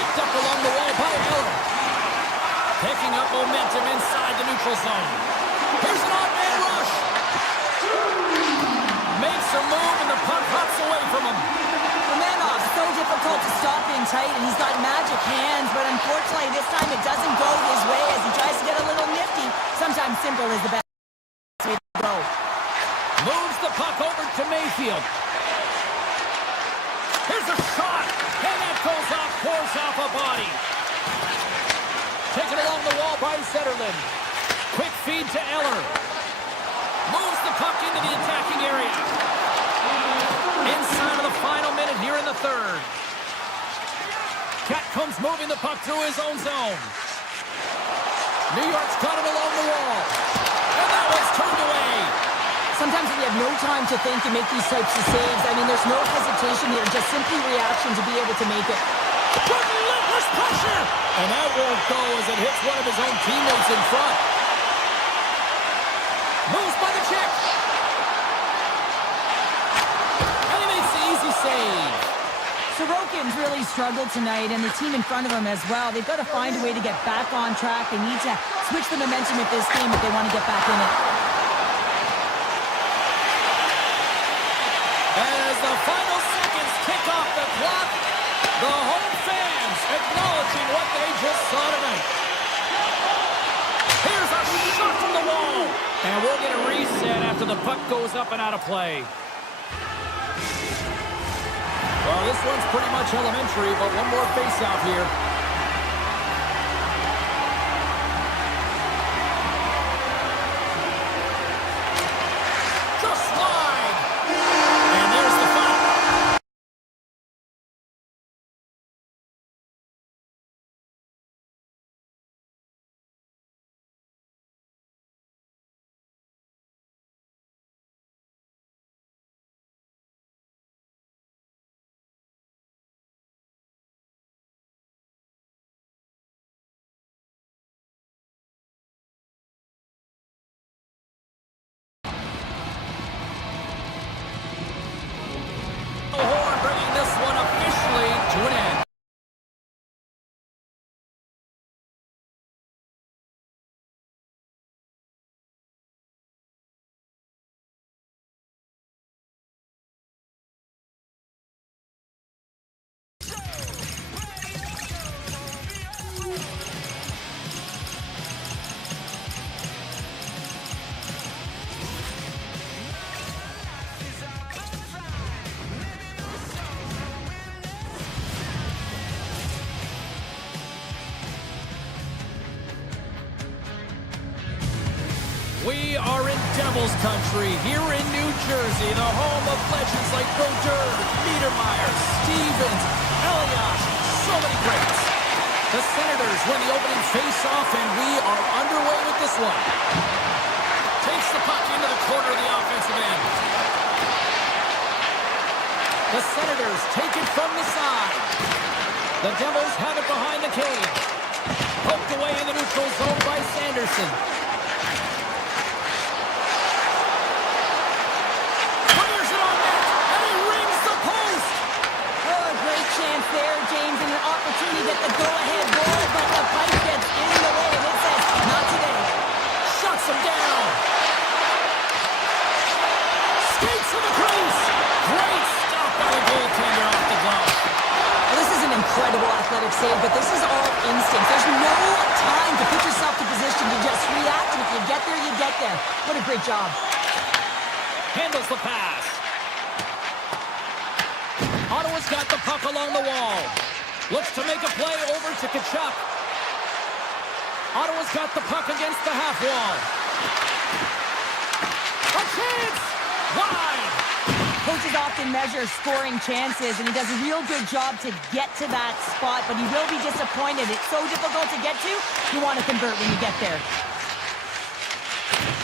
Picked up along the wall by Eller. Picking up momentum inside the neutral zone. Here's an odd man rush. Makes a move and the puck hops away from him. Romanov, so difficult to stop in tight, and he's got magic hands, but unfortunately this time it doesn't go his way as he tries to get a little nifty. Sometimes simple is the best way to go. Moves the puck over to Mayfield. Here's a shot, and that goes off, pours off a body. Taken along the wall by Zetterlund. Quick feed to Eller. Moves the puck into the attacking area. Inside of the final minute here in the third. Cat comes moving the puck through his own zone. New York's got it along the wall. And that one's turned away. Sometimes when you have no time to think and make these types of saves, I mean, there's no hesitation here, just simply reaction to be able to make it. Relentless pressure! And that won't go as it hits one of his own teammates in front. Moves by the check. And he makes the easy save. Sorokin's really struggled tonight, and the team in front of him as well. They've got to find a way to get back on track. They need to switch the momentum of this game if they want to get back in it. As As the final seconds kick off the clock, the home fans acknowledging what they just saw tonight. Here's a shot from the wall. And we'll get a reset after the puck goes up and out of play. Well, this one's pretty much elementary, but one more face-off here. Just wide. And there's the foul. Horn bringing this one officially to an end. We are in Devils country here in New Jersey, the home of legends like Brodeur, Niedermeyer, Stevens, Elias, so many greats. The Senators win the opening face-off, and we are underway with this one. Takes the puck into the corner of the offensive end. The Senators take it from the side. The Devils have it behind the cage. Poked away in the neutral zone by Sanderson. There, James, and an opportunity to get the go-ahead goal, but the pipe gets in the way, and it says, not today. Shuts him down. Skates to the crease. Great stop by the goaltender off the glove. Well, this is an incredible athletic save, but this is all instinct. There's no time to put yourself in position to just react, and if you get there, you get there. What a great job. Handles the pass. Ottawa's got the puck along the wall. Looks to make a play over to Tkachuk. Ottawa's got the puck against the half wall. A chance! Wide! Coaches often measure scoring chances, and he does a real good job to get to that spot, but he will be disappointed. It's so difficult to get to, you want to convert when you get there.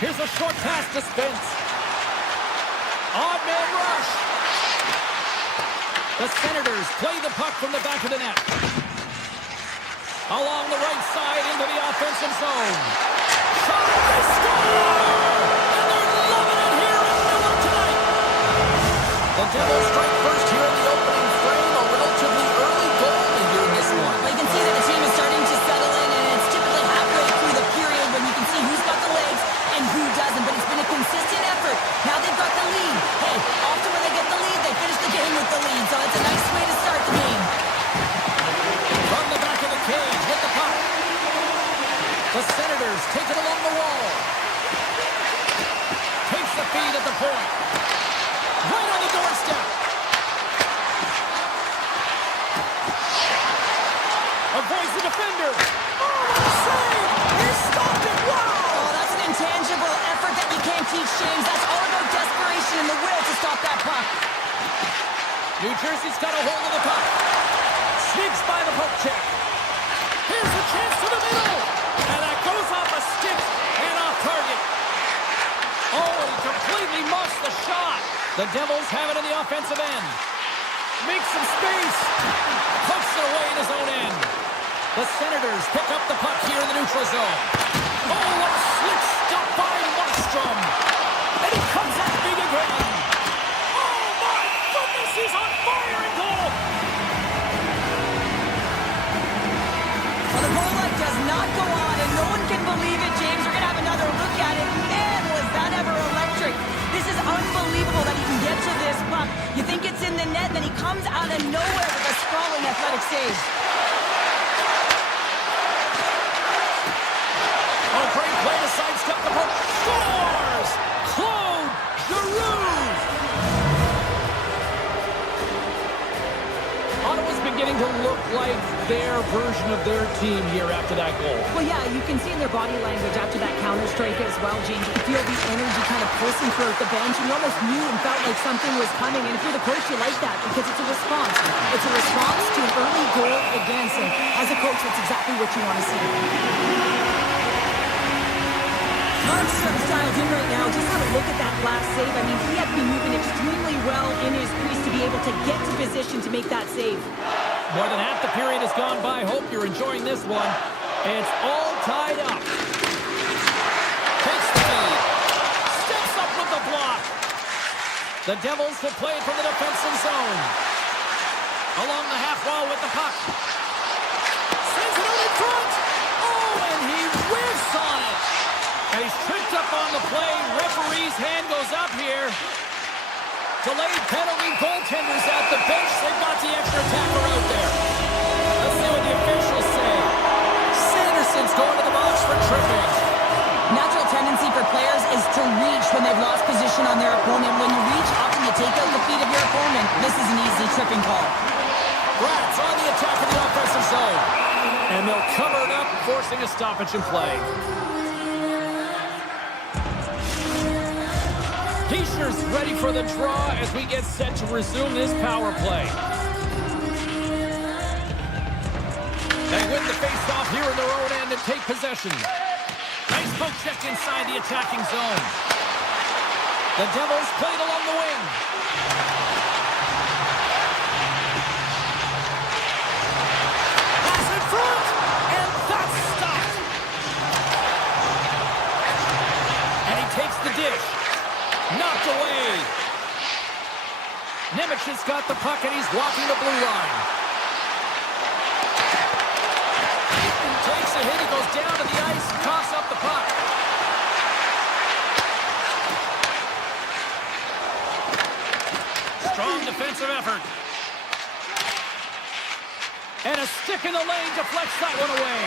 Here's a short pass to Spence. Odd man rush. The Senators play the puck from the back of the net. Along the right side into the offensive zone. Shot, they score! And they're loving it here in Miller tonight. The Devils strike first here in the opening frame. A relatively early goal here in this one. Well, you can see that the team is starting to settle in, and it's typically halfway through the period when you can see who's got the legs and who doesn't, but it's been a consistent effort. Now they've got the lead. Hey, often when they get the lead, they finish the game with the lead, so it's a nice way to start the game. From the back of the cage with the puck. The Senators take it along the wall. Takes the feed at the point. Right on the doorstep. Avoids the defender. Oh, save! He stopped it! Wow! Oh, that's an intangible effort that you can't teach, James. That's all about desperation and the will to stop that puck. New Jersey's got a hold of the puck. Sneaks by the poke check. Here's a chance to the middle. And that goes off a stick and off target. Oh, he completely muffs the shot. The Devils have it in the offensive end. Makes some space. Pokes it away in his own end. The Senators pick up the puck here in the neutral zone. Oh, what a slick stop by Markstrom. And he comes up big again. Oh, my goodness, he's on fire in goal. Well, the goal light does not go on, and no one can believe it, James. We're going to have another look at it. Man, was that ever electric. This is unbelievable that he can get to this puck. You think it's in the net, then he comes out of nowhere with a sprawling athletic save. Oh, great play to sidestep the puck. Scores! Claude Giroux! Ottawa's beginning to look like their version of their team here after that goal. Well, yeah, you can see in their body language after that counter-strike as well, James. You can feel the energy kind of pulsing throughout the bench, and you almost knew and felt like something was coming. And if you're the coach, you like that because it's a response. It's a response to an early goal against, and as a coach, that's exactly what you want to see. Markstrom's dialed in right now. Just have a look at that last save. I mean, he had to be moving extremely well in his crease to be able to get to position to make that save. More than half the period has gone by. Hope you're enjoying this one. It's all tied up. Takes the lead. Steps up with the block. The Devils will play it from the defensive zone. Along the half wall with the puck. Sends it out in front. Oh, and he whiffs on it. And he's tripped up on the play. Referee's hand goes up here. Delayed penalty, goaltenders at the bench. They've got the extra attacker out there. Let's see what the officials say. Sanderson's going to the box for tripping. Natural tendency for players is to reach when they've lost position on their opponent. When you reach, often you take out the feet of your opponent. This is an easy tripping call. Rats on the attack in the offensive zone. And they'll cover it up, forcing a stoppage in play. Heischer's ready for the draw as we get set to resume this power play. They win the face-off here in their own end and take possession. Nice poke check inside the attacking zone. The Devils played along the wing. Pass in front, and that's stopped. And he takes the dish. Knocked away. Nemec has got the puck and he's walking the blue line. Takes a hit, he goes down to the ice and coughs up the puck. Strong defensive effort. And a stick in the lane deflects that one away.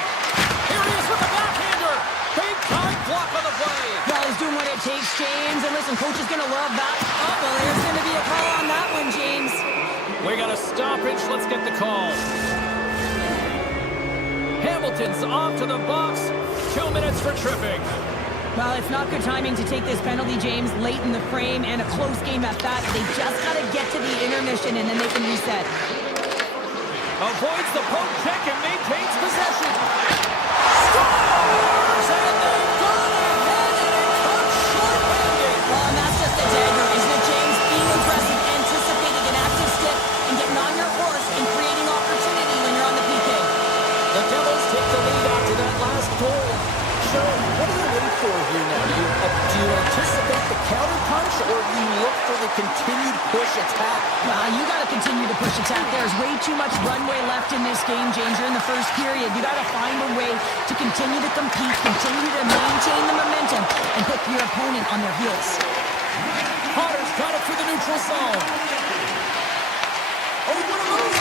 Here he is with the backhander. Big time block on the play. Well, he's doing what it takes, James. And listen, coach is going to love that. Oh, well, there's going to be a call on that one, James. We got a stoppage. Let's get the call. Hamilton's off to the box. 2 minutes for tripping. Well, it's not good timing to take this penalty, James, late in the frame, and a close game at that. They just got to get to the intermission, and then they can reset. Avoids the poke check and maintains possession. Scores! And they've gone ahead and it comes short-handed. Well, and that's just a dagger, isn't it, James? Being aggressive, anticipating an active stick, and getting on your horse and creating opportunity when you're on the PK. The Devils take the lead after that last goal. Sean, what do you wait for here now? Do you anticipate the counter punch, or do you look for the continued push attack? You got to continue to push attack. There's way too much runway left in this game, James. You're in the first period. You got to find a way to continue to compete, continue to maintain the momentum, and put your opponent on their heels. Potter's got it through the neutral zone. Oh, what a move!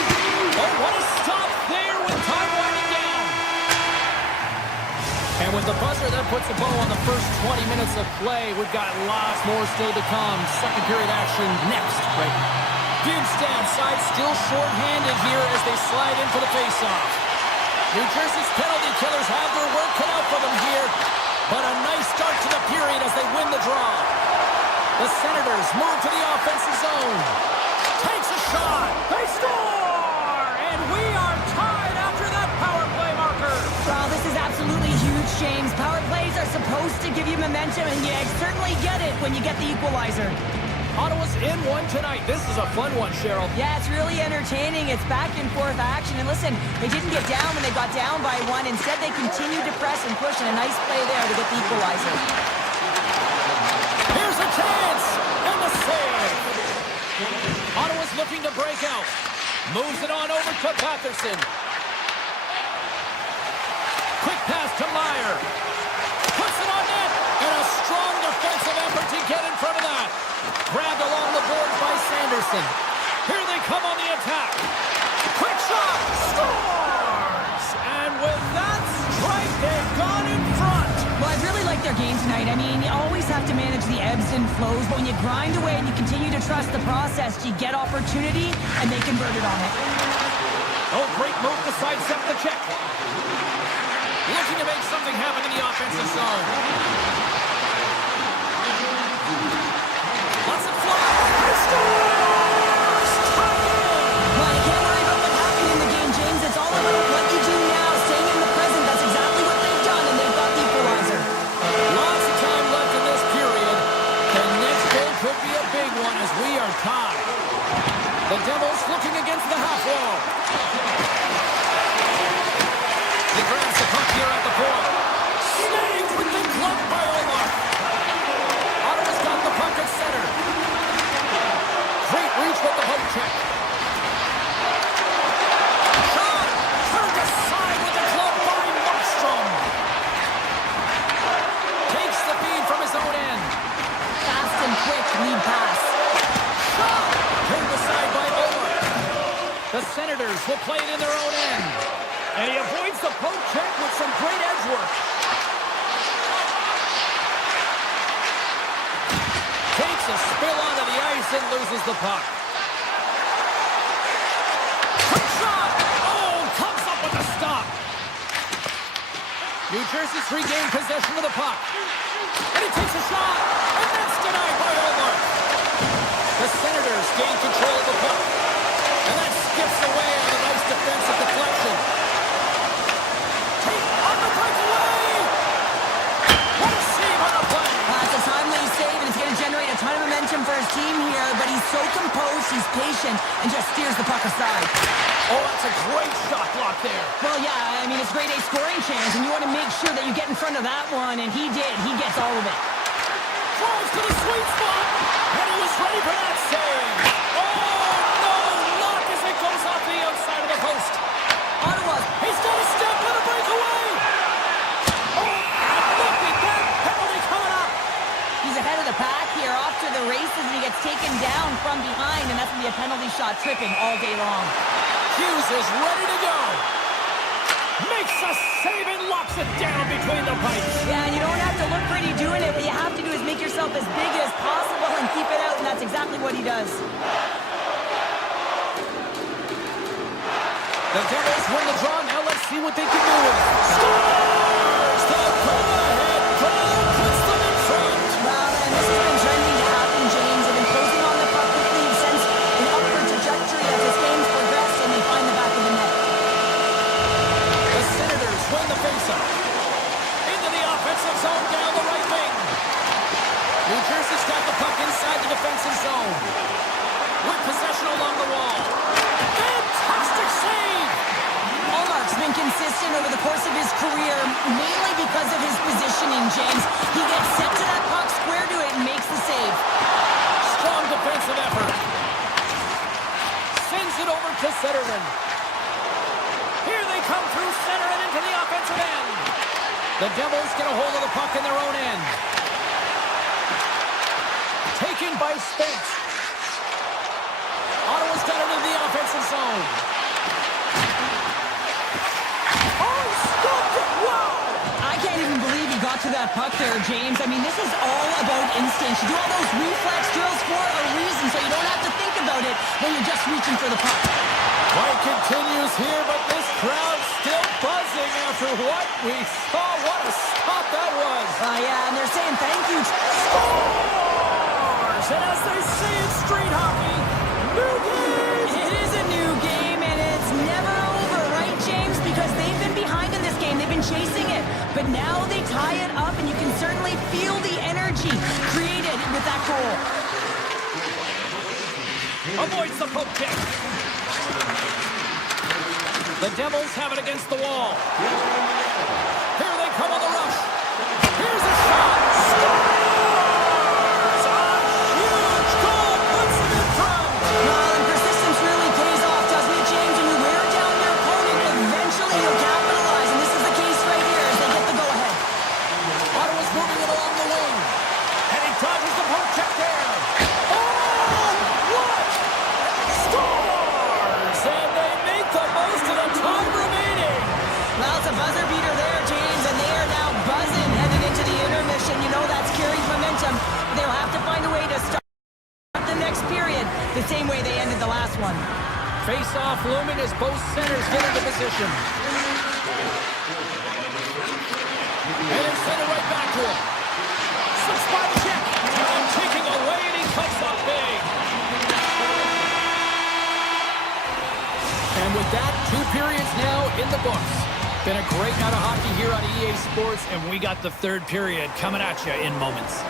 Oh, what a stop there with time winding down. And with the buzzer, that puts a bow on the first 20 minutes of play. We've got lots more still to come. Second period action next. Right. Bjugstad side still short-handed here as they slide in for the face-off. New Jersey's penalty killers have their work cut out for them here. But a nice start to the period as they win the draw. The Senators move to the offensive zone. Takes a shot. They score! And we are tied after that power play marker. Well, this is absolutely huge, James. Power plays are supposed to give you momentum, and you certainly get it when you get the equalizer. Ottawa's in one tonight. This is a fun one, Cheryl. Yeah, it's really entertaining. It's back and forth action. And listen, they didn't get down when they got down by one. Instead, they continued to press and push, and a nice play there to get the equalizer. Here's a chance, and the save. Ottawa's looking to break out. Moves it on over to Patterson. Quick pass to Meyer. Puts it on net, and a strong defensive effort to get in front of that. Grabbed along the boards by Sanderson. Here they come on the attack. Quick shot. Scores! And with that strike, they've gone in front. Well, I really like their game tonight. I mean, you always have to manage the ebbs and flows, but when you grind away and you continue to trust the process, you get opportunity, and they converted on it. Oh, great move to sidestep the check. Looking to make something happen in the offensive zone. Lots of fly. Scores! Tie in! Well, you can't worry about what happened in the game, James. It's all about what you do now, staying in the present. That's exactly what they've done, and they've got the equalizer. Lots of time left in this period. The next goal could be a big one as we are tied. The Devils looking against the half wall. He grabs the puck here at the point. Snagged with the glove by Omar. Ottawa's got the puck at center. Great reach with the poke check. Shot! Turned aside with the glove by Markstrom. Takes the feed from his own end. Fast and quick lead pass. Shot! Turned aside by Omar. The Senators will play it in their own end. And he avoids the poke check with some great edge work. Takes a spill onto the ice and loses the puck. Quick shot! Oh, comes up with a stop. New Jersey's regained possession of the puck. And he takes a shot. And that's denied by Omar. The Senators gain control of the puck. And that skips away on a nice defensive deflection. On the breakaway! What a save on the play! It's a timely save, and it's going to generate a ton of momentum for his team here, but he's so composed, he's patient, and just steers the puck aside. Oh, that's a great shot block there. Well, yeah, I mean, it's grade A scoring chance, and you want to make sure that you get in front of that one, and he did. He gets all of it. Drives to the sweet spot, and he was ready for that save. Oh, no! Lock as it goes off the outside of the post. Ottawa. He's got a step and a breakaway. Oh, and look at that penalty coming up. He's ahead of the pack here, off to the races, and he gets taken down from behind, and that's going to be a penalty shot tripping all day long. Hughes is ready to go. Makes a save and locks it down between the pipes. Yeah, and you don't have to look pretty doing it. What you have to do is make yourself as big as possible and keep it out, and that's exactly what he does. The Devils win the draw. Now let's see what they can do with it. Scores! The go-ahead goal puts them in front. Well, and this has been trending to happen, James. They've been closing on the puck quickly. You've sensed an upward trajectory as this game's progressed, and they find the back of the net. The Senators win the faceoff. Into the offensive zone down the right wing. New Jersey's got the puck inside the defensive zone. With possession along the wall. Fantastic save! Allmark's been consistent over the course of his career, mainly because of his positioning, James. He gets set to that puck, square to it, and makes the save. Strong defensive effort. Sends it over to Centerman. Here they come through center and into the offensive end. The Devils get a hold of the puck in their own end. Taken by Spence. Ottawa's got it in the offensive zone. Oh, stopped it! Wow! I can't even believe he got to that puck there, James. I mean, this is all about instinct. You do all those reflex drills for a reason, so you don't have to think about it when you're just reaching for the puck. Fight continues here, but this crowd's still buzzing after what we saw. What a stop that was. Yeah, and they're saying thank you. Scores! And as they say in street hockey, new game! It is a new game, and it's never over, right, James? Because they've been behind in this game. They've been chasing it. But now they tie it up, and you can certainly feel the energy created with that goal. Avoids the poke check. The Devils have it against the wall. Here they come on the rush. Here's a shot. Scores! A huge goal puts them in front. Well, and persistence really pays off, doesn't it, James? When you wear down your opponent, eventually you'll capitalize, and this is the case right here as they get the go-ahead. Ottawa's moving it along the wing. And he dodges the puck. Face-off looming as both centers get into position. And it's sent it right back to him. Slips by the check. And taking away, and he comes up big. And with that, 2 periods now in the books. Been a great night of hockey here on EA Sports, and we got the 3rd period coming at you in moments.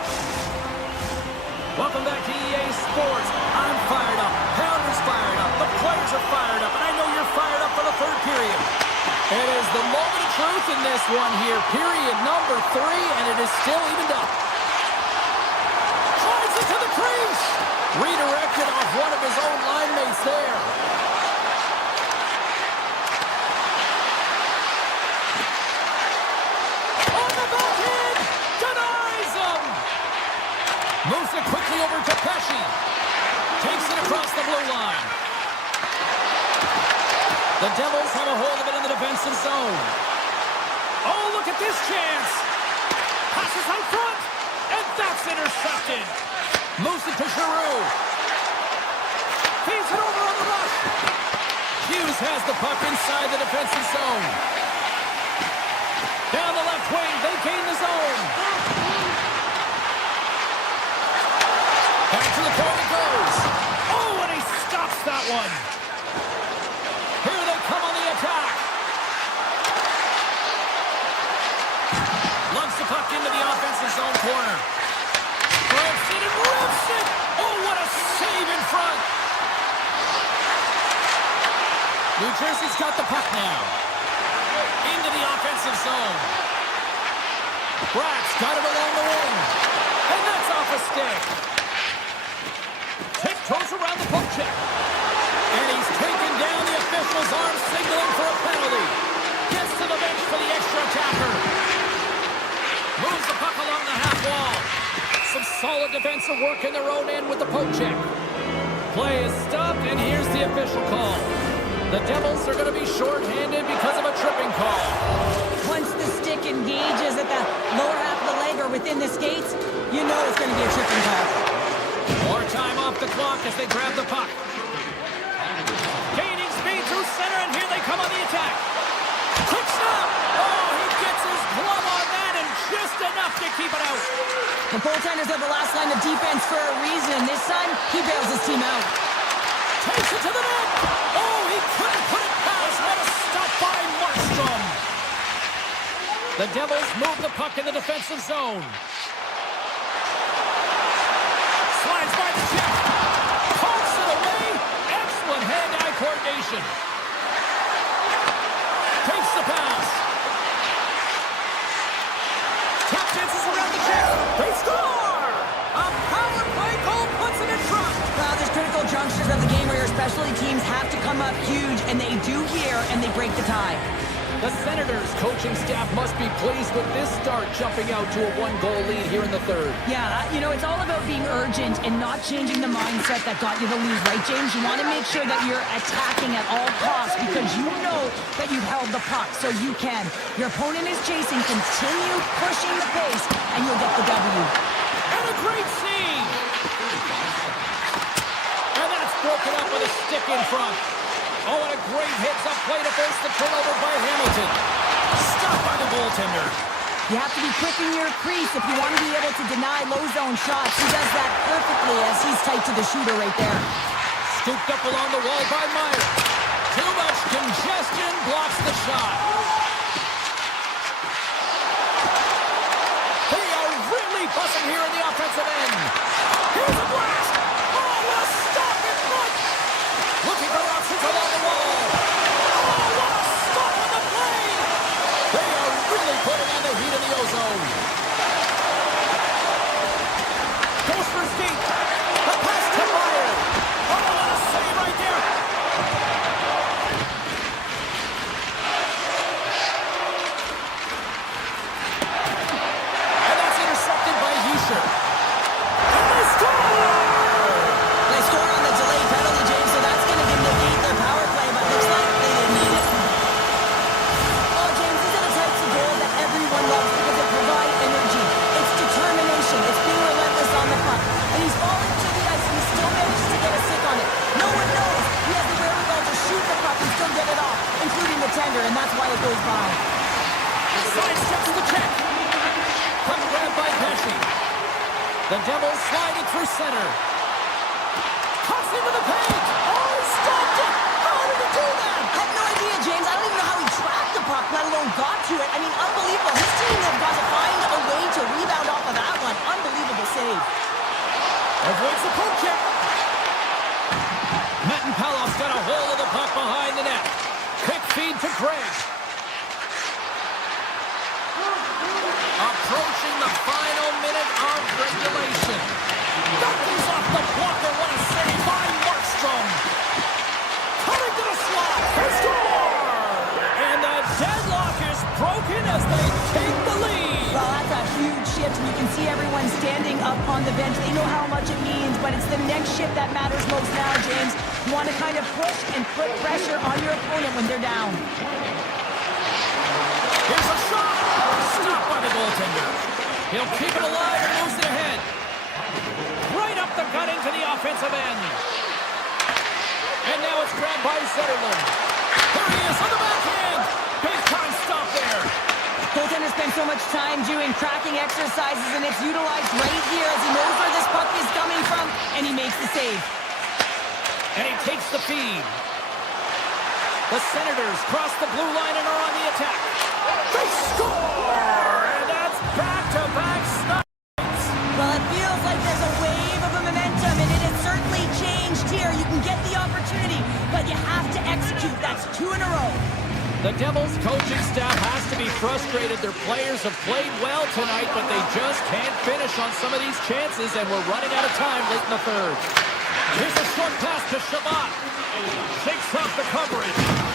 Welcome back to EA Sports. I'm fired up. Pounder's fired up. The players are fired up, and I know you're fired up for the 3rd period. It is the moment of truth in this one here. Period number 3, and it is still evened up. Drives it to the crease. Redirected off one of his own line mates there. On the backhand. Denies him. Moves it quickly over to Pesci. Takes it across the blue line. The Devils have a hold of it in the defensive zone. Oh, look at this chance. Passes out front, and that's intercepted. Moves it to Giroux. Feeds it over on the rush. Hughes has the puck inside the defensive zone. Down the left wing, they gain the zone. Back to the point it goes. Oh, and he stops that one. Here they come on the attack. Lumps the puck into the offensive zone corner. Rips it and rips it. Oh, what a save in front. New Jersey's got the puck now. Into the offensive zone. Bratt's got it along the wing. And that's off a stick. Tiptoes around the poke check. And he's taken down the official's arm, signaling for a penalty. Gets to the bench for the extra attacker. Moves the puck along the half wall. Some solid defensive work in their own end with the poke check. Play is stopped, and here's the official call. The Devils are going to be shorthanded because of a tripping call. Once the stick engages at the lower half of the leg or within the skates, you know it's going to be a tripping call. More time off the clock as they grab the puck. Gaining speed through center, and here they come on the attack. Quick stop! Oh, he gets his glove on that, and just enough to keep it out. The goaltenders are the last line of defense for a reason. This time, he bails his team out. Takes it to the net. Oh, he couldn't put it past. What a stop by Markstrom. The Devils move the puck in the defensive zone. Slides by the check. Pokes it away. Excellent hand-eye coordination. Takes the pass. Tap dances around the check. They score! A power play goal puts it in front. There's critical junctures of the game where your specialty teams have to come up huge, and they do here, and they break the tie. The Senators' coaching staff must be pleased with this start, jumping out to a 1-goal lead here in the 3rd. Yeah, you know, it's all about being urgent and not changing the mindset that got you the lead, right, James? You want to make sure that you're attacking at all costs because you know that you've held the puck, so you can. Your opponent is chasing, continue pushing the pace, and you'll get the W. And a great save! And that's broken up with a stick in front. Oh, and a great hits-up play to force the turnover by Hamilton. Stopped by the goaltender. You have to be quick in your crease if you want to be able to deny low-zone shots. He does that perfectly as he's tight to the shooter right there. Scooped up along the wall by Meyer. Too much congestion blocks the shot. They are really buzzing here in the offensive end. Here's a blast. Oh, what a stop in front. Looking for options along the wall. Oh, what a stop on the play. They are really putting on the heat in the ozone. Goes for skate. The pass to Meyer. Oh, what a save right there. And that's intercepted by Hischier. And they goaltender, and that's why it goes by. Sidesteps the check. Puck grabbed by Pesci. The Devils slide it through center. Cuts into the paint. Oh, he stopped it. How did he do that? I have no idea, James. I don't even know how he tracked the puck, let alone got to it. I mean, unbelievable. His team has got to find a way to rebound off of that one. Unbelievable save. Avoids the poke check. Mettenpalof's got a hold of the puck behind the net. Quick feed to Gregg. Approaching the final minute of regulation. Duckies off the blocker. What a save by Markstrom. Cutting to the slot. They score! And the deadlock is broken as they take the lead. Well, that's a huge shift, and you can see everyone standing up on the bench. They know how much it means, but it's the next shift that matters most now, James. You want to kind of push and put pressure on your opponent when they're down. Here's a shot. Stopped by the goaltender. He'll keep it alive and moves it ahead. Right up the gut into the offensive end. And now it's grabbed by Zetterlund. There he is on the backhand. Big time stop there. Goaltender spends so much time doing cracking exercises, and it's utilized right here as he knows where this puck is coming from, and he makes the save. And he takes the feed. The Senators cross the blue line and are on the attack. They score! And that's back-to-back snipes. Well, it feels like there's a wave of momentum, and it has certainly changed here. You can get the opportunity, but you have to execute. That's 2 in a row. The Devils coaching staff has to be frustrated. Their players have played well tonight, but they just can't finish on some of these chances, and we're running out of time late in the third. Here's a short pass to Shabbat. Shakes off the coverage.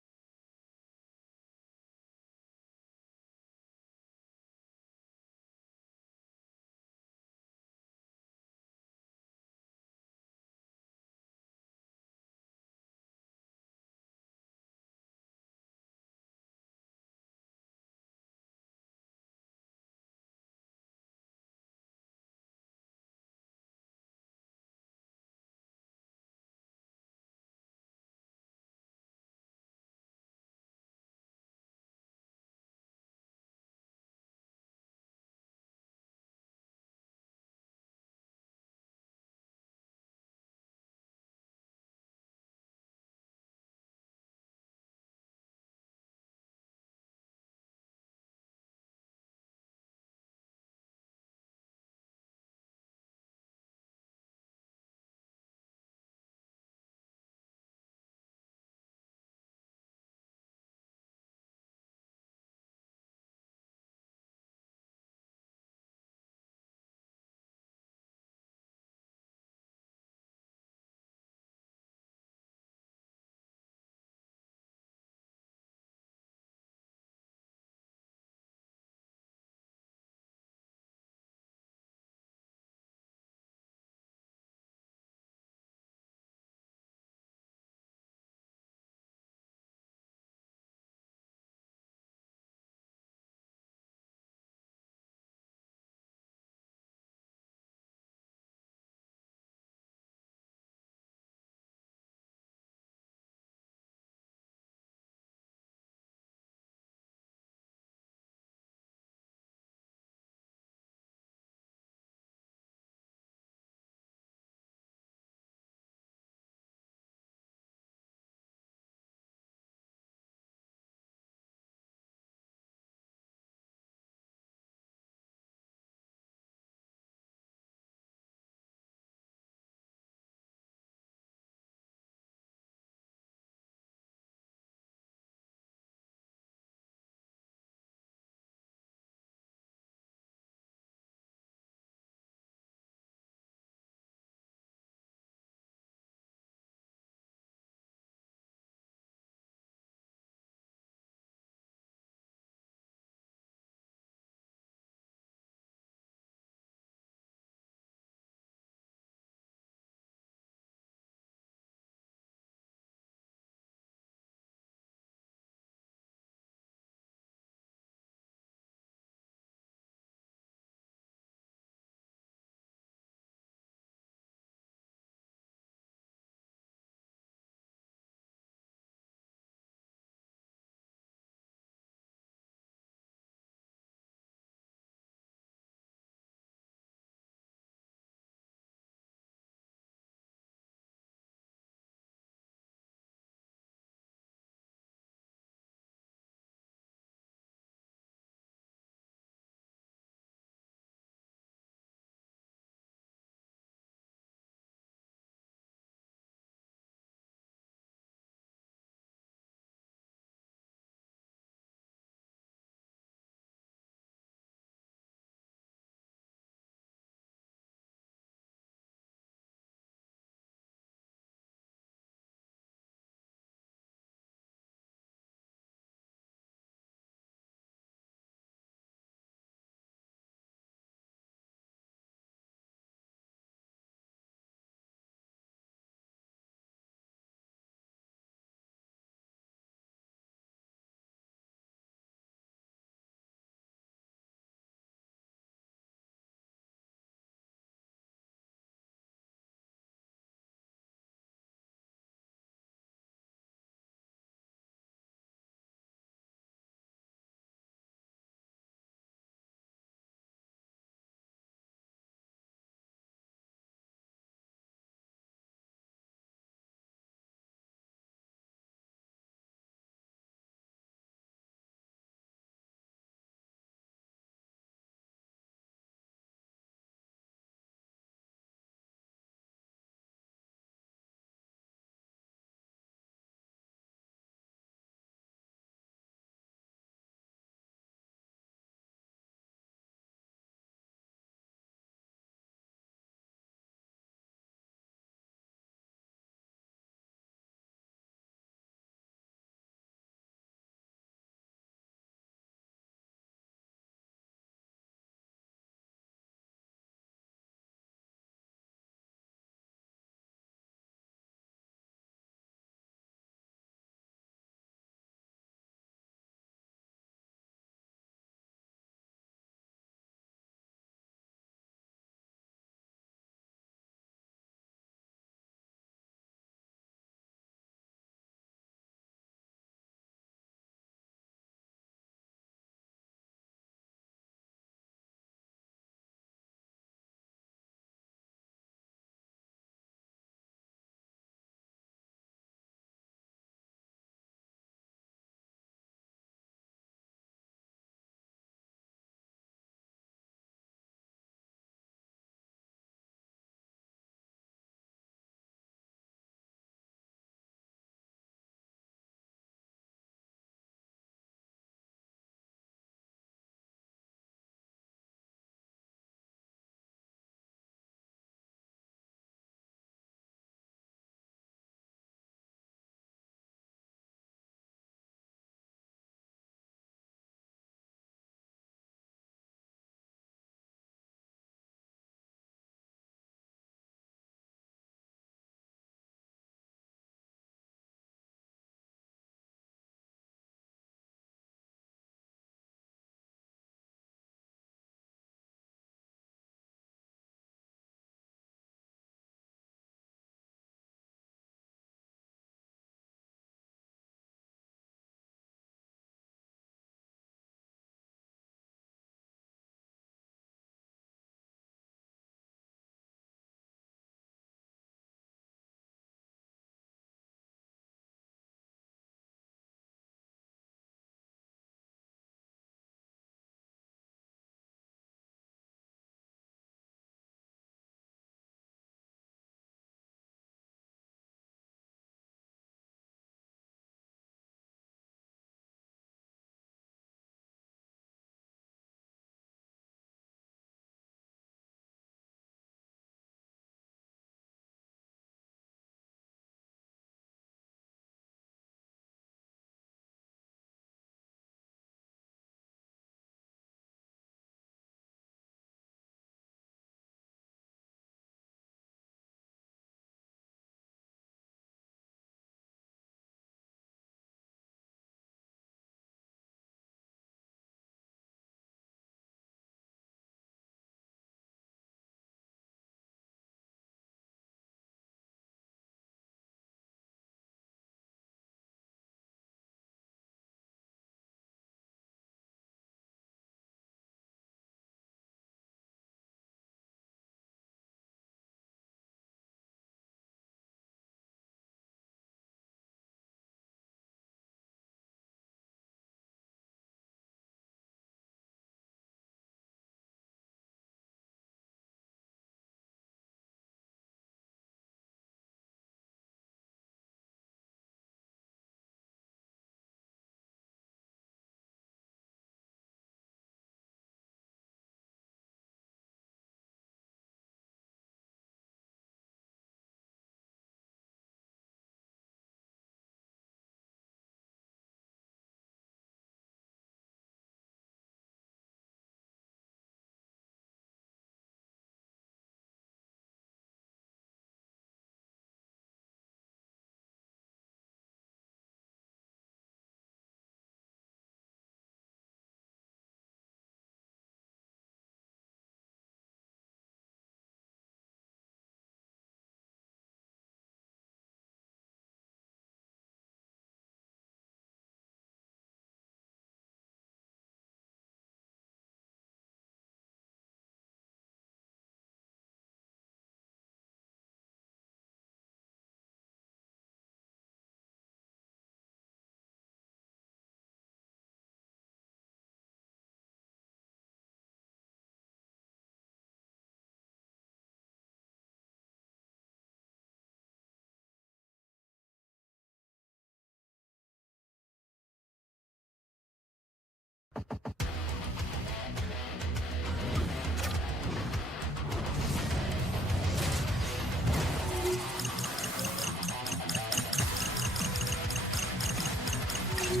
Really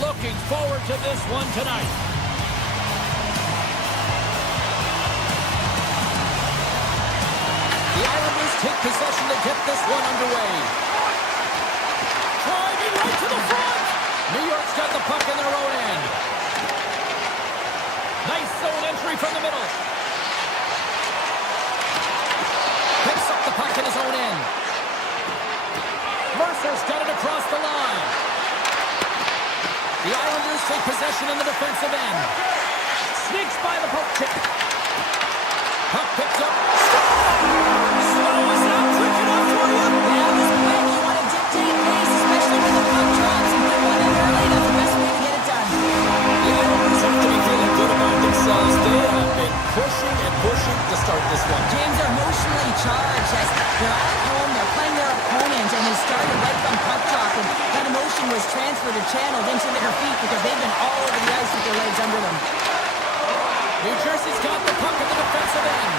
looking forward to this one tonight. The Islanders take possession to get this one underway. Driving right to the front. New York's got the puck in their own end. Nice zone entry from the middle. Picks up the puck in his own end. Mercer's got it across the line. The Islanders take possession in the defensive end. Sneaks by the poke check. Puck picked up. Slow is out, quick enough for you. Yeah, this quick, you want to dictate pace, especially when the puck drops and get one in early. That's the best way to get it done. The Islanders have to be feeling good about themselves. They have been pushing and pushing to start this one. James are emotionally charged as they're at home, they're playing their opponent, and they started right from puck drop, and that emotion was transferred or channeled into their feet because they've been all over the ice with their legs under them. New Jersey's got the puck at the defensive end.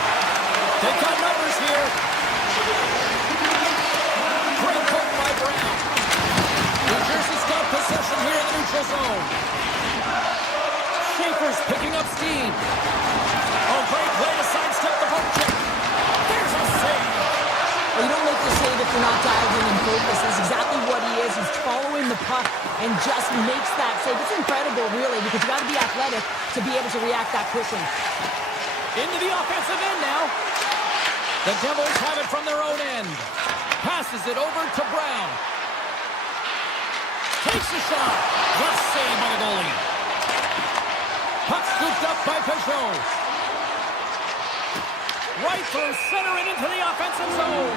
They've got numbers here. Great poke by Brown. New Jersey's got possession here in the neutral zone. Schaefer's picking up steam. Oh, great play to sidestep the poke check. There's a save. Well, you don't make the save if you're not dialed in and focused. That's exactly what he is. He's following the puck and just makes that save. It's incredible, really, because you got to be athletic to be able to react that quickly. Into the offensive end now. The Devils have it from their own end. Passes it over to Brown. Takes a shot. What save by the goalie. Puck scooped up by Peugeot. Right through center and into the offensive zone.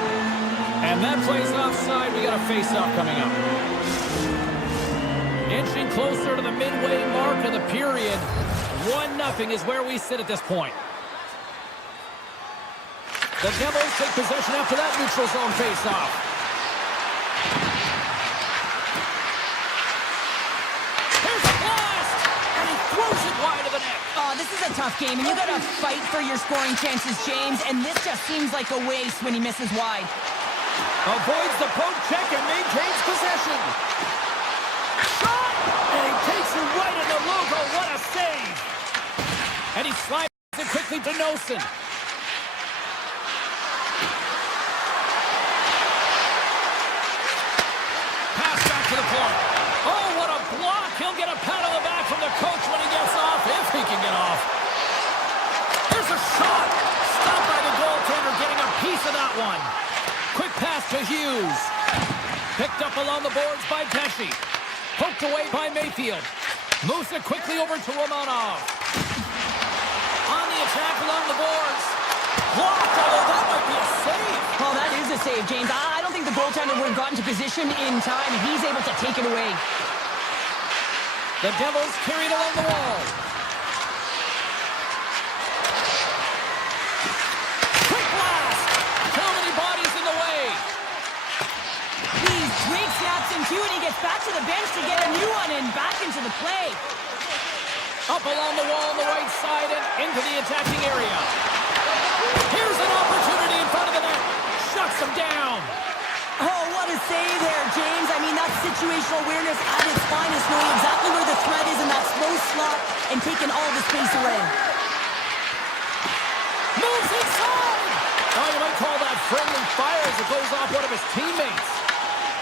And that plays offside. We got a face-off coming up. Inching closer to the midway mark of the period. 1-0 is where we sit at this point. The Devils take possession after that neutral zone face-off. Here's a blast! And he throws it wide of the net. Oh, this is a tough game, and you got to fight for your scoring chances, James, and this just seems like a waste when he misses wide. Avoids the poke check and maintains possession. Shot! And he takes it right in the logo. What a save! And he slides it quickly to Nosen. Pass back to the point. Oh, what a block! He'll get a pat on the back from the coach when he gets off, if he can get off. Here's a shot! Stopped by the goaltender, getting a piece of that one. Quick pass to Hughes. Picked up along the boards by Pesci. Poked away by Mayfield. Moves it quickly over to Romanov. On the attack along the boards. Blocked, although that might be a save. Oh, that is a save, James. I don't think the goaltender would have gotten to position in time, and he's able to take it away. The Devils carried along the wall. Quick blast! Too many bodies in the way. He's Drake snaps him too, and he gets back to the bench to get a new one and back into the play. Up along the wall on the right side and into the attacking area. Here's an opportunity in front of the net. Shuts him down. Oh, what a save there, James. I mean, that's situational awareness at its finest, knowing exactly where the threat is in that slow slot and taking all the space away. Moves inside. Oh, you might call that friendly fire as it goes off one of his teammates.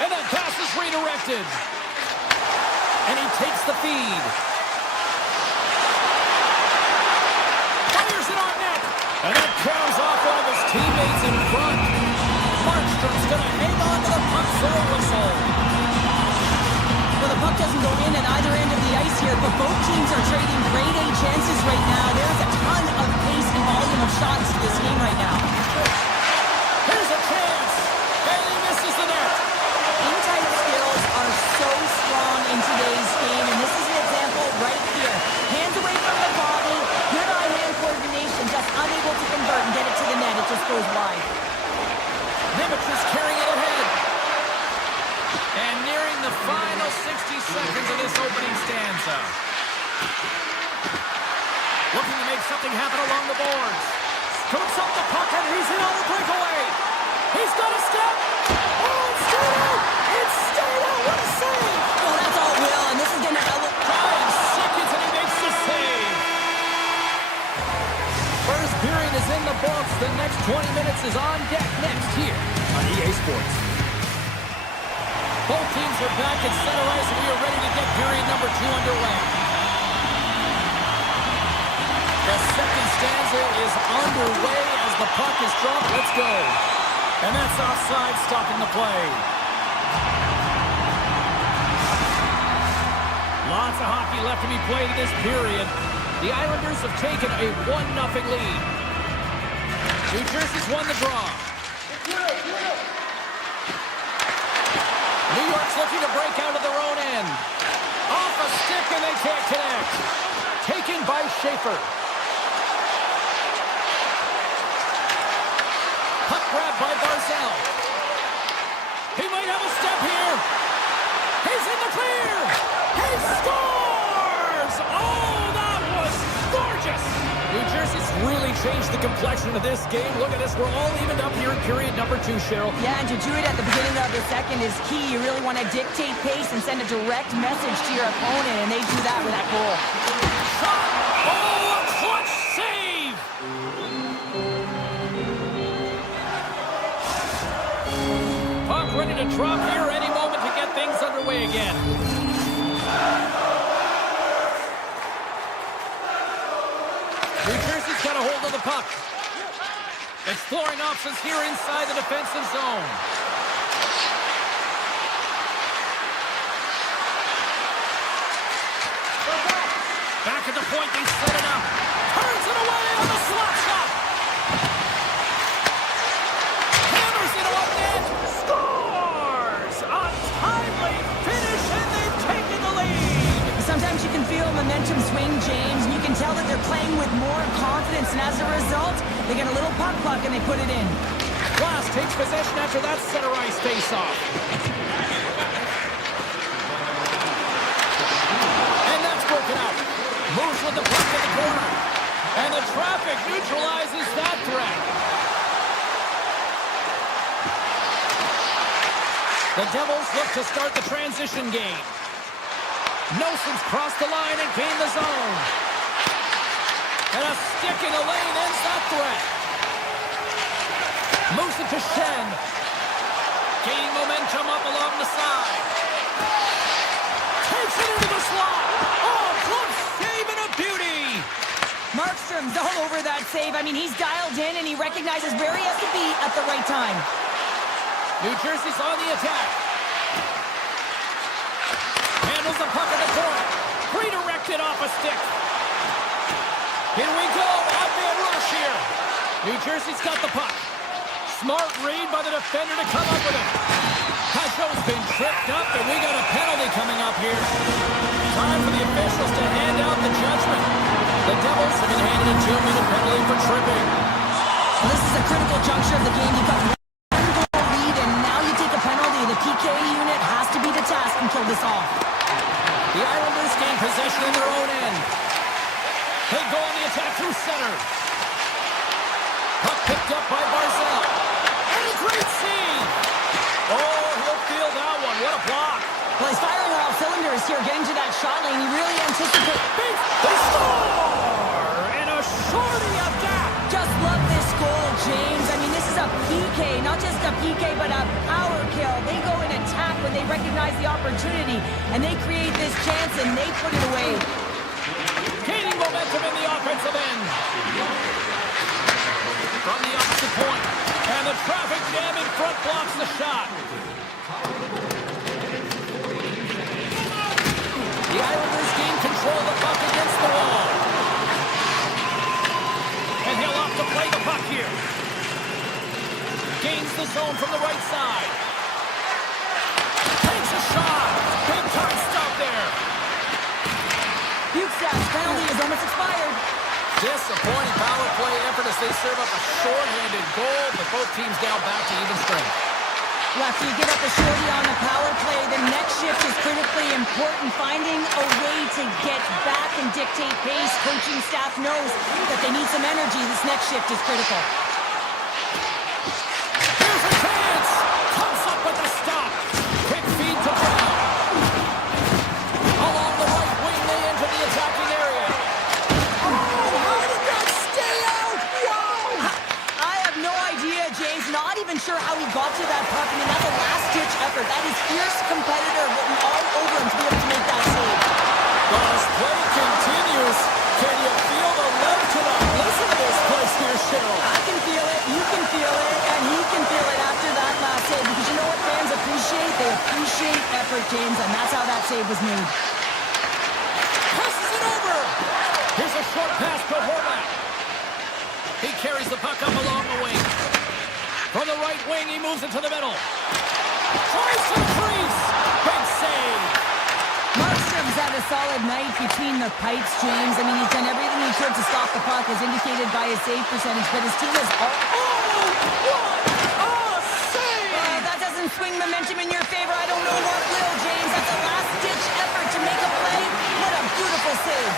And that pass is redirected. And he takes the feed. Fires it on net. And that carries off one of his teammates in front. Markstrom's going to hang on to the puck for a whistle. Well, the puck doesn't go in at either end of the ice here, but both teams are trading grade A chances right now. There's a ton of pace and volume of shots to this game right now. Here's a chance. And he misses the net. In-tight skills are so strong in today's game, and this is an example right here. Hands away from the body, good eye-hand coordination, just unable to convert and get it to the net. It just goes wide. Nemec is carrying it ahead. And nearing the final 60 seconds Looking to make something happen along the boards. Scoops up the puck, and he's in on the breakaway. He's got a step. Oh, it's stayed out. It's stayed out. What a save. Oh, that's all Will, and this is going to elevate. 5 seconds, and he makes the save. First period is in the books. The next 20 minutes is on deck next here on EA Sports. Both teams are back at center ice, and we are ready to get period number 2 underway. The second stanza is underway as the puck is dropped. Let's go. And that's offside, stopping the play. Lots of hockey left to be played in this period. The Islanders have taken a 1-0 lead. New Jersey's won the draw. New York's looking to break out of their own end. Off a stick, and they can't connect. Taken by Schaefer. Puck grabbed by Barzal. He might have a step here. He's in the clear. He scores! Oh, that was gorgeous! New Jersey's really changed the complexion of this game. Look at this. We're all evened up here in period number 2, Cheryl. Yeah, and to do it at the beginning of the second is key. You really want to dictate pace and send a direct message to your opponent, and they do that with that goal. Shot! Oh, a clutch save! Puck ready to drop here any moment to get things underway again. New Jersey's got a hold of the puck. Exploring options here inside the defensive zone. Back at the point, they set it up. Turns it away on the slot shot. Hammers it on net. Scores! A timely finish, and they've taken the lead. Sometimes you can feel momentum swing, James, and you can tell that they're playing with more confidence, and as a result, they get a little puck and they put it in. Glass takes possession after that center ice face-off. And that's broken out. Moves with the puck in the corner. And the traffic neutralizes that threat. The Devils look to start the transition game. Nelson's crossed the line and gained the zone. And a stick in the lane ends that threat. Moves it to Shen. Gaining momentum up along the side. Takes it into the slot. Oh, close save and a beauty. Markstrom's all over that save. I mean, he's dialed in, and he recognizes where he has to be at the right time. New Jersey's on the attack. Handles the puck at the point. Redirected off a stick. Here we go. Odd-man rush here. New Jersey's got the puck. Smart read by the defender to come up with it. Pageau's been tripped up, and we got a penalty coming up here. Time for the officials to hand out the judgment. The Devils have been handed a 2-minute penalty for tripping. Well, this is a critical juncture of the game. You've got one goal lead, and now you take a penalty. The PK unit has to be the task and kill this off. The Islanders gain possession in their own end. They go on the attack through center. Puck picked up by Barzal. And a great save. Oh, he'll feel that one. What a block. Well, he's firing on all cylinders here, getting to that shot lane. He really anticipates. They score! And a shorty of that. Just love this goal, James. I mean, this is a PK, not just a PK, but a power kill. They go in attack when they recognize the opportunity, and they create this chance, and they put it away. Gaining momentum in the offensive end. From the opposite point. And the traffic jam in front blocks the shot. The Islanders gain control of the puck against the wall. And he'll opt to play the puck here. Gains the zone from the right side. Takes a shot. Big time stop there. Bukestad's penalty is almost expired. Disappointing power play effort as they serve up a short-handed goal, but both teams now back to even strength. After you give up a shorty on the power play, the next shift is critically important. Finding a way to get back and dictate pace. Coaching staff knows that they need some energy. This next shift is critical. Here's a chance! Comes up with a stop. Quick feed to Brown. Along the right wing, they enter the attacking area. Oh, how did that stay out? Wow! I have no idea, James. Not even sure how he got to that puck. I mean, that's a last-ditch effort. That is fierce competitor written all over him to be able to make that save. Well, as play continues, can you feel the love to the listen to this place here, Cheryl? I can feel it, you can feel it, and he can feel it after that last save. Because you know what fans appreciate? They appreciate effort, James, and that's how that save was made. Passes it over. Here's a short pass to Horvat. He carries the puck up along the wing. From the right wing, he moves it to the middle. Tries to the crease. Big save. Markstrom's had a solid night between the pipes, James. I mean, he's done everything he could to stop the puck, as indicated by his save percentage, but his team is all... What a save! That doesn't swing momentum in your favor. I don't know what will, James. That's a last-ditch effort to make a play. What a beautiful save.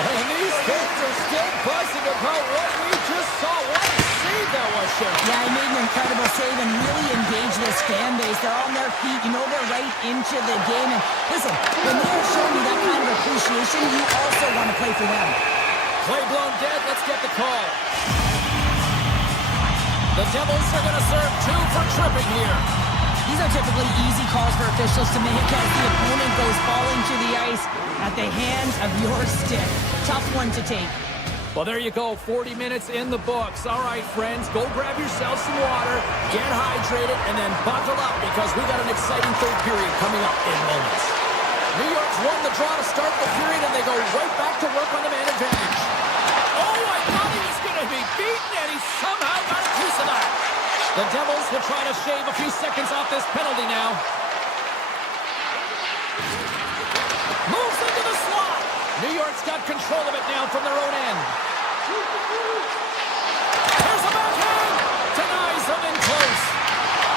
And these fans are still buzzing about what we just saw. What a save that was, Cheryl. Yeah, he made an incredible save and really engaged this fan base. They're on their feet. You know they're right into the game. And listen, when they are showing you that kind of appreciation, you also want to play for them. Play blown dead. Let's get the call. The Devils are going to serve 2 for tripping here. These are typically easy calls for officials to make as the opponent goes falling to the ice at the hands of your stick. Tough one to take. Well, there you go. 40 minutes in the books. All right, friends, go grab yourself some water, get hydrated, and then buckle up because we got an exciting third period coming up in moments. New York's won the draw to start the period, and they go right back to work on the man advantage. Oh, I thought he was going to be beaten, and he somehow got a piece of that. The Devils will try to shave a few seconds off this penalty now. Moves into the slot. New York's got control of it now from their own end. Here's a backhand. Denies them in close.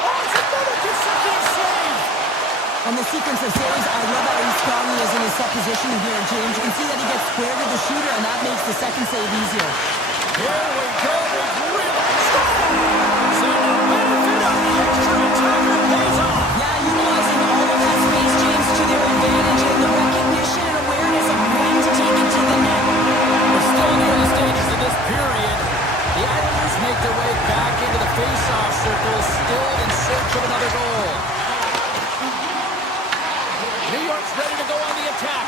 Oh, it's another consecutive save. On the sequence of saves, I love how strong he is in his supposition here, James. You can see that he gets square to the shooter, and that makes the second save easier. Here we go. We've really scored. So the benefit of the extra attacker pays off. Yeah, utilizing all of that space, James, to their advantage, and the recognition and awareness of when to take it to the net. We're still in the early stages of this period. The Islanders make their way back into the face-off circle, still in search of another goal. New York's ready to go on the attack.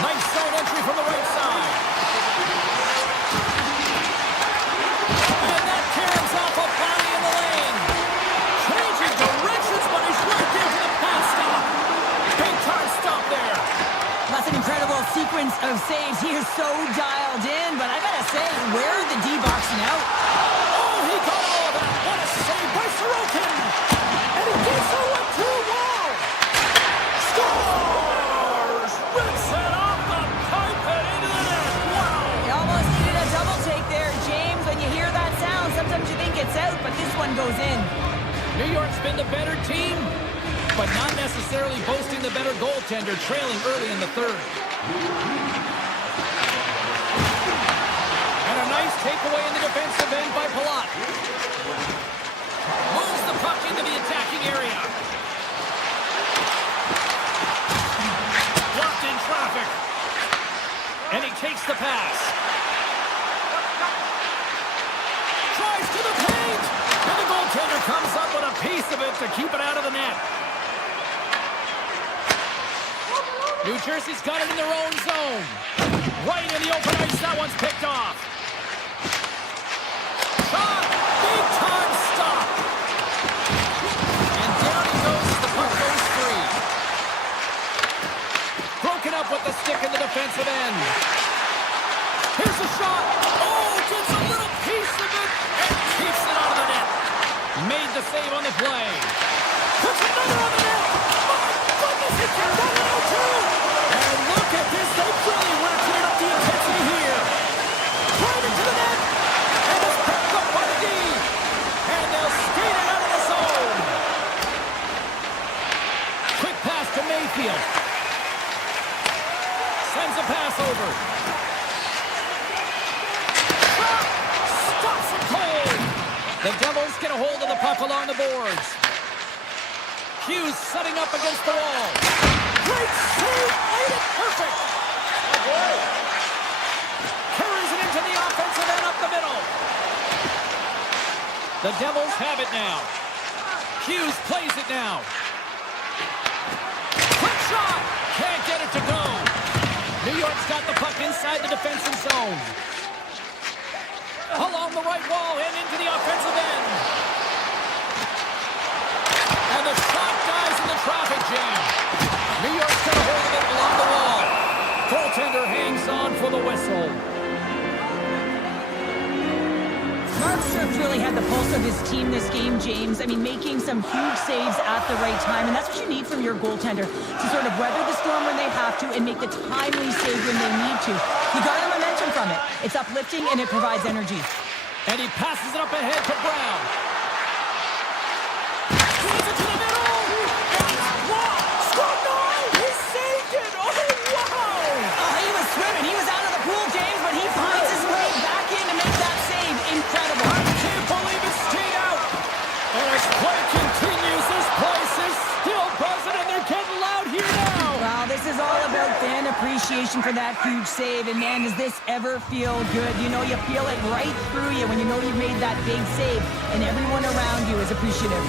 Nice zone entry from the right side. And that carries off a body in the lane. Changing directions, but he's right there to the pass stop. Big time stop there. That's an incredible sequence of saves. He is so dialed in, but I gotta say, where are the D-boxing out? Oh, he got all of that. What a save by Sorokin. And he gets a 1-2 wall. Scores! Rips it off the pipe and into the net. Wow. He almost needed a double take there, James. When you hear that sound, sometimes you think it's out, but this one goes in. New York's been the better team, but not necessarily boasting the better goaltender, trailing early in the third. And a nice takeaway in the defensive end by Palat. Moves the puck into the attacking area. Blocked in traffic. And he takes the pass. Tries to the paint. And the goaltender comes up with a piece of it to keep it out of the net. New Jersey's got it in their own zone. Right in the open ice, that one's picked off. Shot! Big time stop! And down he goes as the puck goes free. Broken up with the stick in the defensive end. Here's a shot! Oh, gets a little piece of it and keeps it out of the net. Made the save on the play. Puts another on the net! My goodness, he can run it out too! And look at this, they really ratcheted up the intensity here. Right into the net, and it's picked up by the D. And they'll skate it out of the zone. himself. Sends a pass over. Shot! Stops him cold. The Devils get a hold of the puck along the boards. Hughes setting up against the wall. Great save! Made it perfect! Carries it into the offensive end up the middle. The Devils have it now. Hughes plays it now. Quick shot! Can't get it to go. New York's got the puck inside the defensive zone. Along the right wall and into the offensive end. And the shot dies in the traffic jam. New York's got a hold of it along the wall. Goaltender hangs on for the whistle. Markstrom's really had the pulse of his team this game, James. I mean, making some huge saves at the right time, and that's what you need from your goaltender, to sort of weather the storm when they have to and make the timely save when they need to. You got the momentum from it. It's uplifting, and it provides energy. And he passes it up ahead to Brown. Squeeze it to the middle. And he's blocked. Scored! No! He saved it! Oh, wow! He was swimming. He was out of the pool, James, but he finds his way back in to make that save. Incredible. I can't believe it stayed out. And as play continues, this place is still buzzing, and they're getting loud here now. Wow, this is all about fan appreciation for that huge save. And man, does this ever feel good. You know, you feel it right through you when you know you've made that big save, and everyone around you is appreciative.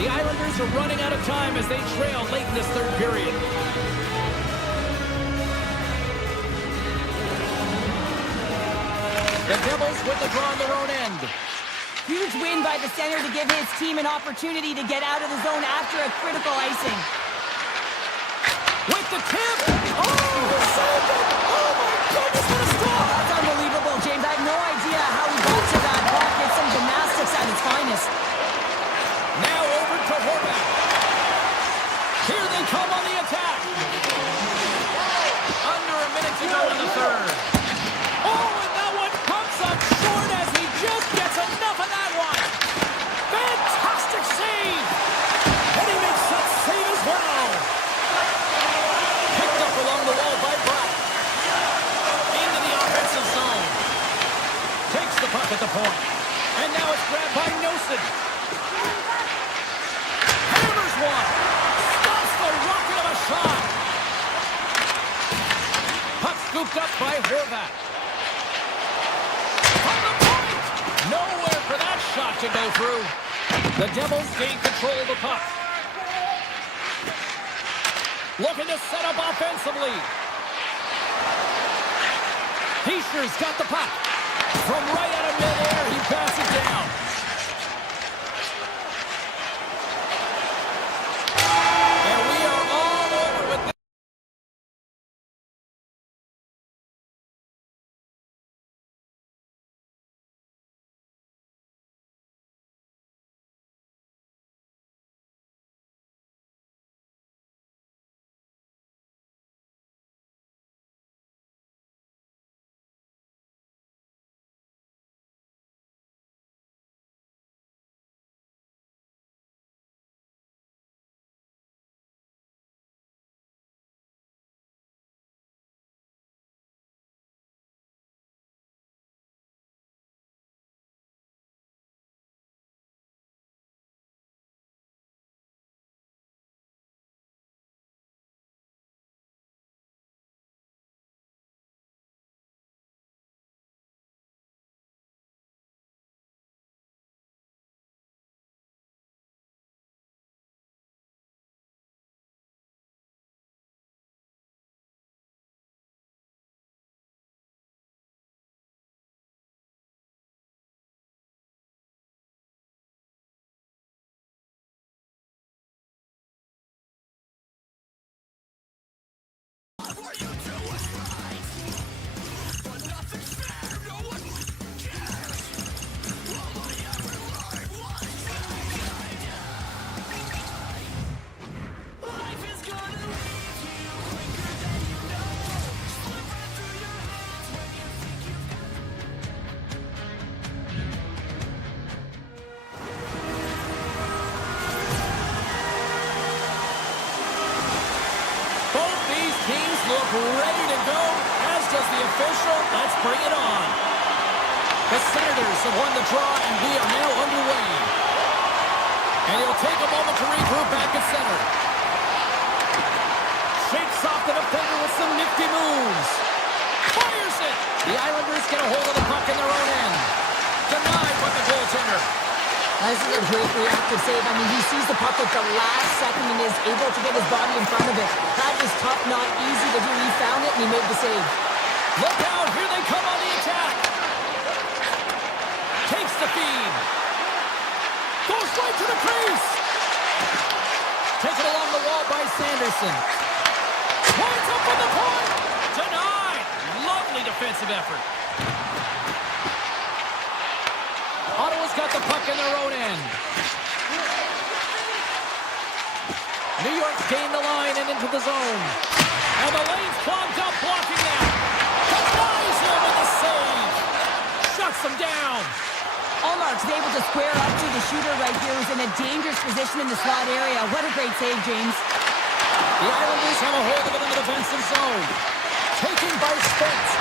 The Islanders are running out of time as they trail late in this third period. The Devils with the draw on their own end. Huge win by the center to give his team an opportunity to get out of the zone after a critical icing. With the tip! Oh, saved it! Oh, my goodness, what a stop! That's unbelievable, James. I have no idea how he got to that puck. It's some gymnastics at its finest. Now over to Horvath. Here they come on the attack. Under a minute to go in the third. Oh, and that one comes up short as he just gets enough of that one. Fantastic save. And he makes that save as well. Picked up along the wall by Brown. Into the offensive zone. Takes the puck at the point. And now it's grabbed by Nosen. Hammers one. Stops the rocket of a shot. Puck scooped up by Horvath. From the point. Nowhere for that shot to go through. The Devils gain control of the puck. Looking to set up offensively. Heischer's got the puck. From right out of midair, he passes it down. says the official. Let's bring it on. The Senators have won the draw, and we are now underway. And it'll take a moment to regroup back at center. Shakes off the defender with some nifty moves. Fires it. The Islanders get a hold of the puck in their own end. Denied by the goaltender. This is a great reactive save. I mean, he sees the puck at the last second and is able to get his body in front of it. That is tough, not easy to do. He found it and he made the save. Look out, here they come on the attack. Takes the feed. Goes right to the crease. Taken along the wall by Sanderson. Points up for the point. Denied. Lovely defensive effort. Ottawa's got the puck in their own end. New York's gained the line and into the zone. And the lane's clogged up, blocking that. Denies him with the save. Shuts him down. Allmark's able to square up to the shooter right here, who's in a dangerous position in the slot area. What a great save, James. The Islanders have a hold of it in the defensive zone. Taken by Spence.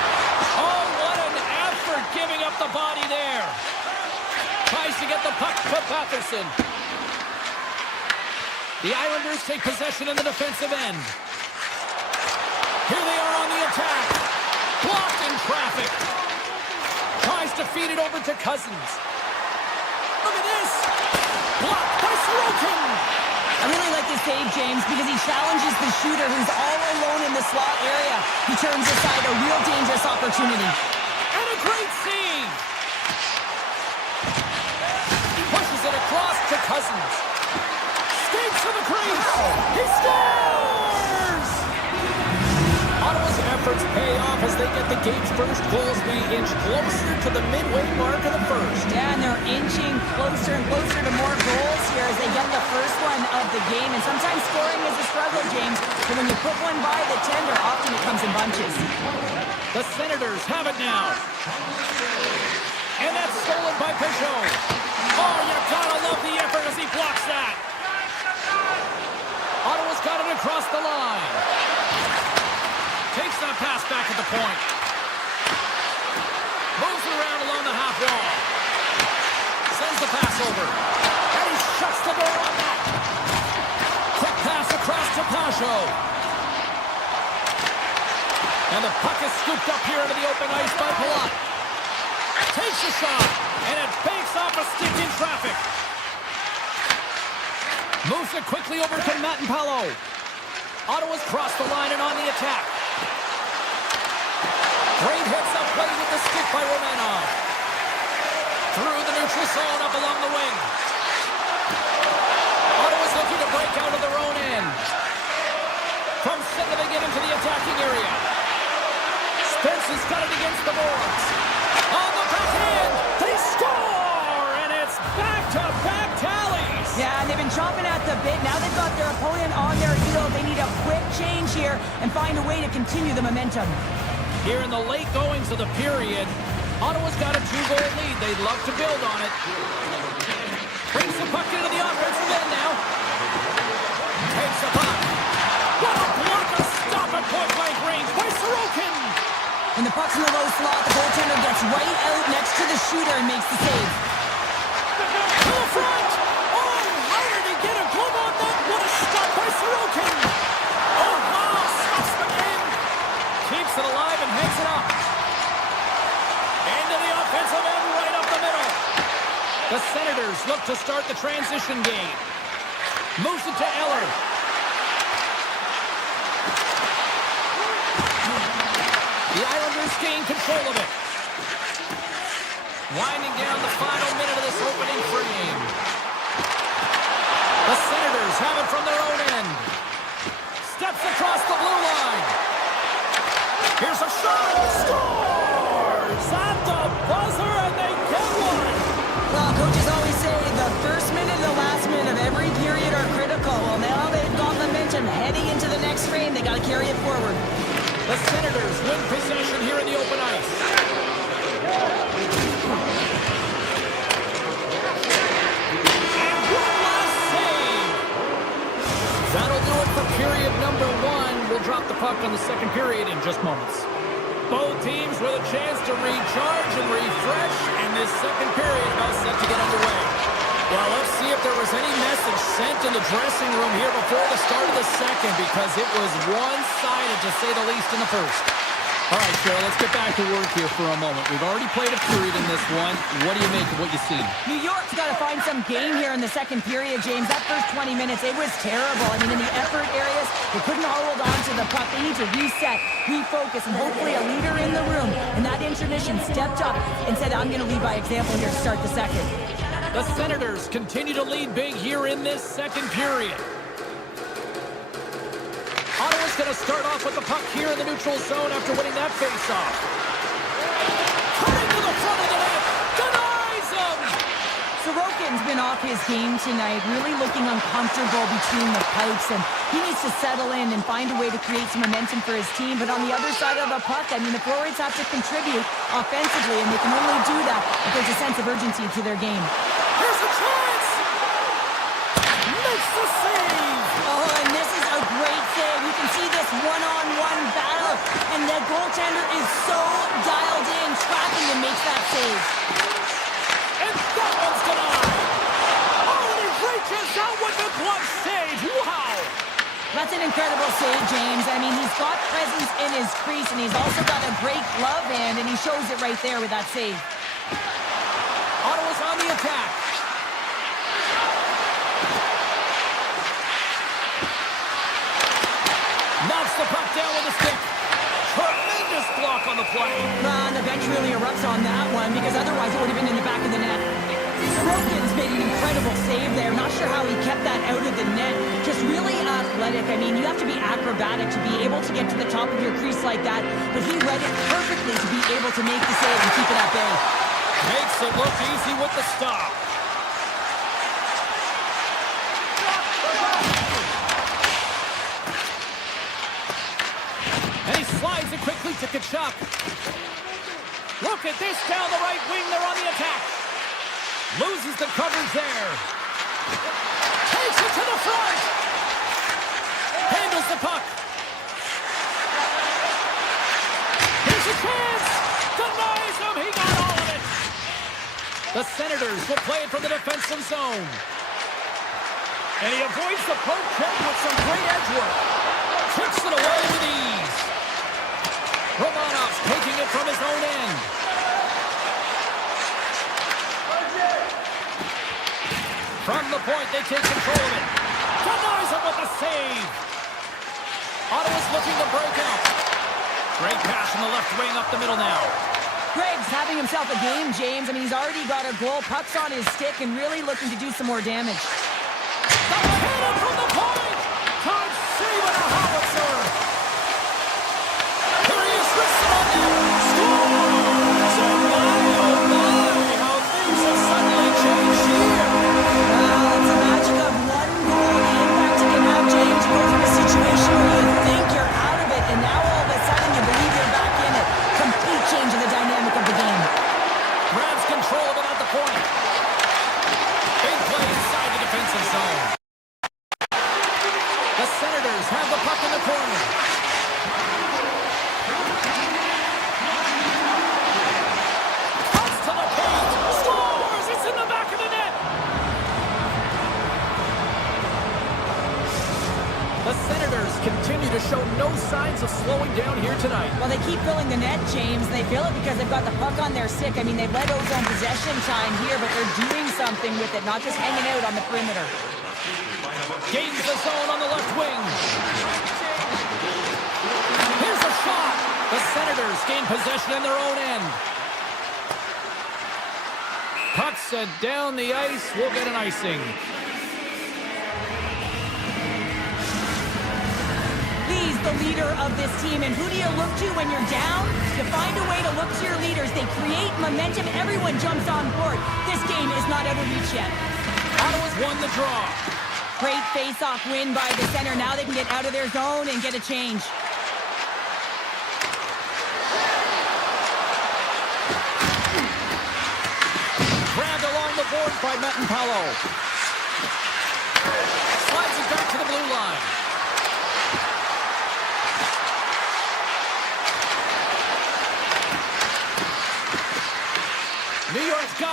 Oh, what an effort giving up the body there. Tries to get the puck to Patterson. The Islanders take possession in the defensive end. Here they are on the attack. Blocked in traffic. Tries to feed it over to Cousins. Look at this. Blocked by Sorokin. I really like this save, James, because he challenges the shooter who's all alone in the slot area. He turns aside a real dangerous opportunity. And a great save. Pushes it across to Cousins. Skates to the crease. He scores! Ottawa's efforts pay off as they get the game's first goals. They inch closer to the midway mark of the first. Yeah, and they're inching closer and closer to more goals here as they get the first one of the game. And sometimes scoring is a struggle, James. But when you put one by the tender, often it comes in bunches. The Senators have it now. And that's stolen by Peugeot. Oh, you gotta love the effort as he blocks that. Ottawa's got it across the line. Takes that pass back at the point. Moves it around along the half wall. Sends the pass over. And he shuts the door on that. Quick pass across to Peugeot. And the puck is scooped up here into the open ice by Palat. Takes a shot, and it banks off a stick in traffic. Moves it quickly over to Matt-Palo. Ottawa's crossed the line and on the attack. Great hits up play with the stick by Romanov. Through the neutral zone up along the wing. Ottawa's looking to break out of their own end. From center they get into the attacking area. Spence has got it against the boards. On the backhand, they score! And it's back-to-back tallies! Yeah, and they've been chomping at the bit. Now they've got their opponent on their heel. They need a quick change here and find a way to continue the momentum. Here in the late goings of the period, Ottawa's got a 2-goal lead. They'd love to build on it. Brings the puck into the offensive end now. Takes the puck. What a block! A stop at point-blank range by Sorokin! When the puck's in the low slot, the goaltender gets right out next to the shooter and makes the save. To the front! Oh, how did he get a glove on that? What a stop by Sorokin! Oh, wow! Stops the game! Keeps it alive and hangs it up. Into the offensive end, right up the middle. The Senators look to start the transition game. Moves it to Eller. The Islanders gain control of it. Winding down the final minute of this opening frame. The Senators have it from their own end. Steps across the blue line. Here's a shot. Scores! At the buzzer, and they get one. Well, coaches always say the first minute and the last minute of every period are critical. Well, now they've got momentum heading into the next frame. They got to carry it forward. The Senators win possession here in the open ice. And one last save. That'll do it for period number 1. We'll drop the puck on the second period in just moments. Both teams with a chance to recharge and refresh, and this second period about set to get underway. Well, let's see if there was any message sent in the dressing room here before the start of the second, because it was one-sided, to say the least, in the first. All right, Cheryl, let's get back to work here for a moment. We've already played a period in this one. What do you make of what you see? New York's got to find some game here in the second period, James. That first 20 minutes, it was terrible. I mean, in the effort areas, they couldn't hold on to the puck. They need to reset, refocus, and hopefully a leader in the room in that intermission stepped up and said, I'm going to lead by example here to start the second. The Senators continue to lead big here in this second period. Ottawa's going to start off with the puck here in the neutral zone after winning that faceoff. Cutting to the front of the net. Denies him! Sorokin's been off his game tonight, really looking uncomfortable between the pipes, and he needs to settle in and find a way to create some momentum for his team. But on the other side of the puck, I mean, the forwards have to contribute offensively, and they can only do that if there's a sense of urgency to their game. Here's a chance! Makes the save! Oh, and this is a great save. You can see this one-on-one battle, and the goaltender is so dialed in, tracking and makes that save. And that one's denied! Oh, and he reaches out with the glove save! Wow! That's an incredible save, James. I mean, he's got presence in his crease, and he's also got a great glove hand, and he shows it right there with that save. Ottawa's on the attack. Knocks the puck down with a stick. Tremendous block on the play. And the bench really erupts on that one, because otherwise it would have been in the back of the net. Sorokin's made an incredible save there. Not sure how he kept that out of the net. Just really athletic. I mean, you have to be acrobatic to be able to get to the top of your crease like that, but he read it perfectly to be able to make the save and keep it at bay. Makes it look easy with the stop. And he slides it quickly to Kachuk. Look at this down the right wing. They're on the attack. Loses the coverage there. Takes it to the front. Handles the puck. Here's a chance. Denies him. He got all of it. The Senators will play it from the defensive zone. And he avoids the poke check with some great edge work. Kicks it away with ease. Romanov's taking it from his own end. From the point, they take control of it. Denies him with the save. Ottawa's looking to break out. Great pass from the left wing up the middle now. Gregg's having himself a game, James. I mean, he's already got a goal, puck's on his stick, and really looking to do some more damage. The cannon from the point! Time saving a howitzer! Here he is, wristed on there! Scores! Oh my, how things have suddenly changed here! It's a magic of one goal, the impact it can have, James. You go from a situation where you think you're out of it, and now all of a sudden you believe you're back in it. Complete change in the dynamic of the game. Grabs control of it at the point. Big play inside the defensive zone. The Senators have the puck in the corner. Cuts to the paint. Scores! It's in the back of the net. The Senators continue to show no signs of slowing down here tonight. Well, they keep filling the net, James. They fill it because they've got the puck on their stick. I mean, they've let ozone possession time here, but they're doing something with it, not just hanging out on the perimeter. Gains the zone on the left wing. Here's a shot. The Senators gain possession in their own end. Puck set down the ice. We'll get an icing. He's the leader of this team, and who do you look to when you're down? You find a way to look to your leaders. They create momentum. Everyone jumps on board. This game is not out of reach yet. Ottawa's won the draw. Great face-off win by the center. Now they can get out of their zone and get a change. Grabbed along the boards by Metin-Palo. Slides it back to the blue line.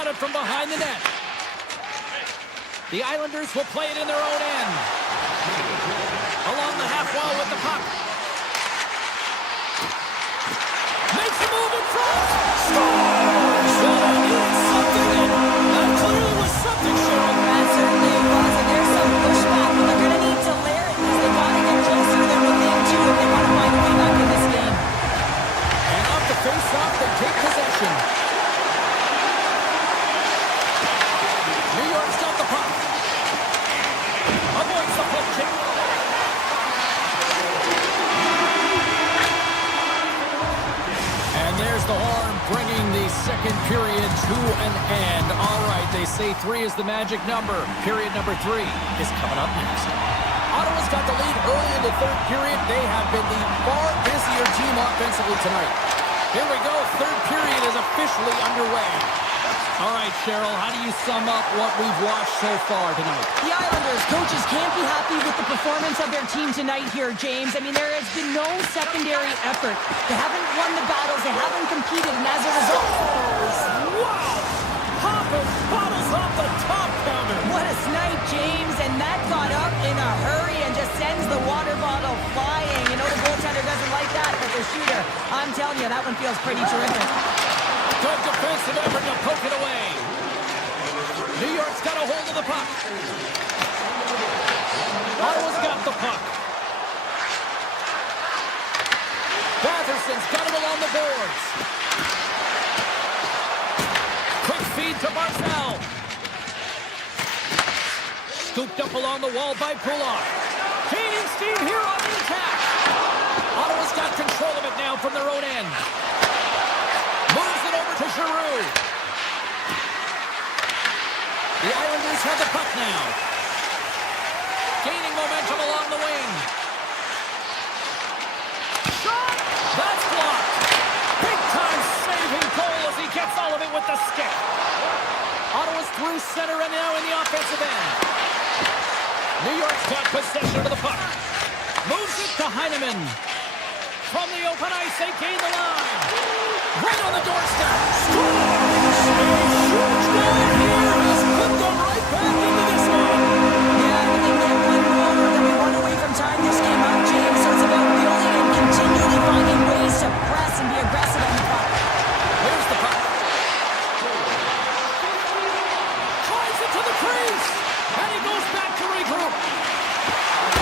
got it from behind the net. The Islanders will play it in their own end. Along the half wall with the puck. Makes a move in front. Scores! Well, they needed something, and that clearly was something, Cheryl. That certainly was, and there's some pushback, but they're going to need to layer it because they got to get closer than within two if they want to find a way back in this game. And off the face-off, they take possession. New York's got the puck. Avoids the poke check. And there's the horn, bringing the second period to an end. All right, they say 3 is the magic number. Period number 3 is coming up next. Ottawa's got the lead early in the third period. They have been the far busier team offensively tonight. Here we go. Third period is officially underway. All right, Cheryl, how do you sum up what we've watched so far tonight? The Islanders coaches can't be happy with the performance of their team tonight here, James. I mean, there has been no secondary effort. They haven't won the battles. They haven't competed, and as a result... Wow! Popping bottles off the top counter. What a snipe, James, and that got up in a hurry and just sends the water bottle flying. You know, the goaltender doesn't like that, but the shooter, I'm telling you, that one feels pretty terrific. Good defensive effort to poke it away. New York's got a hold of the puck. Ottawa's got the puck. Batherson's got it along the boards. Quick feed to Barzal. Scooped up along the wall by Pulock. Gaining steam here on the attack. Ottawa's got control of it now from their own end. Moves it over to Giroux. The Islanders have the puck now. Gaining momentum along the wing. Shot! That's blocked. Big-time saving goal as he gets all of it with the stick. Ottawa's through center and now in the offensive end. New York's got possession of the puck. Moves it to Heineman. From the open ice, they gain the line. Right on the doorstep. Scores! A huge goal here has put them right back into this one. Yeah, but they get one more than we run away from time this game out, James. So it's about building and continually finding ways to press and be aggressive on the puck. Here's the puck. Tries it to the crease. And he goes back to regroup.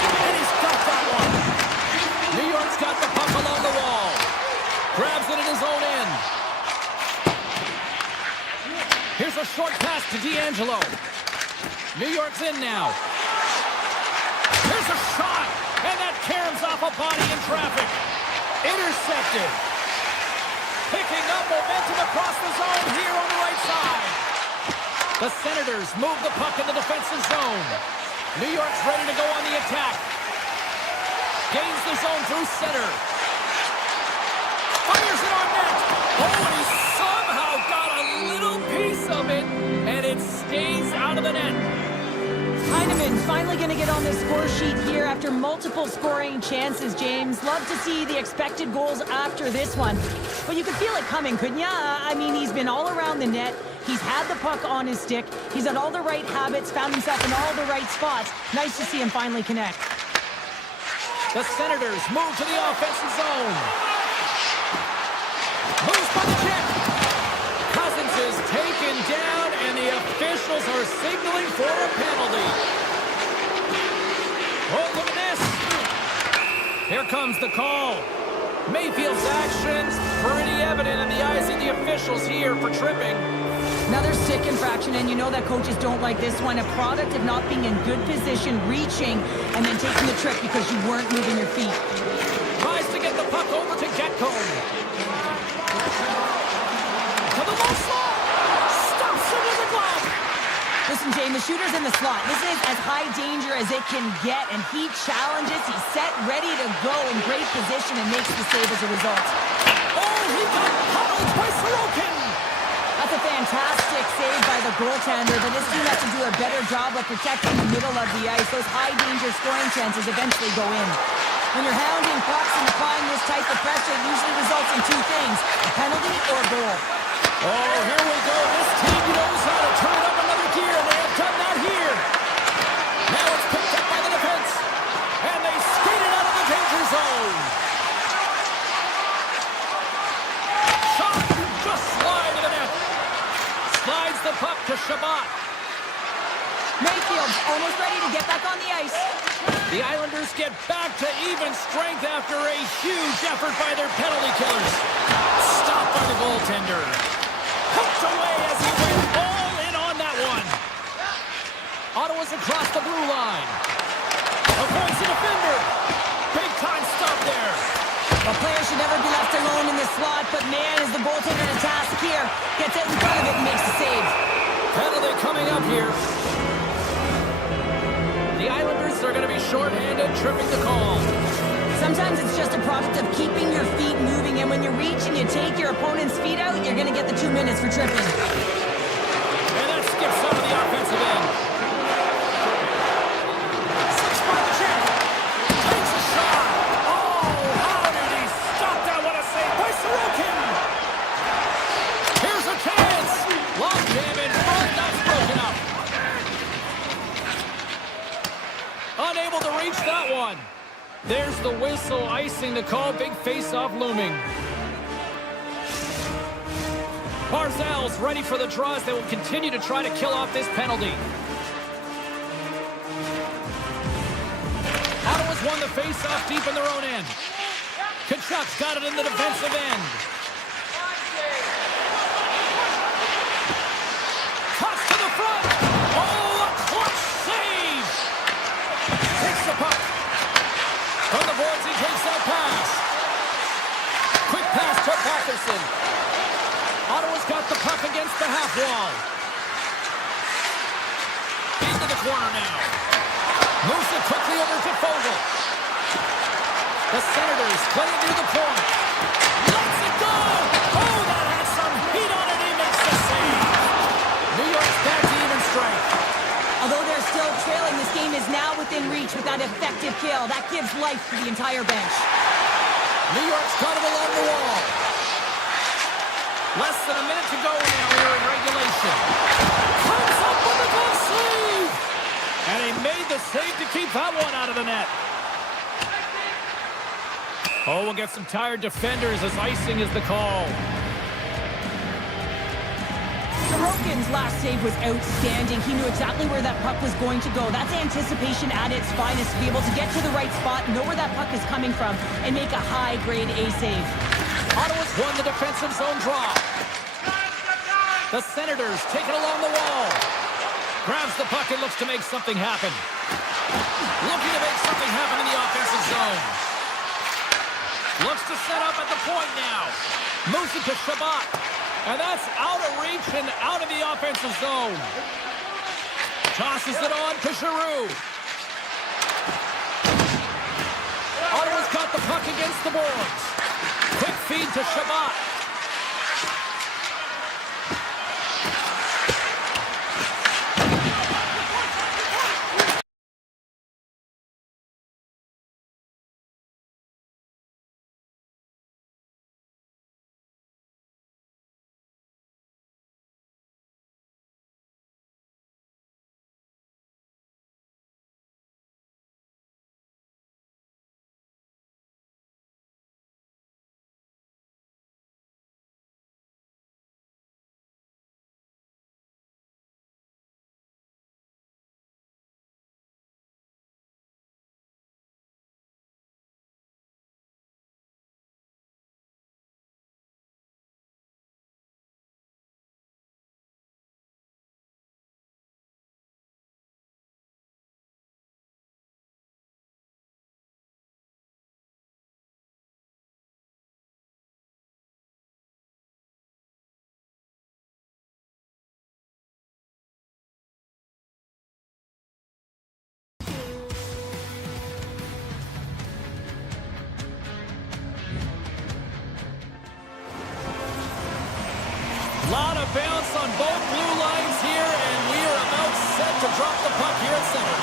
And he's got that one. New York's got the puck along the wall. Grabs it in his own end. Here's a short pass to D'Angelo. New York's in now. Here's a shot. And that caroms off a body in traffic. Intercepted. Picking up momentum across the zone here on the right side. The Senators move the puck in the defensive zone. New York's ready to go on the attack. Gains the zone through center. Fires it on net. Oh, and he somehow got a little piece of it, and it stays out of the net. Heineman finally going to get on the score sheet here after multiple scoring chances, James. Love to see the expected goals after this one. But you could feel it coming, couldn't ya? I mean, he's been all around the net. He's had the puck on his stick. He's had all the right habits, found himself in all the right spots. Nice to see him finally connect. The Senators move to the offensive zone. Moves by the check. Cousins is taken down, and the officials are signaling for a penalty. Oh, look at this. Here comes the call. Mayfield's actions pretty evident in the eyes of the officials here for tripping. Another stick infraction, and you know that coaches don't like this one. A product of not being in good position, reaching, and then taking the trip because you weren't moving your feet. Tries to get the puck over to Getcomb. To the low slot. Stops it with a glove. Listen, Jane, the shooter's in the slot. This is as high danger as it can get, and he challenges. He's set, ready to go in great position, and makes the save as a result. Oh, he got pummeled by Sorokin. That's a fantastic save by the goaltender, but this team has to do a better job of protecting the middle of the ice. Those high-danger scoring chances eventually go in. When you're hounding pucks and applying this type of pressure, it usually results in two things, a penalty or a goal. Oh, here we go. This team knows Shabbat. Mayfield's almost ready to get back on the ice. The Islanders get back to even strength after a huge effort by their penalty killers. Stopped by the goaltender. Hooked away as he went all in on that one. Ottawa's across the blue line. Avoids the defender. Big time stop there. A player should never be left alone in this slot, but man, is the goaltender to task here. Gets out in front of it and makes the save. Penalty coming up here. The Islanders are going to be shorthanded, tripping the call. Sometimes it's just a product of keeping your feet moving, and when you reach and you take your opponent's feet out, you're going to get the 2 minutes for tripping. And that skips out of the offensive end. Six-point check. Takes a shot. Oh, how did he stop that? What a save by Sorokin. Here's a chance. Long jam in front. That's broken up. Unable to reach that one. There's the whistle, icing the call. Big face-off looming. Barzal's ready for the draws. They will continue to try to kill off this penalty. Ottawa's won the face-off deep in their own end. Kachuk's got it in the defensive end. Toss to the front. Oh, a clutch save. Takes the puck. From the boards, he takes that pass. Quick pass to Patterson. Ottawa's got the puck against the half wall. Into the corner now. Moves it quickly over to Fogle. The Senators play it near the point. Lets it go! Oh, that has some heat on it. He makes the save. New York's back to even strength. Although they're still trailing, this game is now within reach with that effective kill. That gives life to the entire bench. New York's got it along the wall. Less than a minute to go now here in regulation. Comes up with a glove save! And he made the save to keep that one out of the net. Oh, we'll get some tired defenders as icing is the call. Sorokin's last save was outstanding. He knew exactly where that puck was going to go. That's anticipation at its finest, to be able to get to the right spot, know where that puck is coming from, and make a high-grade A save. Ottawa's won the defensive zone draw. The Senators take it along the wall. Grabs the puck and looks to make something happen. Looking to make something happen in the offensive zone. Looks to set up at the point now. Moves it to Shabbat. And that's out of reach and out of the offensive zone. Tosses it on to Giroux. Ottawa's got the puck against the boards. Quick feed to Shabbat. Lot of bounce on both blue lines here, and we are about set to drop the puck here at center.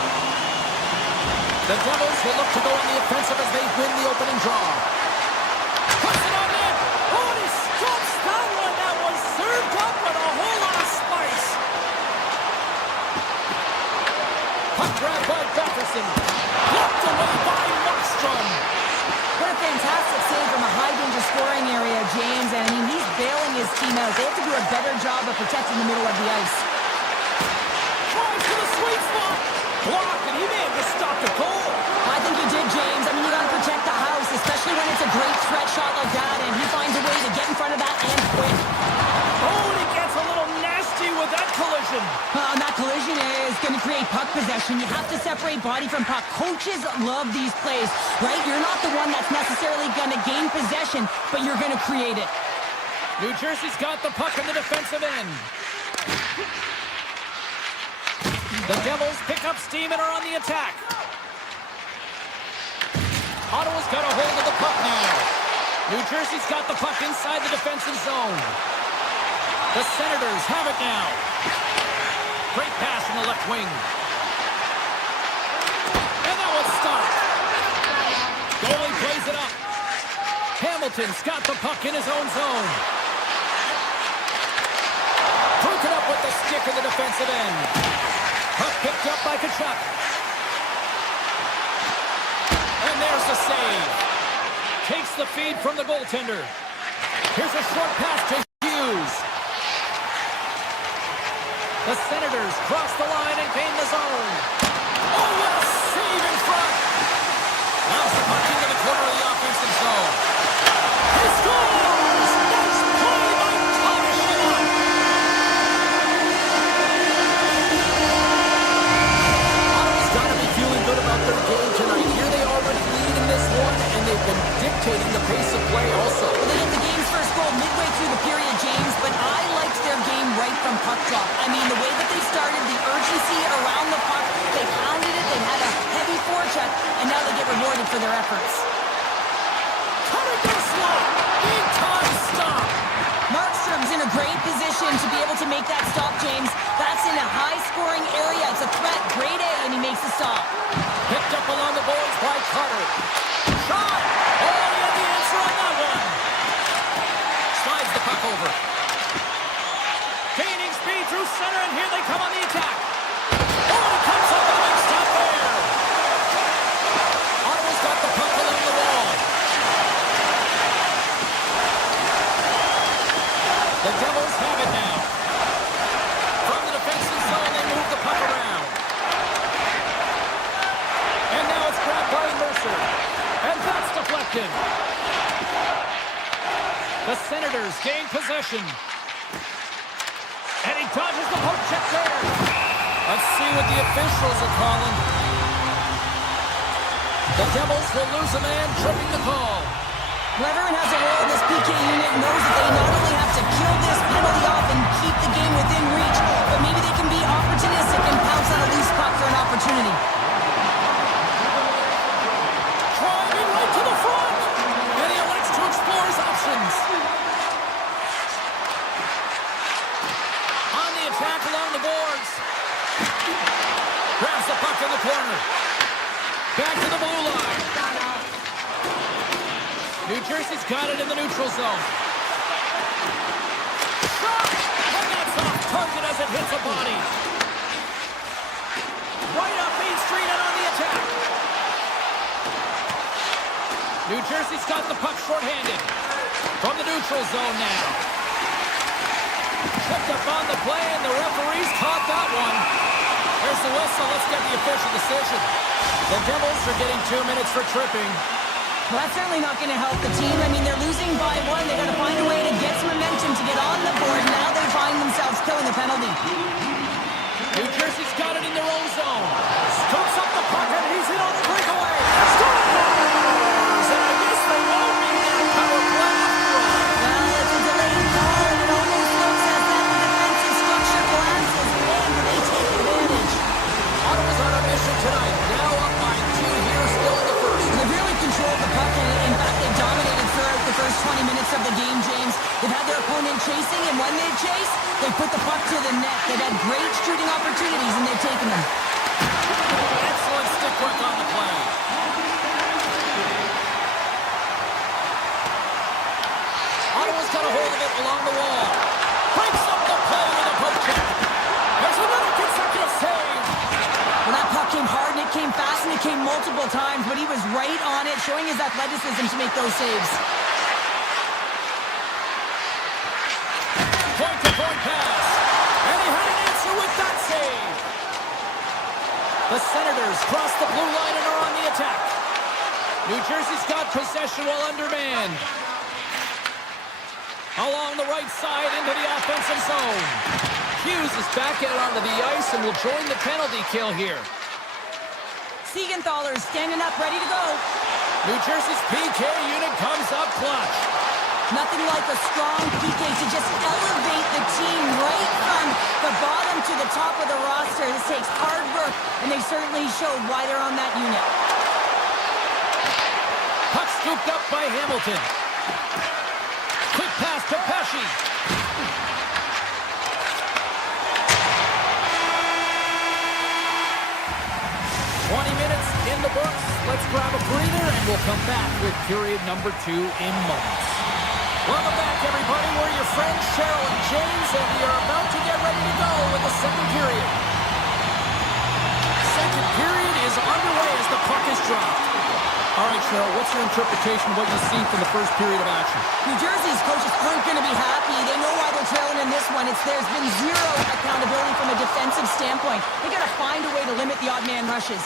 The Devils will look to go on the offensive as they win the opening draw. Puts it on net. Oh, and he stops that one. That was served up with a whole lot of spice. Puck grab by Jefferson. Blocked away by Markstrom. What a fantastic save from a high-danger scoring area, James. And, I mean, he's bailing his team out. They have to do a better job of protecting the middle of the ice. Drives to the sweet spot. Blocked, and he may have just stopped a goal. I think he did, James. I mean, you got to protect the house, especially when it's a great threat shot like that, and he finds a way to get in front of that and quick. Oh, and he gets a little nasty with that collision. And that collision is going to create puck possession. You have to separate body from puck. Coaches love these plays, right? You're not the one that's necessarily going to gain possession, but you're going to create it. New Jersey's got the puck in the defensive end. The Devils pick up steam and are on the attack. Ottawa's got a hold of the puck now. New Jersey's got the puck inside the defensive zone. The Senators have it now. Great pass from the left wing. And that one's stopped. Goalie plays it up. Hamilton's got the puck in his own zone. Broken up with the stick in the defensive end. Puck picked up by Tkachuk. And there's the save. Takes the feed from the goaltender. Here's a short pass to Hughes. The Senators cross the line and gain the zone. Oh, what a save in front. Now the puck into the corner of the offensive zone. He scores! Nice play by Thomas Chabot. Ottawa's got to be feeling good about their game tonight. Here they already lead in this one, and they've been dictating the pace of play also. Well, they get the game's first goal midway through the period, James, but I liked their game right from puck drop. I mean, the way that they started, the urgency around the puck, they pounded it, they had a heavy forecheck, and now they get rewarded for their efforts. Cutter goes slow. Big time stop. Markstrom's in a great position to be able to make that stop, James. That's in a high-scoring area. It's a threat, grade A, and he makes the stop. Picked up along the boards by Carter. Shot! Oh, he had the answer on that one. Slides the puck over. Gaining speed through center, and here they come on the attack. Oh, he comes up with a big stop there. Ottawa's got the puck along the wall. The Devils have it now. From the defensive zone, they move the puck around. And now it's grabbed by Mercer. And that's deflected. The Senators gain possession. And he dodges the poke check there. Let's see what the officials are calling. The Devils will lose a man, tripping the call. Well, everyone has a role in this PK unit and knows that they not only have to kill this penalty off and keep the game within reach, but maybe they can be opportunistic and pounce on a loose puck for an opportunity. Driving right to the front. And he elects to explore his options. On the attack along the boards. Grabs the puck in the corner. Back to the blue line. New Jersey's got it in the neutral zone. Shot! And that's off target as it hits a body. Right up Main Street and on the attack. New Jersey's got the puck shorthanded. From the neutral zone now. Tripped up on the play, and the referees caught that one. There's the whistle. Let's get the official decision. The Devils are getting 2 minutes for tripping. Well, that's certainly not going to help the team. I mean, they're losing by one. They got to find a way to get some momentum to get on the board. Now they find themselves killing the penalty. New Jersey's got it in their own zone. Scoops up the puck, and he's in on the breakaway. Scores! And I guess they won't be in a power play after all. Well, it's a delayed call, and it almost looks as if the defensive structure collapses, and they take advantage. Ottawa's on a mission tonight. Now up by 2 here, still in the first. They've really controlled the puck, and in fact, they've dominated throughout the first 20 minutes of the game, James. They've had their opponent chasing, and when they chase, they put the puck to the net. They've had great shooting opportunities, and they've taken them. Excellent stick work on the play. Ottawa's got a hold of it along the wall. Breaks up the play with a poke check. There's another consecutive save. Well, that puck came hard, and it came fast, and it came multiple times, but he was right on it, showing his athleticism to make those saves. Point-to-point pass. And he had an answer with that save. The Senators cross the blue line and are on the attack. New Jersey's got possession while undermanned. Along the right side into the offensive zone. Hughes is backing it onto the ice and will join the penalty kill here. Siegenthaler standing up, ready to go. New Jersey's PK unit comes up clutch. Nothing like a strong PK to just elevate the team right from the bottom to the top of the roster. This takes hard work, and they certainly showed why they're on that unit. Puck scooped up by Hamilton. Quick pass to Pesci. 20 minutes in the books. Let's grab a breather, and we'll come back with period number 2 in moments. Welcome back, everybody. We're your friends, Cheryl and James, and we are about to get ready to go with the second period. Second period is underway as the puck is dropped. All right, Cheryl, what's your interpretation of what you see from the first period of action? New Jersey's coaches aren't going to be happy. They know why they're trailing in this one. There's been zero accountability from a defensive standpoint. They got to find a way to limit the odd man rushes.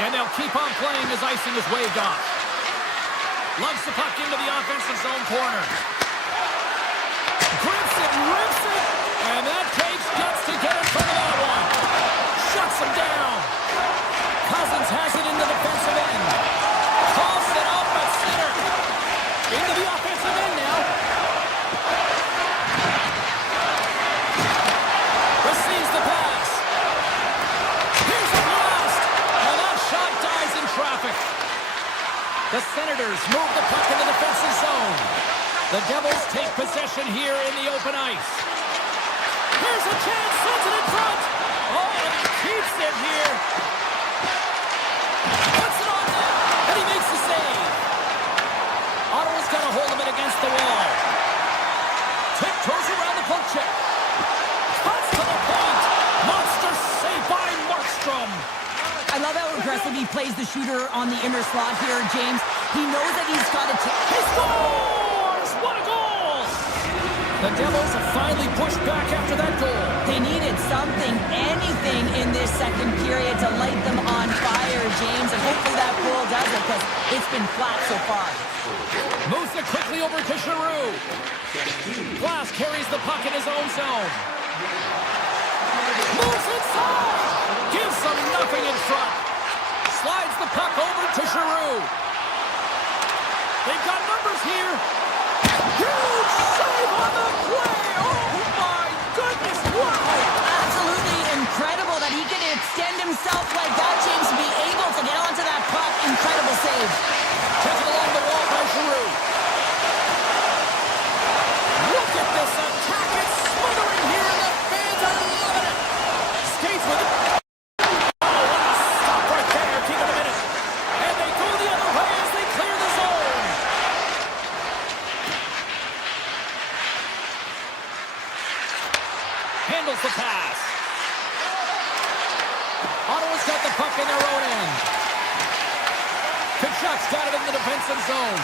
And they'll keep on playing as icing is waved off. Lugs the puck into the offensive zone corner. Grips it, rips it, and that takes guts to get in front of that one. Shuts him down. Cousins has it in the defensive end. Toss it up at center. Into the offensive end now. Receives the pass. Here's the blast. And that shot dies in traffic. The Senators move the puck in the defensive zone. The Devils take possession here in the open ice. Here's a chance. Sends it in front. Oh, and he keeps it here. Puts it on net, and he makes the save. Ottawa's got a hold of it against the wall. Tiptoes around the poke check. Cuts to the paint. Monster save by Markstrom. I love how aggressive he plays the shooter on the inner slot here, James. He knows that he's got to He scores! What a goal! The Devils have finally pushed back after that goal. They needed something, anything in this second period to light them on fire, James, and hopefully that goal does it, because it's been flat so far. Moves it quickly over to Giroux. Glass carries the puck in his own zone. Moves inside! Gives them nothing in front. Slides the puck over to Giroux. They've got numbers here. Huge save on the play! Oh my goodness, wow! Absolutely incredible that he can extend himself like that, James, and be able to get onto that puck. Incredible save. Taken along the wall by Giroux. Look at this attack. It's smothering here, and the fans are loving it. Skates with it. Oh, what a stop right there. Keep it a minute. And they go the other way as they clear the zone. Handles the pass. Ottawa's got the puck in their own end. Kachuk's got it in the defensive zone.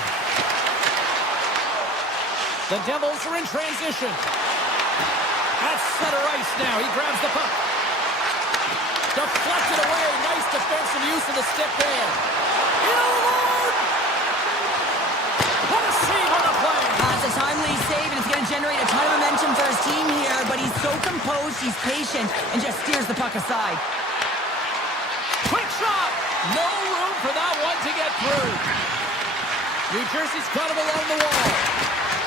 The Devils are in transition. At center ice now. He grabs the puck. Deflected away. Nice defensive use of the stick there. What a save on the play. That's a timely save, and it's going to generate a ton of momentum for his team here, but he's so composed, he's patient, and just steers the puck aside. Quick shot. No room for that one to get through. New Jersey's got him along the wall.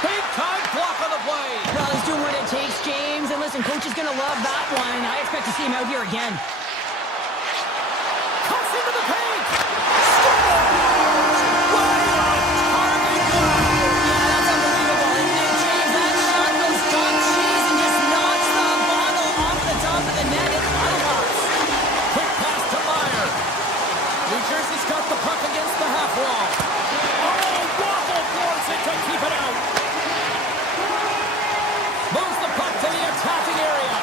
Big time block on the play. Well, he's doing what it takes, James, and listen, coach is going to love that one. I expect to see him out here again. Cuts into the paint. Scores! Right on target. Yeah, that's unbelievable, isn't it, James? That shot goes top cheese and just knocks the bottle off the top of the net. It's unlocked. Quick pass to Meyer. New Jersey's got the puck against the half wall. Oh, Waffle boards it to keep it out. Moves the puck to the attacking area.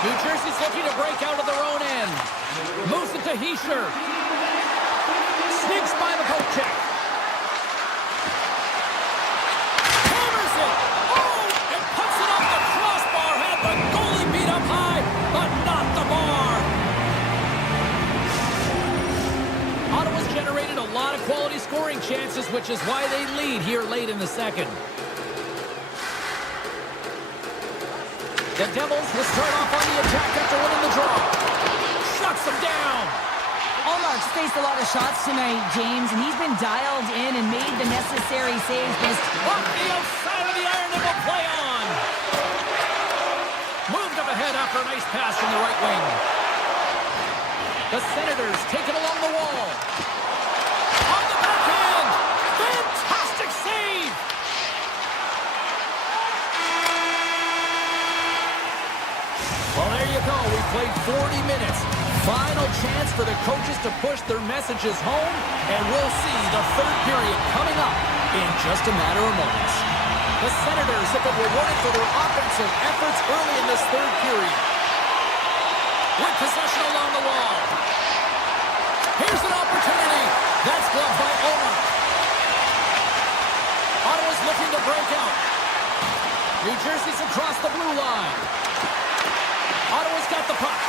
New Jersey's looking to break out of their own end. Moves it to Hischier. Sneaks by the poke check. Hammers it. Oh, and puts it off the lot of quality scoring chances, which is why they lead here late in the second. The Devils will start off on the attack after winning the draw. Shuts them down. Allmark's faced a lot of shots tonight, James, and he's been dialed in and made the necessary saves. But off the outside of the iron and will play on. Moved up ahead after a nice pass from the right wing. The Senators take it along the wall. On the backhand. Fantastic save. Well, there you go. We played 40 minutes. Final chance for the coaches to push their messages home, and we'll see the third period coming up in just a matter of moments. The Senators have been rewarded for their offensive efforts early in this third period. With possession along the wall. Here's an opportunity. That's blocked by Omar. Ottawa's looking to break out. New Jersey's across the blue line. Ottawa's got the puck.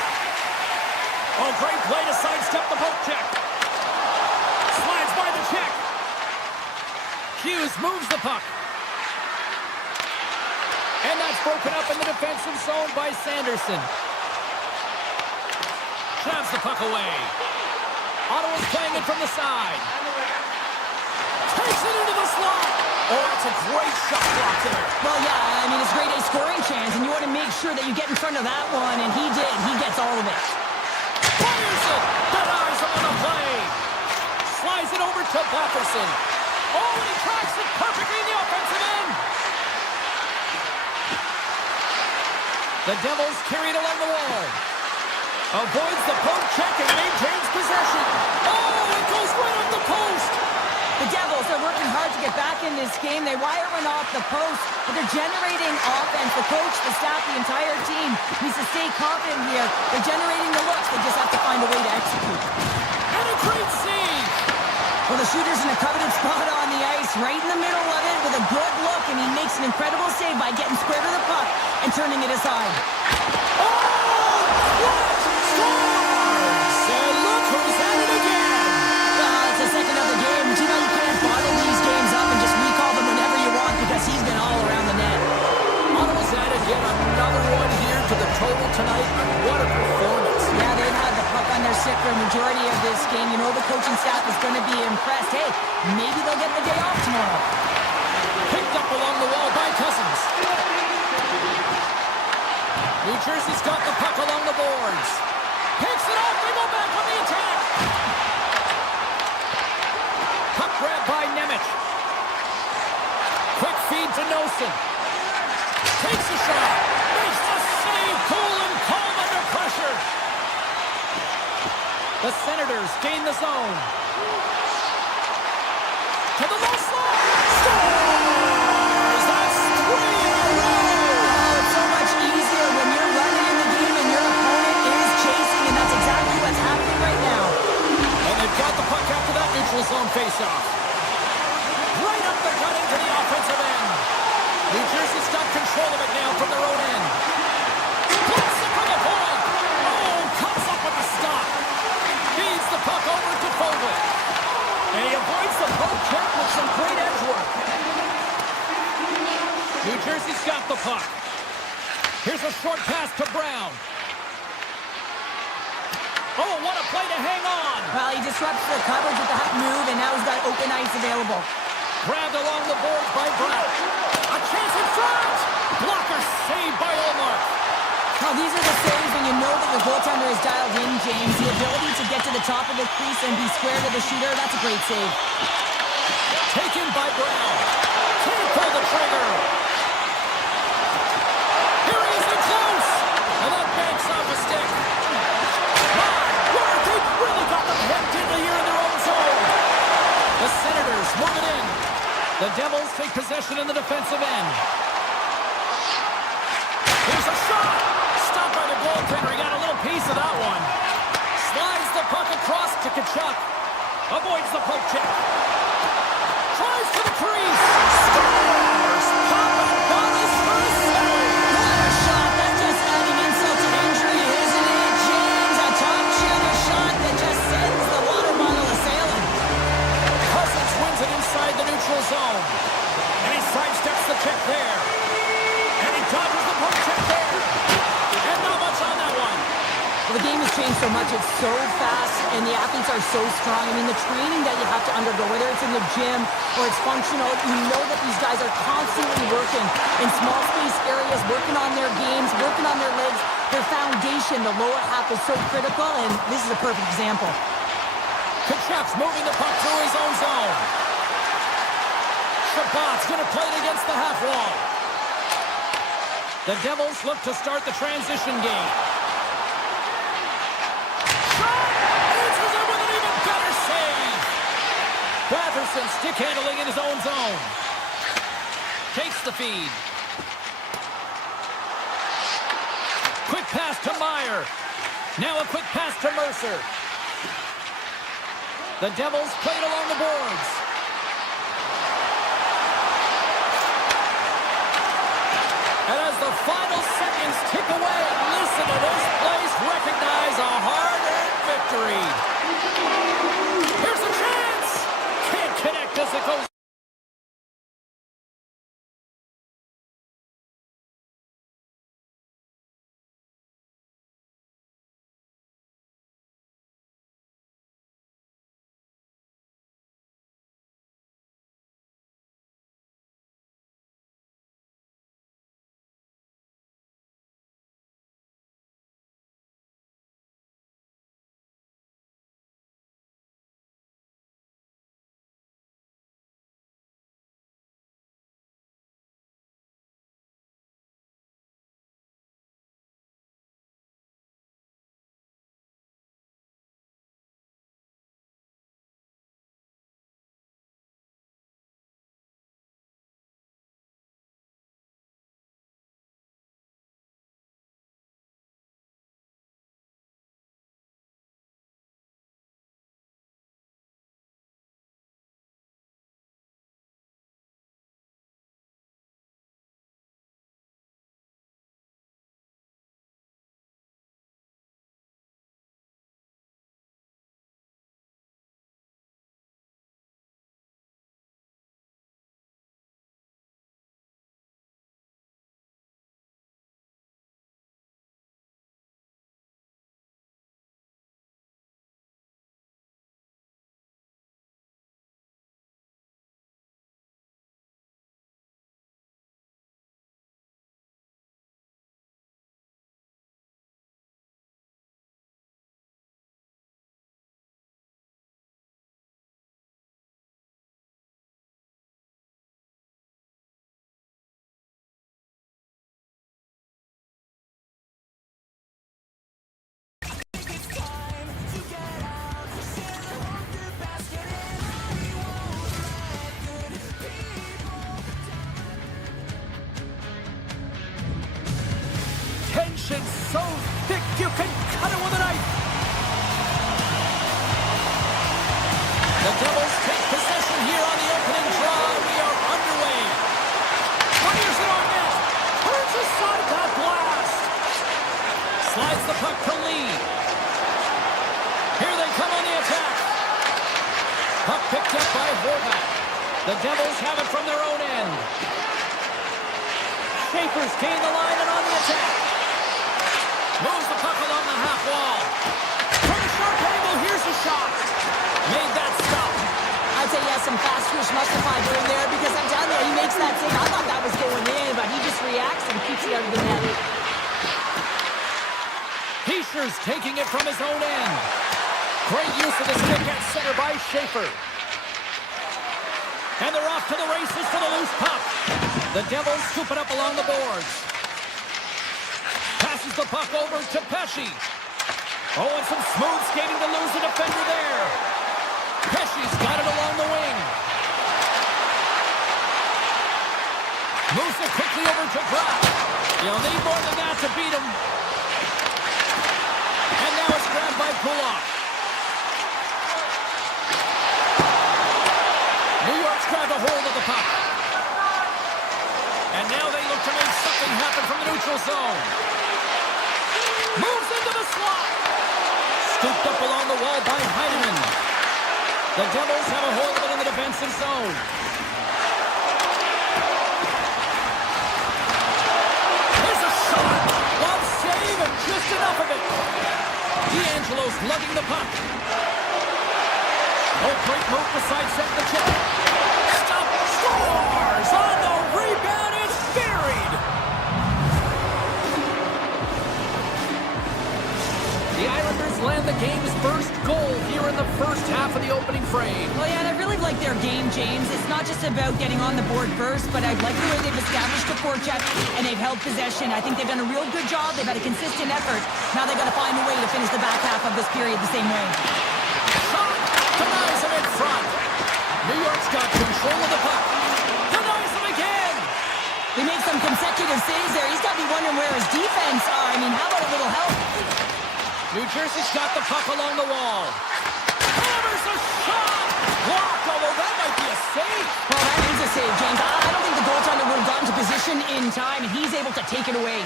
Oh, great play to sidestep the poke check. Slides by the check. Hughes moves the puck. And that's broken up in the defensive zone by Sanderson. Shoves the puck away. Ottawa's playing it from the side. Takes it into the slot. Oh, that's a great shot block there. well, yeah, I mean, it's a great A scoring chance, and you want to make sure that you get in front of that one, and he did. He gets all of it. Fires it. Denies him on the play. Slides it over to Bufferson. Oh, and he tracks it perfectly in the offensive end. The Devils carry it along the wall. Avoids the poke check and maintains possession. Oh, it goes right up the post. The Devils are working hard to get back in this game. They wire one off the post, but they're generating offense. The coach, the staff, the entire team needs to stay confident here. They're generating the looks. They just have to find a way to execute. And a great save. Well, the shooter's in a coveted spot on the ice, right in the middle of it with a good look, and he makes an incredible save by getting square to the puck and turning it aside. Oh, what? Scores! And look who's at it again. It's the second of the game. You know, you can't bottle these games up and just recall them whenever you want because he's been all around the net. Ottawa's added yet another one here to the total tonight. What a performance. Yeah, they've had the puck on their stick for a majority of this game. You know the coaching staff is going to be impressed. Hey, maybe they'll get the day off tomorrow. Picked up along the wall by Cousins. New Jersey's got the puck along the boards. Picks it off. They go back on the attack. Puck grab by Nemec. Quick feed to Nosen. Takes a shot. Makes the save. Cool and calm under pressure. The Senators gain the zone. To the low slot. Scores! That's 3 in a row. Oh, it's so much easier when you're running in the game and your opponent is chasing, and that's exactly what's happening right now. And they've got the puck after that neutral zone faceoff. Right up the gut into the offensive end. New Jersey's got control of it now from their own end. Puts it from the point. Oh, comes up with a stop. Feeds the puck over to Fogle. And he avoids the poke check with some great edge work. New Jersey's got the puck. Here's a short pass to Brown. Oh, what a play to hang on. Well, he disrupts the coverage with the hot move, and now he's got open ice available. Grabbed along the boards by Brown. A chance in front. Blocker saved by Omar. Now, these are the saves when you know that your goaltender is dialed in, James. The ability to get to the top of the crease and be square to the shooter, that's a great save. Taken by Brown. Can't pull the trigger. Here he is in close. And that banks off a stick. My word, they've really got them hemmed in here in their own zone. The Senators move it in. The Devils take possession in the defensive end. Here's a shot. Stopped by the goaltender. He got a little piece of that one. Slides the puck across to Tkachuk. Avoids the poke check. Tries to the crease. Scores! Pop and bonus for a save. What a shot. That's just adding insult to injury, isn't it, James? A top shelter shot that just sends the water bottle a-sailing. and the athletes are so strong. I mean, the training that you have to undergo, whether it's in the gym or it's functional, you know that these guys are constantly working in small space areas, working on their games, working on their legs. Their foundation, the lower half, is so critical, and this is a perfect example. Kachuk's moving the puck through his own zone. Shabbat's going to play it against the half wall. The Devils look to start the transition game. Shot! Answers it with an even better save. Batherson stick handling in his own zone. Takes the feed. Quick pass to Meyer. Now a quick pass to Mercer. The Devils played along the boards. And as the final seconds tick away, listen to this place recognize a hard-earned victory. Here's a chance. Can't connect as it goes. Tension so thick you can cut it with a knife. The Devils take possession here on the opening draw. We are underway. Fires it on net. Turns aside that blast. Slides the puck to Lee. Here they come on the attack. Puck picked up by Horvat. The Devils have it from their own end. Schaefer's gained the line and on the attack. Moves the puck along the half wall. From a sharp angle, here's a shot. Made that stop. I'd say he has some fast twitch muscle fiber in there, because I'm telling you, he makes that save. I thought that was going in, but he just reacts and keeps it out of the net. Heischer's taking it from his own end. Great use of the stick at center by Schaefer. And they're off to the races for the loose puck. The Devils scoop it up along the boards. Passes the puck over to Pesce. Oh, and some smooth skating to lose the defender there. Pesce's got it along the wing. Moves it quickly over to Brock. You'll need more than that to beat him. And now it's grabbed by Pulock. New York's grabbed a hold of the puck. And now they look to make something happen from the neutral zone. Moves into the slot. Scooped up along the wall by Heineman. The Devils have a hold of it in the defensive zone. Here's a shot. One save and just enough of it. D'Angelo's lugging the puck. Great move to sidestep the check. Stop. Scores! On the rebound, it's buried. The Islanders land the game's first goal here in the first half of the opening frame. Well, yeah, and I really like their game, James. It's not just about getting on the board first, but I like the way they've established a forecheck and they've held possession. I think they've done a real good job. They've had a consistent effort. Now they've got to find a way to finish the back half of this period the same way. Shot! Denies him in front. New York's got control of the puck. Denies him again! They made some consecutive saves there. He's got to be wondering where his defense are. I mean, how about a little help? New Jersey's got the puck along the wall. Hammers a shot! Blocked, although that might be a save. Well, that is a save, James. I don't think the goaltender would have gotten to position in time, and he's able to take it away.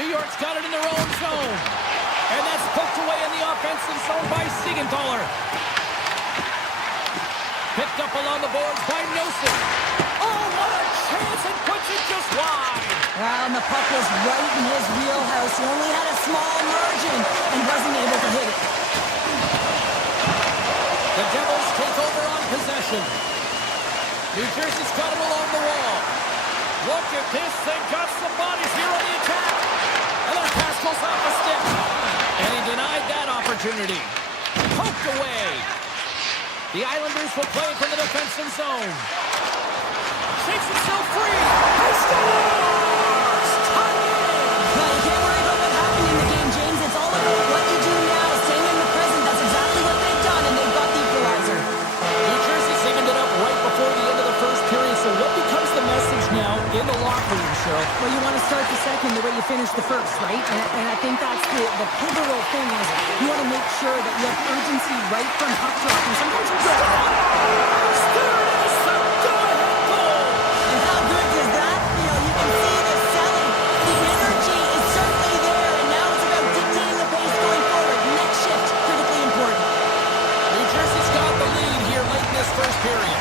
New York's got it in their own zone. And that's poked away in the offensive zone by Siegenthaler. Picked up along the boards by Nelson. Oh, what a chance, and puts it just wide. Well, and the puck was right in his wheelhouse. He only had a small margin and wasn't able to hit it. The Devils take over on possession. New Jersey's got it along the wall. Look at this. They've got some bodies here on the attack. And their pass goes off the stick. And he denied that opportunity. Poked away. The Islanders will play from the defensive zone. Shakes himself free. He scores! Tie in! Well, you can't worry about what happened in the game, James. It's all about what you do now. Staying in the present. That's exactly what they've done, and they've got the equalizer. New Jersey's evened it up right before the end of the first period. So what becomes the message now in the locker room, Cheryl? Well, you want to start the second the way you finished the first, right? And I think that's the pivotal thing is you want to make sure that you have urgency right from puck drop. And sometimes you get out. There it is, the go-ahead goal! And how good does that feel? You can see the selling. The energy is certainly there, and now it's about dictating the pace going forward. Next shift, critically important. New Jersey's got the lead here late in this first period.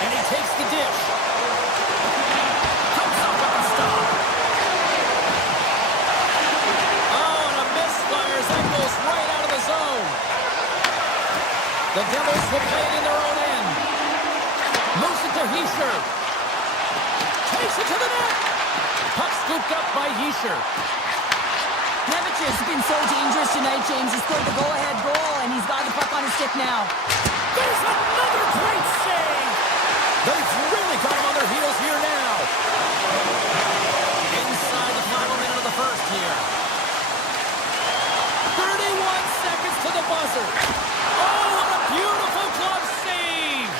And he takes the dish. Comes up with the stop. Oh, and a misfires. That goes right out of the zone. The Devils will play it in their own end. Moves it to Heischer. Takes it to the net. Puck scooped up by Heischer. Nevich has been so dangerous tonight, James. He scored the go-ahead goal, and he's got the puck on his stick now. There's another great save. They've really got him on their heels here now. Inside the final minute of the first here. 31 seconds to the buzzer. Oh, what a beautiful glove save.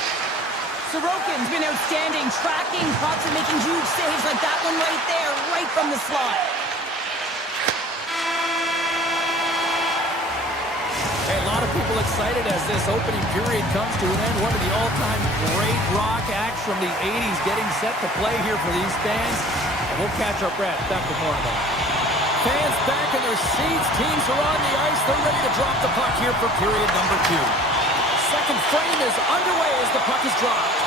Sorokin's been outstanding, tracking pucks and making huge saves like that one right there, right from the slot. Hey, a lot of people excited as this opening period comes to an end. One of the all-time great rock acts from the 80s getting set to play here for these fans. We'll catch our breath. Back with more of that. Fans back in their seats. Teams are on the ice. They're ready to drop the puck here for period number 2. Second frame is underway as the puck is dropped.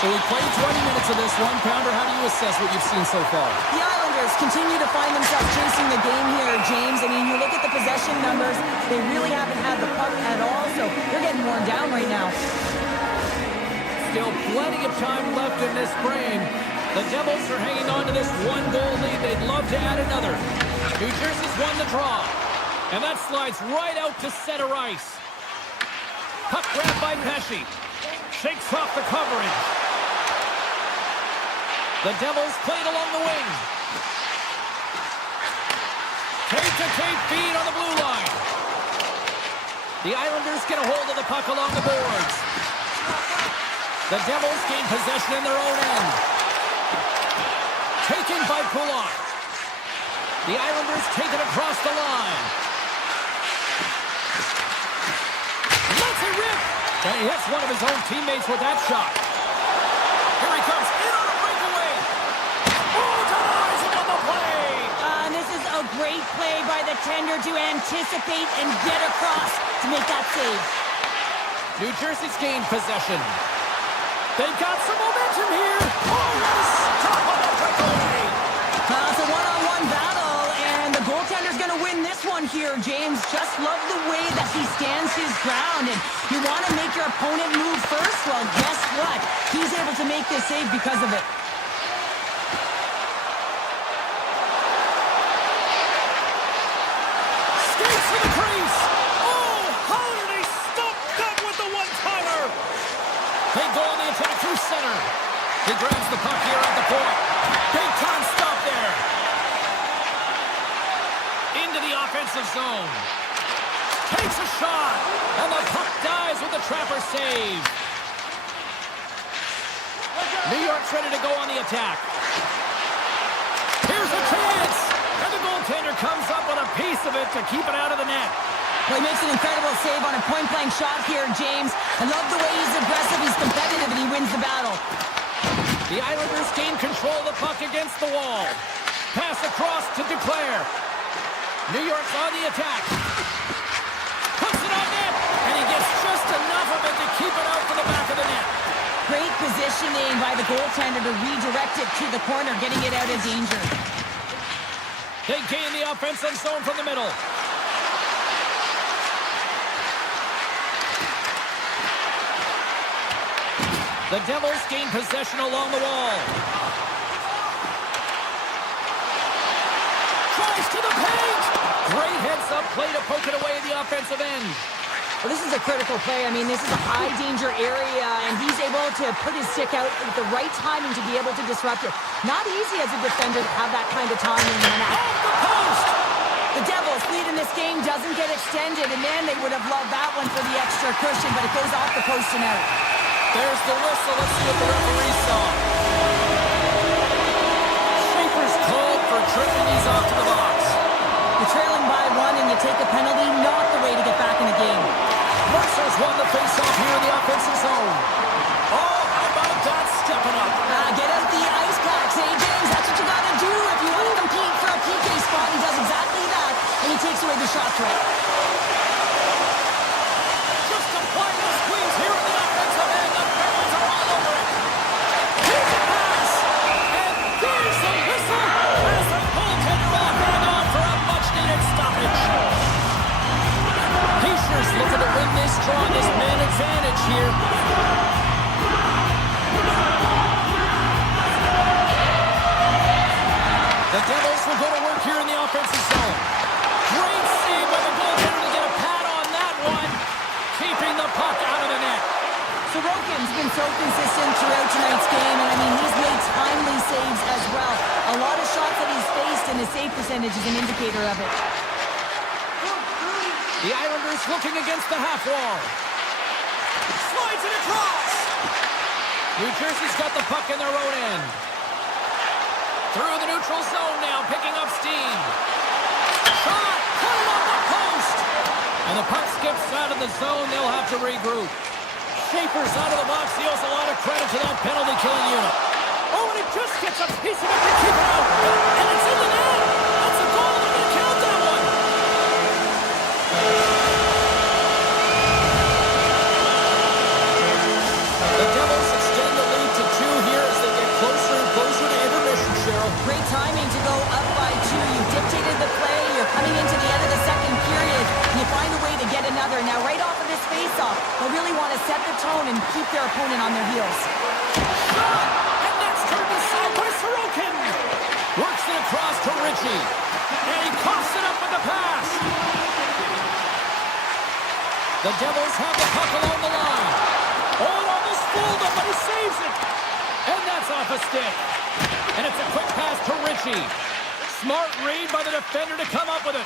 So we played 20 minutes of this one. Pounder, how do you assess what you've seen so far? The Islanders continue to find themselves chasing the game here, James. I mean, you look at the possession numbers, they really haven't had the puck at all, so they're getting worn down right now. Still plenty of time left in this frame. The Devils are hanging on to this one-goal lead. They'd love to add another. New Jersey's won the draw. And that slides right out to center ice. Puck grabbed by Pesce. Shakes off the coverage. The Devils played along the wing. Tape-to-tape feed on the blue line. The Islanders get a hold of the puck along the boards. The Devils gain possession in their own end. Taken by Pulak. The Islanders take it across the line. Lets it rip. And he hits one of his own teammates with that shot. Here he comes in on a breakaway. Oh, denies him on the play. And this is a great play by the tender to anticipate and get across to make that save. New Jersey's gained possession. They've got some momentum here. Oh, what a stop on the breakaway. It's a one-on-one battle, and the goaltender's going to win this one here, James. Just love the way that he stands his ground. And you want to make your opponent move first? Well, guess what? He's able to make this save because of it. Skates to the crease. Oh, how did he stop that with the one-timer? They go on the attack through center. He grabs the puck here at the point. Big time stop there. Into the offensive zone. Takes a shot. And the puck dies with the trapper save. New York's ready to go on the attack. Here's a chance. And the goaltender comes up with a piece of it to keep it out of the net. Well, he makes an incredible save on a point-blank shot here, James. I love the way he's aggressive, he's competitive, and he wins the battle. The Islanders gain control of the puck against the wall. Pass across to Duclair. New York's on the attack. Puts it on net, and he gets just enough of it to keep it out to the back of the net. Great positioning by the goaltender to redirect it to the corner, getting it out of danger. They gain the offensive zone from the middle. The Devils gain possession along the wall. Tries to the paint. Great heads-up play to poke it away at the offensive end. Well, this is a critical play. I mean, this is a high-danger area, and he's able to put his stick out at the right timing to be able to disrupt it. Not easy as a defender to have that kind of timing. Off the post! The Devils' lead in this game doesn't get extended, and man, they would have loved that one for the extra cushion, but it goes off the post and out. There's the whistle. Let's see what the referee saw. Schaefer's called for tripping these off to the box. You're trailing by one and you take a penalty, not the way to get back in the game. Mercer's won the faceoff here in the offensive zone. Oh, how about that stepping up? Get out the ice packs, hey James, that's what you gotta do if you want to compete for a PK spot. He does exactly that, and he takes away the shot threat. Just applying the squeeze here in the offensive end. The fans are all over it. Here's a pass, and there's the whistle as the goaltender will hang on for a much-needed stoppage. Heischer's looking to win this draw, this man advantage here. The Devils will go to work here in the offensive zone. Great save by the goaltender to get a pad on that one. Keeping the puck out of the net. Sorokin's been so consistent throughout tonight's game, and I mean, he's made timely saves as well. A lot of shots that he's faced, and his save percentage is an indicator of it. The Islanders looking against the half wall. Slides it across. New Jersey's got the puck in their own end. Through the neutral zone now, picking up steam. Shot! Put it on the post! And the puck skips out of the zone. They'll have to regroup. Schaefer's out of the box. He owes a lot of credit to that penalty-killing unit. Oh, and he just gets a piece of it to keep it out. And it's in the net! That's a goal. They're going to count that one. The Devils extend the lead to 2 here as they get closer and closer to intermission, Cheryl. Great timing to go up by 2. You've dictated the play. You're coming into the end of the second period. And you find a way to get another. Now, right off of this face-off, they'll really want to set the tone and keep their opponent on their heels. Shot! And that's turned aside by Sorokin. Works it across to Ritchie. And he coughs it up with the pass. The Devils have the puck along the line. Oh, it almost fooled him, but he saves it. And that's off a stick. And it's a quick pass to Ritchie. Smart read by the defender to come up with it.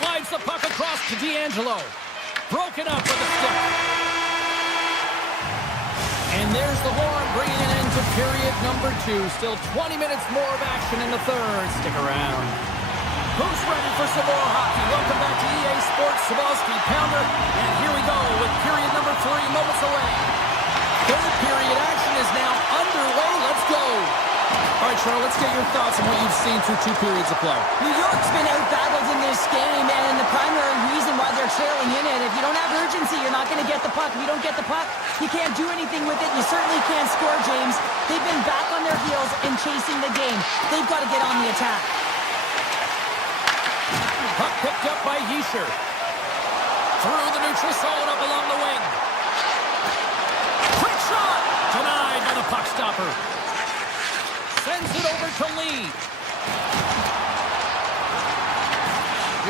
Slides the puck across to D'Angelo. Broken up with a stick. And there's the horn bringing an end to period number 2. Still 20 minutes more of action in the third. Stick around. Who's ready for some more hockey? Welcome back to EA Sports Sabalski Pounder. And here we go with period number 3 moments away. Third period action is now underway. Let's go. All right, Cheryl, let's get your thoughts on what you've seen through 2 periods of play. New York's been out-battled in this game, and the primary reason why they're trailing in it, if you don't have urgency, you're not going to get the puck. If you don't get the puck, you can't do anything with it. You certainly can't score, James. They've been back on their heels and chasing the game. They've got to get on the attack. Puck picked up by Hischer. Through the neutral zone, up along the wing. Quick shot! Denied by the puck stopper. Sends it over to Lee.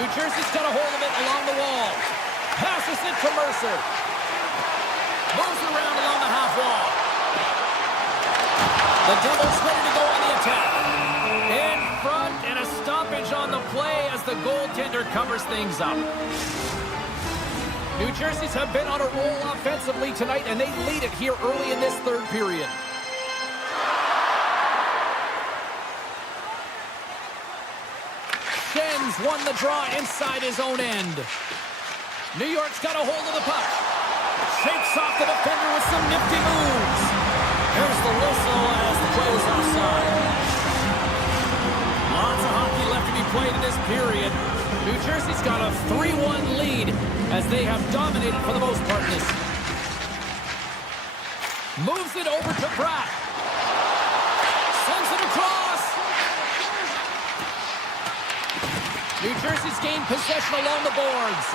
New Jersey's got a hold of it along the wall. Passes it to Mercer. Moves it around along the half wall. The Devils ready to go on the attack. In front, and a stoppage on the play as the goaltender covers things up. New Jersey's have been on a roll offensively tonight, and they lead it here early in this third period. Schenns won the draw inside his own end. New York's got a hold of the puck. Shakes off the defender with some nifty moves. Here's the whistle as the play is offside. Lots of hockey left to be played in this period. New Jersey's got a 3-1 lead as they have dominated for the most part in this. Moves it over to Pratt. Sends it across. New Jersey's gained possession along the boards.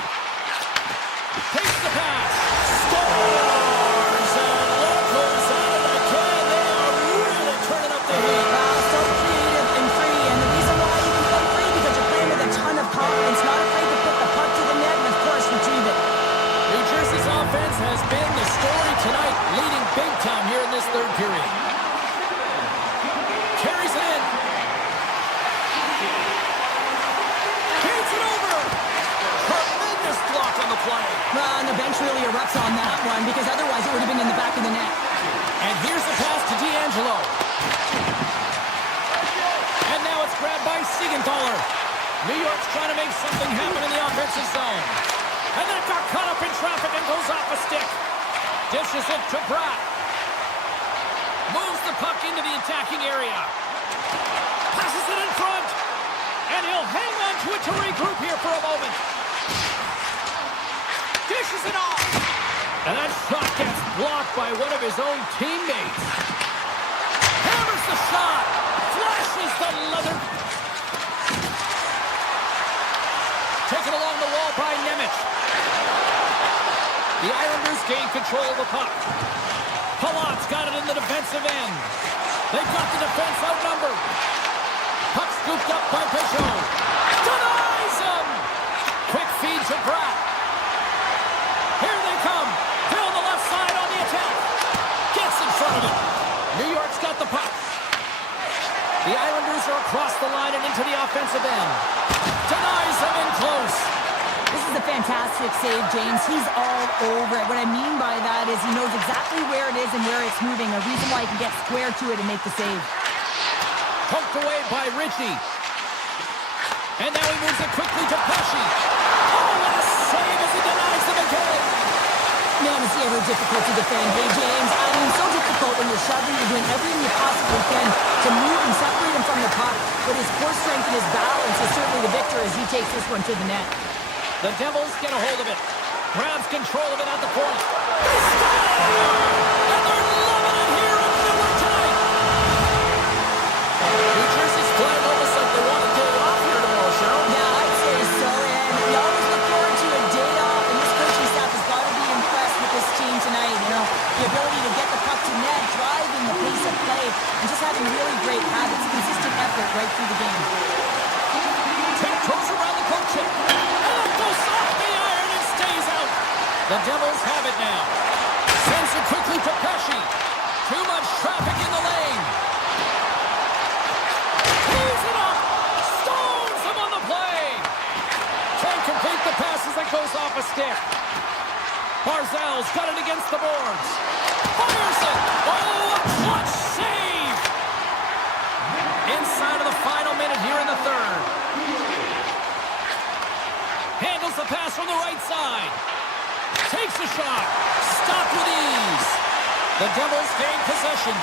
Takes the pass. Scores! And look who's out of the can. They are really turning up the heat. So creative and free, and the reason why you can play free because you're playing with a ton of confidence, not afraid to put the puck to the net and, of course, retrieve it. New Jersey's offense has been the story tonight, leading big time here in this third period. Carries it in. Carries it over. Tremendous block on the play. Well, and the bench really erupts on that one because otherwise it would have been in the back of the net. And here's the pass to D'Angelo. And now it's grabbed by Siegenthaler. New York's trying to make something happen in the offensive zone. And then it got caught up in traffic and goes off a stick. Dishes it to Pratt. Moves the puck into the attacking area. Passes it in front. And he'll hang on to it to regroup here for a moment. Dishes it off. And that shot gets blocked by one of his own teammates. Hammers the shot. Flashes the leather. Taken along the wall by Nemec. The Islanders gain control of the puck. Palat's got it in the defensive end. They've got the defense outnumbered. Puck scooped up by Peugeot. Denies him! Quick feed to Pratt. Here they come. Fill the left side on the attack. Gets in front of it. New York's got the puck. The Islanders are across the line and into the offensive end. Denies him in close. This is a fantastic save, James. He's all over it. What I mean by that is he knows exactly where it is and where it's moving. A reason why he can get square to it and make the save. Poked away by Ritchie. And now he moves it quickly to Pesci. Oh, what a save as he denies the McKay. Man, is he ever difficult to defend. Hey, James, I mean, so difficult when you're shoving, you're doing everything you possibly can to move and separate him from the puck. But his core strength and his balance is certainly the victor as he takes this one to the net. The Devils get a hold of it. Grabs control of it at the point. They stop! And they're loving it here in Miller tonight. New Jersey's playing almost like they want a day off here tomorrow, Cheryl. Yeah, I'd say so. And we always look forward to a day off. And this coaching staff has got to be impressed with this team tonight. You know, the ability to get the puck to net, driving the pace of play, and just having really great habits, consistent effort right through the game. Tiptoes around the poke check. The Devils have it now. Sends it quickly to Pesci. Too much traffic in the lane. Tees it up. Stones him on the play. Can't complete the pass as it goes off a stick. Barzal's got it against the boards. Fires it. Oh, a clutch save. Inside of the final minute here in the third. Handles the pass from the right side. Takes a shot. Stopped with ease. The Devils gain possession.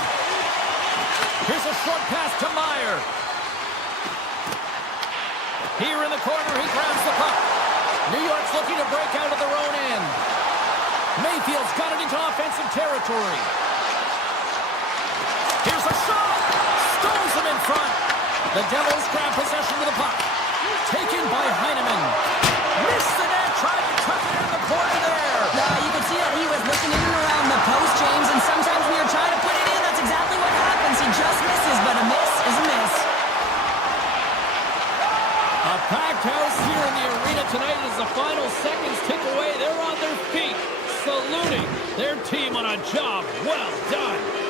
Here's a short pass to Meyer. Here in the corner, he grabs the puck. New York's looking to break out of their own end. Mayfield's got it into offensive territory. Here's a shot. Stones him in front. The Devils grab possession of the puck. Taken by Heineman. Missed the net. Tried to tuck it in the corner. Their team on a job well done.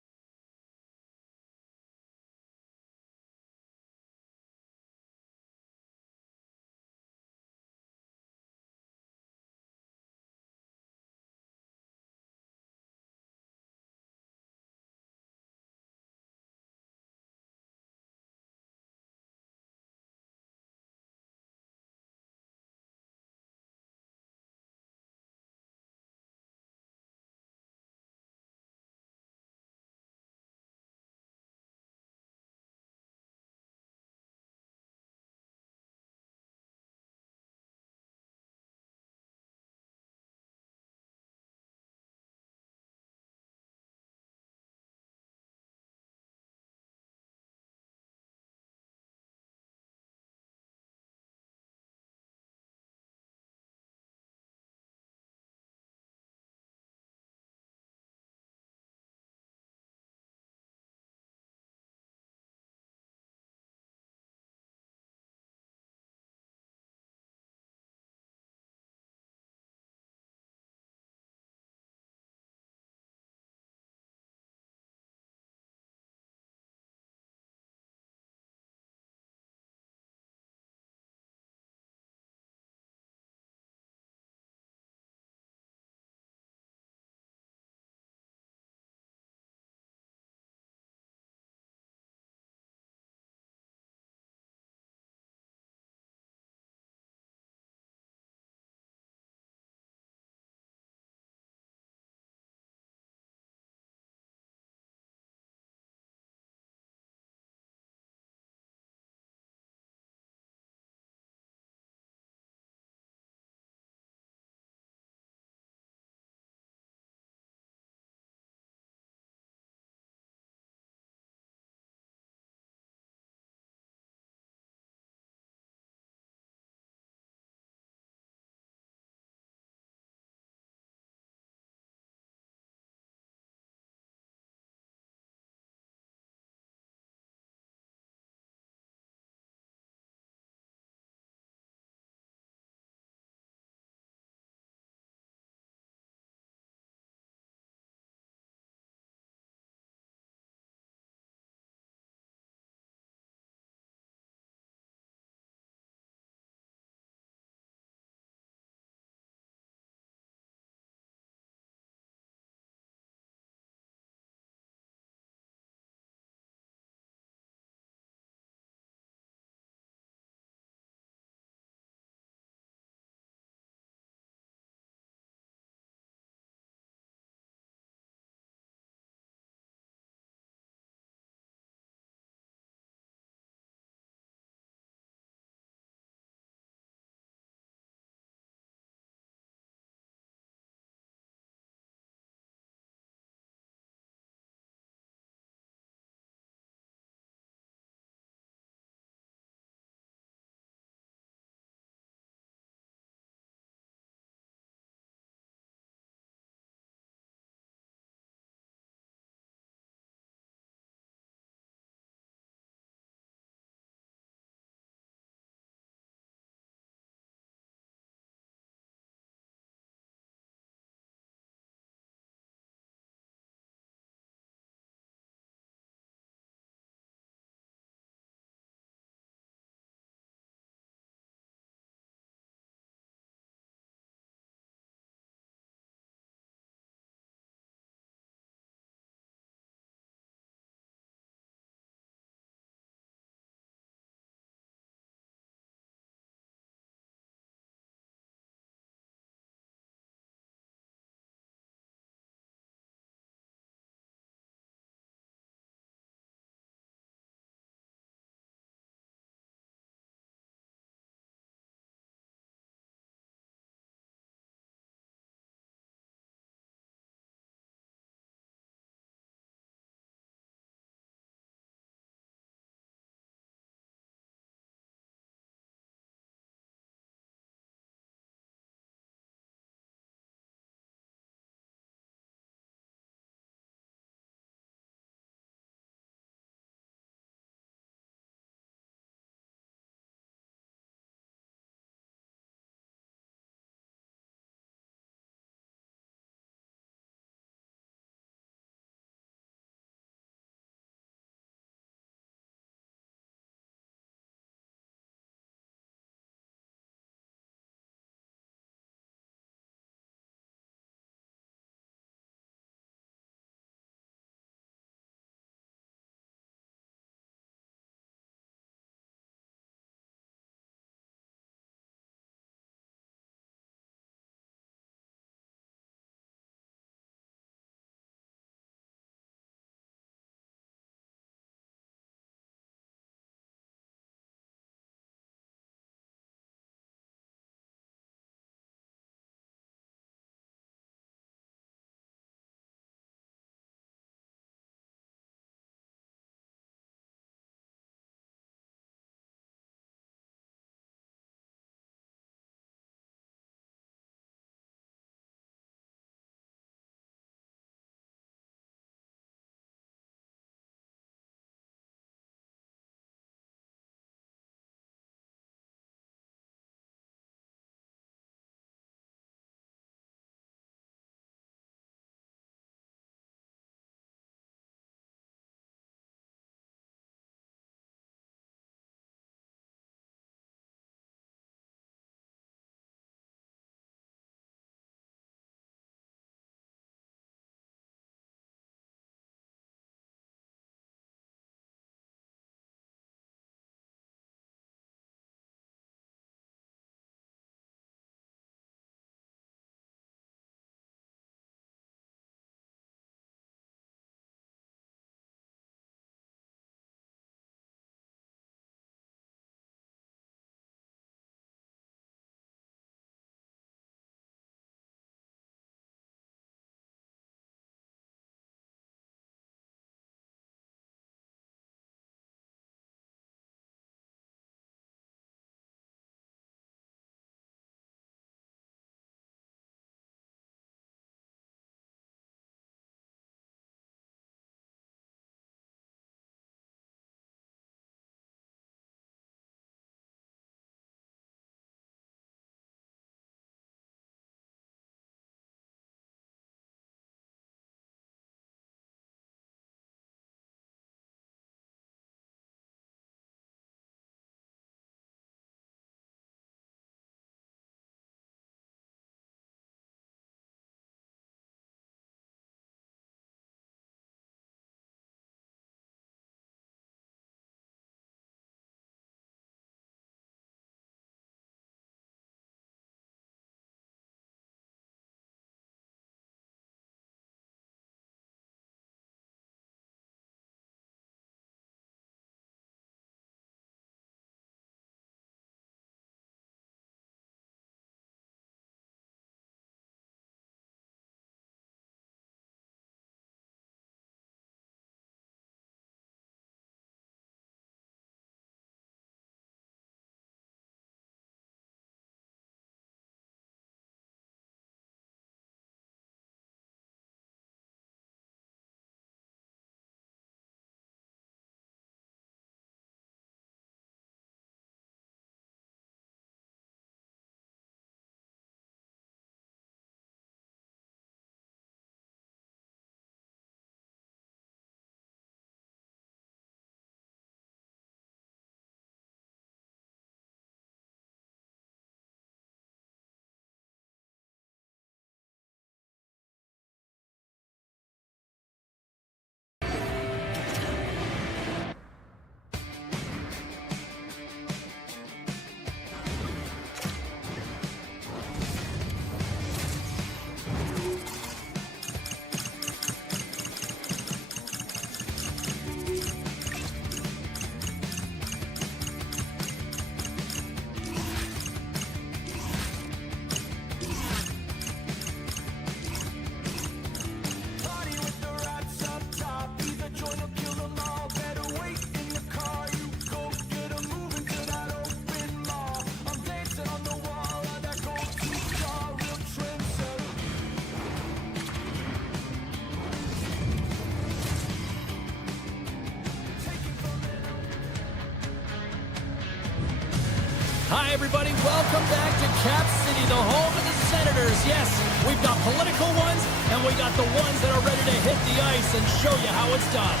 everybody. Welcome back to Cap City, the home of the Senators. Yes, we've got political ones, and we got the ones that are ready to hit the ice and show you how it's done.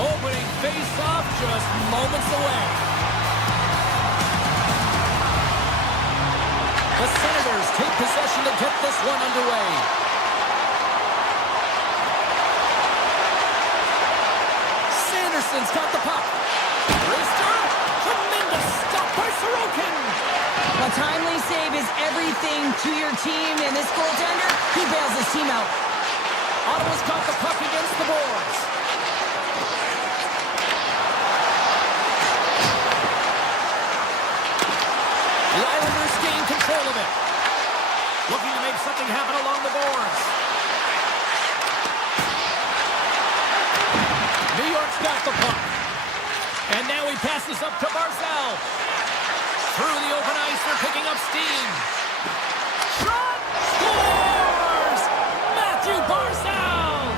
Opening face-off just moments away. The Senators take possession to get this one underway. Sanderson's got the puck. Rister, tremendous stop by Sorokin. A timely save is everything to your team, and this goaltender, he bails his team out. Ottawa's got the puck against the boards. The Islanders gain control of it. Looking to make something happen along the boards. New York's got the puck. And now he passes up to Barzal. Through the open ice, they're picking up steam. Shot! Scores! Matthew Barzal!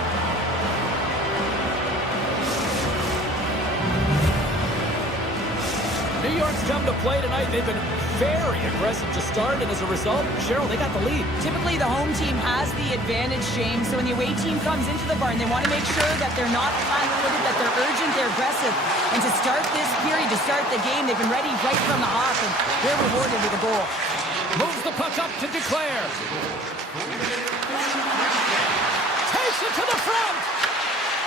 New York's come to play tonight. They've been very aggressive to start, and as a result, Cheryl, they got the lead. Typically, the home team has the advantage, James. So when the away team comes into the barn, they want to make sure that they're not flat-footed, that they're urgent, they're aggressive. And to start this period, to start the game, they've been ready right from the off, and they're rewarded with a goal. Moves the puck up to declare. Takes it to the front.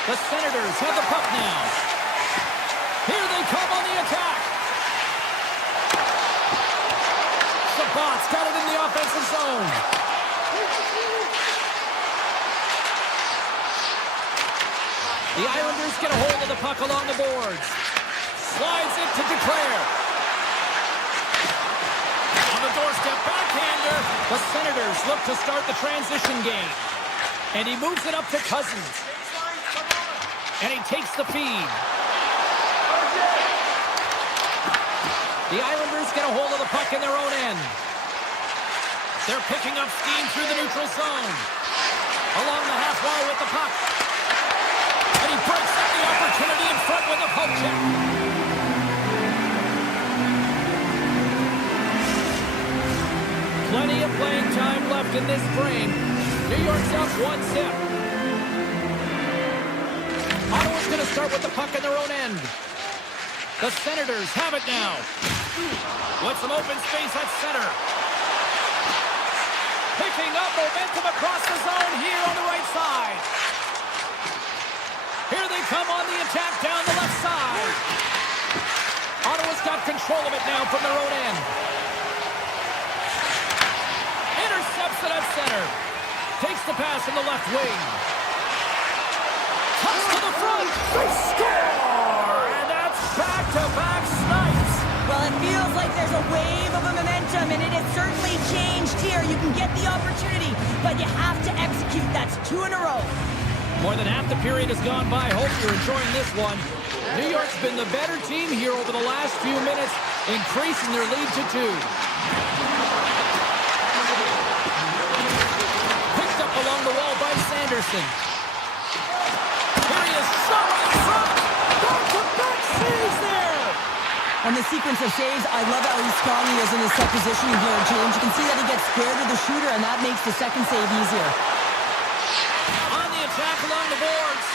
The Senators have the puck now. Here they come on the attack. Shabbat's got it in the offensive zone. The Islanders get a hold of the puck along the boards. Slides it to declare. On the doorstep, backhander. The Senators look to start the transition game. And he moves it up to Cousins. And he takes the feed. The Islanders get a hold of the puck in their own end. They're picking up steam through the neutral zone. Along the half wall with the puck. And he breaks up the opportunity in front with a poke check. Plenty of playing time left in this frame. New York's up 1-0. Ottawa's going to start with the puck in their own end. The Senators have it now. With some open space at center. Picking up momentum across the zone here on the right side. Here they come on the attack down the left side. Ottawa's got control of it now from their own end. Intercepts it at center. Takes the pass from the left wing. Cuts to the front. They score! And that's back-to-back snipes. Well, it feels like there's a wave of momentum, and it has certainly changed here. You can get the opportunity, but you have to execute. That's 2 in a row. More than half the period has gone by. Hope you're enjoying this one. New York's been the better team here over the last few minutes, increasing their lead to 2. Picked up along the wall by Sanderson. Here he is, shot in front. Back-to-back saves there. On the sequence of saves, I love how strong he is in his set positioning here, James. You can see that he gets squared to the shooter, and that makes the second save easier. Attack along the boards.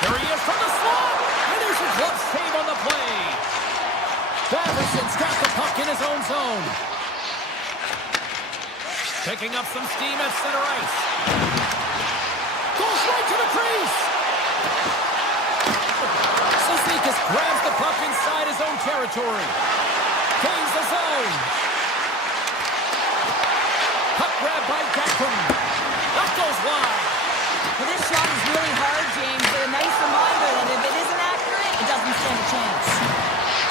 Here he is from the slot. And there's a glove save on the play. Batterson's got the puck in his own zone. Picking up some steam at center ice. Goes right to the crease. Cizikas grabs the puck inside his own territory. Gains the zone. Puck grab by Gakum. That goes wide. Well, this shot is really hard, James, but a nice reminder that if it isn't accurate, it doesn't stand a chance.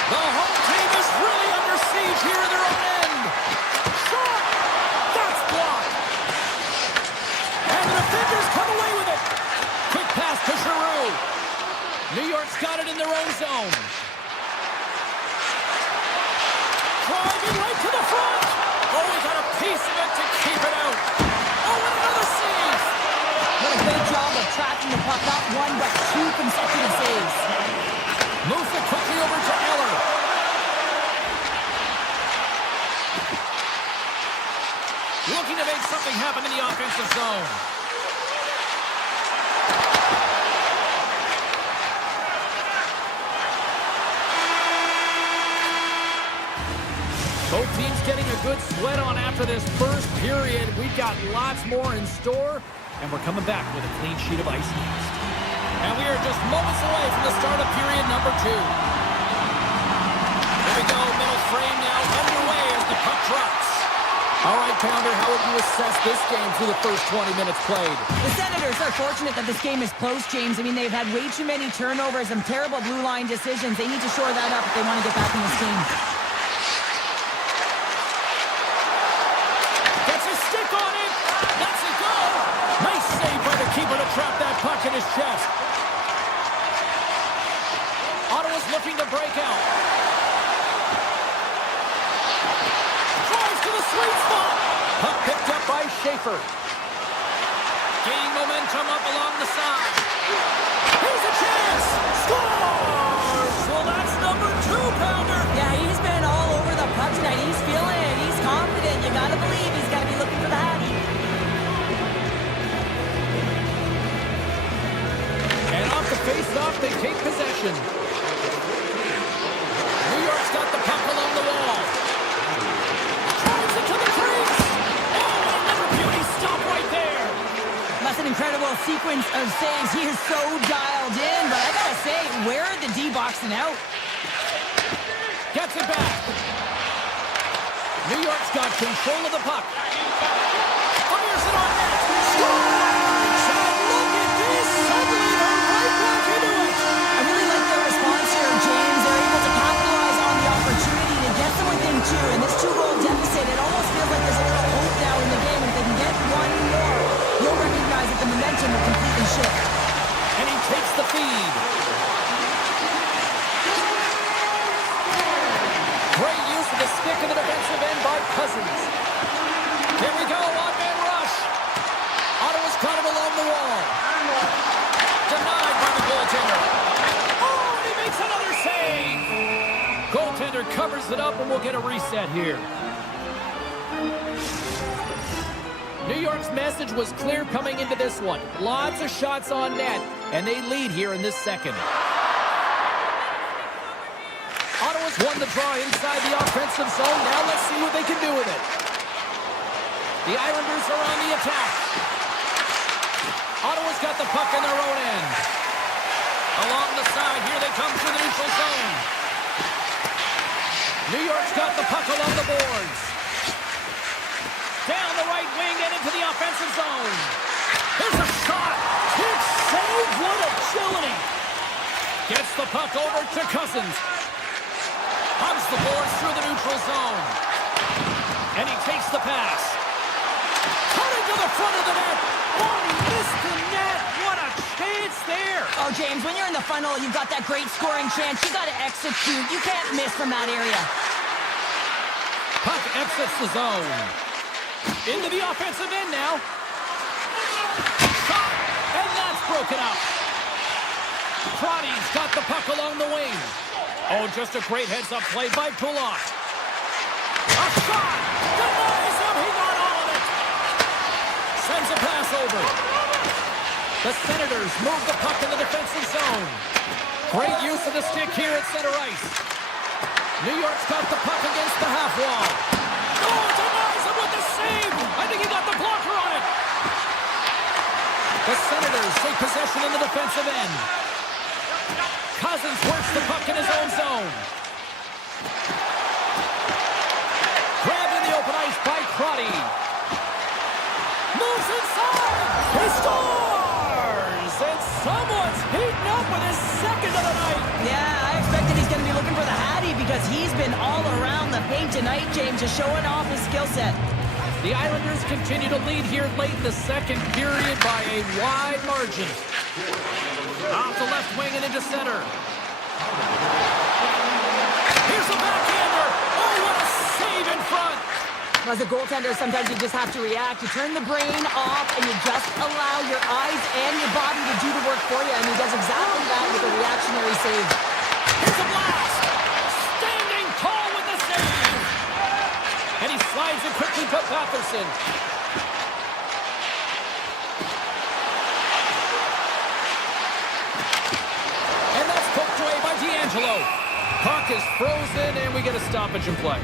The home team is really under siege here in their own end. Shot! That's blocked. And the defenders come away with it. Quick pass to Giroux. New York's got it in their own zone. Driving right to the front. Oh, he got a piece of it to keep it out. Oh, and another save. What a great job of tracking the puck up. 1 Looking to make something happen in the offensive zone. Both teams getting a good sweat on after this first period. We've got lots more in store, and we're coming back with a clean sheet of ice next. And we are just moments away from the start of period number 2. Here we go, middle frame now underway as the puck drops. All right, Pounder, how would you assess this game through the first 20 minutes played? The Senators are fortunate that this game is close, James. I mean, they've had way too many turnovers, some terrible blue line decisions. They need to shore that up if they want to get back in this game. Keeper to trap that puck in his chest. Ottawa's looking to break out. Drives to the sweet spot. Puck picked up by Schaefer. Gaining momentum up along the side. Here's a chance. Scores! Well, that's number 2, Pounder. Yeah, he's been all over the puck tonight. He's feeling it. He's confident. You got to believe he's got to be looking for the Hattie. The face-off, they take possession. New York's got the puck along the wall. Drives it to the crease. Oh, another beauty stop right there. That's an incredible sequence of saves. He is so dialed in, but I gotta say, where are the D-boxing out? Gets it back. New York's got control of the puck. Fires it on net. Scores! And look at this. Suddenly they're right back into it. I really like their response here, James. They're able to capitalize on the opportunity to get them within 2. In this 2-goal deficit, it almost feels like there's a little hope now in the game. If they can get one more, you'll recognize that the momentum will completely shift. And he takes the feed. Great use of the stick in the defensive end by Cousins. Here we go, one-man rush. Ottawa's got it along the wall. Denied by the goaltender. Oh, and he makes another save. Goaltender covers it up, and we'll get a reset here. New York's message was clear coming into this one. Lots of shots on net, and they lead here in this second. Ottawa's won the draw inside the offensive zone. Now let's see what they can do with it. The Islanders are on the attack. Ottawa's got the puck in their own end. Along the side, here they come through the neutral zone. New York's got the puck along the boards. Down the right wing and into the offensive zone. Here's a shot. Big save. What agility. Gets the puck over to Cousins. Hugs the boards through the neutral zone. And he takes the pass. Cutting to the front of the net. Oh, he missed the net. What a chance there. Oh, James, when you're in the funnel, you've got that great scoring chance. You got to execute. You can't miss from that area. Puck exits the zone. Into the offensive end now. Shot. And that's broken up. Crotty's got the puck along the wing. Oh, just a great heads-up play by Pulak. A shot! Denies him! He got all of it! Sends a pass over. The Senators move the puck in the defensive zone. Great use of the stick here at center ice. New York's got the puck against the half wall. Oh, denies him with the save! I think he got the blocker on it. The Senators take possession in the defensive end. Cousins works the puck in his own zone. Grabbed in the open ice by Crotty. Moves inside. He scores! And someone's heating up with his second of the night. Yeah, I expected he's going to be looking for the Hattie because he's been all around the paint tonight, James, just showing off his skill set. The Islanders continue to lead here late in the second period by a wide margin. Off the left wing and into center. Here's a backhander. Oh, what a save in front. As a goaltender, sometimes you just have to react. You turn the brain off and you just allow your eyes and your body to do the work for you. And he does exactly that with a reactionary save. Here's a blast. Standing tall with the save. And he slides it quickly to Patterson. And that's poked away by D'Angelo. Puck is frozen, and we get a stoppage in play.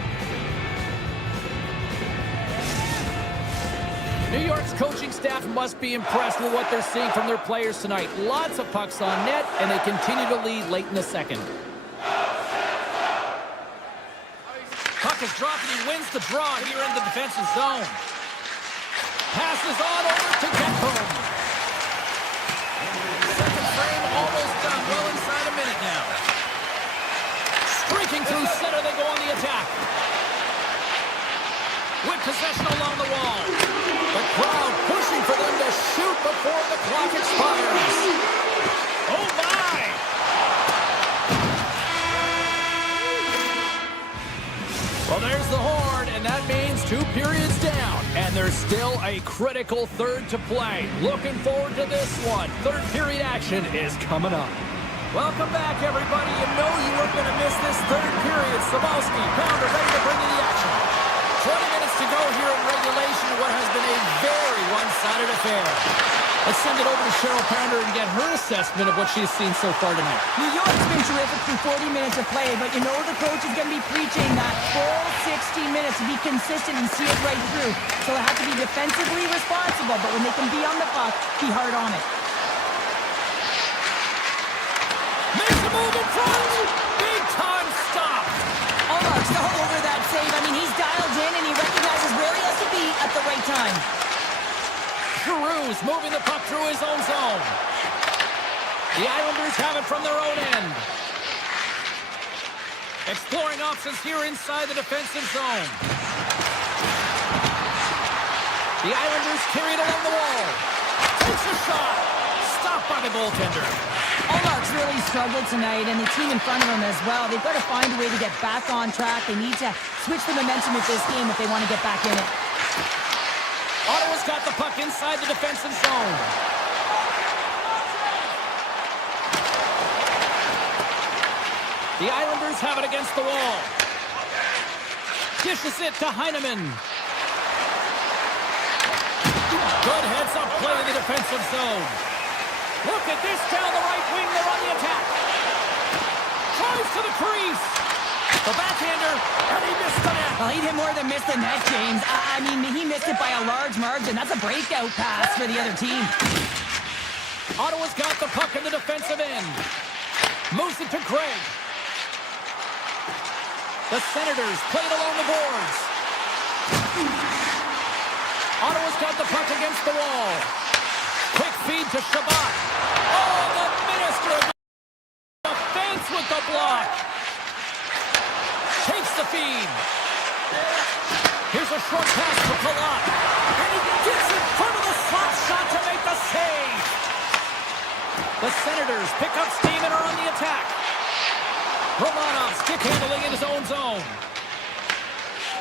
New York's coaching staff must be impressed with what they're seeing from their players tonight. Lots of pucks on net, and they continue to lead late in the second. Puck is dropped, and he wins the draw here in the defensive zone. Passes on over to Getcomb. Second frame almost done. Well inside a minute now. Streaking through center, they go on the attack. With possession along the wall. The crowd pushing for them to shoot before the clock expires. Oh, my! Well, there's the horn, and that means 2 periods down. And there's still a critical third to play. Looking forward to this one. Third period action is coming up. Welcome back, everybody. You know you weren't going to miss this third period. Sabalski, Pounder, ready to bring you the action. 20 minutes to go here in regulation, what has been a very one-sided affair. Let's send it over to Cheryl Pounder and get her assessment of what she's seen so far tonight. New York's been terrific through 40 minutes of play, but you know the coach is going to be preaching that full 60 minutes to be consistent and see it right through. So it has to be defensively responsible, but when they can be on the puck, be hard on it. Makes a move in front! Big time stop! Almost all over that save. I mean, he's dialed in and he recognizes where he has to be at the right time. Giroux's moving the puck through his own zone. The Islanders have it from their own end. Exploring options here inside the defensive zone. The Islanders carry it along the wall. Takes a shot. Stopped by the goaltender. Allmark's really struggled tonight, and the team in front of him as well. They've got to find a way to get back on track. They need to switch the momentum with this game if they want to get back in it. Ottawa's got the puck inside the defensive zone. The Islanders have it against the wall. Dishes it to Heineman. Good heads-up play in the defensive zone. Look at this down the right wing. They're on the attack. Drives to the crease. The backhander, and he missed the net. Well, he did more than miss the net, James. I mean, he missed it by a large margin. That's a breakout pass for the other team. Ottawa's got the puck in the defensive end. Moves it to Craig. The Senators play it along the boards. Ottawa's got the puck against the wall. Quick feed to Shabbat. Oh, the minister of defense with the block. Takes the feed. Here's a short pass to Palat. And he gets in front of the slot shot to make the save. The Senators pick up steam and are on the attack. Romanov stick handling in his own zone.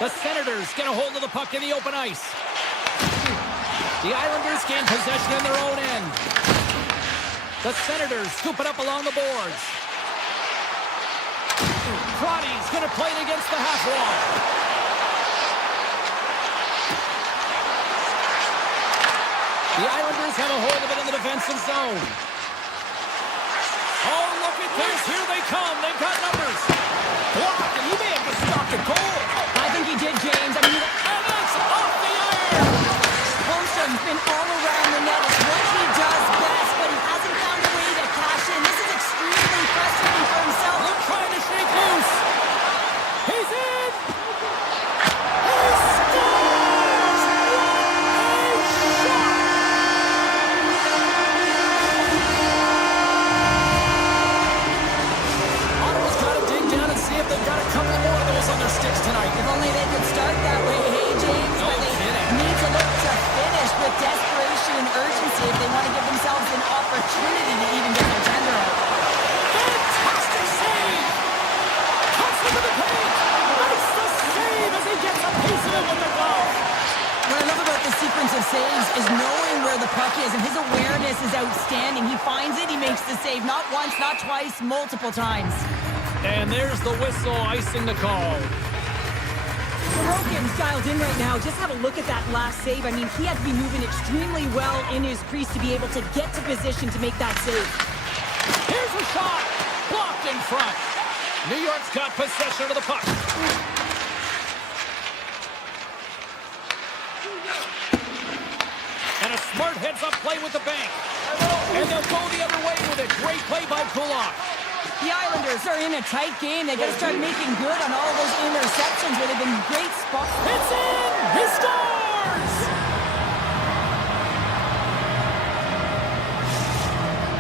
The Senators get a hold of the puck in the open ice. The Islanders gain possession in their own end. The Senators scoop it up along the boards. Crotty's going to play it against the half wall. The Islanders have a hold of it in the defensive zone. Oh, look at this. Here they come. They've got numbers. Block, and he may have just stopped a goal. I think he did, James. I mean, And it's off the iron. Holmstrom's been all around the net. It's what he does best, but he hasn't found a way to cash in. This is extremely frustrating for himself. They're trying to shake loose. He's in. He scores. What a shot. Ottawa's got to dig down and see if they've got a couple more of those on their sticks tonight. If only they could start that way, hey, James. No But they kidding. need to look to finish with desperation and urgency if they want to give themselves an opportunity to even get their tender out. Fantastic save. Cuts into the paint. Makes the save as he gets a piece of it with the glove. What I love about the sequence of saves is knowing where the puck is, and his awareness is outstanding. He finds it, he makes the save. Not once, not twice, multiple times. And there's the whistle icing the call. Sorokin's dialed in right now. Just have a look at that last save. I mean, he had to be moving extremely well in his crease to be able to get to position to make that save. Here's a shot. Blocked in front. New York's got possession of the puck. And a smart heads-up play with the bank. And they'll go the other way with it. Great play by Kulak. The Islanders are in a tight game. They got to start making good on all those interceptions where they've been great spots. It's in! He scores!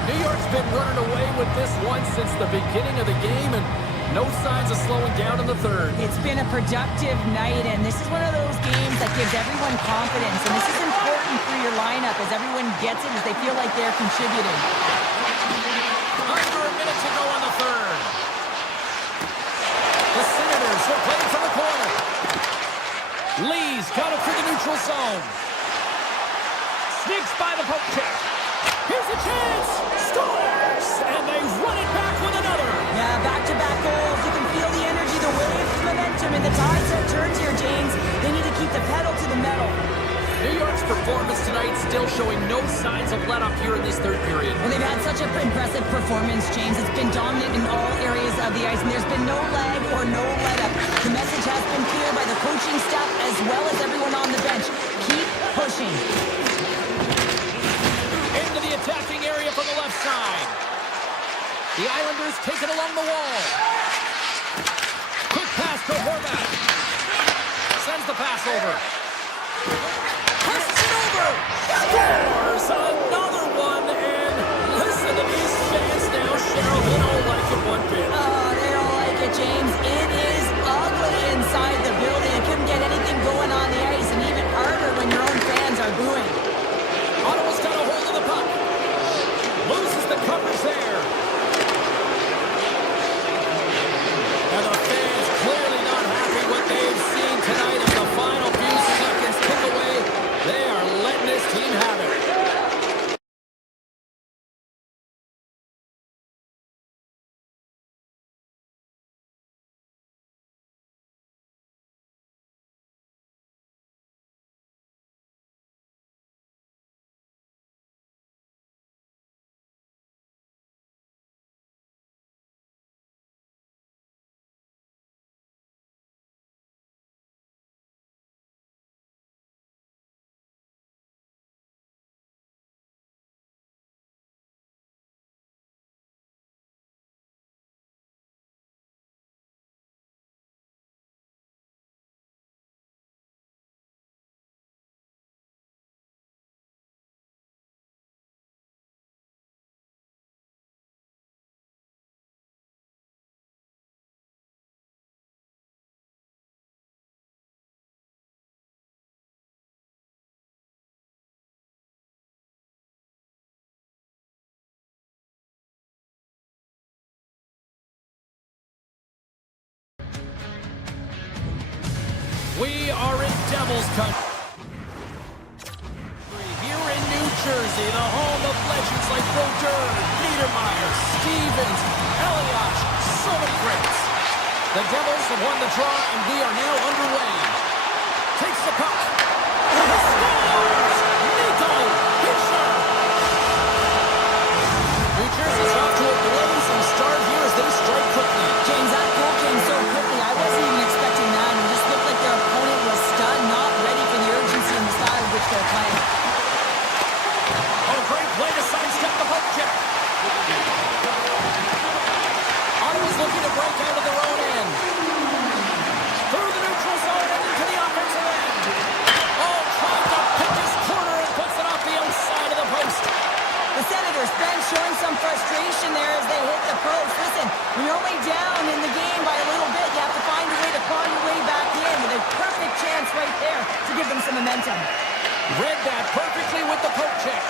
New York's been running away with this one since the beginning of the game, and no signs of slowing down in the third. It's been a productive night, and this is one of those games that gives everyone confidence. And this is important for your lineup as everyone gets it, as they feel like they're contributing. Under a minute to go on the third. The Senators are playing from the corner. Lee's got it through the neutral zone. Sneaks by the poke check. Here's a chance. Scores! And they run it back with another. Yeah, back-to-back goals. You can feel the energy, the wave, the momentum, and the tides have turned here, James. They need to keep the pedal to the metal. New York's performance tonight still showing no signs of let-up here in this third period. Well, they've had such an impressive performance, James. It's been dominant in all areas of the ice, and there's been no lag or no let-up. The message has been clear by the coaching staff as well as everyone on the bench. Keep pushing. Into the attacking area from the left side. The Islanders take it along the wall. Quick pass to Horvat. Sends the pass over. Passes it over. Scores another one. And listen to these fans now, Cheryl. They don't like it one bit. Oh, they don't like it, James. It is ugly inside the building. It couldn't get anything going on the ice, and even harder when your own fans are booing. Ottawa's got a hold of the puck. Loses the coverage there. And the fans clearly not happy what they've seen tonight as the final few seconds tick away. They are letting this team have it. We are in Devils country. Here in New Jersey, the home of legends like Brodeur, Niedermeyer, Stevens, Elias, so many greats. The Devils have won the draw, and we are now underway. Takes the puck. Scores! Nico Hischier! New Jersey's off to a blazing start here as they strike quickly. James, that goal came so quickly. I wasn't even expecting that. It just looked like their opponent was stunned, not ready for the urgency and the style in which they're playing. Oh, great play to sidestep the poke check. Ottawa's looking to break out of their own end. Through the neutral zone and into the offensive end. Oh, trying to pick his corner and puts it off the outside of the post. The Senators, Ben, showing some frustration there as they hit the post. Listen, when you're only down in the game by a little bit, you have to find a way to claw your way back in with a perfect chance right there to give them some momentum. Read that perfectly with the poke check.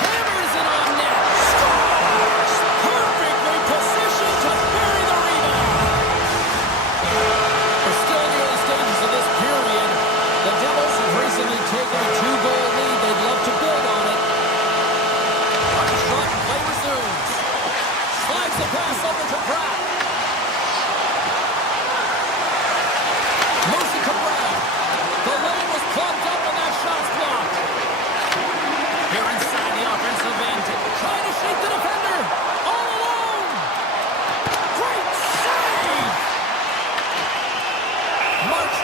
Hammers it on net. Scores! Perfectly positioned to bury the rebound. We're still in the early stages of this period. The Devils have recently taken a 2-goal lead. They'd love to build on it. Shot and play resumes. Slides the pass over to Pratt.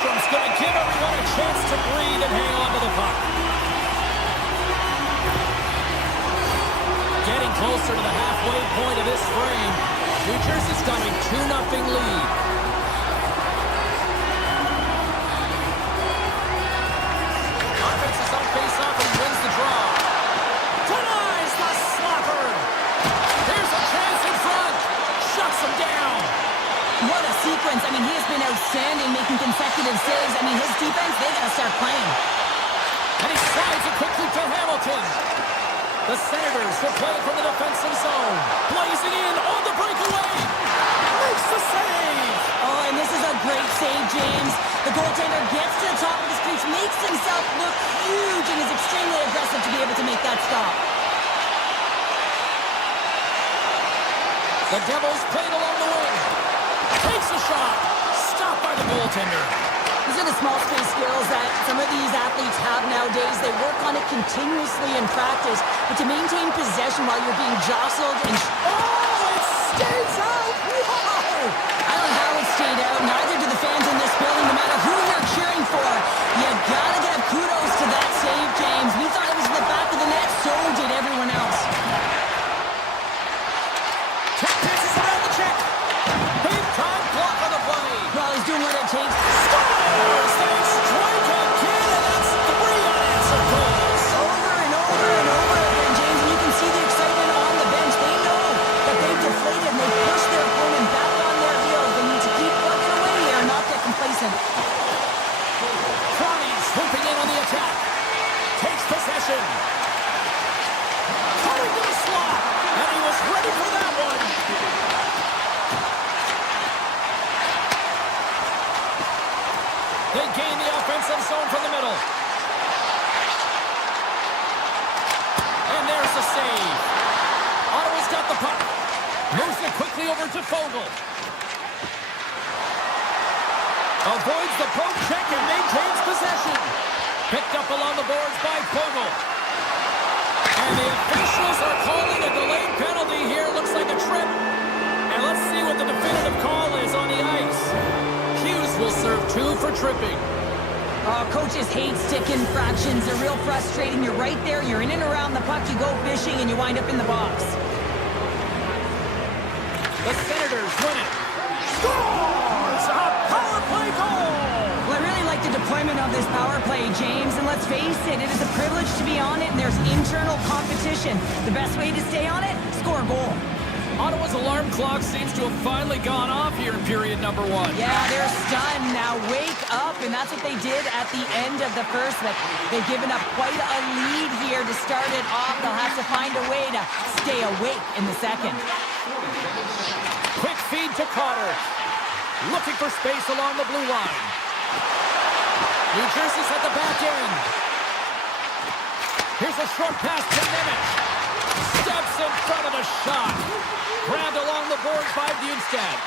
Markstrom's going to give everyone a chance to breathe and hang on to the puck. Getting closer to the halfway point of this frame. New Jersey's got a 2-0 lead. Offense is on face-off and wins the draw. Denies the slapper. Here's a chance in front. Shuts him down. What a sequence. I mean, he has been outstanding making consecutive saves. I mean, his defense, they got to start playing. And he slides it quickly to Hamilton. The Senators will play from the defensive zone. Blazing in on the breakaway. Makes the save. Oh, and this is a great save, James. The goaltender gets to the top of his crease, makes himself look huge, and is extremely aggressive to be able to make that stop. The Devils played along the wing. Takes a shot. Stopped by the goaltender. These are the small space skills that some of these athletes have nowadays. They work on it continuously in practice, but to maintain possession while you're being jostled and... Oh, it stays out! Wow! I don't know how it stayed out. Neither do the fans in this building, no matter who you're cheering for. You gotta give kudos to that save, James. We thought it was in the back of the net, so did everyone else. Passes around the check. Big time block on the play. Well, he's doing what it takes. Scores! They strike again, and that's 3 unanswered goals. Over and over and over again, James, and you can see the excitement on the bench. They know that they've deflated and they've pushed their opponent back on their heels. They need to keep plugging away here and not get complacent. Crowley swooping in on the attack. Takes possession. Coming to the slot. And he was ready for that one. They gain the offensive zone from the middle. And there's the save. Ottawa's got the puck. Moves it quickly over to Fogle. Avoids the poke check and maintains possession. Picked up along the boards by Fogle. And the officials are calling a delayed penalty here. Looks like a trip. And let's see what the definitive call is on the ice. Hughes will serve 2 for tripping. Oh, coaches hate stick infractions. They're real frustrating. You're right there. You're in and around the puck. You go fishing, and you wind up in the box. The Senators win it. Scores! A power play goal! Well, I really like the deployment of this power play, James. And let's face it, it is a privilege to be on it, and there's internal competition. The best way to stay on it, score a goal. Ottawa's alarm clock seems to have finally gone off here in period number 1. Yeah, they're stunned. Now wake up, and that's what they did at the end of the first. But they've given up quite a lead here to start it off. They'll have to find a way to stay awake in the second. Quick feed to Carter. Looking for space along the blue line. New Jersey's at the back end. Here's a short pass to Nemec. Steps in front of the shot. Grabbed along the boards by Bjugstad.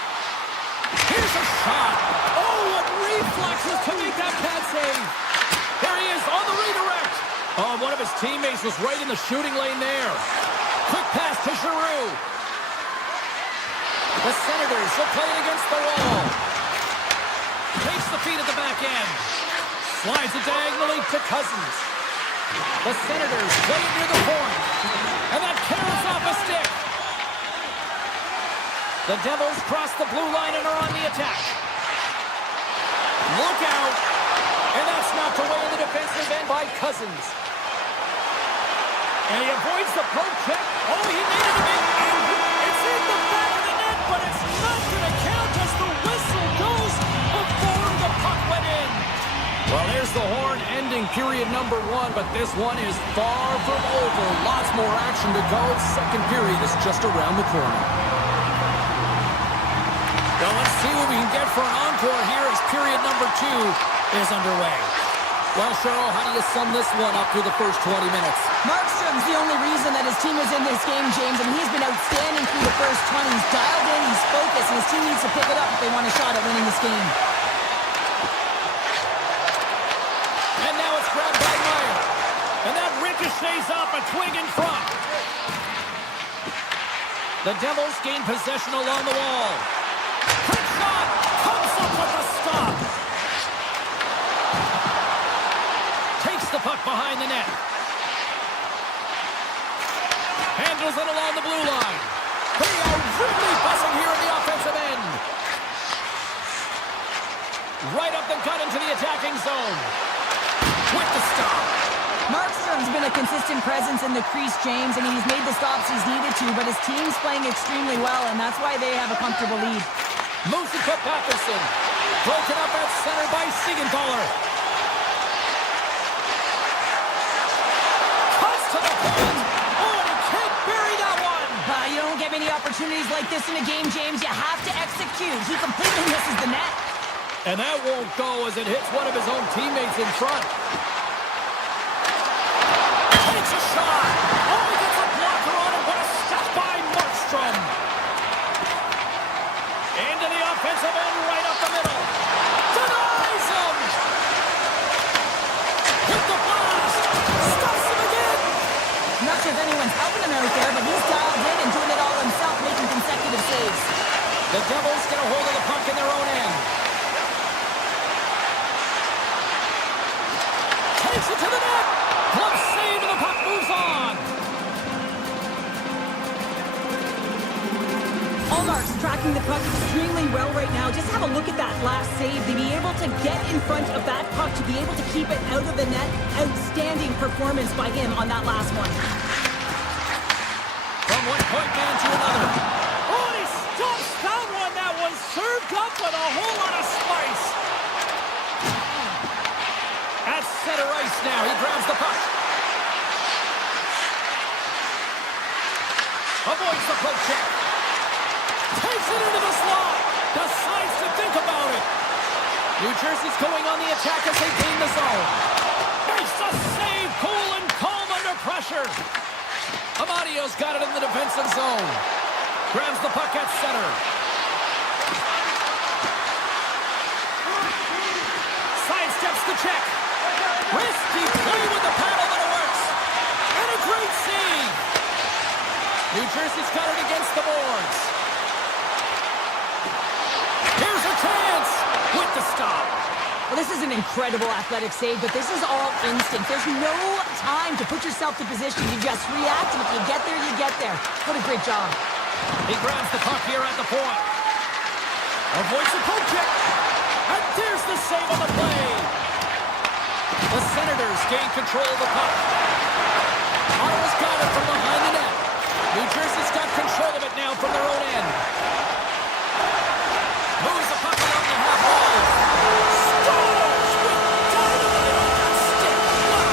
Here's a shot. Oh, what reflexes to make that pad save. There he is on the redirect. Oh, one of his teammates was right in the shooting lane there. Quick pass to Giroux. The Senators are playing against the wall. Takes the feed at the back end. Slides it diagonally to Cousins. The Senators play it near the point. And that carries off a stick. The Devils cross the blue line and are on the attack. Look out. And that's knocked away in the defensive end by Cousins. And he avoids the poke check. Oh, he made it a big... It's in the back of the net, but it's not going to count as the whistle goes before the puck went in. Well, there's the horn ending period number 1, but this one is far from over. Lots more action to go. Second period is just around the corner. Now let's see what we can get for an encore here as period number 2 is underway. Well, Cheryl, how do you sum this one up through the first 20 minutes? Markstrom's the only reason that his team is in this game, James. I mean, he's been outstanding through the first 20. He's dialed in, he's focused, and his team needs to pick it up if they want a shot at winning this game. And now it's grabbed by Meyer. And that ricochets off a twig in front. The Devils gain possession along the wall. Quick shot! Comes up with a stop. behind the net. Handles it along the blue line. They are really buzzing here in the offensive end. Right up the gut into the attacking zone. With the stop. Markstrom's been a consistent presence in the crease, James, and he's made the stops he's needed to, but his team's playing extremely well, and that's why they have a comfortable lead. Moose Patterson. Broken up at center by Siegenthaler. Cuts to the point. Oh, and he can't bury that one. You don't get many opportunities like this in a game, James. You have to execute. He completely misses the net. And that won't go as it hits one of his own teammates in front. Takes a shot. Oh, he gets a blocker on it. What a stop by Markstrom. Into the offensive end, right up the middle. Denies him. Hit the blast. Stops him again. I'm not sure if anyone's helping him out there, but he's dialed in and doing it all himself, making consecutive saves. The Devils get a hold of the puck in their own end. Takes it to the net. Glove save and the puck moves on. Allmark's tracking the puck extremely well right now. Just have a look at that last save. To be able to get in front of that puck, to be able to keep it out of the net. Outstanding performance by him on that last one. From one point man to another. Oh, he stops that one. That was served up with a whole lot of spice. At center ice now, he grabs the puck. Avoids the poke check. Takes it into the slot. Decides to think about it. New Jersey's going on the attack as they gain the zone. Makes a save, cool and calm under pressure. Amadio's got it in the defensive zone. Grabs the puck at center. Sidesteps the check. Risky play with the paddle, but it works. And a great save. New Jersey's got it against the boards. Here's a chance with the stop. Well, this is an incredible athletic save, but this is all instinct. There's no time to put yourself to position. You just react, and if you get there, you get there. What a great job. He grabs the puck here at the point. Avoids the poke check. And there's the save on the play. The Senators gain control of the puck. Ottawa's got it from behind the net. New Jersey's got control of it now from their own end. Moves the puck along the half wall. Scores with dynamite on that stick. Wow.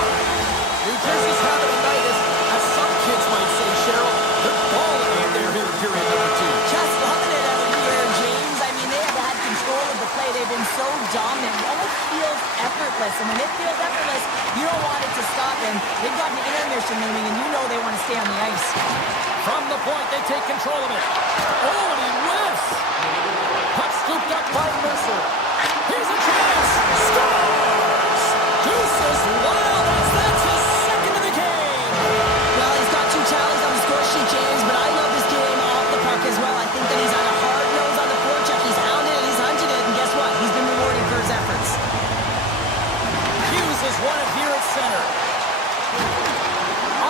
New Jersey's having a night, as some kids might say, Cheryl. They're balling out there here in period number 2. Just loving it out here, James. I mean, they have had control of the play. They've been so dominant. It almost feels effortless. And when it feels effortless, you don't want it to stop. And they've got an intermission looming, and you know they want to stay on the ice. From the point, they take control of it. Oh, and he whiffs. Puck scooped up by Mercer. Here's a chance. Scores! Deuces wild. That's his second of the game. Well, he's got 2 tallies on the score sheet, James, but I love this game off the puck as well. I think that he's on a hard nose on the forecheck. He's hounded it, he's hunted it, and guess what? He's been rewarded for his efforts. Hughes has won it here at center.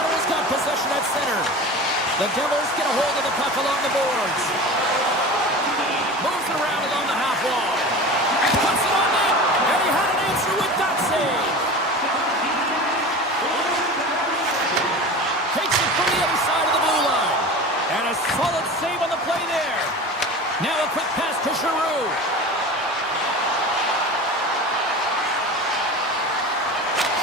Ottawa's got possession at center. The Devils get a hold of the puck along the boards. Moves it around along the half wall. Puts it on net. And he had an answer with that save. Takes it from the other side of the blue line. And a solid save on the play there. Now a quick pass to Giroux.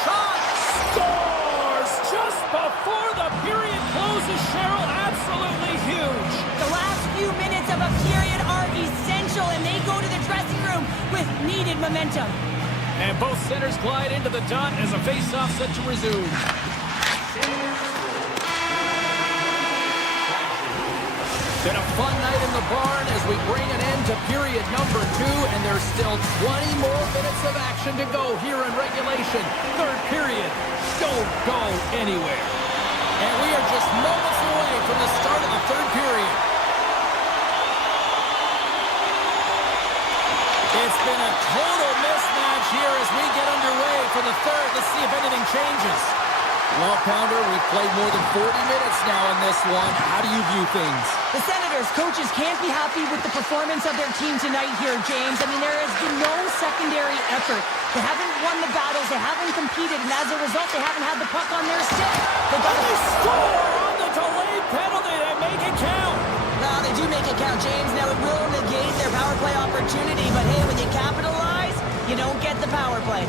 Shot. Scores just before the period closes, Cheryl. Absolutely huge. The last few minutes of a period are essential, and they go to the dressing room with needed momentum. And both centers glide into the dot as a face-off set to resume. Been a fun night in the barn as we bring an end to period number 2, and there's still 20 more minutes of action to go here in regulation. Third period. Don't go anywhere. And we are just moments away from the start of the third period. It's been a total mismatch here as we get underway for the third. Let's see if anything changes. Well, Pounder, we've played more than 40 minutes now in this one. How do you view things? The Senators' coaches can't be happy with the performance of their team tonight here, James. I mean, there has been no secondary effort. They haven't won the battles. They haven't competed. And as a result, they haven't had the puck on their stick. They score on the delayed penalty. They make it count. No, they do make it count, James. Now, it will negate their power play opportunity. But, hey, when you capitalize, you don't get the power play.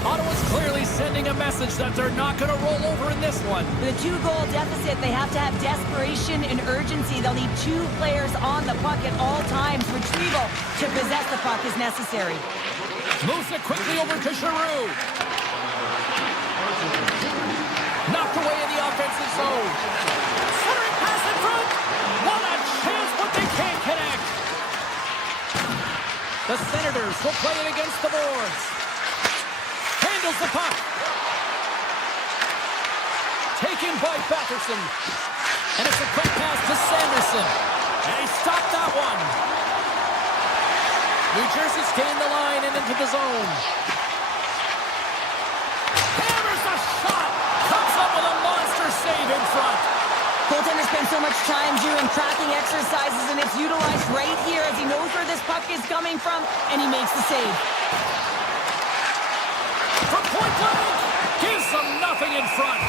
Ottawa's clearly sending a message that they're not going to roll over in this one. With a 2-goal deficit, they have to have desperation and urgency. They'll need 2 players on the puck at all times. Retrieval to possess the puck is necessary. Moves it quickly over to Giroux. Knocked away in the offensive zone. Centering pass in front. What a chance, but they can't connect. The Senators will play it against the boards. Handles the puck. Taken by Batherson. And it's a quick pass to Sanderson. And he stopped that one. New Jersey's gained the line and into the zone. Hammers a shot. Comes up with a monster save in front. Goaltender spends so much time doing tracking exercises, and it's utilized right here as he knows where this puck is coming from, and he makes the save. From point blank, gives them nothing in front.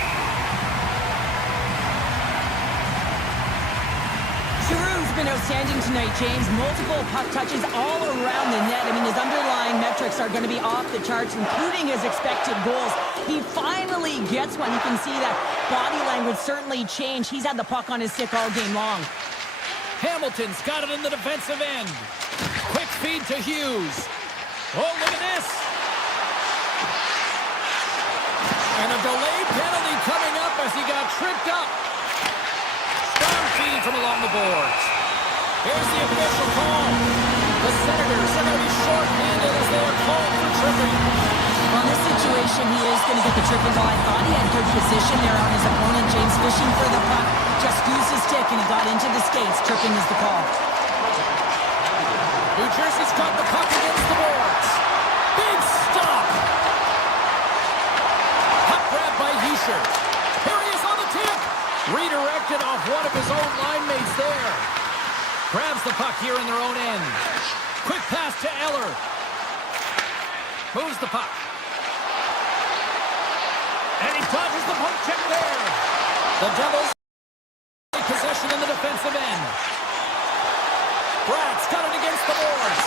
Giroux's been outstanding tonight, James. Multiple puck touches all around the net. I mean, his underlying metrics are going to be off the charts, including his expected goals. He finally gets one. You can see that body language certainly changed. He's had the puck on his stick all game long. Hamilton's got it in the defensive end. Quick feed to Hughes. Oh, look at this. And a delayed penalty coming up as he got tripped up. Strong feed from along the boards. Here's the official call. The Senators are going to be short-handed as they are called for tripping. On this situation, he is going to get the tripping call. I thought he had good position there on his opponent. James fishing for the puck. Just squeezed his stick and he got into the skates. Tripping is the call. New Jersey's got the puck against the boards. Big stop. Puck grab by Heischer. Here he is on the tip. Redirected off one of his own line mates there. Grabs the puck here in their own end. Quick pass to Eller. Moves the puck. And he dodges the poke check there. The Devils take possession in the defensive end. Brad's got it against the boards.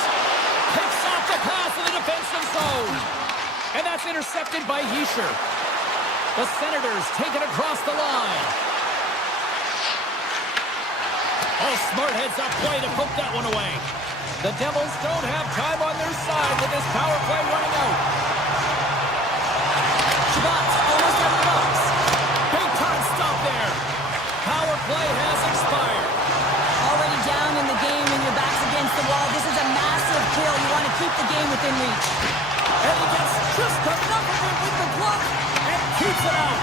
Picks off the pass in the defensive zone. And that's intercepted by Heischer. The Senators take it across the line. Oh, smart heads up play to poke that one away. The Devils don't have time on their side with this power play running out. Shabbat's almost out of the box. Big time stop there. Power play has expired. Already down in the game and your back's against the wall. This is a massive kill. You want to keep the game within reach. And he gets just enough of it with the glove and keeps it out.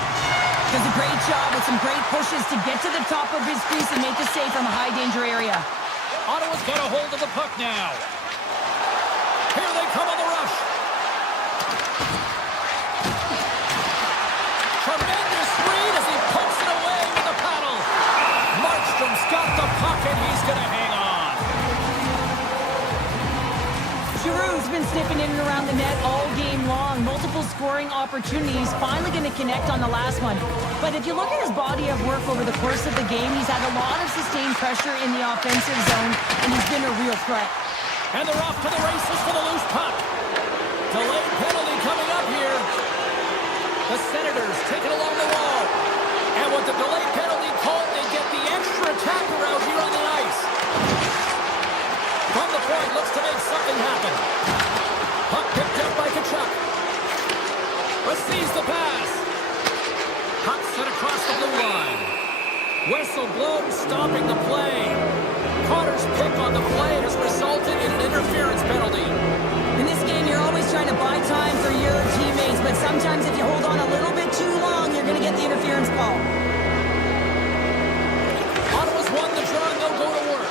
Does a great job with some great pushes to get to the top of his crease and make a save from a high danger area. Ottawa's got a hold of the puck now. Here they come on the rush. Tremendous read as he pumps it away with the paddle. Markstrom's got the puck and he's going to hang on. Giroux's been sniffing in and around the net all game long. Multiple scoring opportunities. Finally going to connect on the last one. But if you look at his body of work over the course of the game, he's had a lot of sustained pressure in the offensive zone, and he's been a real threat. And they're off to the races for the loose puck. Delayed penalty coming up here. The Senators take it along the wall. And with the delayed penalty called, they get the extra attacker out here on the ice. From the point, looks to make something happen. Puck picked up by Tkachuk. Receives the pass. Puck set across the blue line. Whistle blown, stopping the play. Connor's pick on the play has resulted in an interference penalty. In this game, you're always trying to buy time for your teammates, but sometimes if you hold on a little bit too long, you're going to get the interference call. Ottawa's won the draw, and they'll go to work.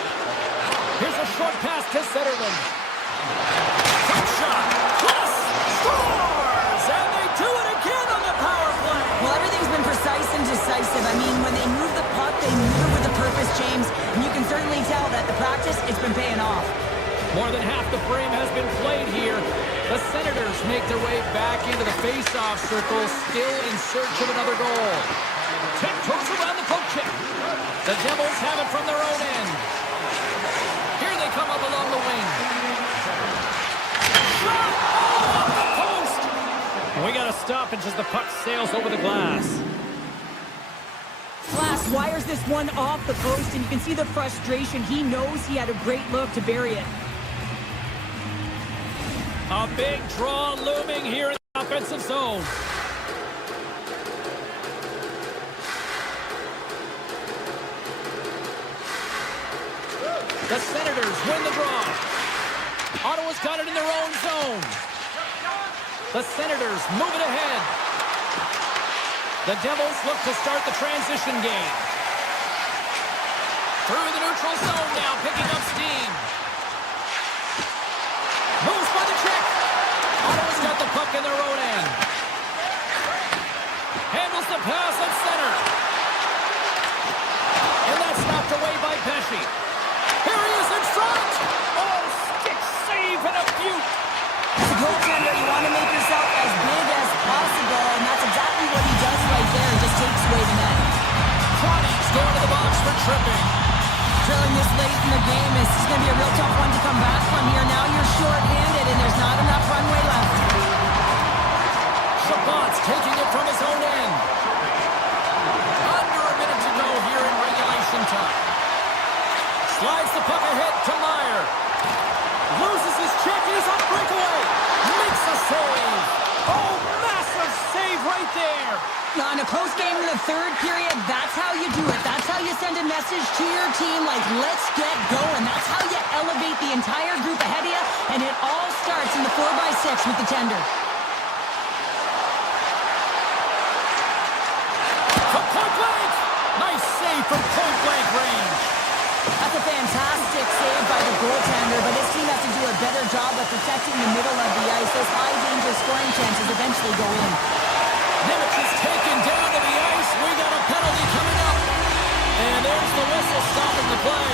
Here's a short pass to Zetterlund. Quick shot. Plus scores! And they do it again on the power the frame has been played here. The Senators make their way back into the face-off circle, still in search of another goal. Tiptoes around the poke check. The Devils have it from their own end. Here they come up along the wing. Shot! Oh, off the post! We got a stoppage as the puck sails over the glass. Glass wires this one off the post, and you can see the frustration. He knows he had a great look to bury it. A big draw looming here in the offensive zone. The Senators win the draw. Ottawa's got it in their own zone. The Senators move it ahead. The Devils look to start the transition game. Through the neutral zone now, picking up steam. Moves by the check. Ottawa's got the puck in their own end. Handles the pass at center. And that's knocked away by Pesci. Here he is in front. Oh, stick save and a beaut. As a goaltender, you want to make yourself as big as possible, and that's exactly what he does right there. He just takes away the net. Crotty's going to the box for tripping. Trailing this late in the game is going to be a real tough one to come back from here. Now you're short-handed, and there's not enough runway left. Chabot's taking it from his own end. Under a minute to go here in regulation time. Slides the puck ahead to Meyer. Loses his check and is on breakaway. Makes a save. Oh, massive save right there. Now, in a close game in the third period, that's how you do it. That's how you send a message to your team like, let's get going. That's how you elevate the entire group ahead of you, and it all starts in the 4x6 with the tender. From point blank. Nice save from point blank range. That's a fantastic save by the goaltender, but this team has to do a better job of protecting the middle of the ice. Those high-danger scoring chances eventually go in. Nimitz is taken down to the ice. We got a penalty coming up. And there's the whistle stopping the play.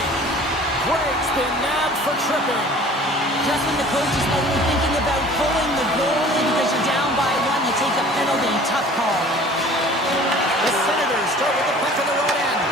Gregg's been nabbed for tripping. Just when the coach is only thinking about pulling the goalie because you're down by one, you take a penalty. Tough call. The Senators start with the puck in their own end.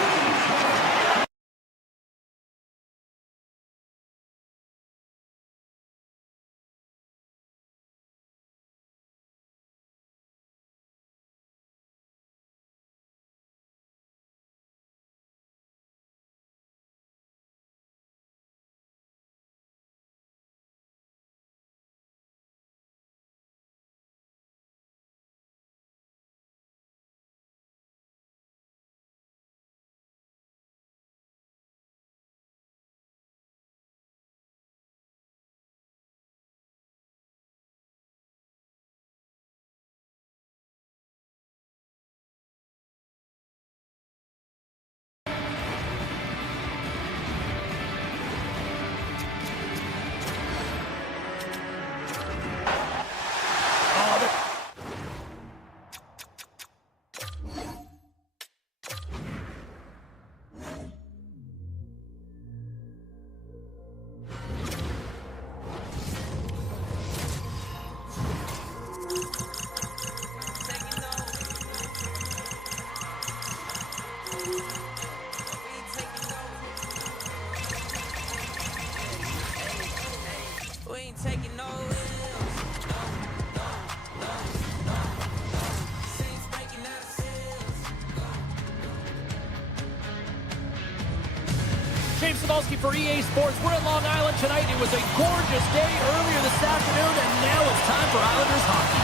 James Cebulski for EA Sports. We're in Long Island tonight. It was a gorgeous day earlier this afternoon, and now it's time for Islanders hockey.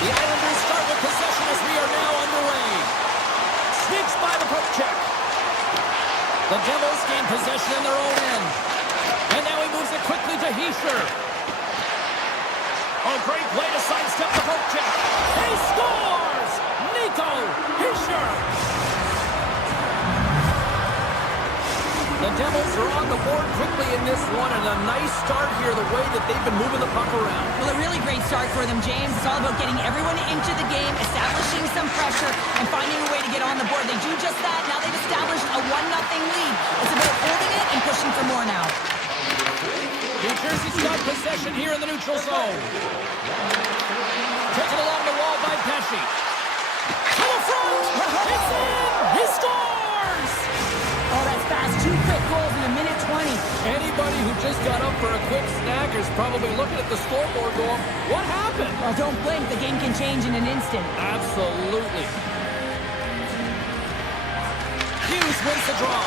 The Islanders start with possession as we are now underway. Sneaks by the poke check. The Devils gain possession in their own end. And now he moves it quickly to Hischier. Oh, great play to sidestep the poke check. He scores! Nico Hischier! The Devils are on the board quickly in this one, and a nice start here, the way that they've been moving the puck around. Well, a really great start for them, James. It's all about getting everyone into the game, establishing some pressure, and finding a way to get on the board. They do just that. Now they've established a 1-0 lead. It's about holding it and pushing for more now. New Jersey's got possession here in the neutral zone. Taken along the wall by Pesci. To the front! It's in! He scores! Oh, that's fast. 2 quick goals in a minute 20. Anybody who just got up for a quick snack is probably looking at the scoreboard going, what happened? Well, don't blink. The game can change in an instant. Absolutely. Hughes wins the draw.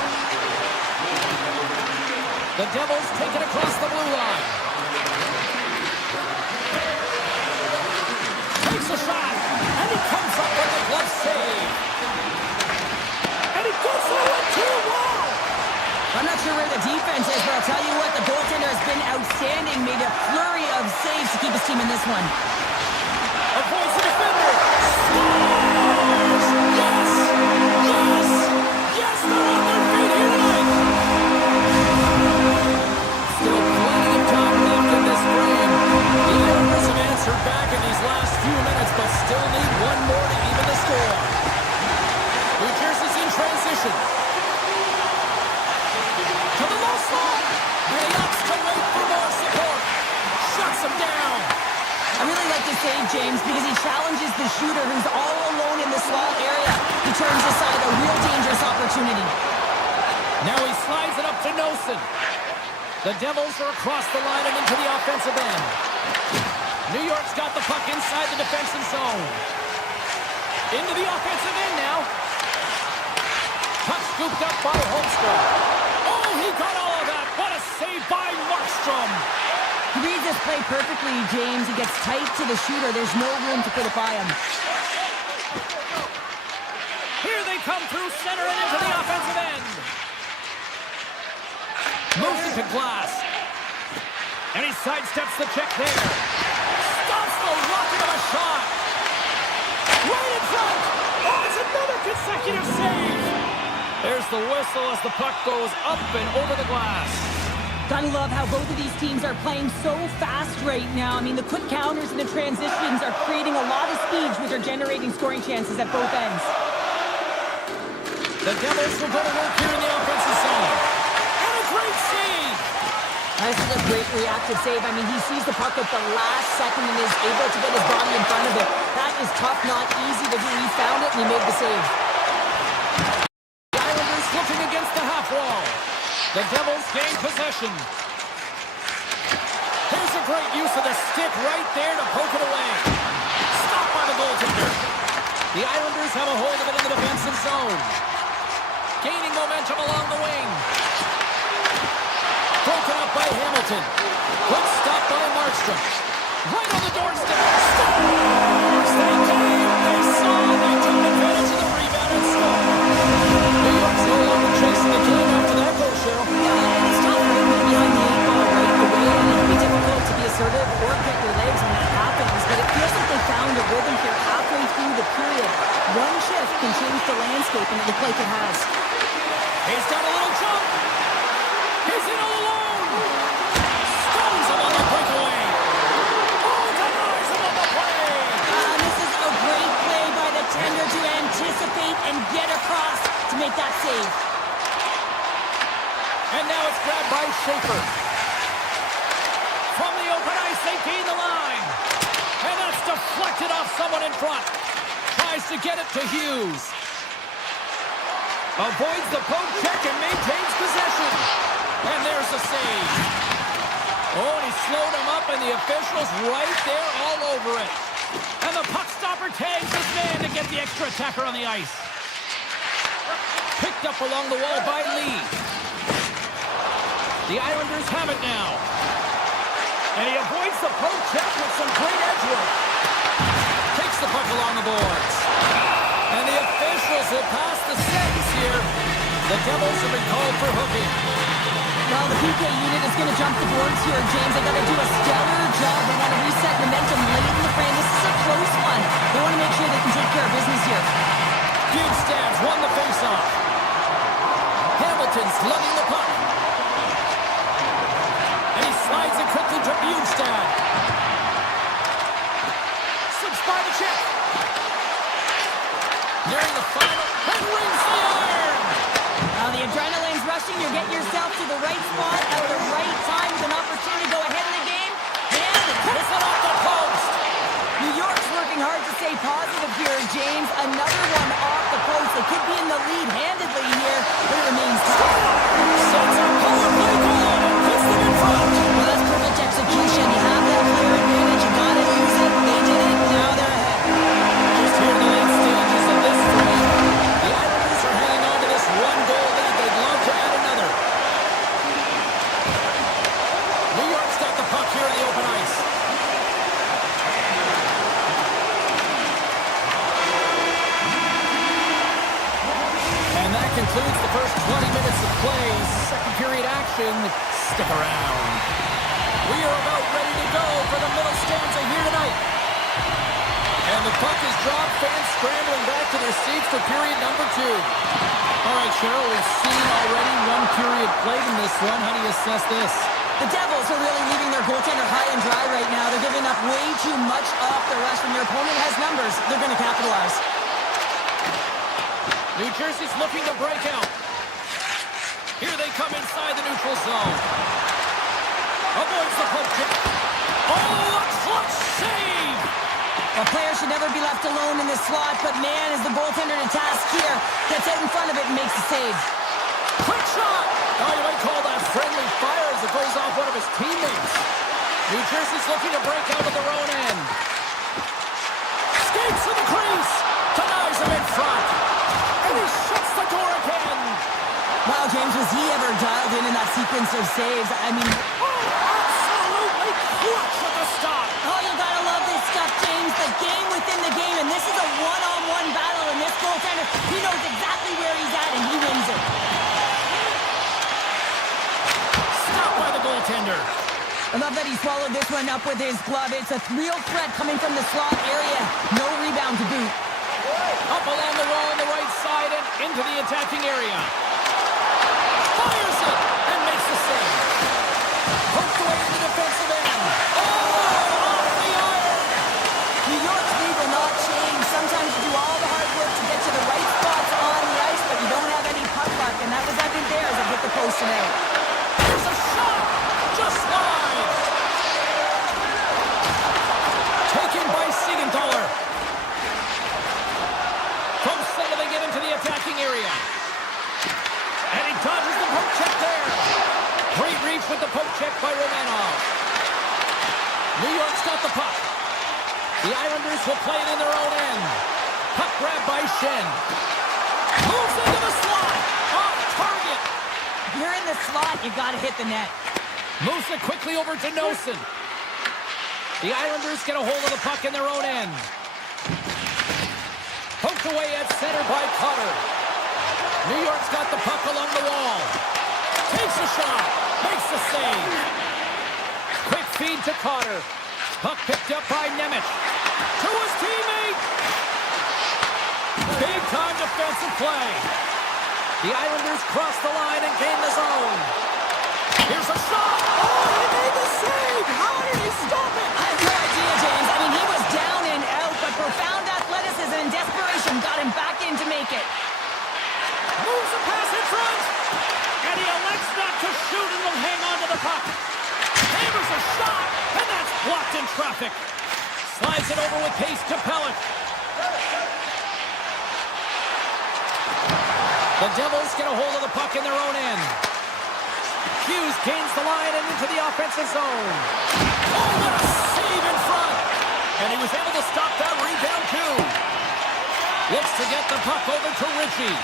The Devils take it across the blue line. Takes a shot, and he comes up with a glove save. And he gets it too. Wow! I'm not sure where the defense is, but I'll tell you what, the goaltender has been outstanding. Made a flurry of saves to keep his team in this one. Avoids the defender. Scores! Yes! Yes! Yes, they're on their feet here tonight! Still plenty of time left in this frame. The Islanders have answered back in these last few minutes, but still need one more to even the score. New Jersey's in transition. To the low slot. And he opts to wait for more support. Shuts him down. I really like the save, James, because he challenges the shooter who's all alone in the slot area. He turns aside a real dangerous opportunity. Now he slides it up to Nosen. The Devils are across the line and into the offensive end. New York's got the puck inside the defensive zone. Into the offensive end now. Puck scooped up by Holmstrom. Oh, he got all of that. What a save by Markstrom. He reads this play perfectly, James. He gets tight to the shooter. There's no room to put it by him. Here they come through center and into the offensive end. Moves it to Glass. And he sidesteps the check there. Stops the rocket of a shot. Right in front. Oh, it's another consecutive save. There's the whistle as the puck goes up and over the glass. Gotta love how both of these teams are playing so fast right now. I mean, the quick counters and the transitions are creating a lot of speed, which are generating scoring chances at both ends. The Devils will go to work here in the offensive zone. And a great save. This is a great reactive save. I mean, he sees the puck at the last second and is able to get his body in front of it. That is tough, not easy to do. He found it and he made the save. The Islanders looking against the half wall. The Devils gain possession. Here's a great use of the stick right there to poke it away. Stopped by the goaltender. The Islanders have a hold of it in the defensive zone. Gaining momentum along the wing. Broken up by Hamilton. Quick stop by Markstrom. Right on the doorstep. Scores! They came, they saw, they took advantage of the rebound and scored. New York's no longer chasing the game after that goal, Cheryl. Yeah, and it's tough right behind the 8 ball right away. And it can be difficult to be assertive or pick your legs when that happens. But it feels like they found a rhythm here halfway through the period. One shift can change the landscape, and it looks like it has. He's got a little jump. He's in all alone. Stones him on the breakaway. Oh, denies him on the play. This is a great play by the tender to anticipate and get across to make that save. And now it's grabbed by Schaefer. From the open ice, they gain the line. And that's deflected off someone in front. Tries to get it to Hughes. Avoids the poke check and maintains possession. And there's the save. Oh, and he slowed him up, and the official's right there all over it. And the puck stopper tags his man to get the extra attacker on the ice. Picked up along the wall by Lee. The Islanders have it now. And he avoids the poke check with some great edge work. Takes the puck along the boards. And the officials will pass the sentence here. The Devils have been called for hooking. Well, the PK unit is going to jump the boards here, James. They got to do a stellar job. They want to reset momentum late in the frame. This is a close one. They want to make sure they can take care of business here. Bjugstad's won the faceoff. Hamilton's lugging the puck. And he slides it quickly to Bjugstad. Slips by the check. Nearing the final, and rings the iron! The adrenaline's rushing. You're getting yourself to the right spot at the right time with a plays. Second period action. Stick around. We are about ready to go for the middle stanza here tonight. And the puck is dropped. Fans scrambling back to their seats for period number 2. All right, Cheryl, we've seen already one period played in this one. How do you assess this? The Devils are really leaving their goaltender high and dry right now. They're giving up way too much off the rush. When your opponent has numbers, they're going to capitalize. New Jersey's looking to break out. Here they come inside the neutral zone. Avoids the poke check. Oh, a clutch save! A player should never be left alone in this slot, but man, is the goaltender to task here. Gets out in front of it and makes the save. Quick shot! Oh, you might call that friendly fire as it goes off one of his teammates. New Jersey's looking to break out of their own end. Skates to the crease. Denies him in front. And he shuts the door again. Wow, James, was he ever dialed in that sequence of saves? I mean, absolutely clutch at the stop. Oh, you gotta love this stuff, James. The game within the game, and this is a one-on-one battle, and this goaltender, he knows exactly where he's at, and he wins it. Stopped by the goaltender. I love that he swallowed this one up with his glove. It's a real threat coming from the slot area. No rebound to boot. Up along the wall on the right side and into the attacking area. Fires it and makes the save. Poked away in the defensive end. Oh, off the iron. New York's lead will not change. Sometimes you do all the hard work to get to the right spots on the ice, but you don't have any puck luck, and that was evident there as it hit the post tonight. There's a shot. Just wide. Taken by Siegenthaler. From center they get into the attacking area. And he dodges the poke check there. Great reach with the poke check by Romanov. New York's got the puck. The Islanders will play it in their own end. Puck grab by Shen. Moves into the slot. Off target. If you're in the slot, you gotta hit the net. Moves it quickly over to Nosen. The Islanders get a hold of the puck in their own end. Poked away at center by Cutter. New York's got the puck along the wall. Takes a shot. Makes the save. Quick feed to Cutter. Puck picked up by Nemec. To his teammate. Big time defensive play. The Islanders cross the line and gain the zone. Here's a shot. Oh, he made the save. How did he stop it? I have no idea, James. I mean, he was down and out, but profound athleticism and desperation got him back in to make it. Moves a pass in front. And he elects not to shoot and will hang on to the puck. Hammers a shot, and that's blocked in traffic. Slides it over with pace to Pelech. The Devils get a hold of the puck in their own end. Hughes gains the line and into the offensive zone. Oh, what a save in front. And he was able to stop that rebound, too. Looks to get the puck over to Ritchie.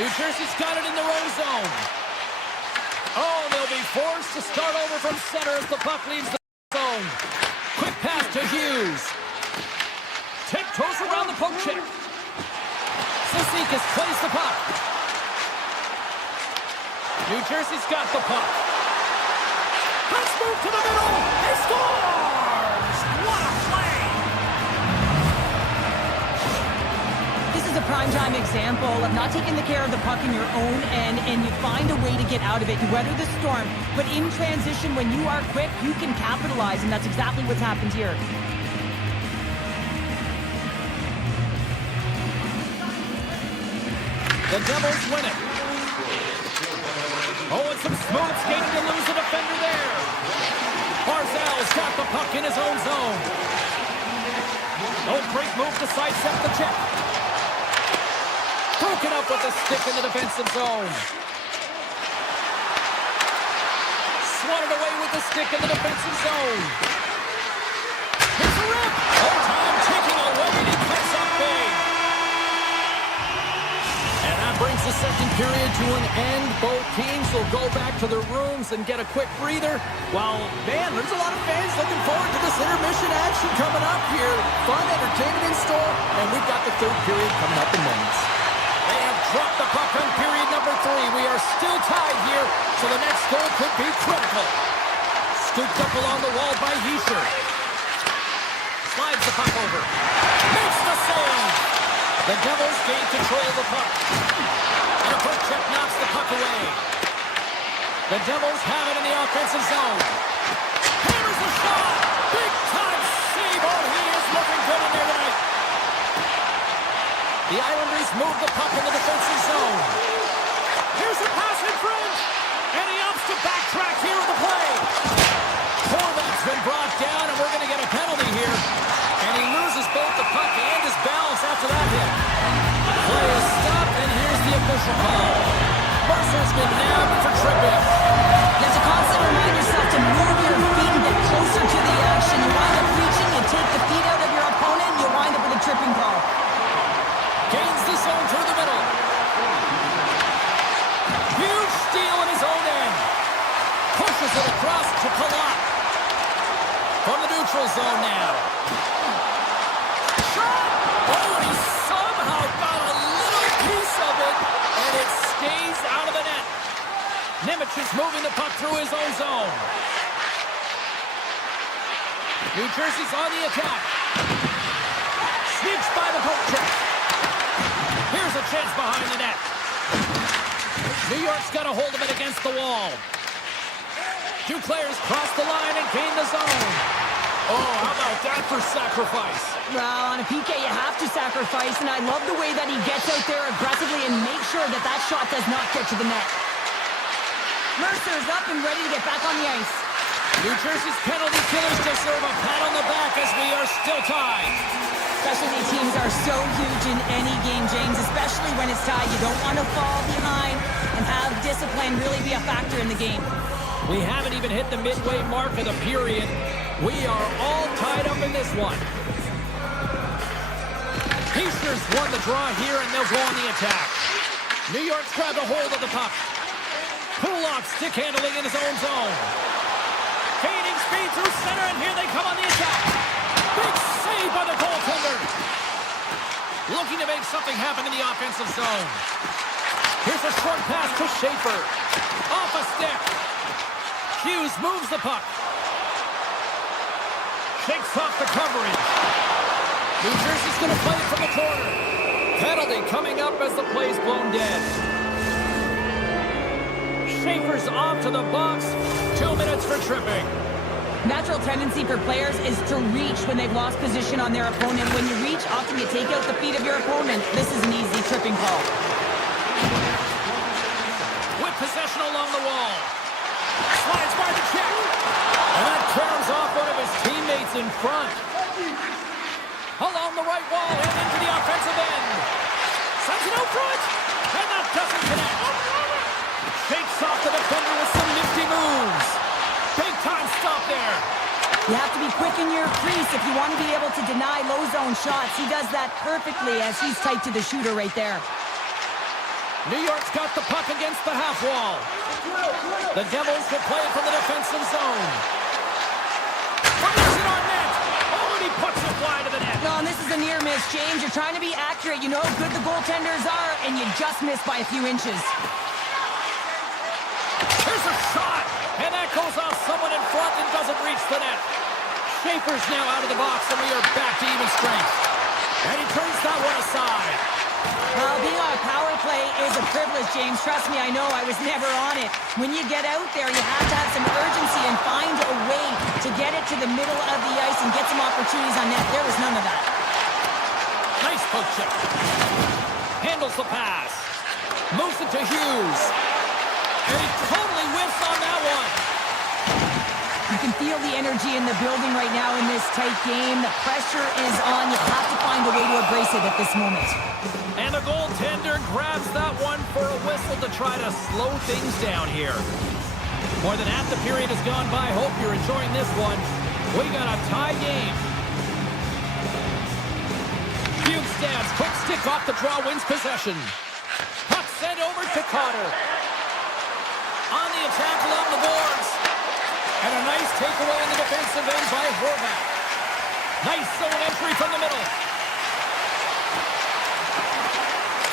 New Jersey's got it in their own zone. Oh, they'll be forced to start over from center as the puck leaves the zone. Quick pass to Hughes. Tiptoes around the poke check. Cizikas plays the puck. New Jersey's got the puck. Let's move to the middle. He scores! What a play! This is a primetime example of not taking the care of the puck in your own end, and you find a way to get out of it. You weather the storm, but in transition, when you are quick, you can capitalize, and that's exactly what's happened here. The Devils win it. Oh, and some smooth skating to lose a defender there. Barzal's got the puck in his own zone. Oh, great move to sidestep the check. Broken up with the stick in the defensive zone. Swatted away with the stick in the defensive zone. Here's a rip. Oh, time ticking away, and he cuts up big. And that brings the second period to an end. Both teams will go back to their rooms and get a quick breather. While, man, there's a lot of fans looking forward to this intermission action coming up here. Fun entertainment in store, and we've got the third period coming up in moments. They have dropped the puck on period number number 3. We are still tied here, so the next goal could be critical. Scooped up along the wall by Heischer. Slides the puck over. Makes the save. The Devils gain control of the puck. And a quick check knocks the puck away. The Devils have it in the offensive zone. Hammers the shot. Big time save. Oh, he is looking good in there tonight. The Islanders move the puck in the defensive zone. Here's a pass in front. And he opts to backtrack here with the play. Horvat's been brought down, and we're going to get a penalty here. And he loses both the puck and his balance after that hit. Play is stopped, and here's the official call. Mercer's been nabbed for tripping. You have to constantly remind yourself to move your feet and get closer to the action. You wind up reaching, you take the feet out of your opponent, you wind up with a tripping call. Gains the zone through the middle. Huge steal in his own end. Pushes it across to Palat. From the neutral zone now. Shot! Oh, and he somehow got a little piece of it, and it stays out of the net. Nemec is moving the puck through his own zone. New Jersey's on the attack. Sneaks by the poke check. Here's a chance behind the net. New York's got a hold of it against the wall. Two players cross the line and gain the zone. Oh, how about that for sacrifice? Well, on a PK, you have to sacrifice, and I love the way that he gets out there aggressively and makes sure that that shot does not get to the net. Mercer's up and ready to get back on the ice. New Jersey's penalty killers deserve a pat on the back as we are still tied. Specialty teams are so huge in any game, James, especially when it's tied. You don't want to fall behind and have discipline really be a factor in the game. We haven't even hit the midway mark of the period. We are all tied up in this one. Heischer's won the draw here, and they'll go on the attack. New York's grabbed a hold of the puck. Pulock stick handling in his own zone. Gaining speed through center, and here they come on the attack. Big save by the goaltender. Looking to make something happen in the offensive zone. Here's a short pass to Schaefer. Off a stick. Hughes moves the puck. Shakes off the coverage. New Jersey's going to play it from the corner. Penalty coming up as the play's blown dead. Schaefer's off to the box. 2 minutes for tripping. Natural tendency for players is to reach when they've lost position on their opponent. When you reach, often you take out the feet of your opponent. This is an easy tripping call. With possession along the wall. Slides by the check. And that tears off one of his teammates in front. Along the right wall and into the offensive end. Sends it out front. And that doesn't connect. Shakes off the defender with some nifty moves. Big time stop there. You have to be quick in your crease if you want to be able to deny low zone shots. He does that perfectly as he's tight to the shooter right there. New York's got the puck against the half wall. The Devils will play it from the defensive zone. Fires it on net. Oh, and he puts it wide of the net. No, and this is a near miss, James. You're trying to be accurate. You know how good the goaltenders are, and you just missed by a few inches. Here's a shot, and that goes off someone in front and doesn't reach the net. Schaefer's now out of the box, and we are back to even strength. And he turns that one aside. Well, being on a power play is a privilege, James. Trust me, I know. I was never on it. When you get out there, you have to have some urgency and find a way to get it to the middle of the ice and get some opportunities on net. There was none of that. Nice poke check. Handles the pass. Moves it to Hughes. And he totally whiffs on that one. You can feel the energy in the building right now in this tight game. The pressure is on. You have to find a way to embrace it at this moment. And the goaltender grabs that one for a whistle to try to slow things down here. More than half the period has gone by. Hope you're enjoying this one. We got a tie game. Hughes stabs. Quick stick off the draw. Wins possession. Puck sent over to Cotter. On the attack along the boards. And a nice takeaway in the defensive end by Horvat. Nice zone entry from the middle.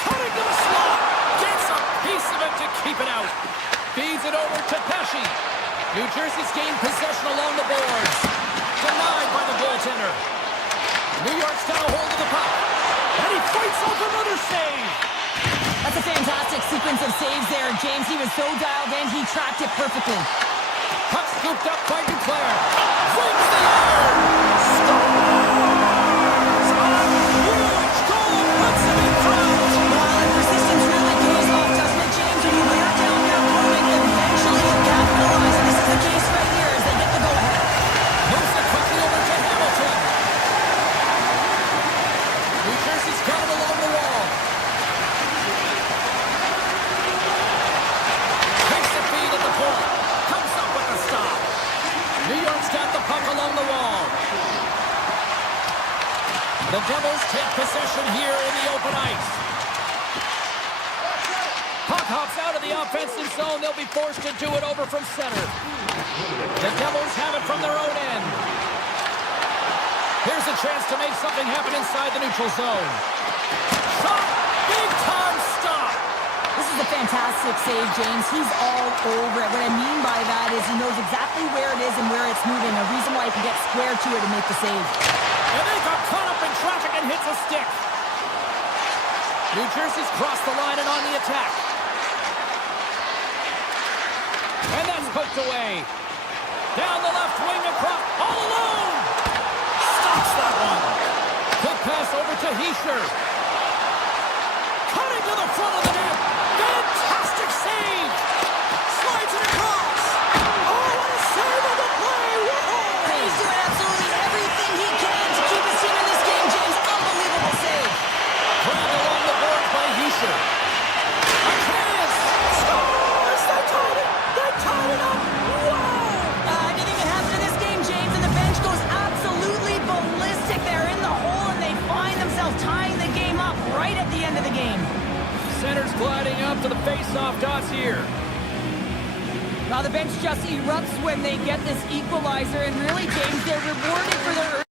Cutting to the slot. Gets a piece of it. to keep it out. Feeds it over to Pesci. New Jersey's gained possession along the boards. Denied by the goaltender. New York's got a hold of the puck. And he fights off another save. That's a fantastic sequence of saves there, James. He was so dialed in, he tracked it perfectly. Puck scooped up by Duclair. Flings the air. Scores! A huge goal puts him in front. Well, and persistence really pays off, doesn't it, James? When you wear down your opponent, eventually you capitalize. And this is the case right here as they get the go-ahead. Moves it quickly over to Hamilton. New Jersey's got it along the wall. Takes the feed at the point. Comes up with the stop. New York's got the puck along the wall. The Devils take possession here in the open ice. Puck hops out of the offensive zone. They'll be forced to do it over from center. The Devils have it from their own end. Here's a chance to make something happen inside the neutral zone. Shot! Big time stop! This is a fantastic save, James. He's all over it. What I mean by that is he knows exactly where it is and where it's moving. A reason why he can get square to it and make the save. And they got caught up in traffic and hits a stick. New Jersey's crossed the line and on the attack. And that's poked away. Down the left wing across, all alone! Stops that one. Quick pass over to Hischier. Cutting to the front of the net. Fantastic save. Slides it across. Oh, what a save on the play. Whoa! He's doing absolutely everything he can to keep his team in this game, James. Unbelievable save. Grabbed along the boards by Hischier. A chance. Scores! They tied it. They tied it up. Wow! Anything can happen in this game, James, and the bench goes absolutely ballistic. They're in the hole, and they find themselves tying the game up right at the end of the game. Center's gliding up to the face-off dots here. Now the bench just erupts when they get this equalizer, and really, James, they're rewarded for their...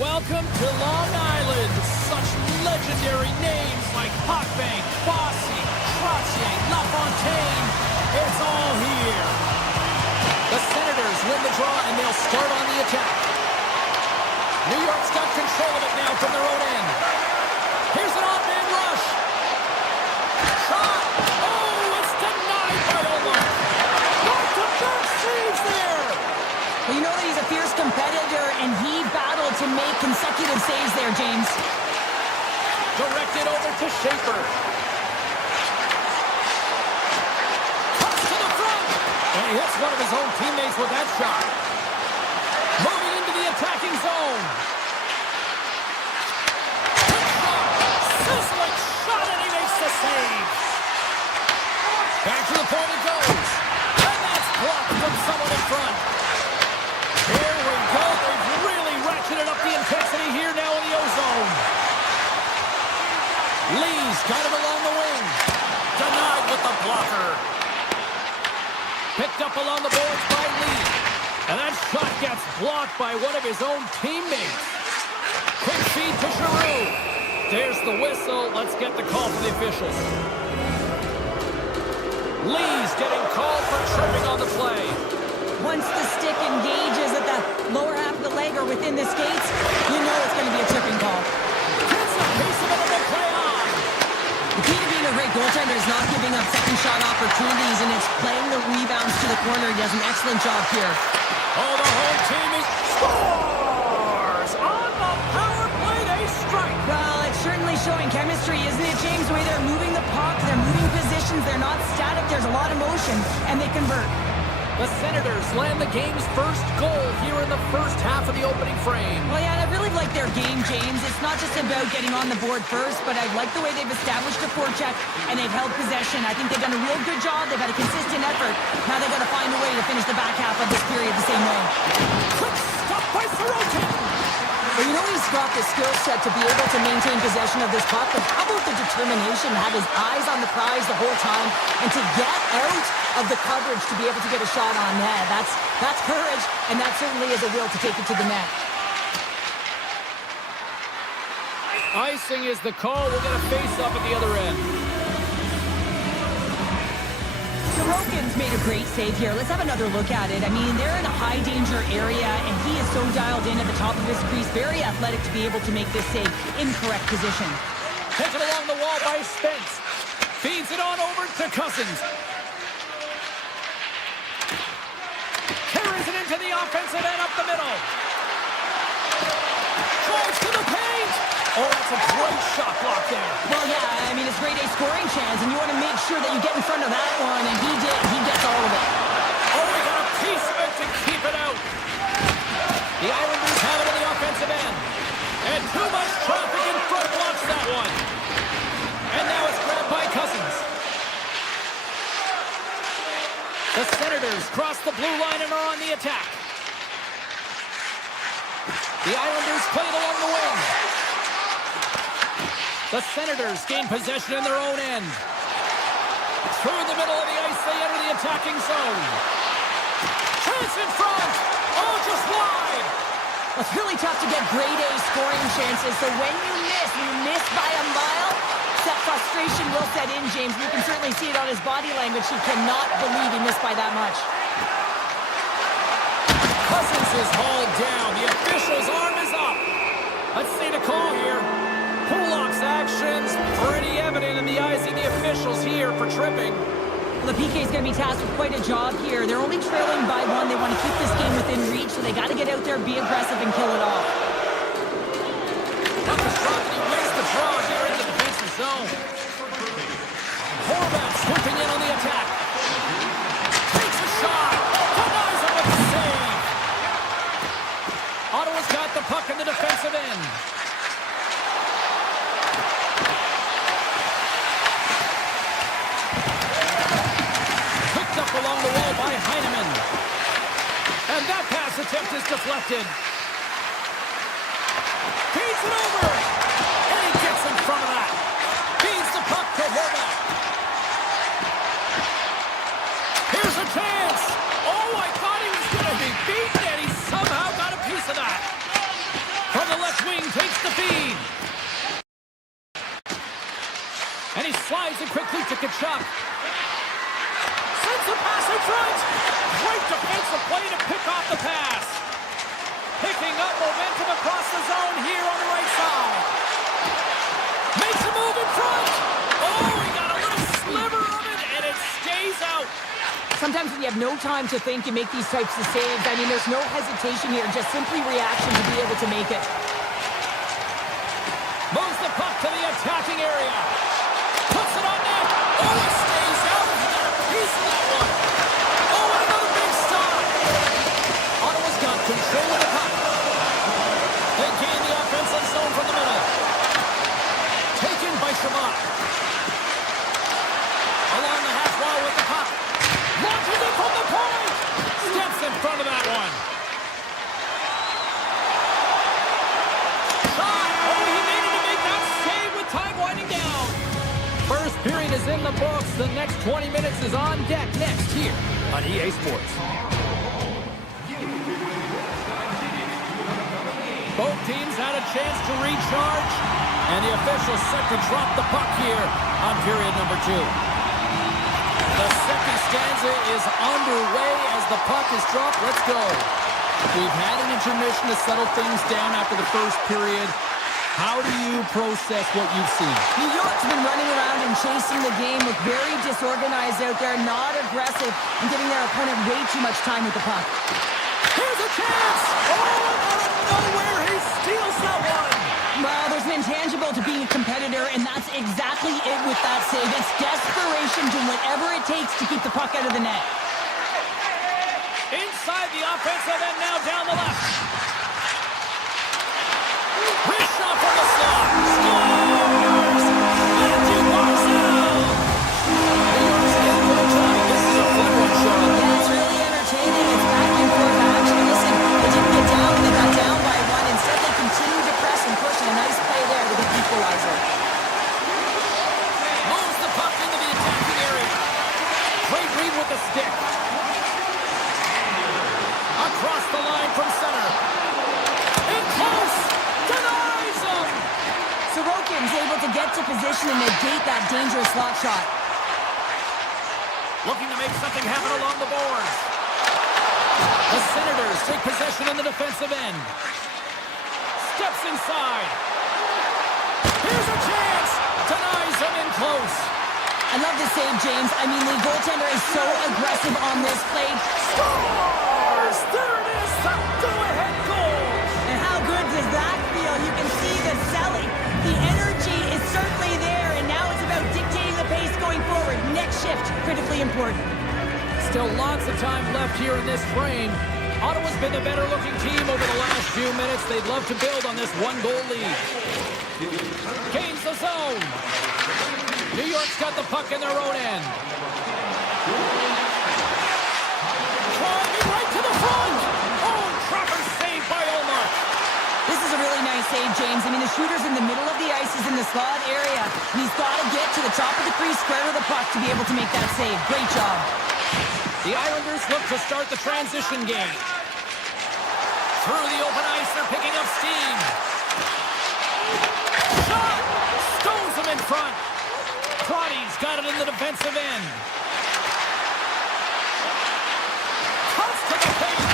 Welcome to Long Island. Such legendary names like Hockbank, Bossy, Trottier, LaFontaine. It's all here. The Senators win the draw and they'll start on the attack. New York's got control of it now from their own end. Here's an odd-man rush. Shot. Oh, it's denied by Omar. Back-to-back saves there. Well, you know that he's a fierce competitor, and he battled to make consecutive saves there, James. Directed over to Schaefer. Cuts to the front. And he hits one of his own teammates with that shot. Moving into the attacking zone. Quick shot. Sizzling shot, and he makes the save. Back to the point it goes. And that's blocked from someone in front. Here we go. They've really ratcheted up the intensity here now in the O-zone. Lee's got it along the wing. Denied with the blocker. Picked up along the boards by Lee. And That shot gets blocked by one of his own teammates. Quick feed to Giroux. There's the whistle. Let's get the call from the officials. Lee's getting called for tripping on the play. Once the stick engages at the lower half of the leg or within the skates, you know it's going to be a tripping call. Gets a piece of it and they play on. The key to being a great goaltender is not giving up second shot opportunities, and it's playing the rebounds to the corner. He does an excellent job here. Oh, the home team is scores! On the power play, they strike. Well, it's certainly showing chemistry, isn't it, James? The way they're moving the puck, they're moving positions, they're not static, there's a lot of motion, and they convert. The Senators land the game's first goal here in the first half of the opening frame. Well, yeah, I really like their game, James. It's not just about getting on the board first, but I like the way they've established a forecheck and they've held possession. I think they've done a real good job. They've had a consistent effort. Now they've got to find a way to finish the back half of this period the same way. Quick stop by Sorokin. Well, you know he's got the skill set to be able to maintain possession of this puck, but how about the determination to have his eyes on the prize the whole time and to get out of the coverage to be able to get a shot on net? That's courage, and that certainly is a will to take it to the net. Icing is the call. We'll get a face-up at the other end. Sorokin's made a great save here. Let's have another look at it. I mean, they're in a high-danger area, and he is so dialed in at the top of his crease. Very athletic to be able to make this save in correct position. Taken along the wall by Spence. Feeds it on over to Cousins. Carries it into the offensive end up the middle. Drives to the paint. Oh, that's a great shot block there. Well, yeah, I mean, it's grade A scoring chance, and you want to make sure that you get in front of that one, and he did. He gets all of it. Oh, he got a piece of it to keep it out. The Islanders have it in the offensive end. And too much traffic in front blocks that one. And now it's grabbed by Cousins. The Senators cross the blue line and are on the attack. The Islanders play it along the wing. The Senators gain possession in their own end. Through the middle of the ice, they enter the attacking zone. Chance in front. Oh, just wide. Well, it's really tough to get grade A scoring chances, so when you miss by a mile, that frustration will set in, James. You can certainly see it on his body language. He cannot believe he missed by that much. Cousins is hauled down. The official's arm is up. Let's see the call here. Pulock's actions pretty evident in the eyes of the officials here for tripping. Well, the PK is going to be tasked with quite a job here. They're only trailing by one. They want to keep this game within reach, so they got to get out there, be aggressive, and kill it off. Puck is dropped and he wins the draw here in the defensive zone. Horvat swooping in on the attack. Takes a shot. Denies him with the save. Ottawa's got the puck in the defensive end. Along the wall by Heineman. And that pass attempt is deflected. Feeds it over. And he gets in front of that. Feeds the puck to Horvat. Here's a chance. Oh, I thought he was going to be beaten, and he somehow got a piece of that. From the left wing, takes the feed. And he slides it quickly to Kachuk. Sends a pass in front. Great defensive play to pick off the pass. Picking up momentum across the zone here on the right side. Makes a move in front. Oh, he got a little sliver of it, and it stays out. Sometimes when you have no time to think, you make these types of saves. I mean, there's no hesitation here, just simply reaction to be able to make it. Moves the puck to the attacking area. Puts it on net. Oh, it stays out. He got a piece of that one. Oh, and another big stop. Ottawa's got control of the puck. They gain the offensive zone from the middle. Taken by Shabbat. Along the half wall with the puck. Launches it from the point. Steps in front of that one. First period is in the books. The next 20 minutes is on deck next here on EA Sports. Both teams had a chance to recharge, and the officials set to drop the puck here on period number 2. The second stanza is underway as the puck is dropped. Let's go. We've had an intermission to settle things down after the first period. How do you process what you've seen? New York's been running around and chasing the game, look very disorganized out there, not aggressive, and giving their opponent way too much time with the puck. Here's a chance! Oh, out of nowhere, he steals that one! Well, there's an intangible to being a competitor, and that's exactly it with that save. It's desperation, doing whatever it takes to keep the puck out of the net. Inside the offensive end, now down the left. Wrist shot from the slot. Scores! Matthew Barzal! New York's in good time. This is a fun one, Sean. Yeah, it's really entertaining. It's back and forth action. Listen, they didn't get down. They got down by 1. Instead, they continued to press and push, and a nice play there with the equalizer. Moves the puck into the attacking area. Great read with the stick. Across the line from center. In close. Denies him. Sorokin's able to get to position and negate that dangerous slot shot. Looking to make something happen along the boards. The Senators take possession in the defensive end. Steps inside. Here's a chance. Denies him in close. I love the save, James. I mean, the goaltender is so aggressive on this play. Scores! There it is, the go-ahead goal! And how good does that feel? You can see the selling. The energy is certainly there, and now it's about dictating the pace going forward. Next shift, critically important. Still lots of time left here in this frame. Ottawa's been the better-looking team over the last few minutes. They'd love to build on this one-goal lead. Gains the zone. New York's got the puck in their own end. Driving right to the front. Oh, proper save by Omar. This is a really nice save, James. I mean, the shooter's in the middle of the ice. He's in the slot area. And he's got to get to the top of the crease, square to the puck to be able to make that save. Great job. The Islanders look to start the transition game. Through the open ice, they're picking up steam. Shot! Stones him in front. Crotty's got it in the defensive end. Cuts to the paint.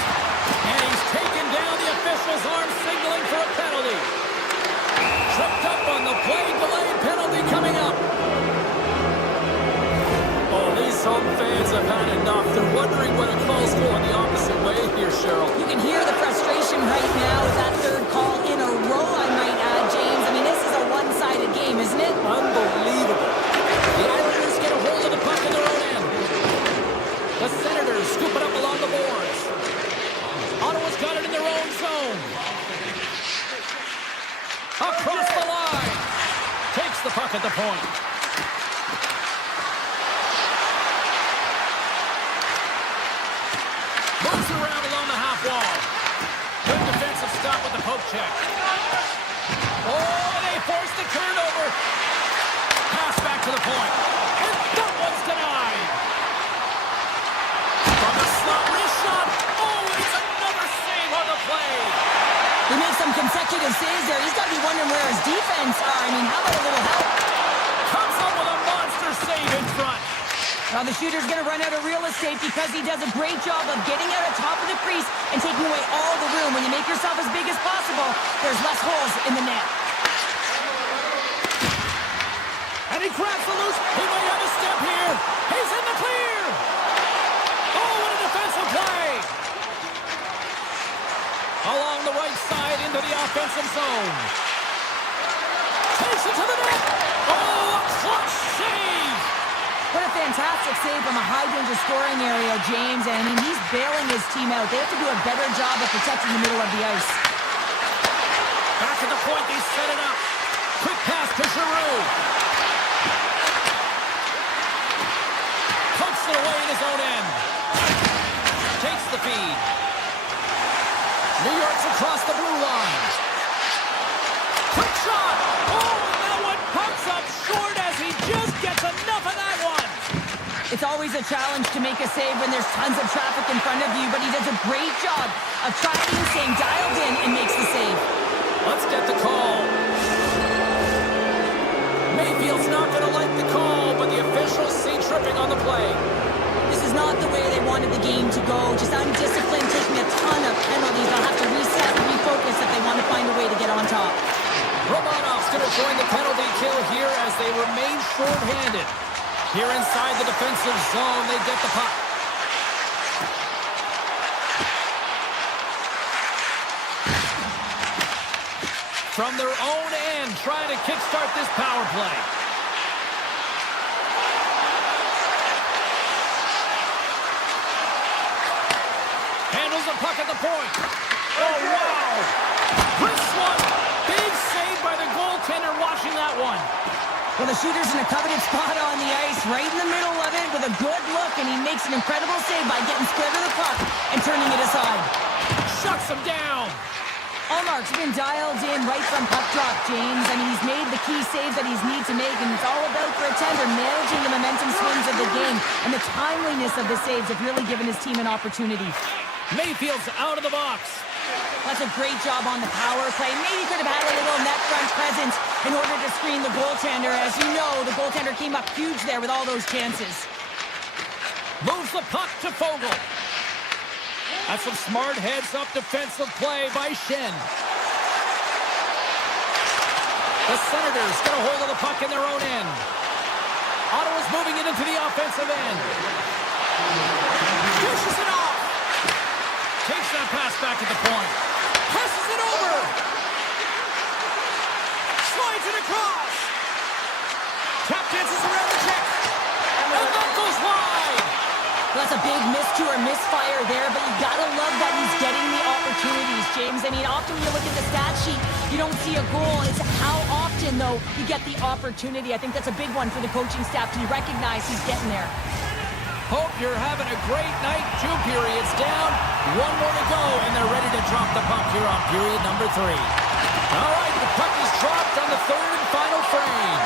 And he's taken down. The official's arm signaling for a penalty. Tripped up on the play. Delayed penalty coming up. Oh, these home fans have had enough. They're wondering when a call's going the opposite way here, Cheryl. You can hear the frustration right now with that third call in a row, I might add, James. I mean, this is a one-sided game, isn't it? Unbelievable. The Islanders get a hold of the puck in their own end. The Senators scoop it up along the boards. Ottawa's got it in their own zone. Across the line. Takes the puck at the point. Moves around along the half wall. Good defensive stop with the poke check. Oh, they force the turnover. Pass back to the point. And that one's denied. From the slot, wrist shot. Oh, and it's another save on the play. He made some consecutive saves there. He's got to be wondering where his defense are. I mean, how about a little help? Comes up with a monster save in front. Now the shooter's going to run out of real estate because he does a great job of getting out of top of the crease and taking away all the room. When you make yourself as big as possible, there's less holes in the net. And he grabs the loose. He might have a step here. He's in the clear. Oh, what a defensive play. Along the right side into the offensive zone. Takes it to the net. Oh, a clutch save. What a fantastic save from a high-danger scoring area, James. And I mean, he's bailing his team out. They have to do a better job of protecting the middle of the ice. Back at the point, they set it up. Quick pass to Giroux. Pokes it away in his own end. Takes the feed. New York's across the blue line. Quick shot. Oh, and that one pops up short as he just gets enough of that one. It's always a challenge to make a save when there's tons of traffic in front of you, but he does a great job of tracking, staying dialed in, and makes the save. Let's get the call. Mayfield's not going to like the call, but the officials see tripping on the play. This is not the way they wanted the game to go. Just undisciplined, taking a ton of penalties. They'll have to reset and refocus if they want to find a way to get on top. Romanov's going to join the penalty kill here as they remain short-handed. Here inside the defensive zone, they get the puck. From their own end, trying to kickstart this power play. Handles the puck at the point. Oh, wow! This one! Big save by the goaltender watching that one. Well, the shooter's in a coveted spot on the ice, right in the middle of it with a good look, and he makes an incredible save by getting square to the puck and turning it aside. Shuts him down. Allmark's been dialed in right from puck drop, James. I mean, he's made the key saves that he's need to make, and it's all about for a tender managing the momentum swings of the game, and the timeliness of the saves have really given his team an opportunity. Mayfield's out of the box. That's a great job on the power play. Maybe could have had a little net front presence in order to screen the goaltender. As you know, the goaltender came up huge there with all those chances. Moves the puck to Fogle. That's some smart heads-up defensive play by Shen. The Senators get a hold of the puck in their own end. Ottawa's moving it into the offensive end. Dishes it off. Takes that pass back at the point. Passes it over. Slides it across. Tap dances around the check. And that goes wide. That's a big miscue or misfire there, but you gotta love that he's getting the opportunities, James. I mean, often when you look at the stat sheet, you don't see a goal. It's how often, though, you get the opportunity. I think that's a big one for the coaching staff to recognize he's getting there. Hope you're having a great night. 2 periods down, 1 more to go, and they're ready to drop the puck here on period number 3. All right, the puck is dropped on the 3rd and final frame.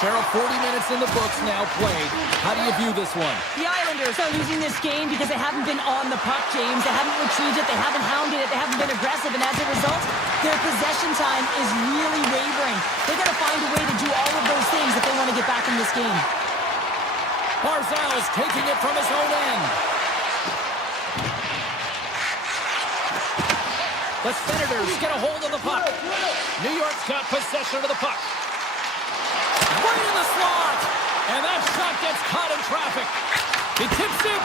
Cheryl, 40 minutes in the books now played. How do you view this one? The Islanders are losing this game because they haven't been on the puck, James. They haven't retrieved it, they haven't hounded it, they haven't been aggressive, and as a result, their possession time is really wavering. They got to find a way to do all of those things if they want to get back in this game. Barzal's taking it from his own end. The Senators get a hold of the puck. New York's got possession of the puck. Right in the slot. And that shot gets caught in traffic. He tips it.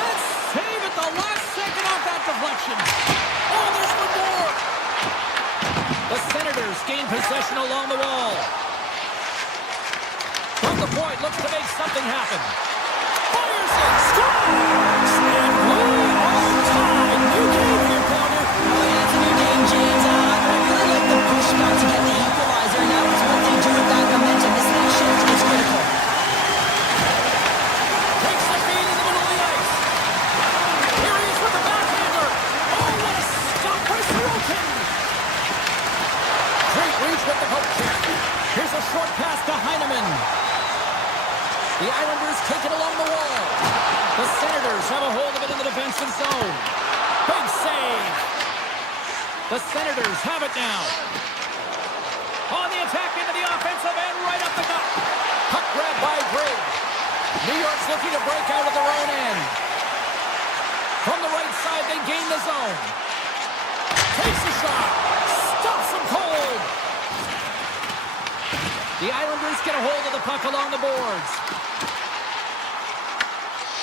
And save at the last second off that deflection. Oh, there's one more. The Senators gain possession along the wall. From the point, looks to make something happen. Fires it, scores! And we're all tied. New game here, partner. Oh, yeah, it's a new game, James. I really like the push back to get the equalizer. Now it's what they do with that momentum. This next shift is critical. Takes the feed in the middle of the ice. Here he is with the backhander. Oh, what a stop by Sorokin. Great reach with the poke check. Here's a short pass to Heineman. The Islanders take it along the wall. The Senators have a hold of it in the defensive zone. Big save. The Senators have it now. On the attack into the offensive end, right up the gut. Puck grab by Gray. New York's looking to break out of their own end. From the right side, they gain the zone. Takes a shot. Stops him cold. The Islanders get a hold of the puck along the boards.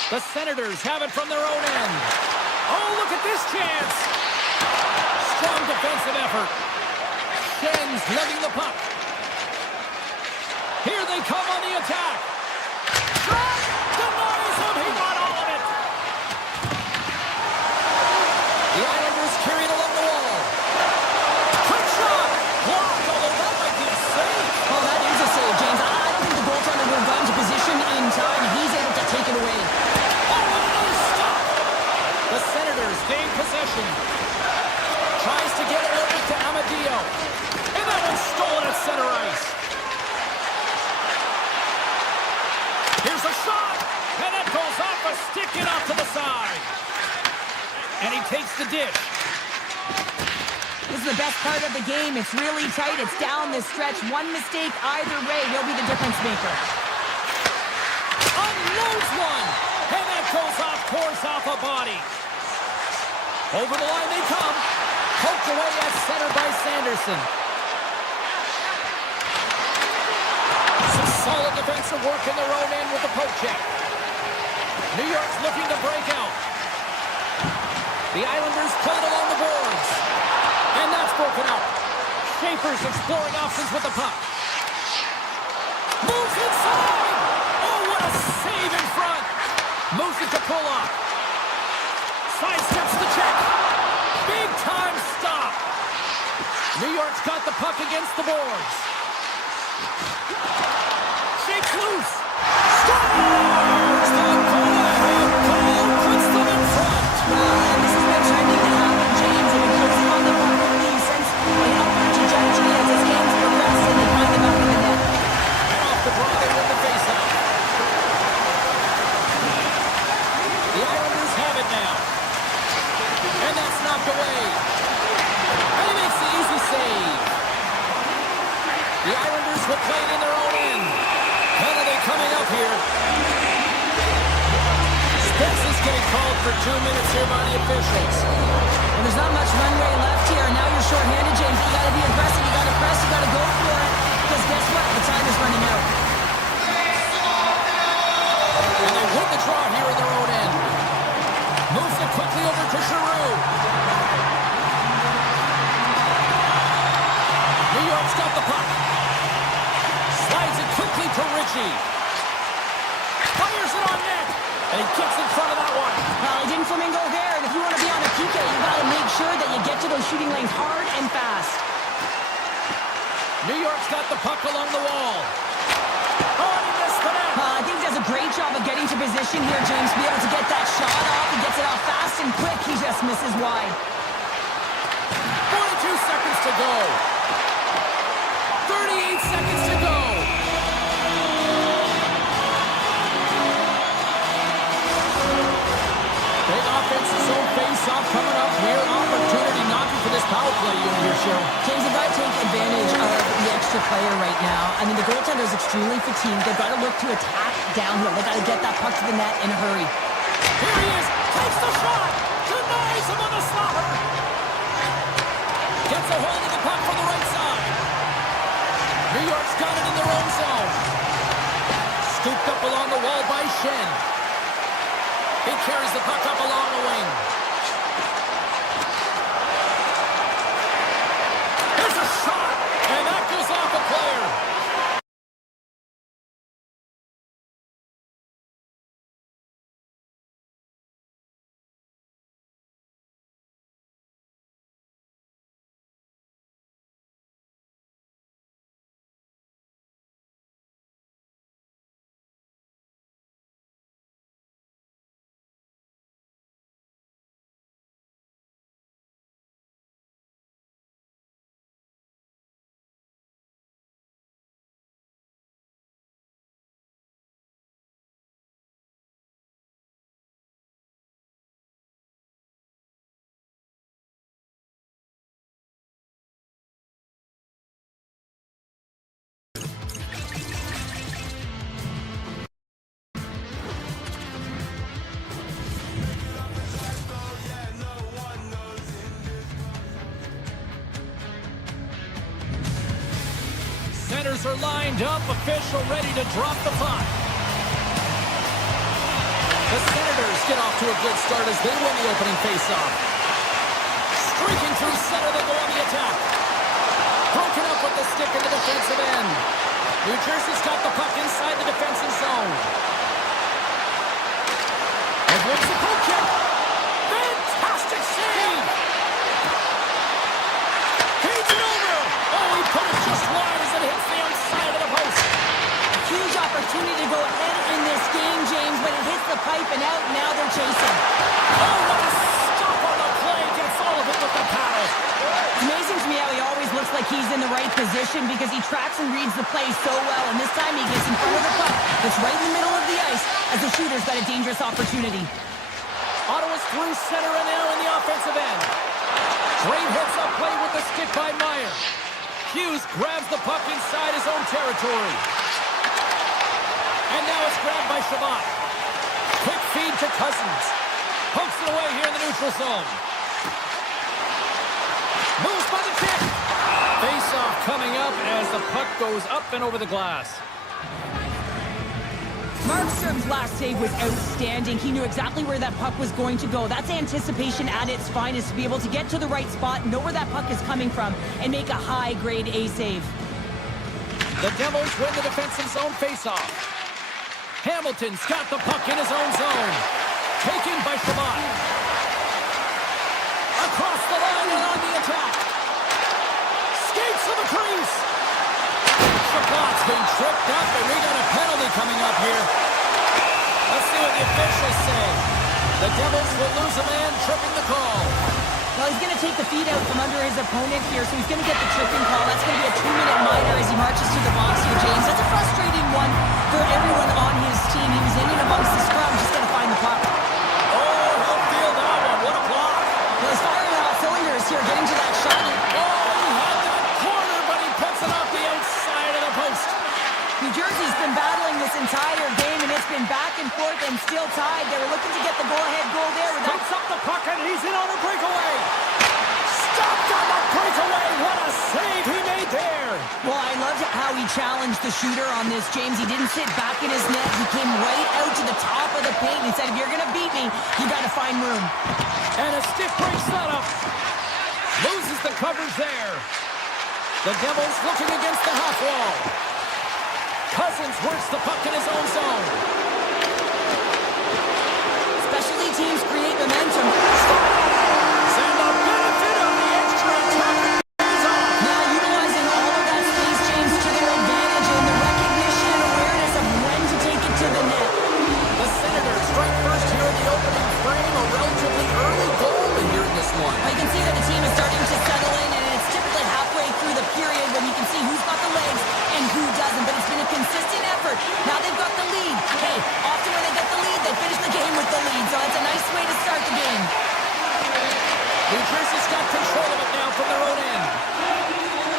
The Senators have it from their own end. Oh, look at this chance. Strong defensive effort. Shen's lugging the puck. Here they come on the attack. Shot! Denies him. He got all of it. The Islanders carry it along the wall. Quick shot. Blocked, although that might be a save. Oh, that is a save, James. I don't think the goaltender would have gotten to position in time. He's able to take it away. The Senators gain possession. Tries to get it over to Amadio. And that one's stolen at center ice. Here's a shot. And that goes off a stick and off to the side. And he takes the dish. This this is the best part of the game. It's really tight. It's down this stretch. One mistake either way will be the difference maker. Unloads one. And that goes off course off a body. Over the line they come. Poked away at center by Sanderson. Some solid defensive work in their own end with the poke check. New York's looking to break out. The Islanders play it along the boards. And that's broken up. Schaefer's exploring options with the puck. Moves inside! Oh, what a save in front! Moves it to pull up. Sidesteps the check. Big time stop. New York's got the puck against the boards. Shakes loose. Scores! The go-ahead goal puts them in front. This has been trending to happen, James. They've been closing on the puck quickly since an upward trajectory as this game's progressed and they find the back of the net. And off the draw, they win the faceoff. The Islanders have it now. And that's knocked away. And he makes the easy save. The Islanders will play it in their own end. Penalty coming up here. Spence is getting called for 2 minutes here by the officials. And there's not much runway left here. And now you're shorthanded, James. You got to be aggressive. You got to press. You got to go for it. Because guess what? The time is running out. And they win the draw here in their own end. Moves it quickly over to Giroux. New York's got the puck. Slides it quickly to Ritchie. Fires it on net. And he gets in front of that one. Well, he didn't flamingo there. And if you want to be on a PK, you got to make sure that you get to those shooting lanes hard and fast. New York's got the puck along the wall. Oh, and he missed the net. I think he does a great job of getting to position here, James, to be able to get that shot off. He gets it off fast and quick. He just misses wide. 42 seconds to go. 38 seconds to go. Big offensive zone face-off coming up here. Opportunity knocking for this power play unit here, Cheryl. James, they've got to take advantage of the extra player right now. I mean, the goaltender is extremely fatigued. They've got to look to attack downhill. They've got to get that puck to the net in a hurry. Here he is. Takes the shot. Denies him on the slaughter. Gets a hold of the puck from the right side. New York's got it in their own zone. Scooped up along the wall by Shen. He carries the puck up along the wing. There's a shot, and that goes off a player. Centers are lined up, official ready to drop the puck. The Senators get off to a good start as they win the opening faceoff. Streaking through center, they go on the attack. Broken up with the stick in the defensive end. New Jersey's got the puck inside the defensive zone. And wins the poke check. Fantastic save! Feeds it over. Oh, he put it just wide as it hits the outside of the post. Huge opportunity to go ahead in this game, James, but it hits the pipe and out. Now they're chasing. Oh, what a stop on the play. Gets all of it with the paddle. It's amazing to me how he always looks like he's in the right position because he tracks and reads the play so well. And this time he gets in front of the puck that's right in the middle of the ice as the shooter's got a dangerous opportunity. Ottawa's through center and now in the offensive end. Great heads-up play with the stick by Meyer. Hughes grabs the puck inside his own territory. And now it's grabbed by Shabbat. Quick feed to Cousins. Pokes it away here in the neutral zone. Moves by the kick. Face-off coming up as the puck goes up and over the glass. Markstrom's last save was outstanding. He knew exactly where that puck was going to go. That's anticipation at its finest, to be able to get to the right spot, know where that puck is coming from, and make a high-grade A save. The Devils win the defensive zone face-off. Hamilton's got the puck in his own zone. Taken by Shabbat. Across the line and on the attack. Skates to the crease. Shabbat's been tripped up, and we got a penalty coming up here. Let's see what the officials say. The Devils will lose a man, tripping the call. Well, he's going to take the feed out from under his opponent here, so he's going to get the tripping call. That's going to be a 2-minute minor as he marches to the box here, James. That's a frustrating one for everyone on his team. He was in and amongst the scrum, just got to find the puck. Oh, he'll feel that one. What a block. Well, he's firing on all cylinders here, getting to that shot. He had that corner, but he puts it off the outside of the post. New Jersey's been battling this entire game, and it's been back and forth and still tied. They were looking to get the go-ahead goal there. Puts up the puck, and he's in on a breakaway. Stopped on the breakaway. What a save he made there. Well, I loved how he challenged the shooter on this, James. He didn't sit back in his net. He came right out to the top of the paint and said, if you're going to beat me, you got to find room. And a stick breaks that up. Loses the coverage there. The Devils looking against the half wall. Cousins works the puck in his own zone. Specialty teams create momentum. And the benefit of the extra time is on. Now utilizing all of that space, James, to their advantage and the recognition and awareness of when to take it to the net. The Senators strike first here in the opening frame. A relatively early goal here in this one. You can see that the team is starting to settle in, and it's typically halfway through the period when you can see who's got the legs and who doesn't, but it's been a consistent effort. Now they've got the lead. Hey, often when they get the lead, they finish the game with the lead, so it's a nice way to start the game. New Jersey's got control of it now from their own end.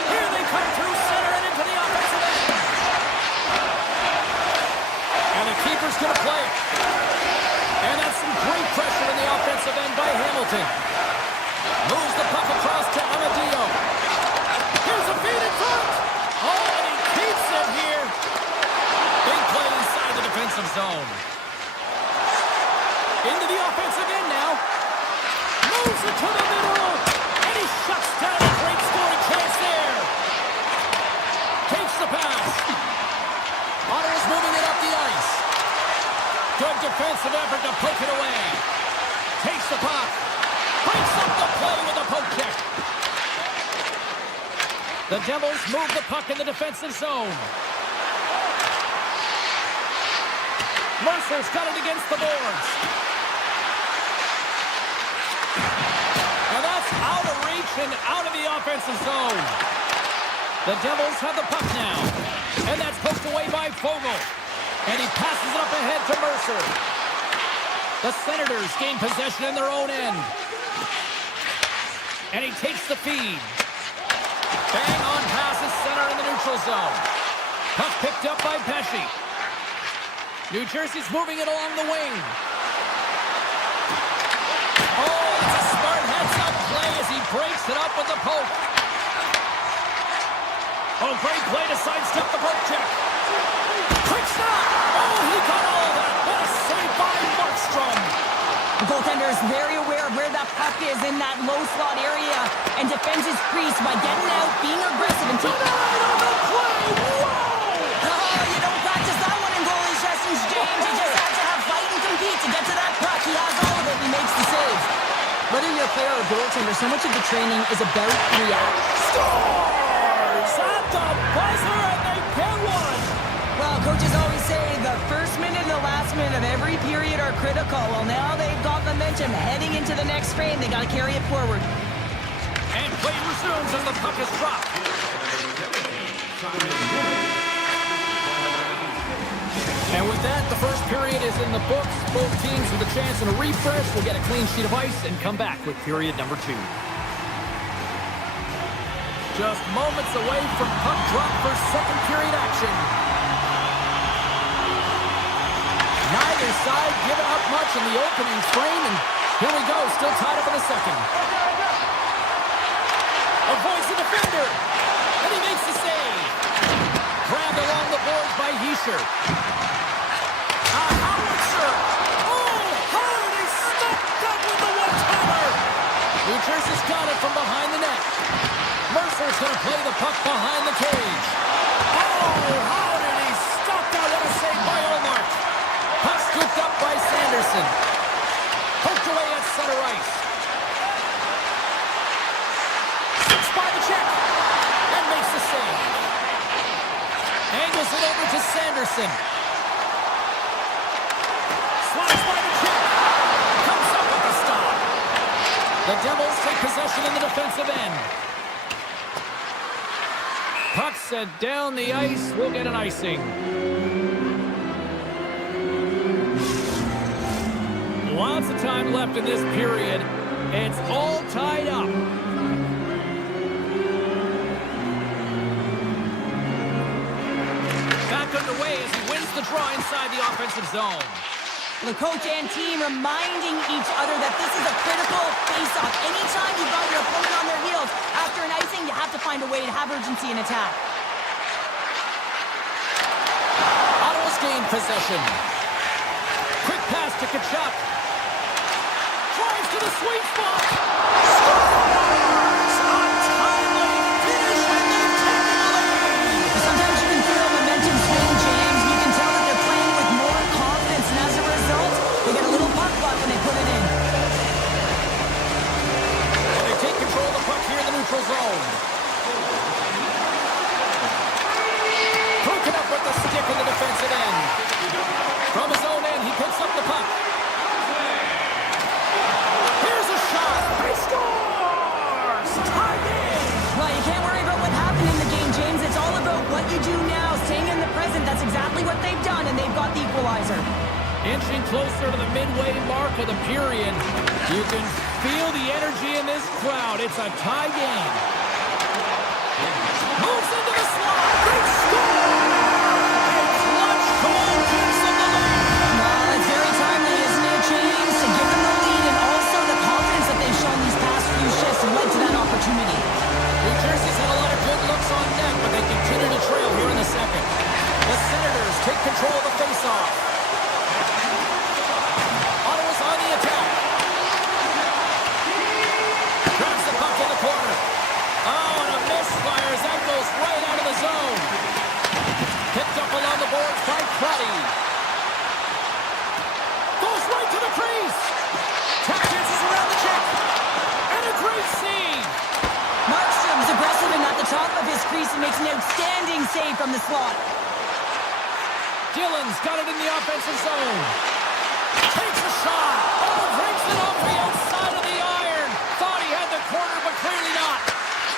Here they come through center and into the offensive end. And the keeper's going to play it. And that's some great pressure in the offensive end by Hamilton. Moves the puck across to Amadio. Here's a feed in front. Oh, and he keeps it here. Big play inside the defensive zone. Into the offensive end now. Moves it to the middle. And he shuts down a great scoring chance there. Takes the pass. Otto's moving it up the ice. Good defensive effort to poke it away. Takes the puck. Breaks up the play with a poke check. The Devils move the puck in the defensive zone. Mercer's got it against the boards. And that's out of reach and out of the offensive zone. The Devils have the puck now. And that's poked away by Fogle. And he passes it up ahead to Mercer. The Senators gain possession in their own end. And he takes the feed. Bang on passes center in the neutral zone. Puck picked up by Pesci. New Jersey's moving it along the wing. Oh, that's a smart heads-up play as he breaks it up with the poke. Oh, great play to sidestep the poke check. Quick shot! Oh, he got all of that. What a save by Markstrom. The goaltender is very aware of where that puck is in that low slot area and defends his crease by getting out, being aggressive, and taking Denied on the play! Whoa! Oh, you don't practice that one in goalie sessions, James. You just have to have fight and compete to get to that puck. He has all of it, and he makes the save. Whether you're a player or a goaltender, so much of the training is about react. Scores at the buzzer, and they get one! Well, coaches always say the first minute and the last minute of every period are critical. Well, now they've got momentum heading into the next frame. They got to carry it forward. And play resumes as the puck is dropped. And with that, the first period is in the books. Both teams with a chance and a refresh will get a clean sheet of ice and come back with period number 2. Just moments away from puck drop for second period action. Neither side giving up much in the opening frame, and here we go, still tied up in the second. Avoids the defender, and he makes the save. Grabbed along the boards by Heischer. Howitzer. Oh, Hardy stuck up with the one-timer. New Jersey's got it from behind the net. Mercer's going to play the puck behind the cage. Oh, how did he stop that? What a save by Olmark. Puck scooped up by Sanderson. Poked away at center ice. Sits by the check. And makes the save. Angles it over to Sanderson. Slides by the check. Comes up with the stop. The Devils take possession in the defensive end. Puck set down the ice. We'll get an icing. Lots of time left in this period. It's all tied up. Back underway as he wins the draw inside the offensive zone. The coach and team reminding each other that this is a critical face-off. Anytime you've got your opponent on their heels, after an icing, you have to find a way to have urgency in attack. Ottawa's gained possession. Quick pass to Tkachuk. Drives to the sweet spot. Scores! Untimely finish, and they've taken the lead. Sometimes you can feel momentum swing, James. You can tell that they're playing with more confidence, and as a result, they get a little puck luck and they put it in. And they take control of the puck here in the neutral zone. Broken up with the stick in the defensive end. From his own end, he picks up the puck. Here's a shot. He scores! Tied in! Well, you can't worry about what happened in the game, James. It's all about what you do now, staying in the present. That's exactly what they've done, and they've got the equalizer. Inching closer to the midway mark of the period. You can feel the energy in this crowd. It's a tie game. Moves into the slot. They score! A clutch goal gives them the lead. Well, it's very timely, isn't it, James? To give them the lead and also the confidence that they've shown these past few shifts and led to that opportunity. New Jersey's had a lot of good looks on net, but they continue to trail here in the second. The Senators take control of the faceoff. Ottawa's on the attack. Grabs the puck in the corner. Oh, and a misfire as that goes right out of the zone. Picked up along the boards by Crotty. Goes right to the crease. Tap dances around the check. And a great save. Markstrom's aggressive and at the top of his crease and makes an outstanding save from the slot. Dillon's got it in the offensive zone. Takes a shot. Oh, breaks it off the outside of the iron. Thought he had the corner, but clearly not.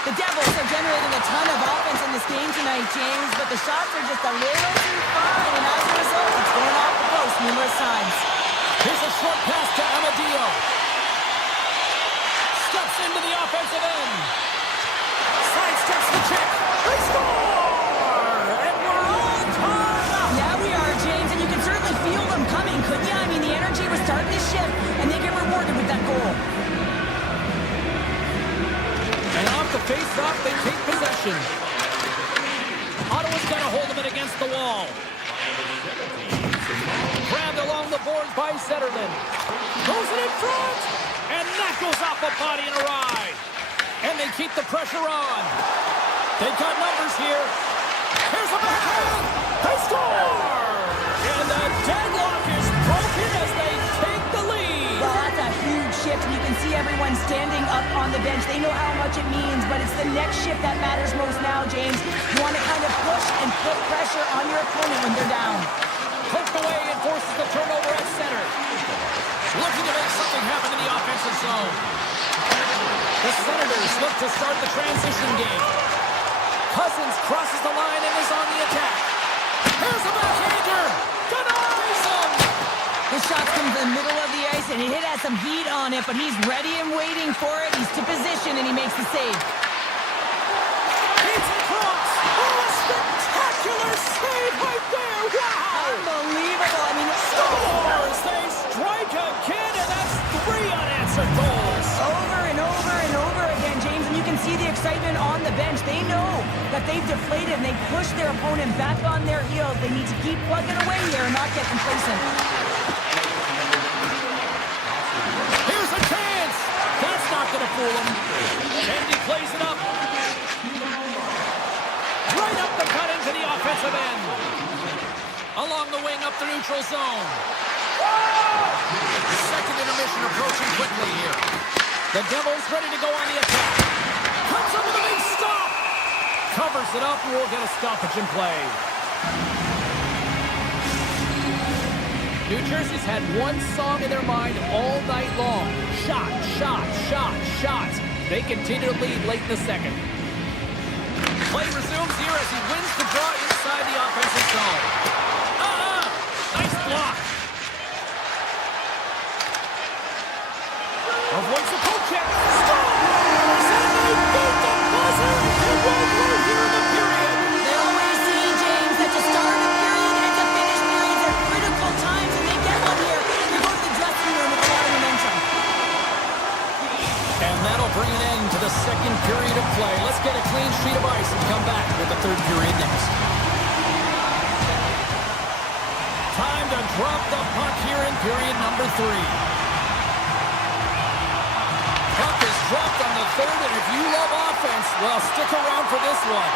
The Devils are generating a ton of offense in this game tonight, James, but the shots are just a little too fine, and as a result, it's going off the post numerous times. Here's a short pass to Amadio. Steps into the offensive end. Sidesteps the check. They score! And we're all tied up. Yeah, we are, James, and you can certainly feel them coming, couldn't you? I mean, the energy was starting to shift, and they get rewarded with that goal. And off the face-off, they take possession. Ottawa's got a hold of it against the wall. Grabbed along the boards by Zetterman. Goes it in front! And that goes off the body and a ride. And they keep the pressure on. They've got numbers here. Here's a backhand. They score! And the deadlock is broken as they take the lead. Well, that's a huge shift, and you can see everyone standing up on the bench. They know how much it means, but it's the next shift that matters most now, James. You want to kind of push and put pressure on your opponent when they're down. Poked away and forces the turnover at center. Looking to make something happen in the offensive zone. The Senators look to start the transition game. Cousins crosses the line and is on the attack. Here's a backhander. Denies him. The shot's come to the middle of the ice, and it has some heat on it, but he's ready and waiting for it. He's to position, and he makes the save. wave deflated and they push their opponent back on their heels. They need to keep plugging away here and not get complacent. Here's a chance. That's not going to fool him. Kennedy plays it up. Right up the cut into the offensive end. Along the wing, up the neutral zone. Second intermission approaching quickly here. The Devils ready to go on the attack. Comes up with a big stop. Covers it up, and we'll get a stoppage in play. New Jersey's had one song in their mind all night long. Shot, shot, shot, shot. They continue to lead late in the second. Play resumes here as he wins the draw inside the offensive zone. Nice block. Avoids the poke check. Stop! Suddenly beat the buzzer. It won't work here in the period. They always see, James, that to start a period and to finish periods are critical times, and they get one here. They go to the dressing room with a lot of momentum. And that'll bring an end to the second period of play. Let's get a clean sheet of ice and come back with the third period next. Time to drop the puck here in period number 3. Puck is dropped on the third, and if you love offense, well, stick around for this one.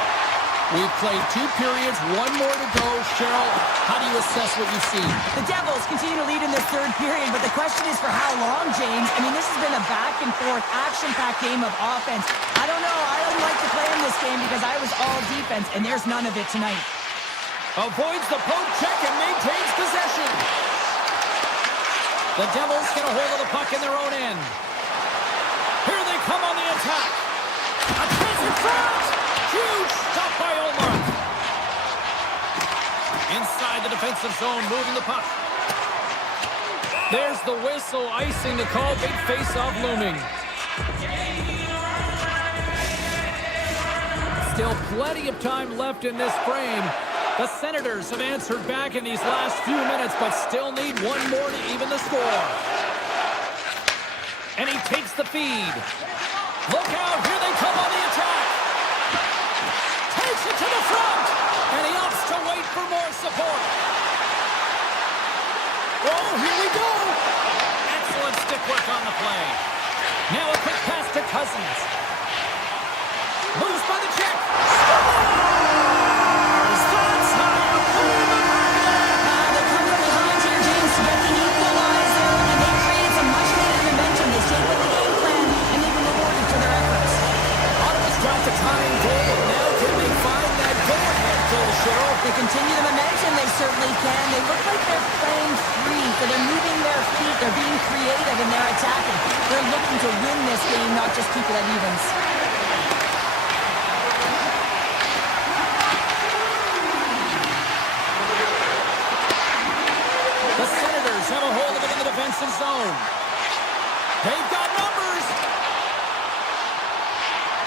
We've played 2 periods, 1 more to go. Cheryl, how do you assess what you've seen? The Devils continue to lead in this third period, but the question is for how long, James? I mean, this has been a back-and-forth, action-packed game of offense. I don't know. I don't like to play in this game because I was all defense, and there's none of it tonight. Avoids the poke check and maintains possession. The Devils get a hold of the puck in their own end. Here they come on the attack. A chance in front. Huge stop by Olmark. Inside the defensive zone, moving the puck. There's the whistle, icing the call. Big face-off looming. Still plenty of time left in this frame. The Senators have answered back in these last few minutes, but still need 1 more to even the score. And he takes the feed. Look out, here they come on the attack. Takes it to the front, and he opts to wait for more support. Oh, here we go. Excellent stick work on the play. Now a quick pass to Cousins. Moves by the check. They continue the momentum, they certainly can. They look like they're playing free, so they're moving their feet, they're being creative, and they're attacking. They're looking to win this game, not just keep it at evens. The Senators have a hold of it in the defensive zone. They've got numbers.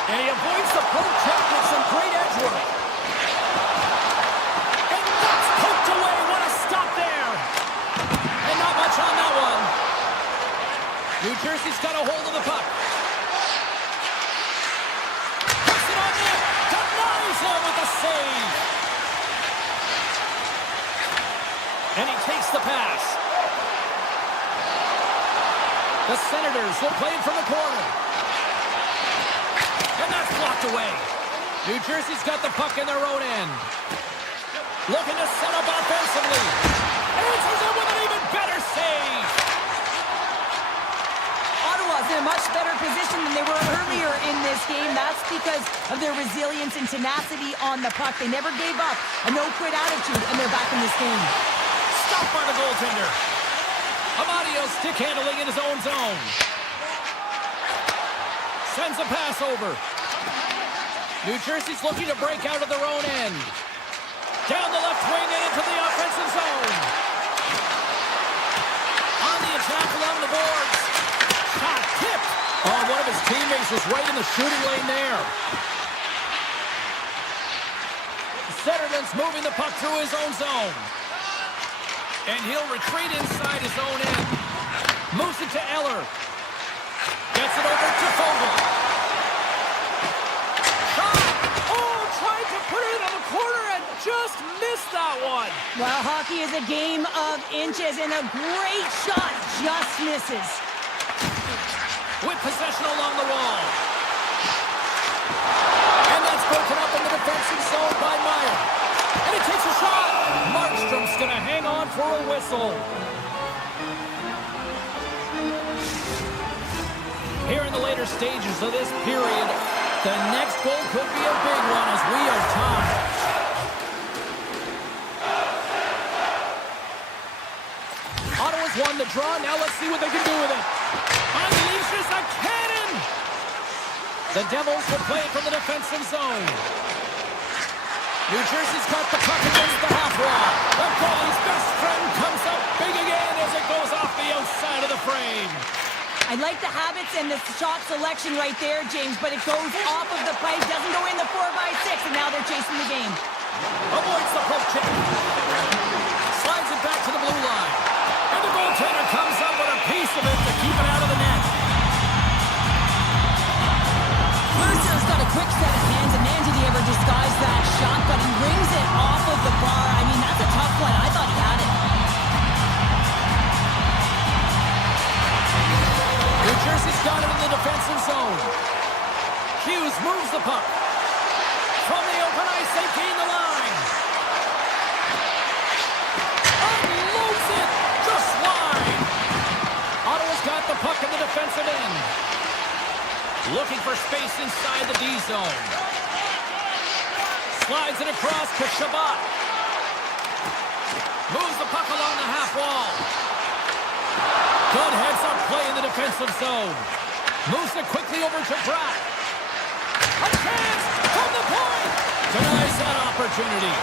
And he avoids the poke check with some great edge work. On that one. New Jersey's got a hold of the puck. Puts it on net. Denies him with a save. And he takes the pass. The Senators will play it from the corner. And that's blocked away. New Jersey's got the puck in their own end. Looking to set up offensively. Answers it with an even better save. Ottawa's in a much better position than they were earlier in this game. That's because of their resilience and tenacity on the puck. They never gave up, a no-quit attitude, and they're back in this game. Stopped by the goaltender. Amadio stick handling in his own zone. Sends a pass over. New Jersey's looking to break out of their own end. Down the left wing and into the offensive zone. On the attack along the boards. Shot tipped. Oh, one of his teammates was right in the shooting lane there. Zetterlund's moving the puck through his own zone. And he'll retreat inside his own end. Moves it to Eller. Gets it over to Fogle. Shot! Oh, tried to put it in on the corner and just missed that one. Well, hockey is a game of inches, and a great shot just misses. With possession along the wall. And that's broken up in the defensive zone by Meyer. And he takes a shot. Markstrom's going to hang on for a whistle. Here in the later stages of this period, the next goal could be a big one as we are tied. Ottawa's won the draw. Now let's see what they can do with it. Unleashes a cannon! The Devils will play it from the defensive zone. New Jersey's got the puck against the half wall. The goalie's best friend comes up big again as it goes off the outside of the frame. I like the habits and the shot selection right there, James, but it goes off of the pipe, doesn't go in the 4x6, and now they're chasing the game. Avoids the poke check. Slides it back to the blue line. And the goaltender comes up with a piece of it to keep it out of the net. Mercer's got a quick set of hands, and man, did he ever disguise that shot, but he rings it off of the bar. I mean, that's a tough one. I thought he had it. New Jersey's got it in the defensive zone. Hughes moves the puck. From the open ice, they gain the line. Unloads it just wide. Ottawa's got the puck in the defensive end. Looking for space inside the D zone. Slides it across to Shabbat. Moves the puck along the half wall. Good heads-up play in the defensive zone. Moves it quickly over to Pratt. A chance from the point. Denies that opportunity.